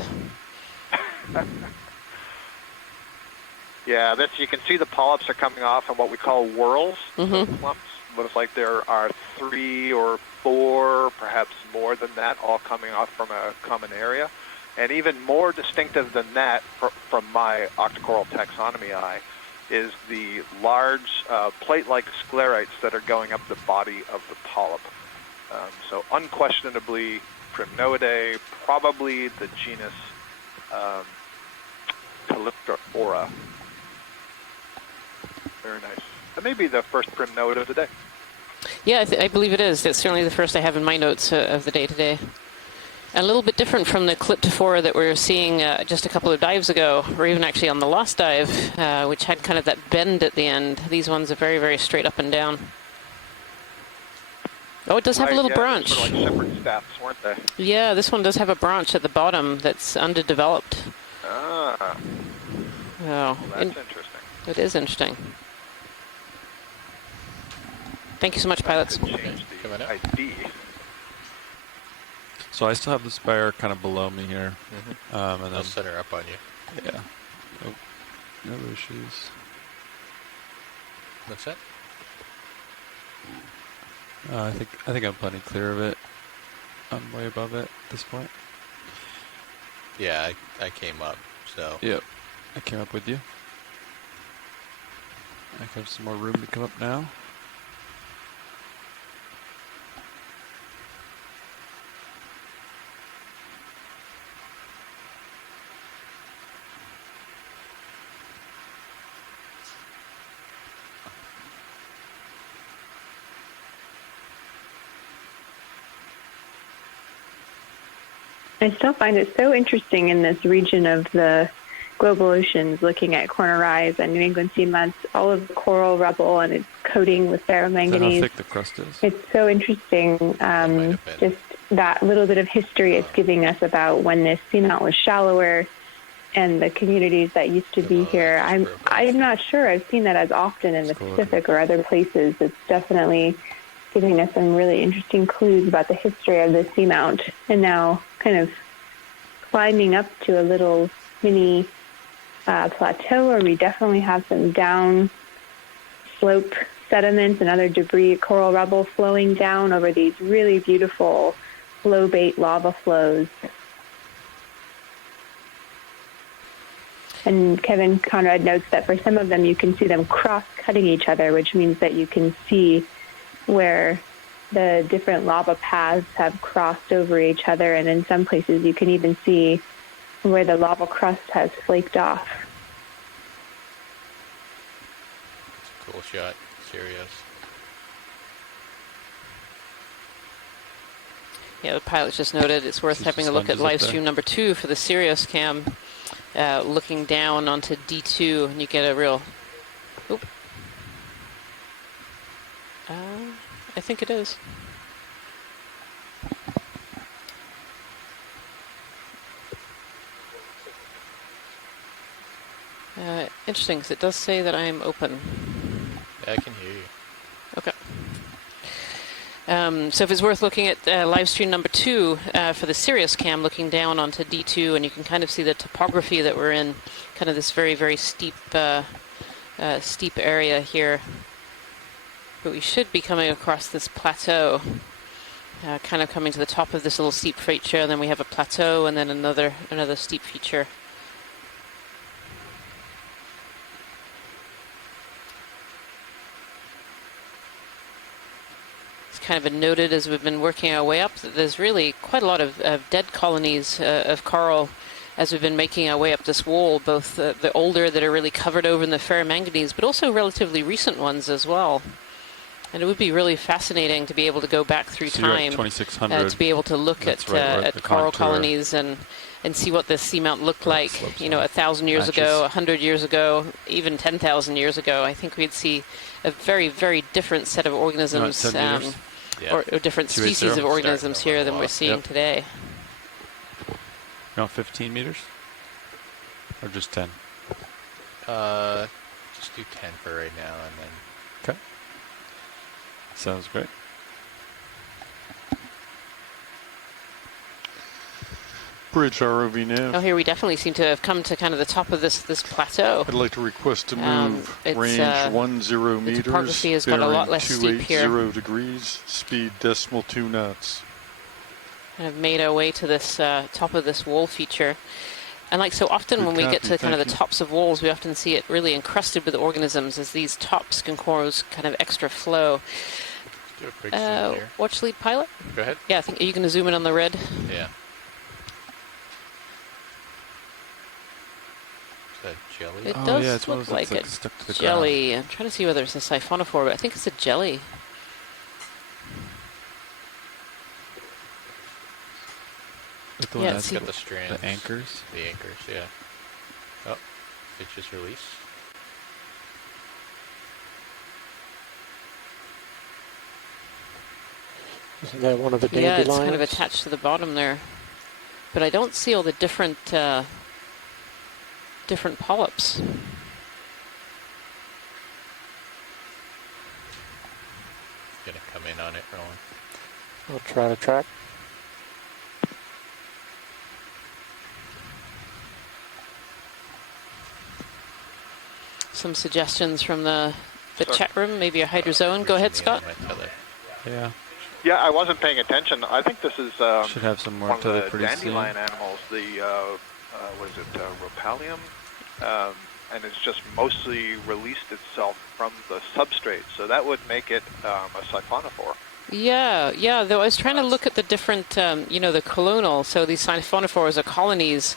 Yeah, you can see the polyps are coming off in what we call whorls, clumps. Looks like there are 3 or 4, perhaps more than that, all coming off from a common area. And even more distinctive than that, from my octocoral taxonomy eye, is the large plate-like sclerites that are going up the body of the polyp. So unquestionably Primnoidae, probably the genus Calyptrophora. Very nice. That may be the first primnoid of the day. Yeah, I believe it is. It's certainly the first I have in my notes of the day today. A little bit different from the Calyptrophora that we were seeing just a couple of dives ago, or even actually on the last dive, which had kind of that bend at the end. These ones are very, very straight up and down. Oh, it does have a little branch. Sort of like shepherd's staffs, weren't they? Yeah, this one does have a branch at the bottom that's underdeveloped. Ah. Oh, Well, that's interesting. It is interesting. Thank you so much, pilots. Change the ID. So I still have the spire kind of below me here. And then I'll set her up on you. Yeah. Oh, no issues. What's that? I think I'm plenty clear of it. I'm way above it at this point. Yeah, I came up, so. Yep. I came up with you. I have some more room to come up now. I still find it so interesting in this region of the global oceans, looking at Corner Rise and New England Seamounts, all of the coral rubble and its coating with ferromanganese. How thick the crust is. It's so interesting, just that little bit of history it's giving us about when this seamount was shallower and the communities that used to be here. I'm not sure I've seen that as often in the Pacific or other places. It's definitely giving us some really interesting clues about the history of the seamount, and now kind of climbing up to a little mini plateau where we definitely have some down slope sediments and other debris, coral rubble flowing down over these really beautiful flow bait lava flows. And Kevin Conrad notes that for some of them you can see them cross-cutting each other, which means that you can see where the different lava paths have crossed over each other, and in some places you can even see where the lava crust has flaked off. Cool shot. Serious. Yeah, the pilot just noted it's worth having a look at live stream number 2 for the Sirius cam, looking down onto D2, and you get a real... Oop. I think it is. Interesting, because it does say that I'm open. Yeah, I can hear you. Okay. So if it's worth looking at live stream number 2 for the Sirius cam, looking down onto D2, and you can kind of see the topography that we're in, kind of this very, very steep, steep area here. But we should be coming across this plateau, kind of coming to the top of this little steep feature, and then we have a plateau, and then another steep feature. It's kind of been noted as we've been working our way up that there's really quite a lot of dead colonies of coral as we've been making our way up this wall, both the older that are really covered over in the ferromanganese, but also relatively recent ones as well. And it would be really fascinating to be able to go back through time, 2600. to be able to look at coral colonies and see what this seamount looked like, 1,000 years ago, 100 years ago, even 10,000 years ago. I think we'd see a very, very different set of organisms, or different species of organisms here than we're seeing today. You want 15 meters? Or just 10? Just do 10 for right now, and then... Okay. Sounds great. Bridge ROV nav. Oh, here we definitely seem to have come to kind of the top of this plateau. I'd like to request to move range 10 meters, the topography has got a lot less steep here. 280 degrees, speed decimal 2 knots. Kind of made our way to this top of this wall feature. And like so often when we get to kind of the tops of walls, we often see it really encrusted with organisms as these tops can cause kind of extra flow. Do a quick zoom here. Watch lead pilot? Go ahead. Yeah, I think, are you going to zoom in on the red? Yeah. Is that jelly? It Oh, does yeah, it's one look of those like that's, like, a stuck to the jelly. I'm trying to see whether it's a siphonophore, but I think it's a jelly. Like the Yeah, one It's that's got the strands. the anchors. The anchors, yeah. Oh, pitches release. Isn't that one of the Yeah, dandelions? it's kind of attached to the bottom there. But I don't see all the different different polyps. Gonna come in on it, Roland. I'll try to track. Some suggestions from the chat room, maybe a hydrozoan. Go ahead, Scott. Yeah. Yeah, I wasn't paying attention. I think this is Should have some more one of tether the pretty dandelion soon. animals, the, what is it, Ropalium? And it's just mostly released itself from the substrate, so that would make it a siphonophore. Yeah, though I was trying to look at the different, the colonal, so these siphonophores are colonies,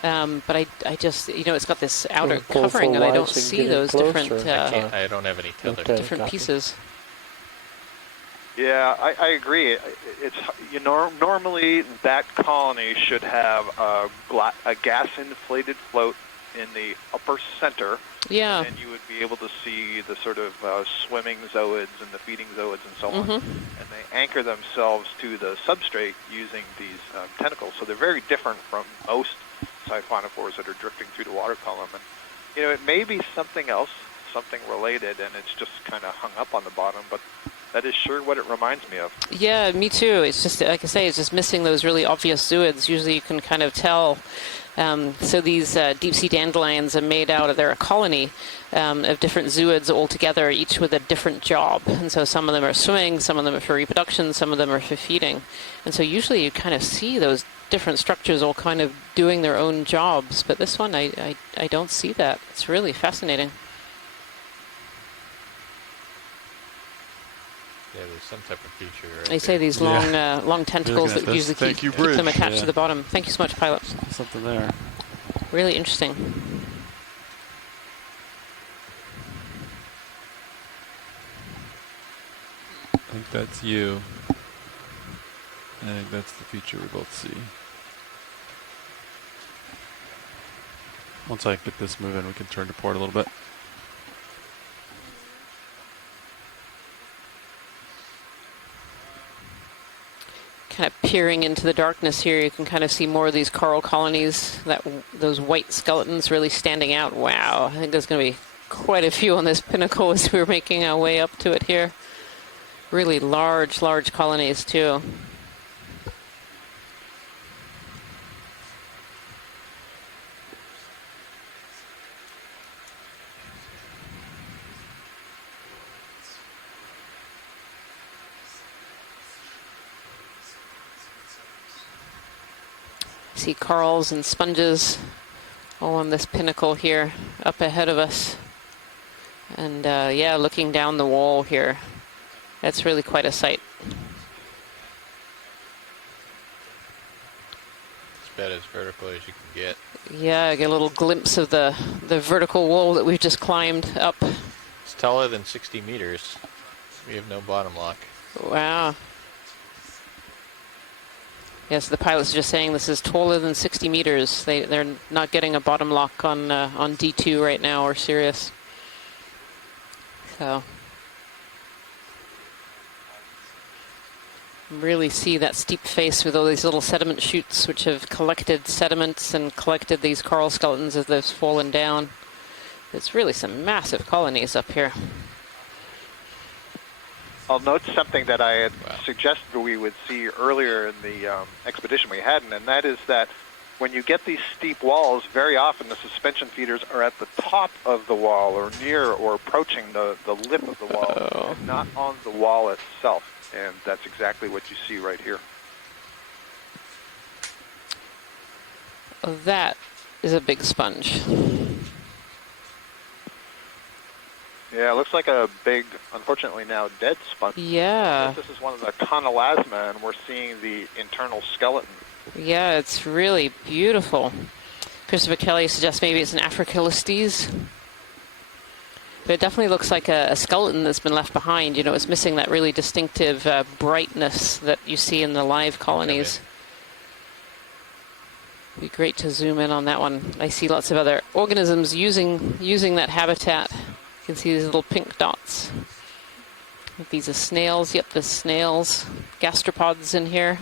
but I just, it's got this outer pull covering, full and I wide don't so you can see get in those close, different, or- I don't have any tether. Okay. different copy. pieces. Yeah, I agree. It's normally that colony should have a gas-inflated float in the upper center. Yeah. And you would be able to see the sort of swimming zooids and the feeding zooids and so on. And they anchor themselves to the substrate using these tentacles. So they're very different from most siphonophores that are drifting through the water column. And, it may be something else, something related, and it's just kind of hung up on the bottom, but that is sure what it reminds me of. Yeah, me too. It's just, like I say, it's just missing those really obvious zooids. Usually you can kind of tell. So these deep-sea dandelions are made out of, they're a colony of different zooids all together, each with a different job. And so some of them are swimming, some of them are for reproduction, some of them are for feeding. And so usually you kind of see those different structures all kind of doing their own jobs. But this one, I don't see that. It's really fascinating. Yeah, there's some type of feature. Right They say there. these long tentacles that usually keep them attached to the bottom. Thank you so much, pilot. Something there. Really interesting. I think that's you. I think that's the feature we both see. Once I get this moving, we can turn to port a little bit. Kind of peering into the darkness here, you can kind of see more of these coral colonies, those white skeletons really standing out. Wow, I think there's going to be quite a few on this pinnacle as we're making our way up to it here. Really large colonies too. See corals and sponges all on this pinnacle here up ahead of us. And yeah, looking down the wall here, that's really quite a sight. It's about as vertical as you can get. Yeah, I get a little glimpse of the vertical wall that we've just climbed up. It's taller than 60 meters. We have no bottom lock. Wow. Yes, the pilot's just saying this is taller than 60 meters. They're not getting a bottom lock on D2 right now or Sirius. So really see that steep face with all these little sediment chutes which have collected sediments and collected these coral skeletons as they've fallen down. There's really some massive colonies up here. I'll note something that I had suggested we would see earlier in the expedition we had, and that is that when you get these steep walls, very often the suspension feeders are at the top of the wall or near or approaching the lip of the wall, and not on the wall itself. And that's exactly what you see right here. That is a big sponge. Yeah, it looks like a big, unfortunately now dead sponge. Yeah. This is one of the conolasma, and we're seeing the internal skeleton. Yeah, it's really beautiful. Christopher Kelly suggests maybe it's an Africalystes. But it definitely looks like a skeleton that's been left behind. You know, it's missing that really distinctive brightness that you see in the live colonies. It'd be great to zoom in on that one. I see lots of other organisms using that habitat. You can see these little pink dots. These are snails. Yep, there's snails. Gastropods in here.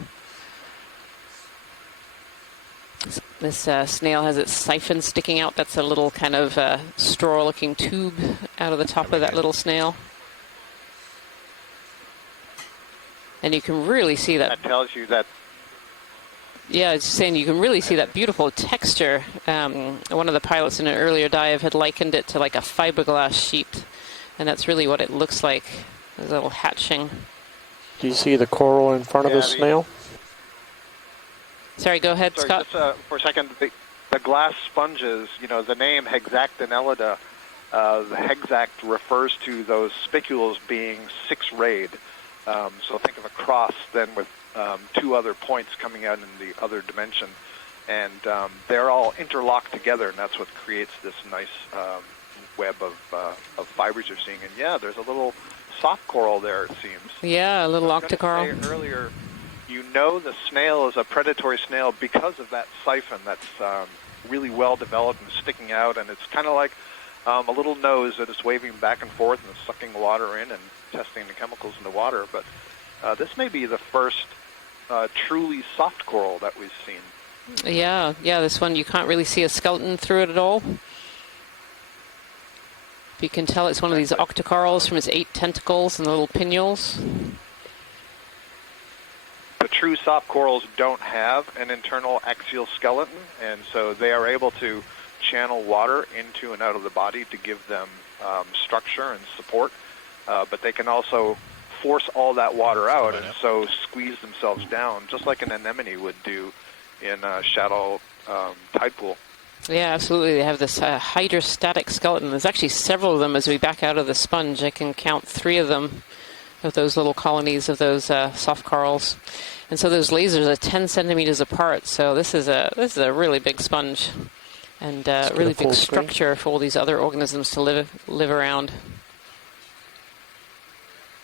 This snail has its siphon sticking out. That's a little kind of straw-looking tube out of the top of that little snail. And you can really see that. That tells you that. Yeah, it's saying you can really see that beautiful texture. One of the pilots in an earlier dive had likened it to like a fiberglass sheet, and that's really what it looks like. There's a little hatching. Do you see the coral in front of the snail? Sorry, go ahead, Scott. Just, for a second, the glass sponges, you know, the name Hexactinellida, the hexact refers to those spicules being six-rayed. So think of a cross then with two other points coming out in the other dimension. And they're all interlocked together, and that's what creates this nice web of fibers you're seeing. And yeah, there's a little soft coral there, it seems. Yeah, a little octocoral. Earlier, you know the snail is a predatory snail because of that siphon that's really well developed and sticking out, and it's kind of like a little nose that is waving back and forth and sucking water in and testing the chemicals in the water. But this may be the first truly soft coral that we've seen. Yeah, this one you can't really see a skeleton through it at all. You can tell it's one of these octocorals from its 8 tentacles and the little pinnules. The true soft corals don't have an internal axial skeleton, and so they are able to channel water into and out of the body to give them structure and support, but they can also force all that water out and so squeeze themselves down, just like an anemone would do in a shallow tide pool. Yeah, absolutely. They have this hydrostatic skeleton. There's actually several of them as we back out of the sponge. I can count 3 of them, of those little colonies of those soft corals. And so those lasers are 10 centimeters apart. So this is a really big sponge and really big structure for all these other organisms to live around.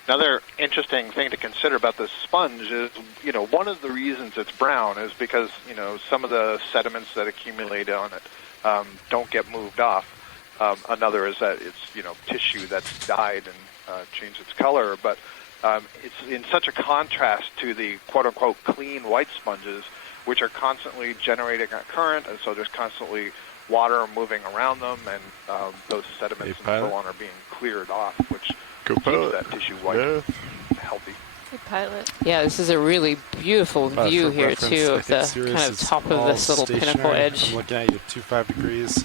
Another interesting thing to consider about this sponge is, you know, one of the reasons it's brown is because, you know, some of the sediments that accumulate on it don't get moved off. Another is that it's, you know, tissue that's dyed and changed its color. But it's in such a contrast to the quote-unquote clean white sponges, which are constantly generating a current, and so there's constantly water moving around them, and those sediments and so on are being cleared off, which keeps that tissue white and healthy. Good pilot. Yeah, this is a really beautiful view here, reference, too, of the kind of top of this little pinnacle edge. I'm looking at you at 25 degrees.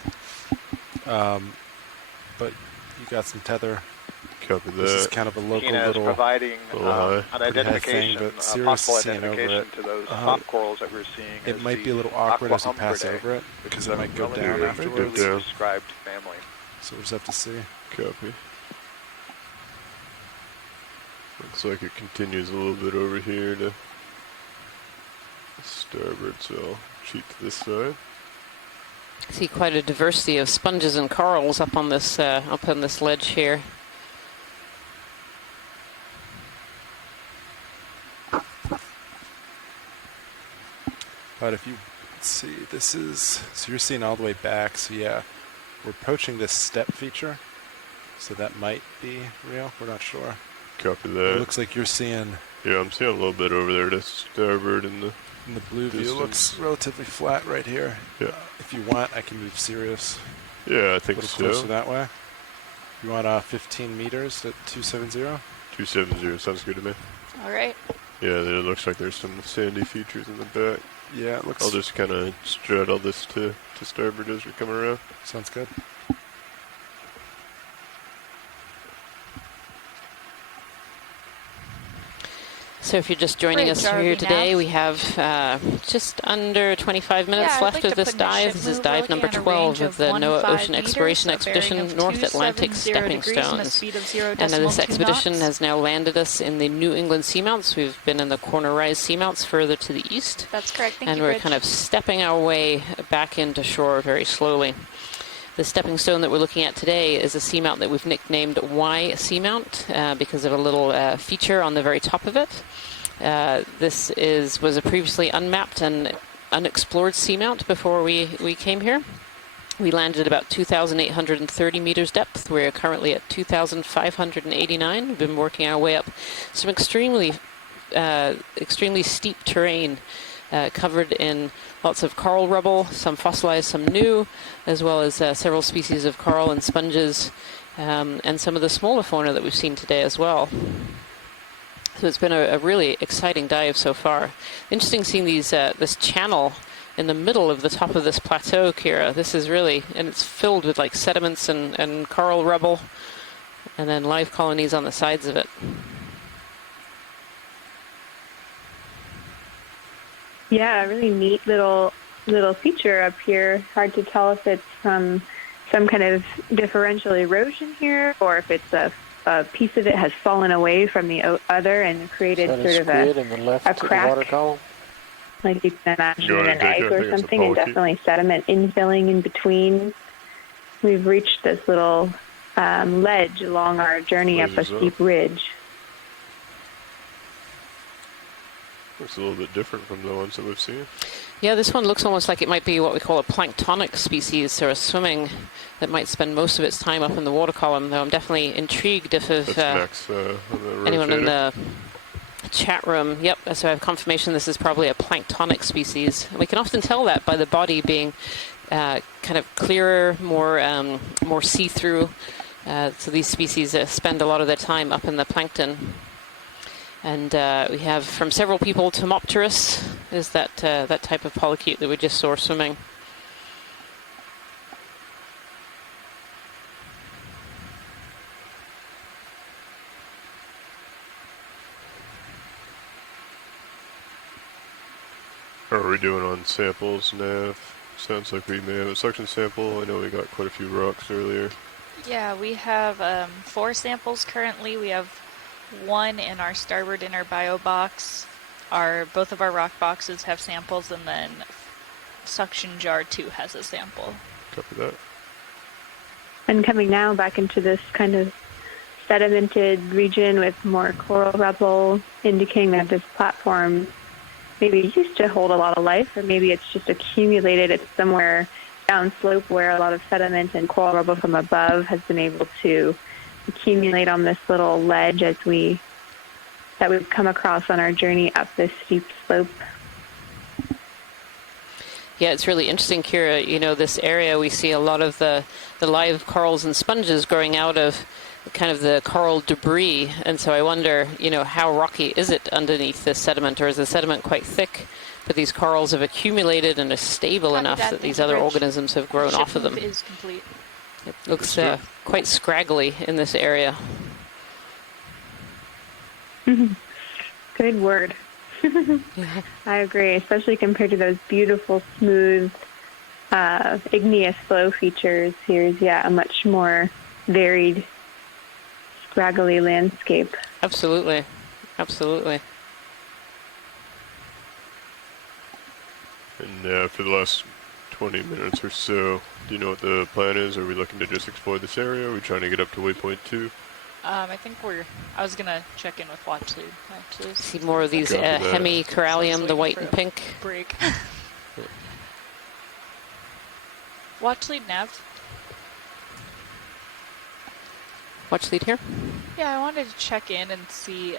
But you got some tether. Copy that. This is kind of a local Tina little, is providing an thing, identification, but possible seeing over identification it. to those soft corals that we're seeing. It might be a little awkward as you pass over it because it might go down afterwards. Described family. So we'll just have to see. Copy. Looks like it continues a little bit over here to starboard, so I'll cheat to this side. See quite a diversity of sponges and corals up on this ledge here. But if you see, this is, so you're seeing all the way back. So yeah, we're approaching this step feature. So that might be real. We're not sure. Copy that. It looks like you're seeing. Yeah, I'm seeing a little bit over there to starboard in the blue view. It looks relatively flat right here. Yeah. If you want, I can move Sirius. Yeah, I think a little so. Closer that way. You want 15 meters at 270? 270 sounds good to me. All right. Yeah, it looks like there's some sandy features in the back. Yeah, it looks. I'll just kind of straddle this to starboard as we come around. Sounds good. So if you're just joining us here today, we have just under 25 minutes left of this dive. This is dive number 12 of the NOAA Ocean Exploration Expedition, North Atlantic Stepping Stones. And this expedition has now landed us in the New England Seamounts. We've been in the Corner Rise Seamounts further to the east. That's correct. Thank and you, we're Bridge. kind of stepping our way back into shore very slowly. The stepping stone that we're looking at today is a seamount that we've nicknamed Y Seamount because of a little feature on the very top of it. This was a previously unmapped and unexplored seamount before we came here. We landed at about 2,830 meters depth. We're currently at 2,589. We've been working our way up some extremely steep terrain covered in lots of coral rubble, some fossilized, some new, as well as several species of coral and sponges, and some of the smaller fauna that we've seen today as well. So it's been a really exciting dive so far. Interesting seeing this channel in the middle of the top of this plateau, Kira. This is really, and it's filled with like sediments and coral rubble, and then live colonies on the sides of it. Yeah, a really neat little feature up here. Hard to tell if it's from some kind of differential erosion here, or if it's a piece of it has fallen away from the other and created sort of a crack, like you can imagine in an egg or something, and definitely sediment infilling in between. We've reached this little ledge along our journey up a steep ridge. Looks a little bit different from the ones that we've seen. Yeah, this one looks almost like it might be what we call a planktonic species, so a swimming that might spend most of its time up in the water column, though I'm definitely intrigued if anyone in the chat room. Yep, so I have confirmation this is probably a planktonic species. And we can often tell that by the body being kind of clearer, more see-through. So these species spend a lot of their time up in the plankton. And we have from several people, Tomopterus is that type of polychaete that we just saw swimming. How are we doing on samples, Nav? Sounds like we may have a suction sample. I know we got quite a few rocks earlier. Yeah, we have 4 samples currently. We have 1 in our starboard inner bio box. Both of our rock boxes have samples, and then suction jar 2 has a sample. Copy that. And coming now back into this kind of sedimented region with more coral rubble, indicating that this platform maybe used to hold a lot of life, or maybe it's just accumulated. It's somewhere downslope where a lot of sediment and coral rubble from above has been able to accumulate on this little ledge that we've come across on our journey up this steep slope. Yeah, it's really interesting, Kira. You know, this area, we see a lot of the live corals and sponges growing out of kind of the coral debris. And so I wonder, you know, how rocky is it underneath this sediment, or is the sediment quite thick, but these corals have accumulated and are stable enough that these other organisms have grown off of them? Is complete. It looks quite scraggly in this area. Good word. I agree, especially compared to those beautiful, smooth, igneous flow features. Here's, a much more varied, scraggly landscape. Absolutely. Absolutely. And for the last 20 minutes or so, do you know what the plan is? Are we looking to just explore this area? Are we trying to get up to waypoint 2? I think I was going to check in with Watch Lead, actually. See more of these hemicorallium, the white and pink. Break. Watch Lead, Nav. Watch Lead here? Yeah, I wanted to check in and see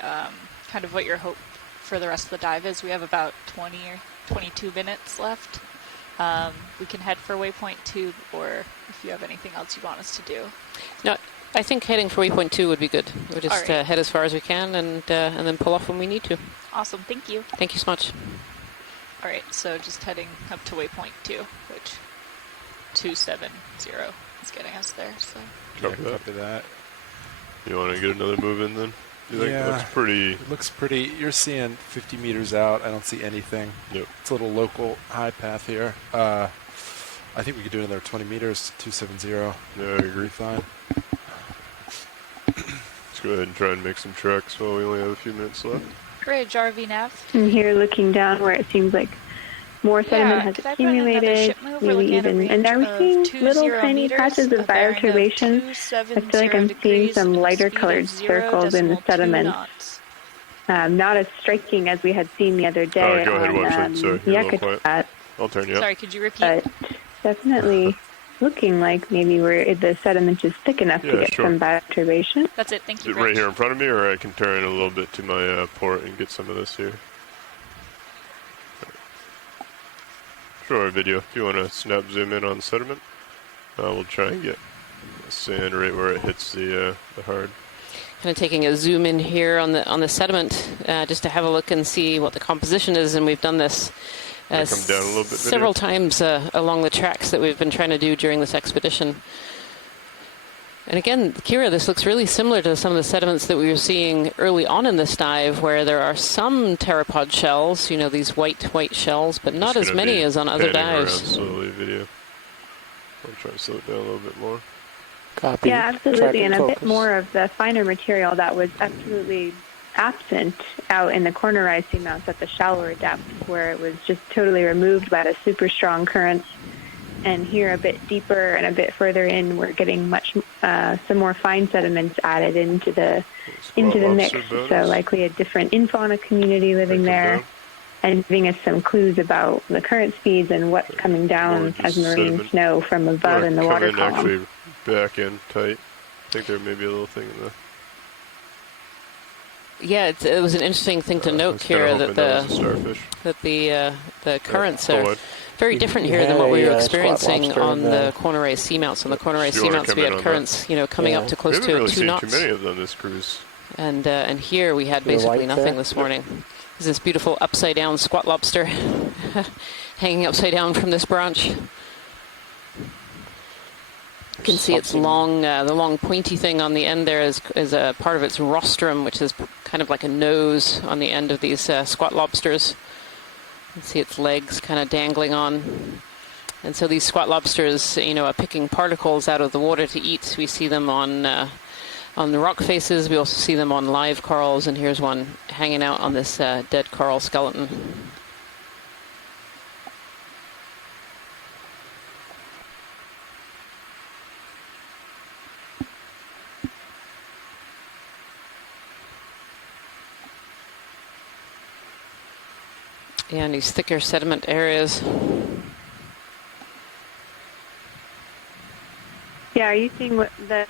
kind of what your hope for the rest of the dive is. We have about 20 or 22 minutes left. We can head for waypoint 2, or if you have anything else you want us to do. No, I think heading for waypoint 2 would be good. We'll just head as far as we can and then pull off when we need to. Awesome, thank you. Thank you so much. All right, so just heading up to waypoint 2, which 270 is getting us there. So. Copy that. You want to get another move in then? You think it looks pretty? It looks pretty. You're seeing 50 meters out. I don't see anything. Yep. It's a little local high path here. I think we could do another 20 meters, 270. Yeah, I agree. Fine. Let's go ahead and try and make some tracks while we only have a few minutes left. Bridge, RV nav. And here looking down where it seems like more sediment has accumulated, maybe even, and are we seeing little tiny patches of bioturbation? I feel like I'm seeing some lighter colored circles in the sediment. Not as striking as we had seen the other day. Go ahead, watch that. Sorry, you're a little quiet. I'll turn you up. Sorry, could you repeat? But definitely looking like maybe the sediment is thick enough to get some bioturbation. That's it, thank you. Is it right here in front of me, or I can turn a little bit to my port and get some of this here? Show our video if you want to snap zoom in on sediment. We'll try and get sand right where it hits the hard. Kind of taking a zoom in here on the sediment, just to have a look and see what the composition is, and we've done this come down a little bit, several times along the tracks that we've been trying to do during this expedition. And again, Kira, this looks really similar to some of the sediments that we were seeing early on in this dive, where there are some pteropod shells, these white shells, but not as many as on other dives. Slowly, video. I'll try to slow it down a little bit more. Copy. Yeah, absolutely, and a bit more of the finer material that was absolutely absent out in the cornerized seamounts at the shallower depth, where it was just totally removed by the super strong currents. And here a bit deeper and a bit further in, we're getting some more fine sediments added into the mix. So likely a different infauna community living there, and giving us some clues about the current speeds and what's coming down as marine snow from above in the water column. Actually back in tight. I think there may be a little thing in the... Yeah, it was an interesting thing to note, Kira, that the currents are very different here than what we were experiencing on the corner-raised seamounts. On the corner-raised seamounts, we had currents, coming up to close to 2 knots. Too many of them this cruise. And here we had basically nothing this morning. There's this beautiful upside-down squat lobster hanging upside down from this branch. You can see its long, the long pointy thing on the end there is a part of its rostrum, which is kind of like a nose on the end of these squat lobsters. You can see its legs kind of dangling on. And so these squat lobsters, are picking particles out of the water to eat. We see them on the rock faces. We also see them on live corals, and here's one hanging out on this dead coral skeleton. Yeah, and these thicker sediment areas. Yeah, are you seeing what the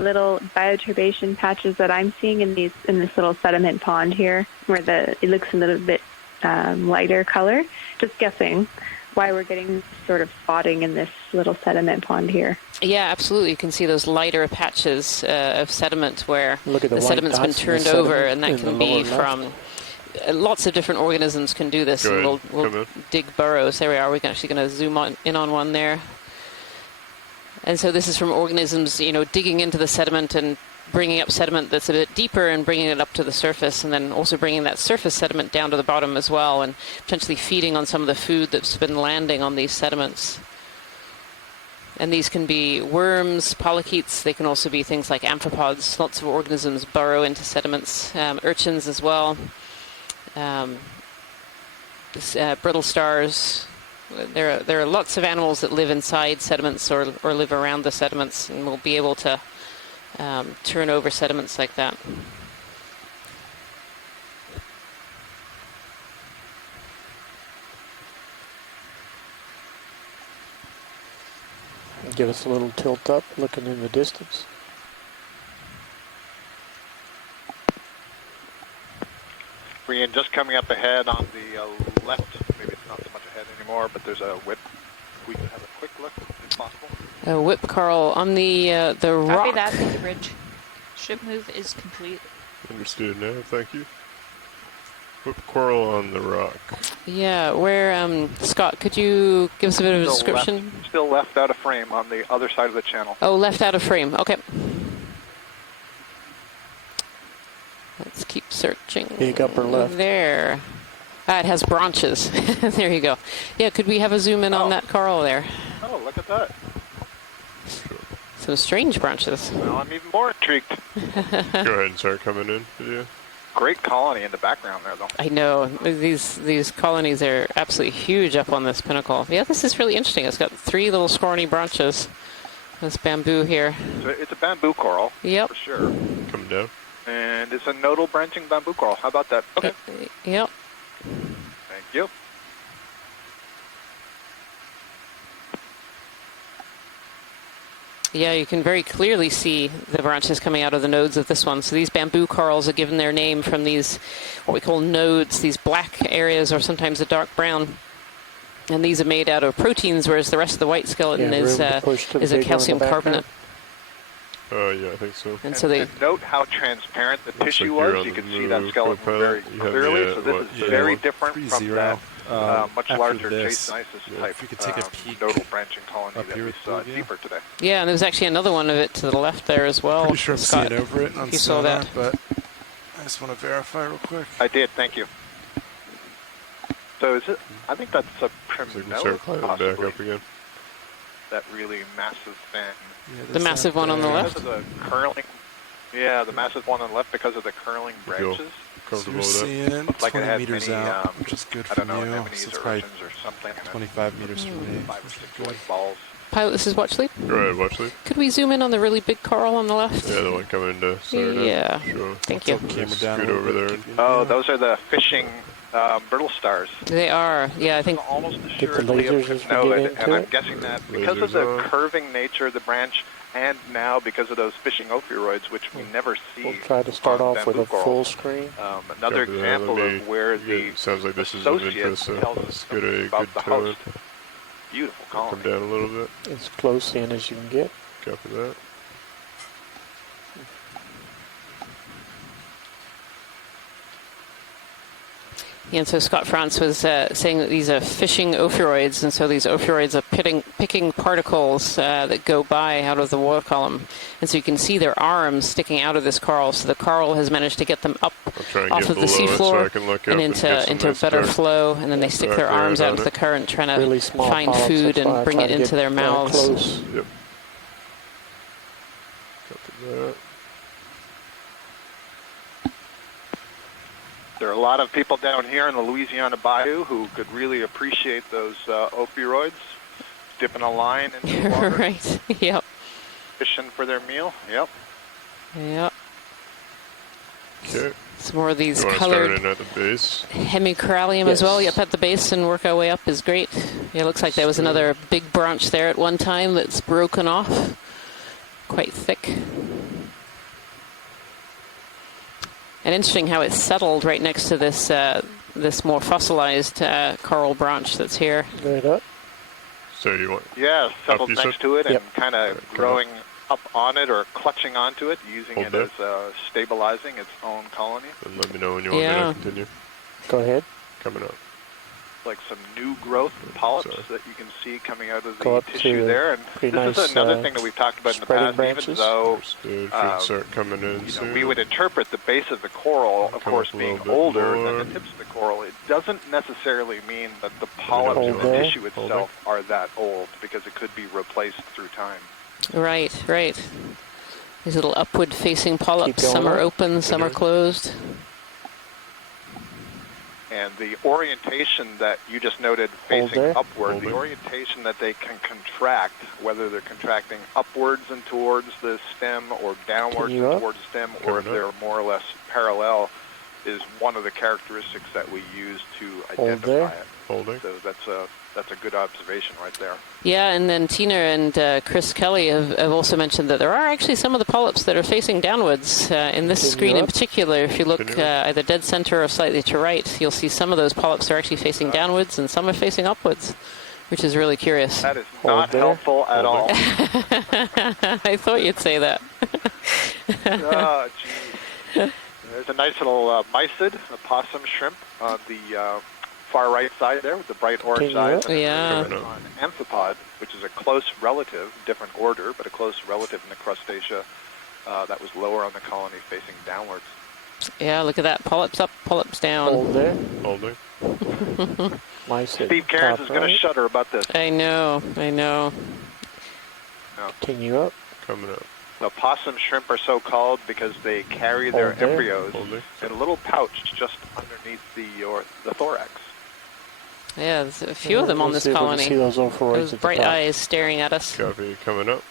little bioturbation patches that I'm seeing in this little sediment pond here, where it looks a little bit lighter color? Just guessing why we're getting sort of spotting in this little sediment pond here. Yeah, absolutely. You can see those lighter patches of sediment where the sediment's been turned over, and that can be from... Lots of different organisms can do this. And we'll dig burrows. There we are. We're actually going to zoom in on one there. And so this is from organisms, digging into the sediment and bringing up sediment that's a bit deeper and bringing it up to the surface, and then also bringing that surface sediment down to the bottom as well, and potentially feeding on some of the food that's been landing on these sediments. And these can be worms, polychaetes. They can also be things like amphipods. Lots of organisms burrow into sediments. Urchins as well. Brittle stars. There are lots of animals that live inside sediments or live around the sediments, and will be able to turn over sediments like that. Give us a little tilt up, looking in the distance. Brian, just coming up ahead on the left, maybe it's not so much ahead anymore, but there's a whip. We can have a quick look, if possible. A whip coral on the rock. Copy that, thank you, Bridge. Ship move is complete. Understood now, thank you. Whip coral on the rock. Yeah, where, Scott, could you give us a bit of a description? Still left out of frame on the other side of the channel. Oh, left out of frame, okay. Searching. Big upper left. There. It has branches. There you go. Yeah, could we have a zoom in on that coral there? Oh, look at that. Some strange branches. Well, I'm even more intrigued. Go ahead and start coming in, video. Great colony in the background there, though. I know. These colonies are absolutely huge up on this pinnacle. Yeah, this is really interesting. It's got 3 little scrawny branches. This bamboo here. So it's a bamboo coral. Yep. For sure. Coming down. And it's a nodal branching bamboo coral. How about that? Okay. Yep. Thank you. Yeah, you can very clearly see the branches coming out of the nodes of this one. So these bamboo corals are given their name from these, what we call nodes, these black areas or sometimes a dark brown. And these are made out of proteins, whereas the rest of the white skeleton is a calcium carbonate. Yeah, I think so. And so they note how transparent the tissue was. You can see that skeleton very clearly. So this is very different from that much larger chase type if you could take a peek nodal branching colony that we saw deeper today. Yeah, and there's actually another one of it to the left there as well. Pretty sure I'm seeing over it on you saw sonar, that. but I just want to verify real quick. I did, thank you. So is it? I think that's a primella, back up again. That really massive fin. Yeah, the massive one on the left? Because of the curling. Yeah, the massive one on the left because of the curling branches. So you're seeing Looked like it 20 had meters many, out, which is good from you. So it's probably or something. 25 meters from me. 5 or 6 white balls. Pilot, this is Watchley. Go ahead, Watchley. Could we zoom in on the really big coral on the left? Yeah, the one coming into center. Yeah. Sure. Thank you. Camera down Scoot over there. Oh, those are the fishing brittle stars. They are. Yeah, I think. Almost assuredly a node, and I'm guessing that because of the curving nature of the branch, and now because of those fishing ophiuroids, which we never see. We'll try to start off with a full screen. Another example of where the sounds like this is of interest, so let's get a good tone. Beautiful colony. Come down a little bit. As close in as you can get. Copy that. And so Scott France was saying that these are fishing ophiuroids, and so these ophiuroids are picking particles that go by out of the water column. And so you can see their arms sticking out of this coral. So the coral has managed to get them up off of the seafloor and into better flow, and then they stick their arms out into the current, trying to find food and bring it into their mouths. Yep. Copy that. There are a lot of people down here in the Louisiana Bayou who could really appreciate those ophiuroids, dipping a line into the water. Right, yep. Fishing for their meal, yep. Yep. Okay. Some more of these you colored start in at the base. hemicorallium as well. Yep, at the base and work our way up is great. Yeah, it looks like there was another big branch there at one time that's broken off. Quite thick. And interesting how it's settled right next to this this more fossilized coral branch that's here. Right up. So you want? Yeah, settled next to it and Yep. kind of growing up on it or clutching onto it, using Hold it there. as stabilizing its own colony. And let me know when you want me to continue. Go ahead. Coming up. Like some new growth polyps that you can see coming out of Go the up tissue to there. And pretty this nice, is another thing that we've talked about in the spreading past, even branches. though Should start coming in soon. we would interpret the base of the coral, of course, being older than the tips of the coral. It doesn't necessarily mean that the polyps in the tissue itself are that old, because it could be replaced through time. Right, right. These little upward-facing polyps. Some are open, some are closed. And the orientation that you just noted facing upward, the orientation that they can contract, whether they're contracting upwards and towards the stem or downwards and towards the stem, or if they're more or less parallel, is one of the characteristics that we use to identify it. So that's a good observation right there. Yeah, and then Tina and Chris Kelly have also mentioned that there are actually some of the polyps that are facing downwards. In this screen in particular, if you look either dead center or slightly to right, you'll see some of those polyps are actually facing downwards and some are facing upwards, which is really curious. That is not helpful at all. I thought you'd say that. Oh, geez. There's a nice little mysid, a possum shrimp, on the far right side there with the bright orange eyes. Yeah. On amphipod, which is a close relative, different order, but a close relative in the crustacea that was lower on the colony facing downwards. Yeah, look at that. Polyps up, polyps down. Hold there. Holding. Steve Cairns is going to shudder about this. I know. No. Continue up. Coming up. The possum shrimp are so called because they carry their embryos in a little pouch just underneath the thorax. Yeah, there's a few of them on this colony. See those bright eyes staring at us. Copy, coming up.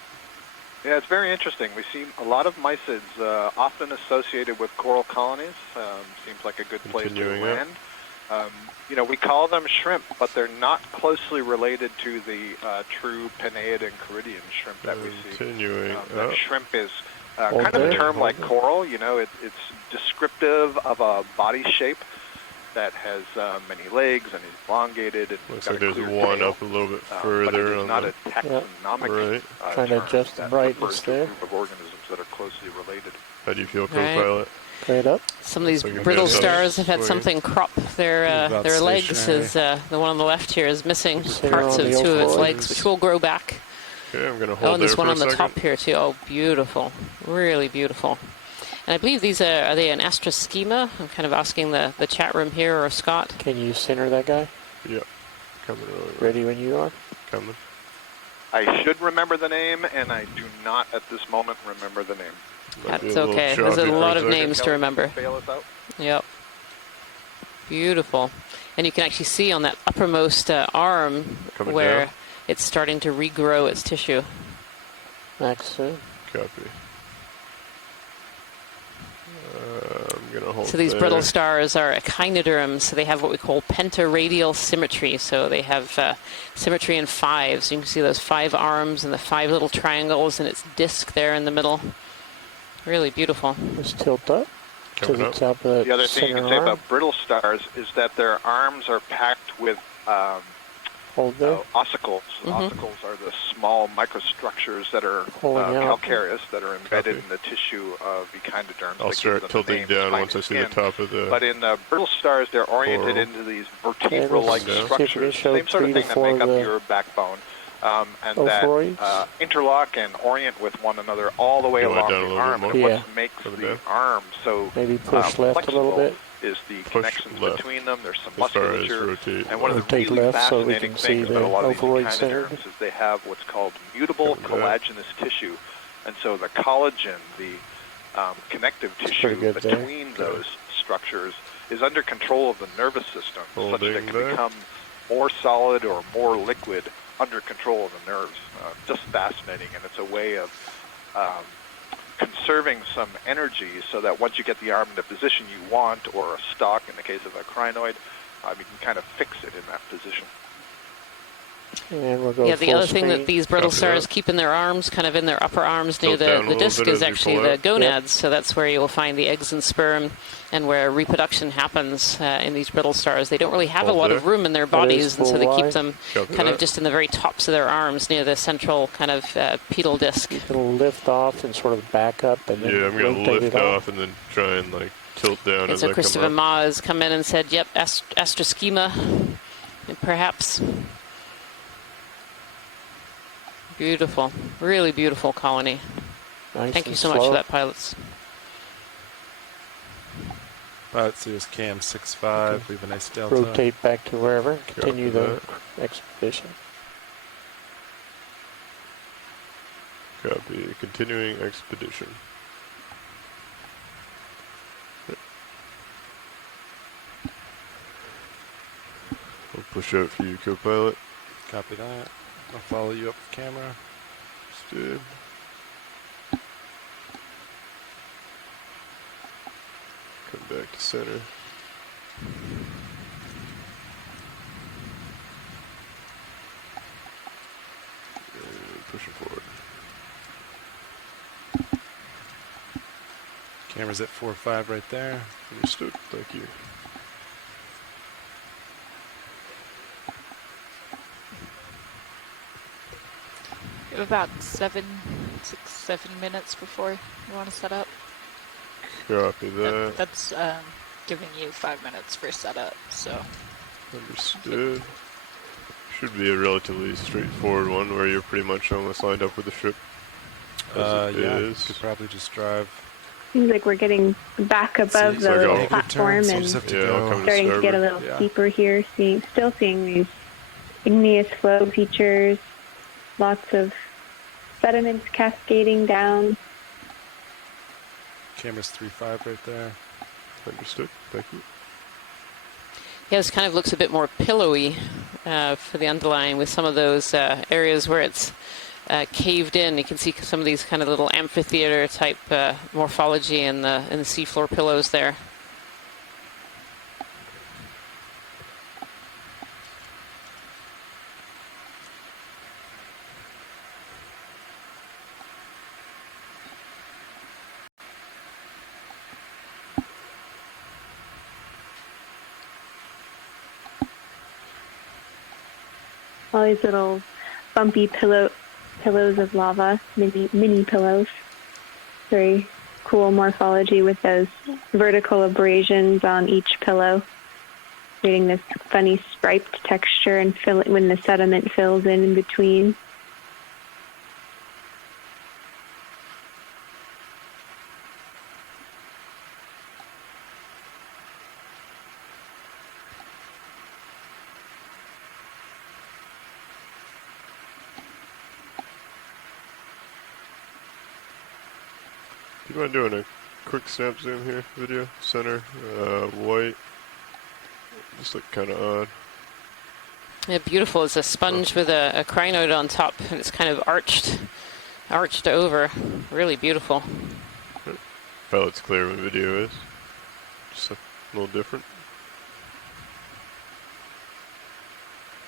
Yeah, it's very interesting. We see a lot of mysids often associated with coral colonies. Seems like a good place to land. We call them shrimp, but they're not closely related to the true Penaeid and Caridian shrimp that we see. That shrimp is kind of a term like coral. It's descriptive of a body shape that has many legs and is elongated. And looks like there's one up a little bit further. But it is not a taxonomic trying to adjust the brightness there. A group of organisms that are closely related. How do you feel, co-pilot? Straight up. Some of these brittle stars have had something crop their legs. Is the one on the left here is missing parts of two of its legs, which will grow back. Okay, I'm going to hold and there's one on the second. top here too. Oh, beautiful, really beautiful. And I believe these are they an astroschema? I'm kind of asking the chat room here or Scott. Can you center that guy? Yep. Coming over. Ready when you are. Coming. I should remember the name, and I do not at this moment remember the name. That's okay. There's a lot of names to remember. Yep. Beautiful. And you can actually see on that uppermost arm where it's starting to regrow its tissue. Excellent. Copy. I'm going to hold So these brittle stars are echinoderms, so they have what we call pentaradial symmetry. So they have symmetry in fives. You can see those 5 arms and the 5 little triangles and its disc there in the middle. Really beautiful. Just tilt up to the top of the other thing you can say about brittle stars is that their arms are packed with ossicles. Ossicles are the small microstructures that are calcareous that are embedded in the tissue of echinoderms. I'll start tilting down once I see the top of the But in brittle stars, they're oriented into these vertebral-like structures, same sort of thing that make up your backbone. And that interlock and orient with one another all the way along the arm. And what makes the arm so flexible is the connections between them. There's some musculature. And one of the really fascinating things about a lot of these echinoderms is they have what's called mutable collagenous tissue. And so the collagen, the connective tissue between those structures, is under control of the nervous system, such that it can become more solid or more liquid under control of the nerves. Just fascinating, and it's a way of conserving some energy so that once you get the arm in the position you want, or a stalk in the case of a crinoid, you can kind of fix it in that position. And we'll go the other thing that these brittle stars keep in their arms, kind of in their upper arms near the disc, is actually the gonads. So that's where you will find the eggs and sperm and where reproduction happens in these brittle stars. They don't really have a lot of room in their bodies, and so they keep them kind of just in the very tops of their arms near the central kind of pedal disc. It'll lift off and sort of back up. And then I'm going to lift off and then try and tilt down as I come up. So Christopher Ma has come in and said, yep, astroschema, perhaps. Beautiful. Really beautiful colony. Nice. Thank you so much for that, pilots. Pilot Cirrus Cam 65. Leave a nice delta. Rotate back to wherever. Continue the expedition. Copy. Continuing expedition. We'll push out for you, co-pilot. Copy that. I'll follow you up with camera. Stood. Come back to center. Pushing forward. Camera's at 4.5 right there. Understood. Thank you. About 7 minutes before you want to set up. Copy that. That's giving you 5 minutes for setup, so. Understood. Should be a relatively straightforward one where you're pretty much almost lined up with the ship. You could probably just drive Seems like we're getting back above the little platform and starting to get a little steeper here. Still seeing these igneous flow features, lots of sediments cascading down. Camera's 3.5 right there. Understood. Thank you. Yeah, this kind of looks a bit more pillowy for the underlying with some of those areas where it's caved in. You can see some of these kind of little amphitheater type morphology in the seafloor pillows there. All these little bumpy pillows of lava, mini pillows. Very cool morphology with those vertical abrasions on each pillow, creating this funny striped texture and when the sediment fills in between. Do you mind doing a quick snap zoom here? Video center, white. Just look kind of odd. Yeah, beautiful. It's a sponge with a crinoid on top, and it's kind of arched over. Really beautiful. Pilot's clear when video is. Just a little different.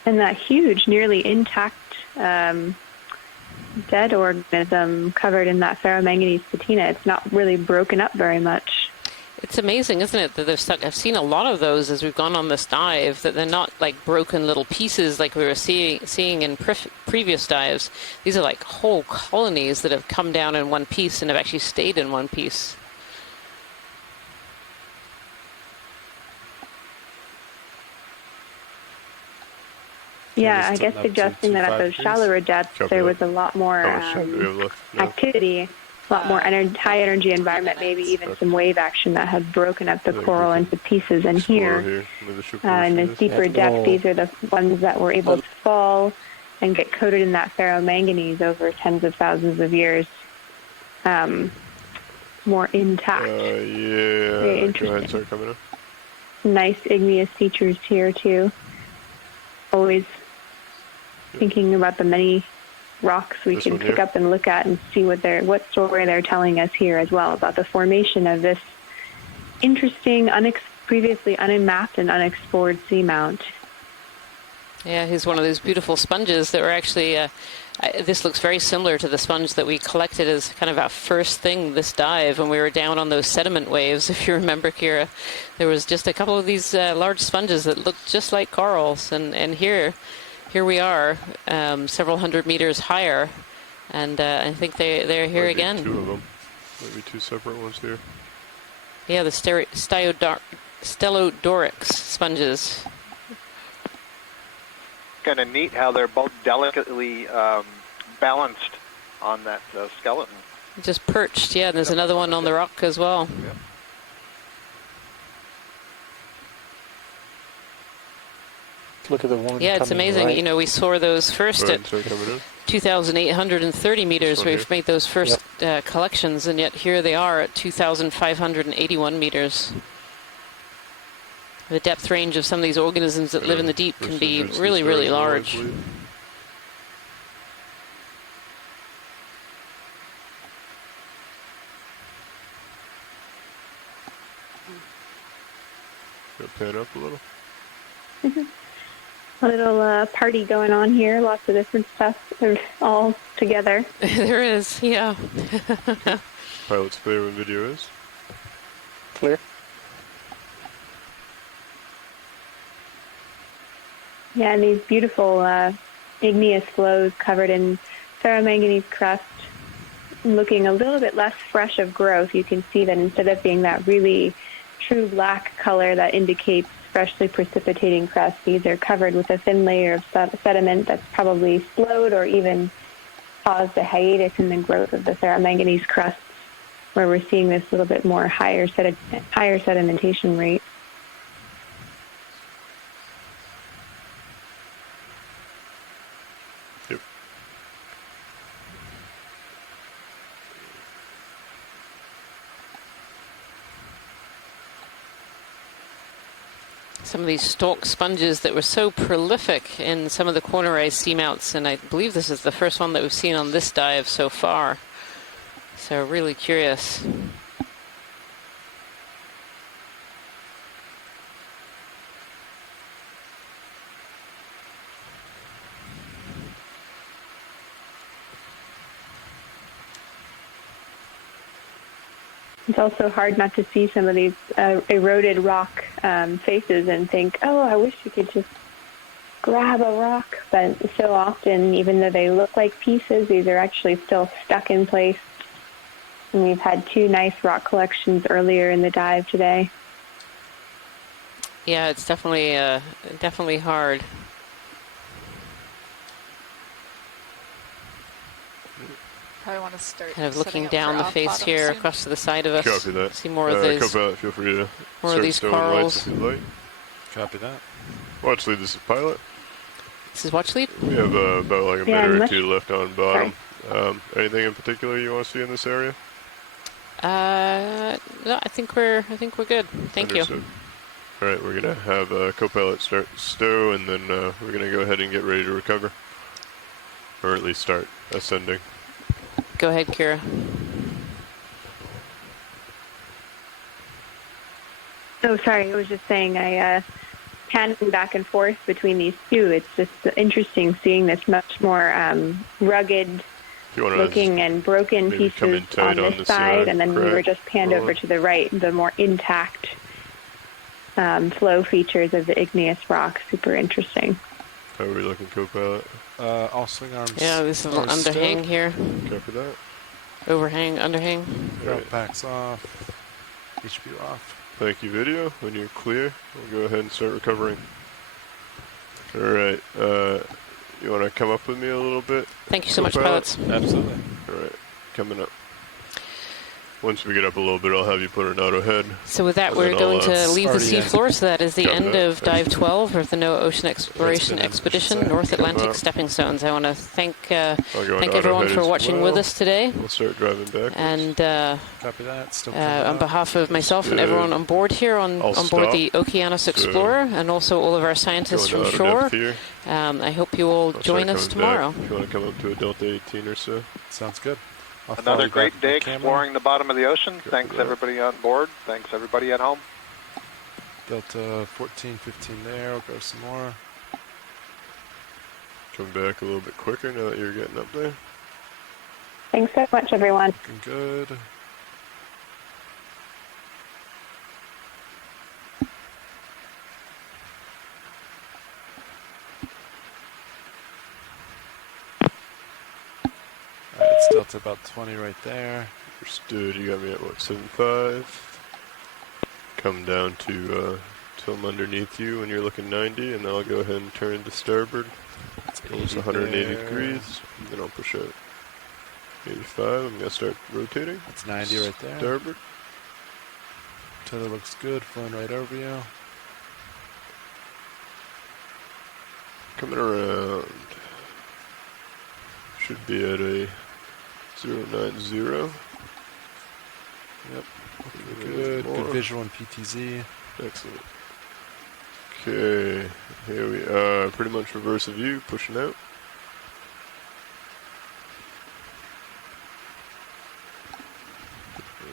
And that huge, nearly intact dead organism covered in that ferromanganese patina, it's not really broken up very much. It's amazing, isn't it, that they've stuck. I've seen a lot of those as we've gone on this dive, that they're not like broken little pieces like we were seeing in previous dives. These are like whole colonies that have come down in one piece and have actually stayed in one piece. Yeah, I guess suggesting that at those shallower depths there was a lot more activity, a lot more high energy environment, maybe even some wave action that had broken up the coral into pieces. And here, in this deeper depth, these are the ones that were able to fall and get coated in that ferromanganese over tens of thousands of years. More intact. Very interesting. Go ahead and start coming up. Nice igneous features here too. Always thinking about the many rocks we can pick up and look at and see what story they're telling us here as well about the formation of this interesting, previously unmapped and unexplored seamount. Yeah, here's one of those beautiful sponges that were actually, this looks very similar to the sponge that we collected as kind of our first thing this dive when we were down on those sediment waves. If you remember, Kira, there was just a couple of these large sponges that looked just like corals. And here we are, several hundred meters higher. And I think they're here again. Two of them. Maybe two separate ones here. Yeah, the Stellodorix sponges. Kind of neat how they're both delicately balanced on that skeleton. Just perched, yeah. And there's another one on the rock as well. Yep. Look at the one. Yeah, it's amazing. Right. You know, we saw those first at 2,830 meters. We've made those first collections, and yet here they are at 2,581 meters. The depth range of some of these organisms that live in the deep can be really, really large. Pan up a little. A little party going on here. Lots of different stuff. They're all together. There is, yeah. Pilot's clear when video is. Clear. Yeah, and these beautiful igneous flows covered in ferromanganese crust, looking a little bit less fresh of growth. You can see that instead of being that really true black color that indicates freshly precipitating crust, these are covered with a thin layer of sediment that's probably slowed or even caused a hiatus in the growth of the ferromanganese crusts where we're seeing this little bit more higher sedimentation rate. Yep. Some of these stalk sponges that were so prolific in some of the corner ray seamounts, and I believe this is the first one that we've seen on this dive so far. So really curious. It's also hard not to see some of these eroded rock faces and think, oh, I wish you could just grab a rock. But so often, even though they look like pieces, these are actually still stuck in place. And we've had 2 nice rock collections earlier in the dive today. Yeah, it's definitely hard. Probably want to start Kind of looking setting up down for the face off-bottom here soon. across to the side of us. Copy that. See more of these. Co-pilot, feel free to more of start these stowing corals. lights if you'd like. Copy that. Watch lead, this is pilot. This is watch lead. We have about like a minute or 2 left on bottom. Anything in particular you want to see in this area? No, I think we're good. Thank you. Understood. All right, we're gonna have co-pilot start stow, and then we're gonna go ahead and get ready to recover, or at least start ascending. Go ahead, Kira. Oh, sorry. I was just saying, panning back and forth between these two. It's just interesting seeing this much more rugged looking and broken pieces on this side, and then we were just panned over to the right, the more intact flow features of the igneous rock. Super interesting. How are we looking, co-pilot? All swing arms. Yeah, this is an underhang here. Copy that. Overhang, underhang. Drop backs off. HPU off. Thank you, video. When you're clear, we'll go ahead and start recovering. All right. You want to come up with me a little bit? Thank you so much, pilots. Absolutely. All right. Coming up. Once we get up a little bit, I'll have you put an auto head. So with that, we're going to leave the seafloor. So that is the end of Dive 12 of the NOAA Ocean Exploration Expedition, North Atlantic Stepping Stones. I want to thank everyone for watching with us today. We'll start driving back. And copy that. Still on behalf of myself and everyone on board here on board the Okeanos Explorer, and also all of our scientists from shore, I hope you all join us tomorrow. If you want to come up to a Delta 18 or so. Sounds good. Another great day exploring the bottom of the ocean. Thanks everybody on board. Thanks everybody at home. Delta 14, 15 there. We'll go some more. Come back a little bit quicker now that you're getting up there. Thanks so much, everyone. Looking good. It's Delta about 20 right there. Understood. You got me at what, 7.5? Come down to till I'm underneath you when you're looking 90, and then I'll go ahead and turn to starboard. It's almost 180 degrees. And then I'll push out 85. I'm gonna start rotating. It's 90 right there. Starboard. Tether looks good. Flowing right over you. Coming around. Should be at a 090. Yep. Looking good. Good visual in PTZ. Excellent. Okay. Here we are. Pretty much reverse of you. Pushing out.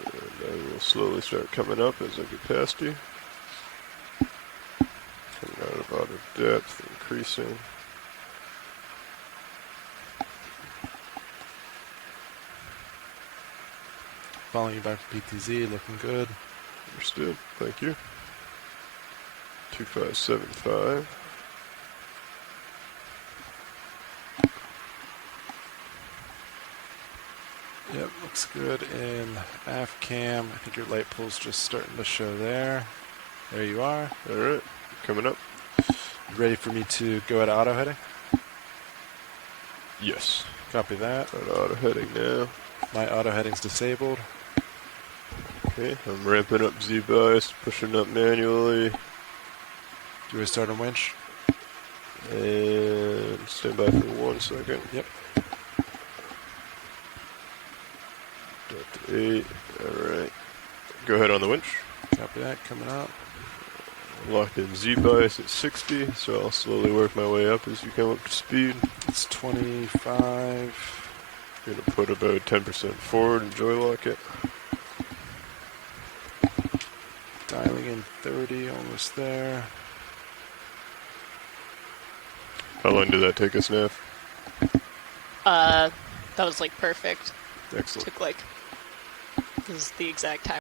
And I will slowly start coming up as I get past you. Coming out of outer depth. Increasing. Following you back to PTZ, looking good. Understood. Thank you. 2575. Yep, looks good in aft cam. I think your light pool's just starting to show there. There you are. All right, coming up. You ready for me to go at auto heading? Yes. Copy that. At auto heading now. My auto heading's disabled. Okay, I'm ramping up Z-bias, pushing up manually. Do we start on winch? And stand by for 1 second. Yep. Up to 8. Alright. Go ahead on the winch. Copy that, coming up. Locked in Z-bias at 60, so I'll slowly work my way up as you come up to speed. It's 25. Gonna put about 10% forward and joy lock it. Dialing in 30, almost there. How long did that take us, Nav? That was like perfect. Excellent. Took like, this is the exact time.